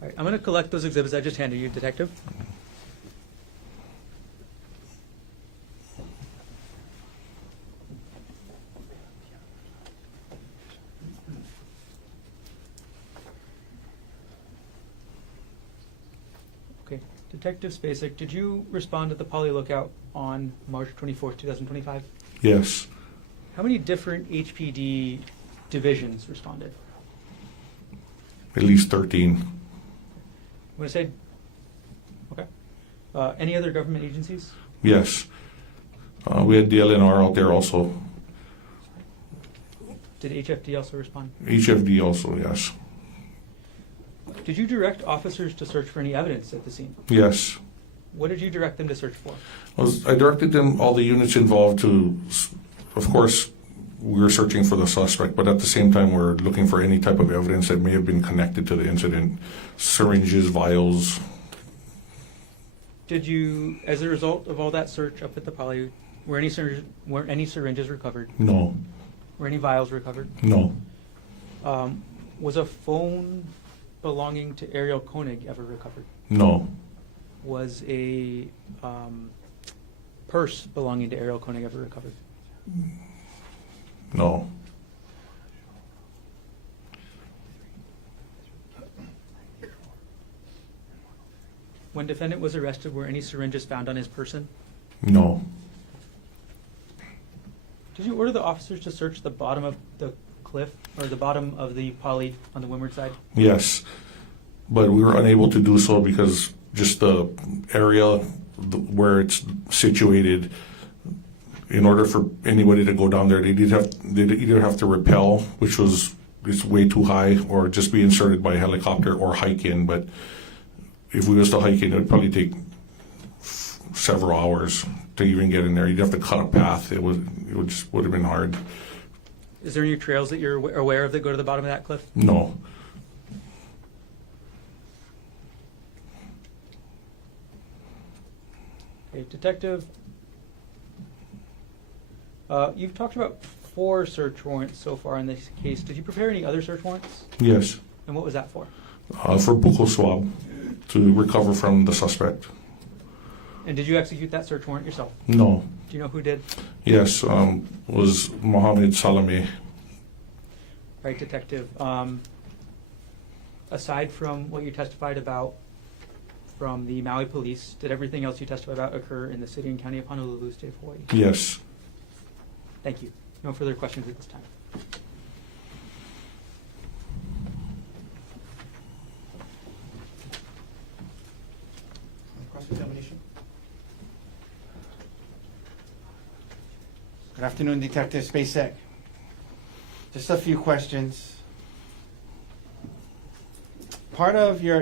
All right, I'm going to collect those exhibits I just handed you, Detective. Okay, Detective Spacek, did you respond at the Poly Lookout on March 24th, 2025? Yes. How many different HPD divisions responded? At least 13. I'm going to say, okay. Any other government agencies? Yes. We had DLNR out there also. Did HFD also respond? HFD also, yes. Did you direct officers to search for any evidence at the scene? Yes. What did you direct them to search for? I directed them, all the units involved, to, of course, we were searching for the suspect, but at the same time we're looking for any type of evidence that may have been connected to the incident. Syringes, vials. Did you, as a result of all that search up at the Poly, were any syringes recovered? No. Were any vials recovered? No. Was a phone belonging to Ariel Konig ever recovered? No. Was a purse belonging to Ariel Konig ever recovered? No. When defendant was arrested, were any syringes found on his person? No. Did you order the officers to search the bottom of the cliff or the bottom of the Poly on the windward side? Yes. But we were unable to do so because just the area where it's situated, in order for anybody to go down there, they'd either have to rappel, which was way too high, or just be inserted by helicopter or hike in. But if we was to hike in, it would probably take several hours to even get in there. You'd have to cut a path. It would have been hard. Is there any trails that you're aware of that go to the bottom of that cliff? No. Okay, Detective, you've talked about 4 search warrants so far in this case. Did you prepare any other search warrants? Yes. And what was that for? For buccal swab to recover from the suspect. And did you execute that search warrant yourself? No. Do you know who did? Yes, was Mohammed Salame. Right, Detective. Aside from what you testified about from the Maui police. Did everything else you testified about occur in the city and county of Honolulu, state of Hawaii? Yes. Thank you. No further questions at this time. Cross-examination. Good afternoon, Detective Spacek. Just a few questions.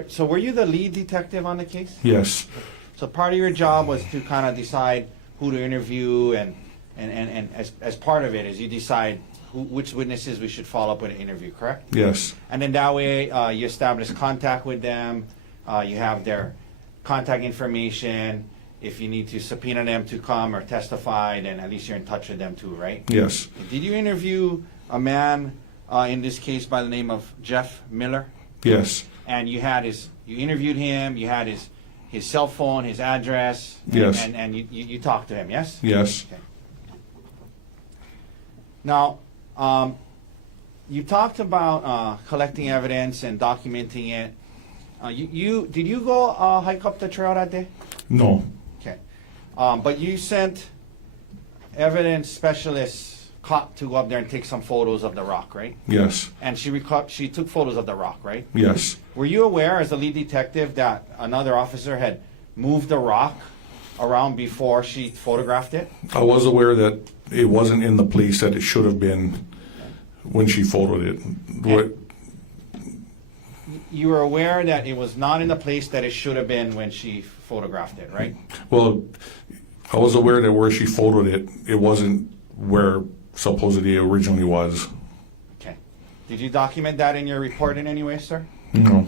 So were you the lead detective on the case? Yes. So part of your job was to kind of decide who to interview, and as part of it is you decide which witnesses we should follow up with an interview, correct? Yes. And then that way you establish contact with them, you have their contact information. If you need to subpoena them to come or testify, then at least you're in touch with them too, right? Yes. Did you interview a man in this case by the name of Jeff Miller? Yes. And you interviewed him, you had his cell phone, his address, and, Yes. and you talked to him, yes? Yes. Okay. Now, you talked about collecting evidence and documenting it. Did you go hike up the trail that day? No. Okay. But you sent evidence specialists to go up there and take some photos of the rock, right? Yes. And she took photos of the rock, right? Yes. Were you aware, as the lead detective, that another officer had moved the rock around before she photographed it? I was aware that it wasn't in the place that it should have been when she photoed it. You were aware that it was not in the place that it should have been when she photographed it, right? Well, I was aware that where she photoed it, it wasn't where supposedly it originally was. Okay. Did you document that in your report in any way, sir? No.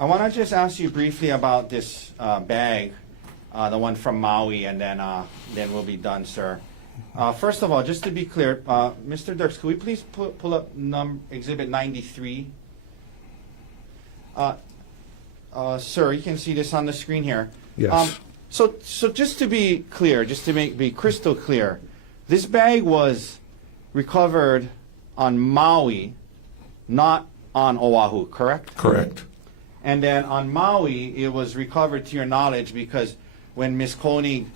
I want to just ask you briefly about this bag, the one from Maui, and then we'll be done, sir. First of all, just to be clear, Mr. Dirks, could we please pull up Exhibit 93? Sir, you can see this on the screen here. Yes. So just to be clear, just to be crystal clear, this bag was recovered on Maui, not on Oahu, correct? Correct. And then on Maui, it was recovered, to your knowledge, because when Ms. Konig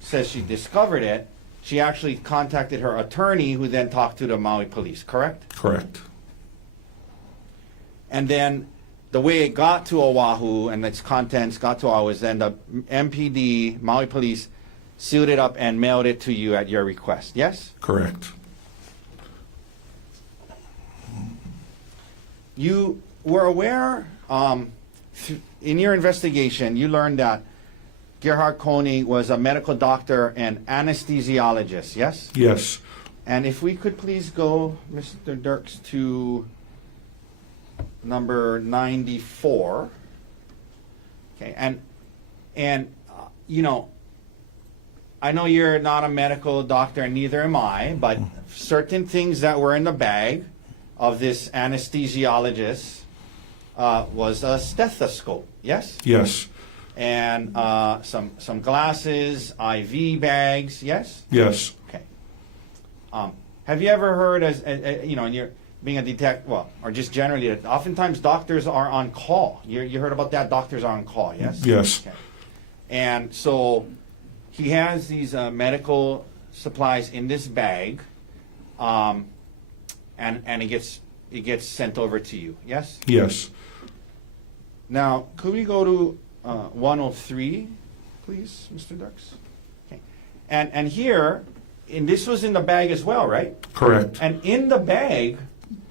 says she discovered it, she actually contacted her attorney, who then talked to the Maui police, correct? Correct. And then the way it got to Oahu and its contents got to Oahu is then the MPD, Maui police, sealed it up and mailed it to you at your request, yes? Correct. You were aware, in your investigation, you learned that Gerhardt Konig was a medical doctor and anesthesiologist, yes? Yes. And if we could please go, Mr. Dirks, to number 94. Okay, and you know, I know you're not a medical doctor, and neither am I, but certain things that were in the bag of this anesthesiologist was a stethoscope, yes? Yes. And some glasses, IV bags, yes? Yes. Okay. Have you ever heard, as you know, and you're being a detective, well, or just generally, oftentimes doctors are on call. You heard about that? Doctors are on call, yes? Yes. Okay. And so he has these medical supplies in this bag, and it gets sent over to you, yes? Yes. Now, could we go to 103, please, Mr. Dirks? Okay. And here, and this was in the bag as well, right? Correct. And in the bag,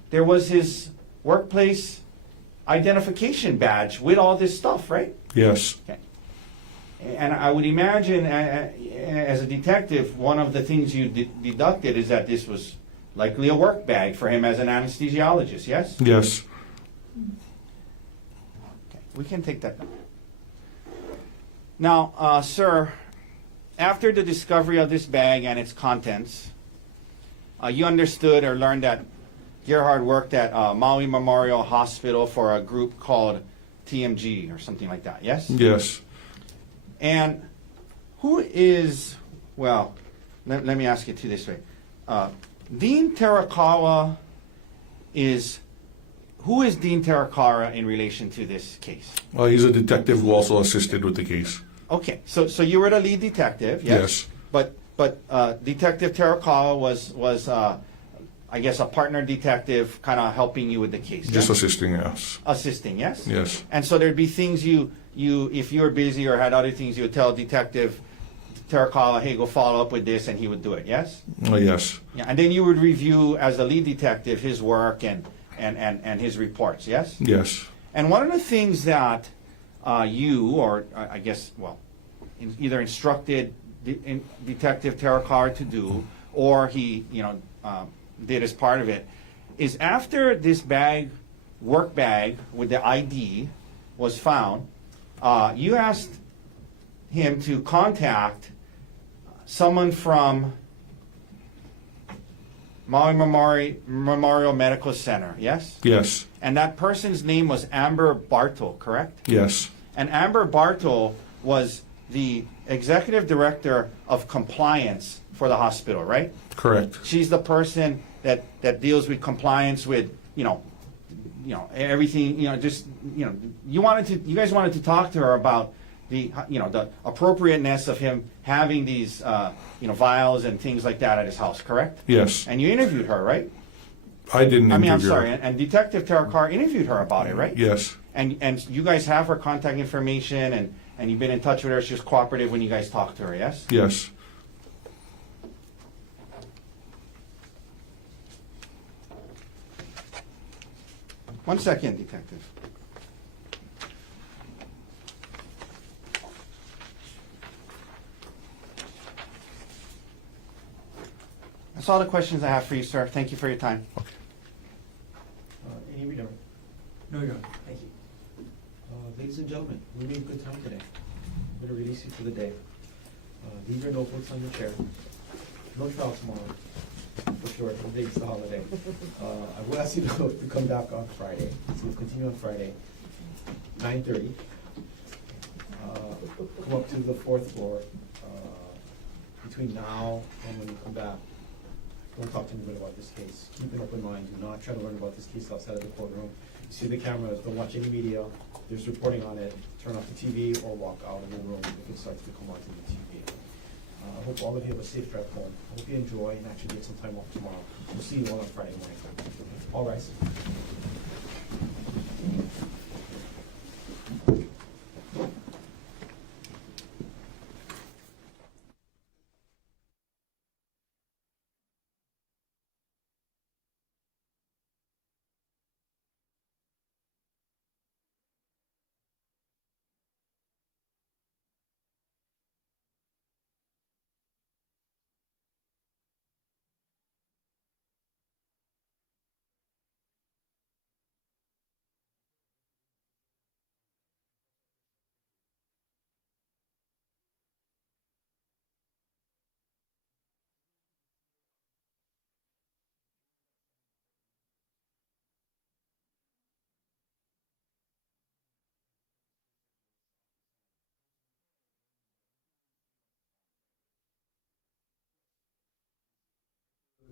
there was his workplace identification badge with all this stuff, right? Yes. Okay. And I would imagine, as a detective, one of the things you deducted is that this was likely a work bag for him as an anesthesiologist, yes? Yes. Okay. We can take that down. Now, sir, after the discovery of this bag and its contents, you understood or learned that Gerhardt worked at Maui Memorial Hospital for a group called TMG or something like that, yes? Yes. And who is, well, let me ask it to you this way. Dean Terakawa who is Dean Terakawa in relation to this case? He's a detective who also assisted with the case. Okay, so you were the lead detective, yes? Yes. But Detective Terakawa was I guess a partner detective kind of helping you with the case. Just yes? assisting us. Assisting, yes? Yes. And so there'd be things you if you were busy or had other things, you would tell Detective Terakawa, hey, go follow up with this, and he would do it, yes? Yes. Yeah, and then you would review as the lead detective his work and his reports, yes? Yes. And one of the things that you, or I guess, well, either instructed Detective Terakawa to do, or he, did as part of it, is after this work bag with the ID was found, you asked him to contact someone from Maui Memorial Medical Center, yes? Yes. And that person's name was Amber Bartle, correct? Yes. And Amber Bartle was the executive director of compliance for the hospital, right? Correct. She's the person that deals with compliance with, everything, you guys wanted to talk to her about the appropriateness of him having these, vials and things like that at his house, correct? Yes. And you interviewed her, right? I didn't interview I'm sorry, her. and Detective Terakawa interviewed her about it, right? Yes. And you guys have her contact information, and you've been in touch with her. She was cooperative when you guys talked to her, yes? Yes. One second, Detective. That's all the questions I have for you, sir. Thank you for your time. Any reader? No, Your Honor. Thank you. Ladies and gentlemen, we made good time today. I'm going to release you for the day. Leave your notebooks on your chair. No trial tomorrow, for sure. Today's the holiday. I will ask you to come back on Friday. So we'll continue on Friday, 9:30. Come up to the 4th floor. Between now and when you come back, don't talk to anybody about this case. Keep an open mind. Do not try to learn about this case outside of the courtroom. You see the cameras. Don't watch any media. There's reporting on it. Turn off the TV or walk out of the room if it starts to come onto the TV. I hope all of you have a safe drive home. I hope you enjoy and actually get some time off tomorrow. We'll see you all on Friday morning. All rise.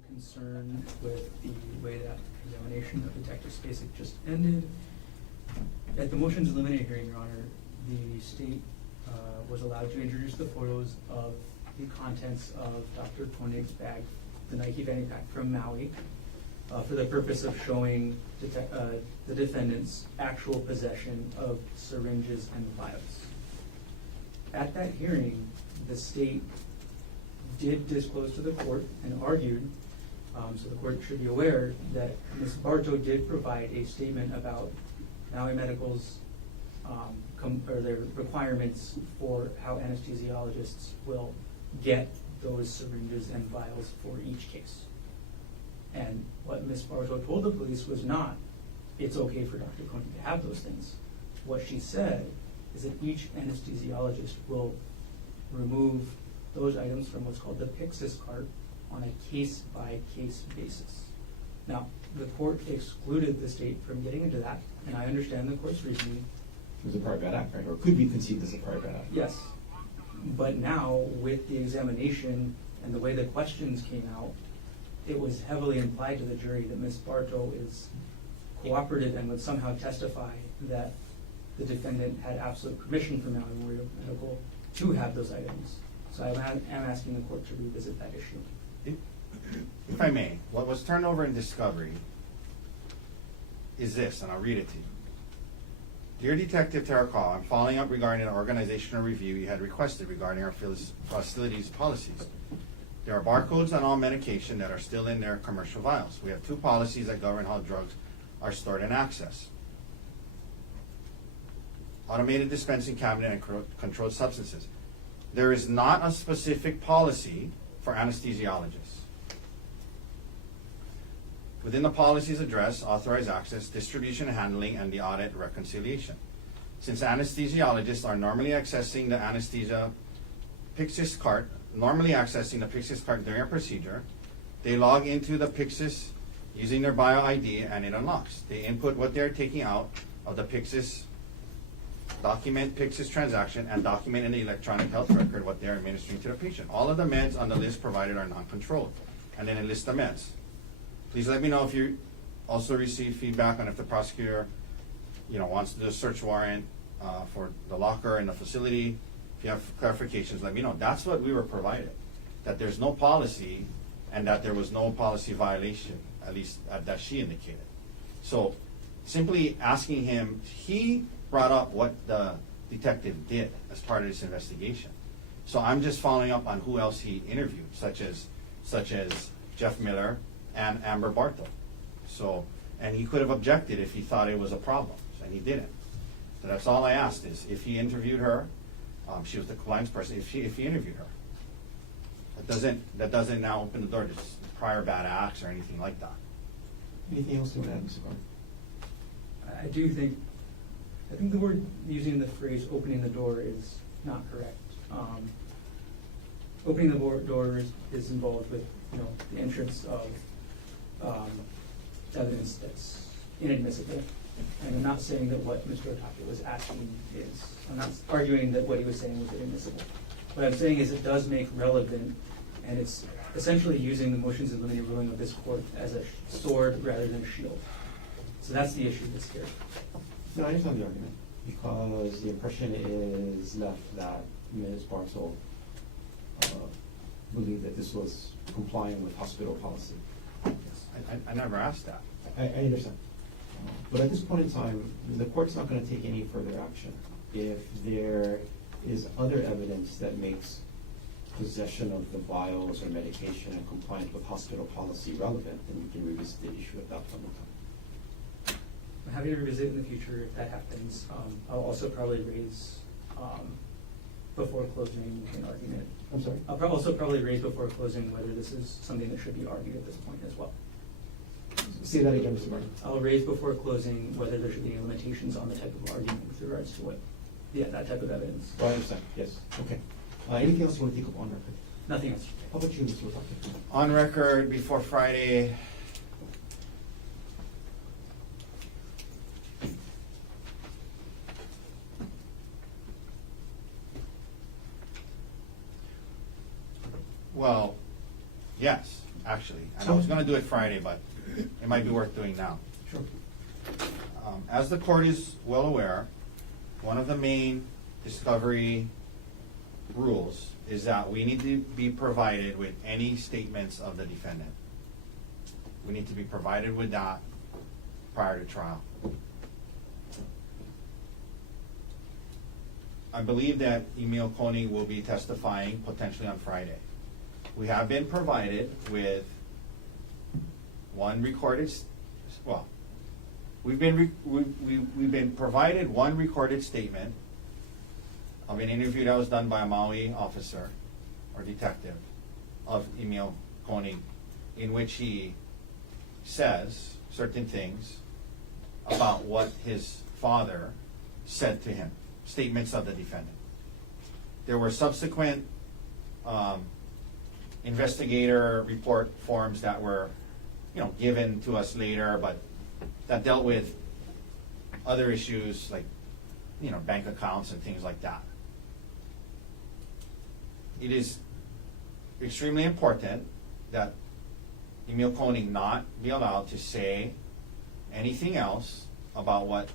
Concern with the way that examination of Detective Spacek just ended. At the motions eliminated hearing, Your Honor, the state was allowed to introduce the photos of the contents of Dr. Konig's bag, the Nike fanny pack from Maui, for the purpose of showing the defendant's actual possession of syringes and vials. At that hearing, the state did disclose to the court and argued, so the court should be aware that Ms. Barto did provide a statement about Maui Medical's or their requirements for how anesthesiologists will get those syringes and vials for each case. And what Ms. Barto told the police was not, it's okay for Dr. Konig to have those things. What she said is that each anesthesiologist will remove those items from what's called the Pyxis cart on a case-by-case basis. Now, the court excluded the state from getting into that, and I understand the court's reasoning. It was a prior bad act, right? Or could be conceived as a prior bad act. Yes. But now, with the examination and the way the questions came out, it was heavily implied to the jury that Ms. Bartow is cooperative and would somehow testify that the defendant had absolute permission from Maui Memorial Medical to have those items. So I am asking the court to revisit that issue. If I may, what was turned over in discovery is this, and I'll read it to you. Dear Detective Terracal, I'm following up regarding an organizational review you had requested regarding our facilities policies. There are barcodes on all medication that are still in their commercial vials. We have 2 policies that govern how drugs are stored and accessed. Automated dispensing cabinet and controlled substances. There is not a specific policy for anesthesiologists. Within the policies address authorized access, distribution, handling, and the audit reconciliation. Since anesthesiologists are normally accessing the anesthesia Pyxis cart, during a procedure, they log into the Pyxis using their bio ID and it unlocks. They input what they're taking out of the Pyxis, document Pyxis transaction, and document in the electronic health record what they're administering to the patient. All of the meds on the list provided are non-controlled, and then it lists the meds. Please let me know if you also receive feedback on if the prosecutor, wants to do a search warrant for the locker in the facility. If you have clarifications, let me know. That's what we were provided, that there's no policy and that there was no policy violation, at least that she indicated. So simply asking him, he brought up what the detective did as part of this investigation. So I'm just following up on who else he interviewed, such as Jeff Miller and Amber Bartow. So, and he could have objected if he thought it was a problem, and he didn't. So that's all I asked is if he interviewed her, she was the compliance person, if he interviewed her. That doesn't now open the door to prior bad acts or anything like that. Anything else to add, Mr. Carter? I think the word using the phrase "opening the door" is not correct. Opening the door is involved with the entrance of evidence that's inadmissible. And I'm not saying that what Mr. Otake was asking is, I'm not arguing that what he was saying was inadmissible. What I'm saying is it does make relevant, and it's essentially using the motions in limine ruling of this court as a sword rather than a shield. So that's the issue that's here. No, I understand the argument, because the impression is left that Ms. Bartow believed that this was complying with hospital policy. I never asked that. I understand. But at this point in time, the court's not going to take any further action. If there is other evidence that makes possession of the vials or medication and compliance with hospital policy relevant, then we can revisit the issue at that point in time. I'm happy to revisit in the future if that happens. I'll also probably raise before closing an argument. I'm sorry? I'll also probably raise before closing whether this is something that should be argued at this point as well. Say that again, Mr. Martin. I'll raise before closing whether there should be any limitations on the type of argument with regards to that type of evidence. Oh, I understand, yes. Okay. Anything else you want to take up on record? Nothing else. How about you, Mr. Otake? On record before Friday, well, yes, actually. And I was going to do it Friday, but it might be worth doing now. Sure. As the court is well aware, one of the main discovery rules is that we need to be provided with any statements of the defendant. We need to be provided with that prior to trial. I believe that Emil Konig will be testifying potentially on Friday. We have been provided with one recorded, we've been provided one recorded statement of an interview that was done by a Maui officer or detective of Emil Konig, in which he says certain things about what his father said to him, statements of the defendant. There were subsequent investigator report forms that were given to us later, but that dealt with other issues like bank accounts and things like that. It is extremely important that Emil Konig not be allowed to say anything else about what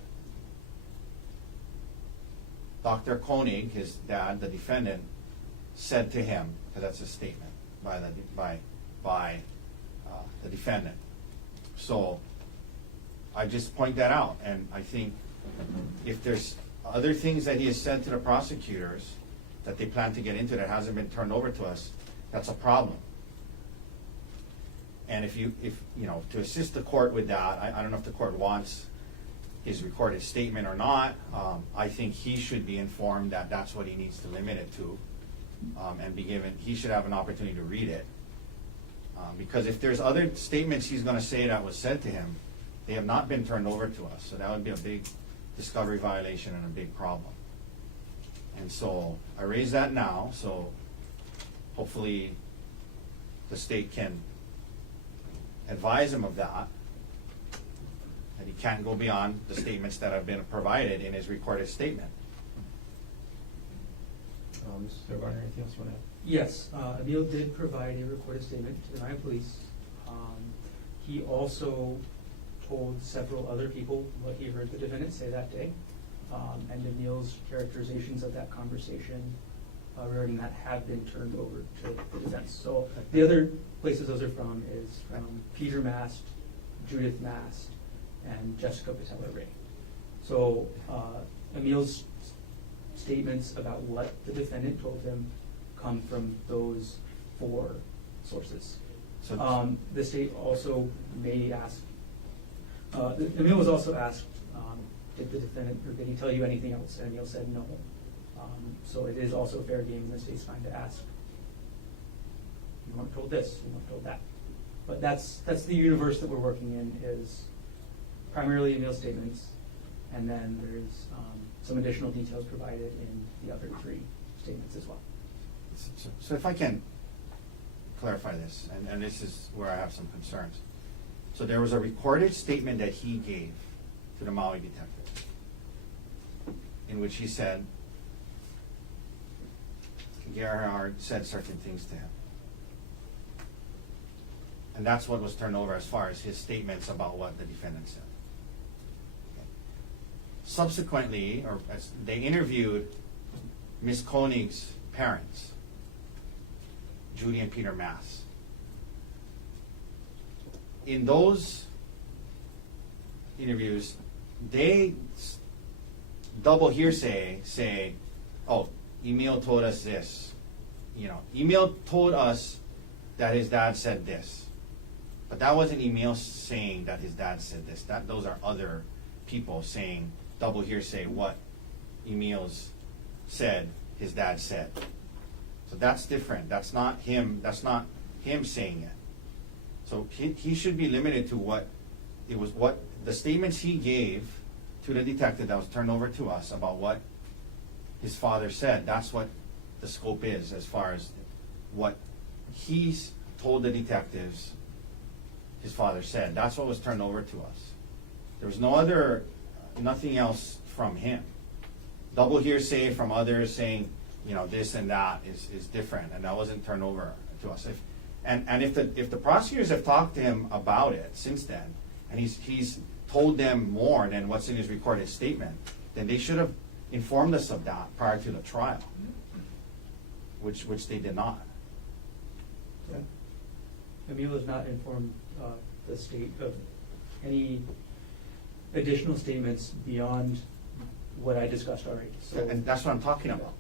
Dr. Konig, his dad, the defendant, said to him, because that's a statement by the defendant. So I just point that out, and I think if there's other things that he has said to the prosecutors that they plan to get into that hasn't been turned over to us, that's a problem. And if you know, to assist the court with that, I don't know if the court wants his recorded statement or not. I think he should be informed that that's what he needs to limit it to, and be given, he should have an opportunity to read it. Because if there's other statements he's gonna say that was said to him, they have not been turned over to us, so that would be a big discovery violation and a big problem. And so I raise that now, so hopefully the state can advise him of that he can't go beyond the statements that have been provided in his recorded statement. Mr. Garner, anything else you want to add? Yes, Emil did provide a recorded statement to the Maui police. He also told several other people what he heard the defendant say that day, and Emil's characterizations of that conversation regarding that have been turned over to the defense. So the other places those are from is from Peter Mast, Judith Mast, and Jessica Patella Ray. So Emil's statements about what the defendant told him come from those 4 sources. So the state also may ask, Emil was also asked, did the defendant, or did he tell you anything else? And Emil said no. So it is also fair game in the state's mind to ask, you weren't told this, you weren't told that. But that's the universe that we're working in, is primarily Emil's statements, and then there's some additional details provided in the other 3 statements as well. So if I can clarify this, and this is where I have some concerns. So there was a recorded statement that he gave to the Maui detective in which he said Gerhardt said certain things to him. And that's what was turned over as far as his statements about what the defendant said. Okay. Subsequently, or as they interviewed Ms. Konig's parents, Judy and Peter Mass. In those interviews, they double hearsay say, oh, Emil told us this. You know, Emil told us that his dad said this. But that wasn't Emil saying that his dad said this. Those are other people saying double hearsay what Emil's said his dad said. So that's different. That's not him saying it. So he should be limited to what the statements he gave to the detective that was turned over to us about what his father said. That's what the scope is as far as what he's told the detectives his father said. That's what was turned over to us. There was nothing else from him. Double hearsay from others saying, you know, this and that is different, and that wasn't turned over to us. If the prosecutors have talked to him about it since then, and he's told them more than what's in his recorded statement, then they should have informed us of that prior to the trial, which they did not. Okay. Emil has not informed the state of any additional statements beyond what I discussed already. So, and that's what I'm talking about.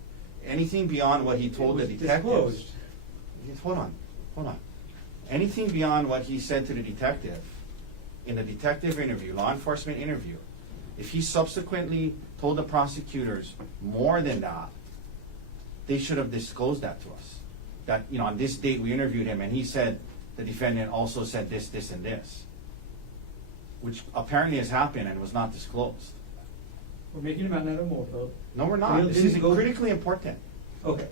Anything beyond what he told the detectives. Hold on. Anything beyond what he said to the detective in the detective interview, law enforcement interview, if he subsequently told the prosecutors more than that, they should have disclosed that to us. That, you know, on this date we interviewed him and he said the defendant also said this, this, and this, which apparently has happened and was not disclosed. we're making a mountain out of a molehill. No, we're not. This is critically important. Okay.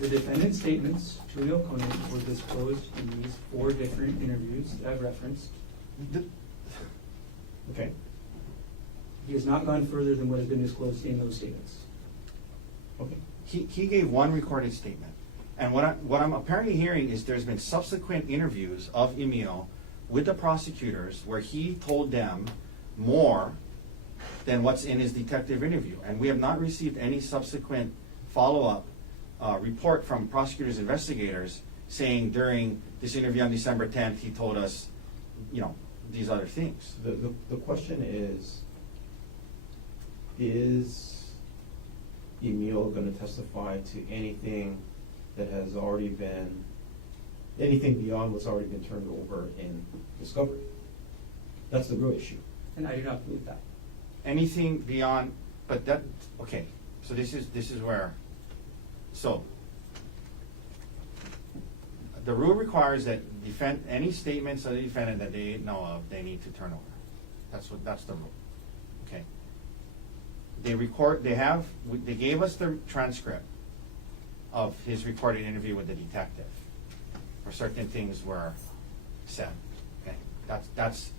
The defendant's statements to Emil Konig were disclosed in these 4 different interviews that I've referenced. Okay. He has not gone further than what has been disclosed in those statements. Okay. He gave one recorded statement. And what I'm apparently hearing is there's been subsequent interviews of Emil with the prosecutors where he told them more than what's in his detective interview. And we have not received any subsequent follow-up report from prosecutors, investigators saying during this interview on December 10th, he told us, you know, these other things. The question is Emil going to testify to anything that has already been, anything beyond what's already been turned over in discovery? That's the real issue. And I do not believe that. Anything beyond, but that, okay, so this is where, so the rule requires that any statements of the defendant that they know of, they need to turn over. That's the rule. Okay. They gave us the transcript of his recorded interview with the detective, where certain things were said. Okay. That's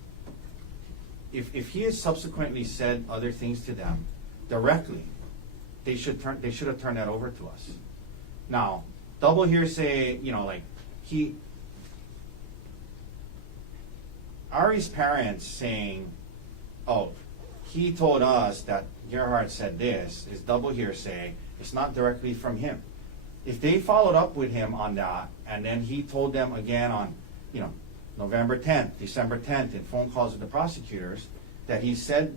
if he has subsequently said other things to them directly, they should have turned that over to us. Now, double hearsay, you know, like Ari's parents saying, oh, he told us that Gerhardt said this, is double hearsay. It's not directly from him. If they followed up with him on that, and then he told them again on, you know, November 10th, December 10th, in phone calls with the prosecutors, that he said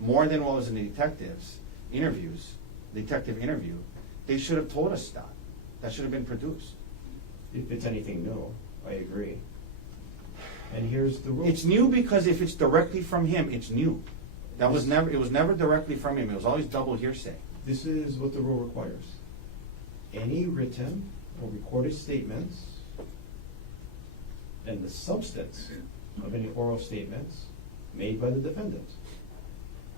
more than what was in the detective interview, they should have told us that. That should have been produced. If it's anything new, I agree. And here's the rule. It's new because if it's directly from him, it's new. It was never directly from him. It was always double hearsay. This is what the rule requires. Any written or recorded statements and the substance of any oral statements made by the defendant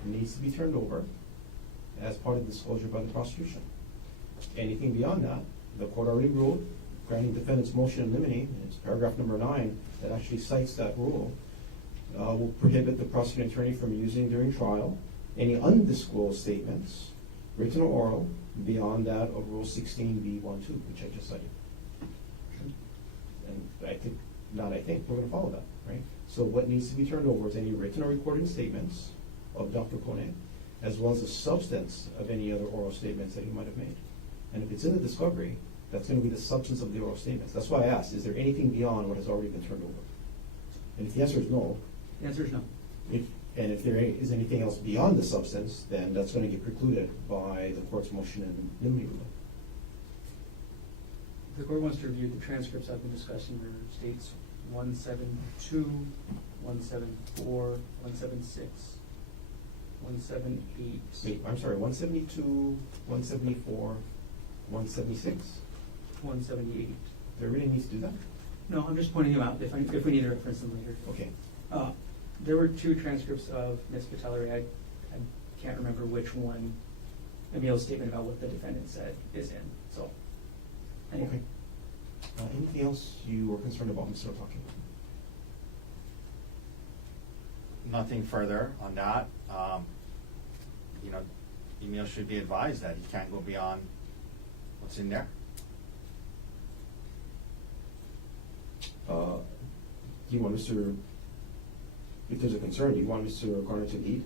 needs to be turned over as part of disclosure by the prosecution. Anything beyond that, the court already ruled, granting defendant's motion in limine, it's paragraph number 9 that actually cites that rule, will prohibit the prosecuting attorney from using during trial any undisclosed statements, written or oral, beyond that of Rule 16b(1)(2), which I just cited. And I think we're going to follow that, right? So what needs to be turned over is any written or recorded statements of Dr. Konig, as well as the substance of any other oral statements that he might have made. And if it's in the discovery, that's going to be the substance of the oral statements. That's why I asked, is there anything beyond what has already been turned over? And if the answer is no. The answer is no. And if there is anything else beyond the substance, then that's going to get precluded by the court's motion in limine ruling. The court wants to review the transcripts I've been discussing where it states 172, 174, 176, 178. Wait, I'm sorry, 172, 174, 176? 178. Do I really need to do that? No, I'm just pointing them out if we need to reference them later. Okay. There were 2 transcripts of Ms. Patellery. I can't remember which one Emil's statement about what the defendant said is in. So, anyway. Okay. Anything else you were concerned about, Mr. Otake? Nothing further on that. You know, Emil should be advised that he can't go beyond what's in there. Do you want Mr. If there's a concern, do you want Mr. Garner to lead?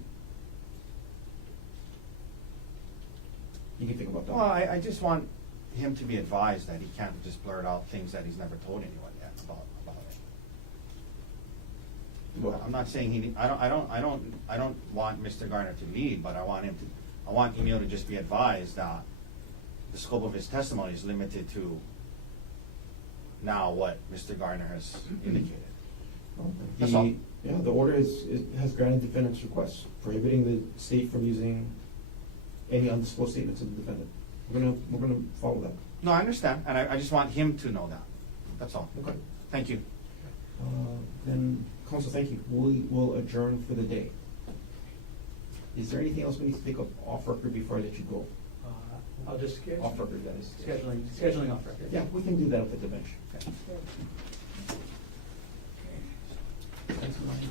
You can think about that. Well, I just want him to be advised that he can't just blurt out things that he's never told anyone yet about it. Well, I'm not saying I don't want Mr. Garner to lead, but I want Emil to just be advised that the scope of his testimony is limited to now what Mr. Garner has indicated. That's all. Yeah, the order has granted defendant's request, prohibiting the state from using any undisclosed statements of the defendant. We're gonna follow that. No, I understand, and I just want him to know that. That's all. Okay. Thank you. Then, counsel, thank you. We'll adjourn for the day. Is there anything else we need to take up off record before I let you go? I'll just Off record, that is. scheduling off record. Yeah, we can do that up at the bench. Okay. Thanks, Mike.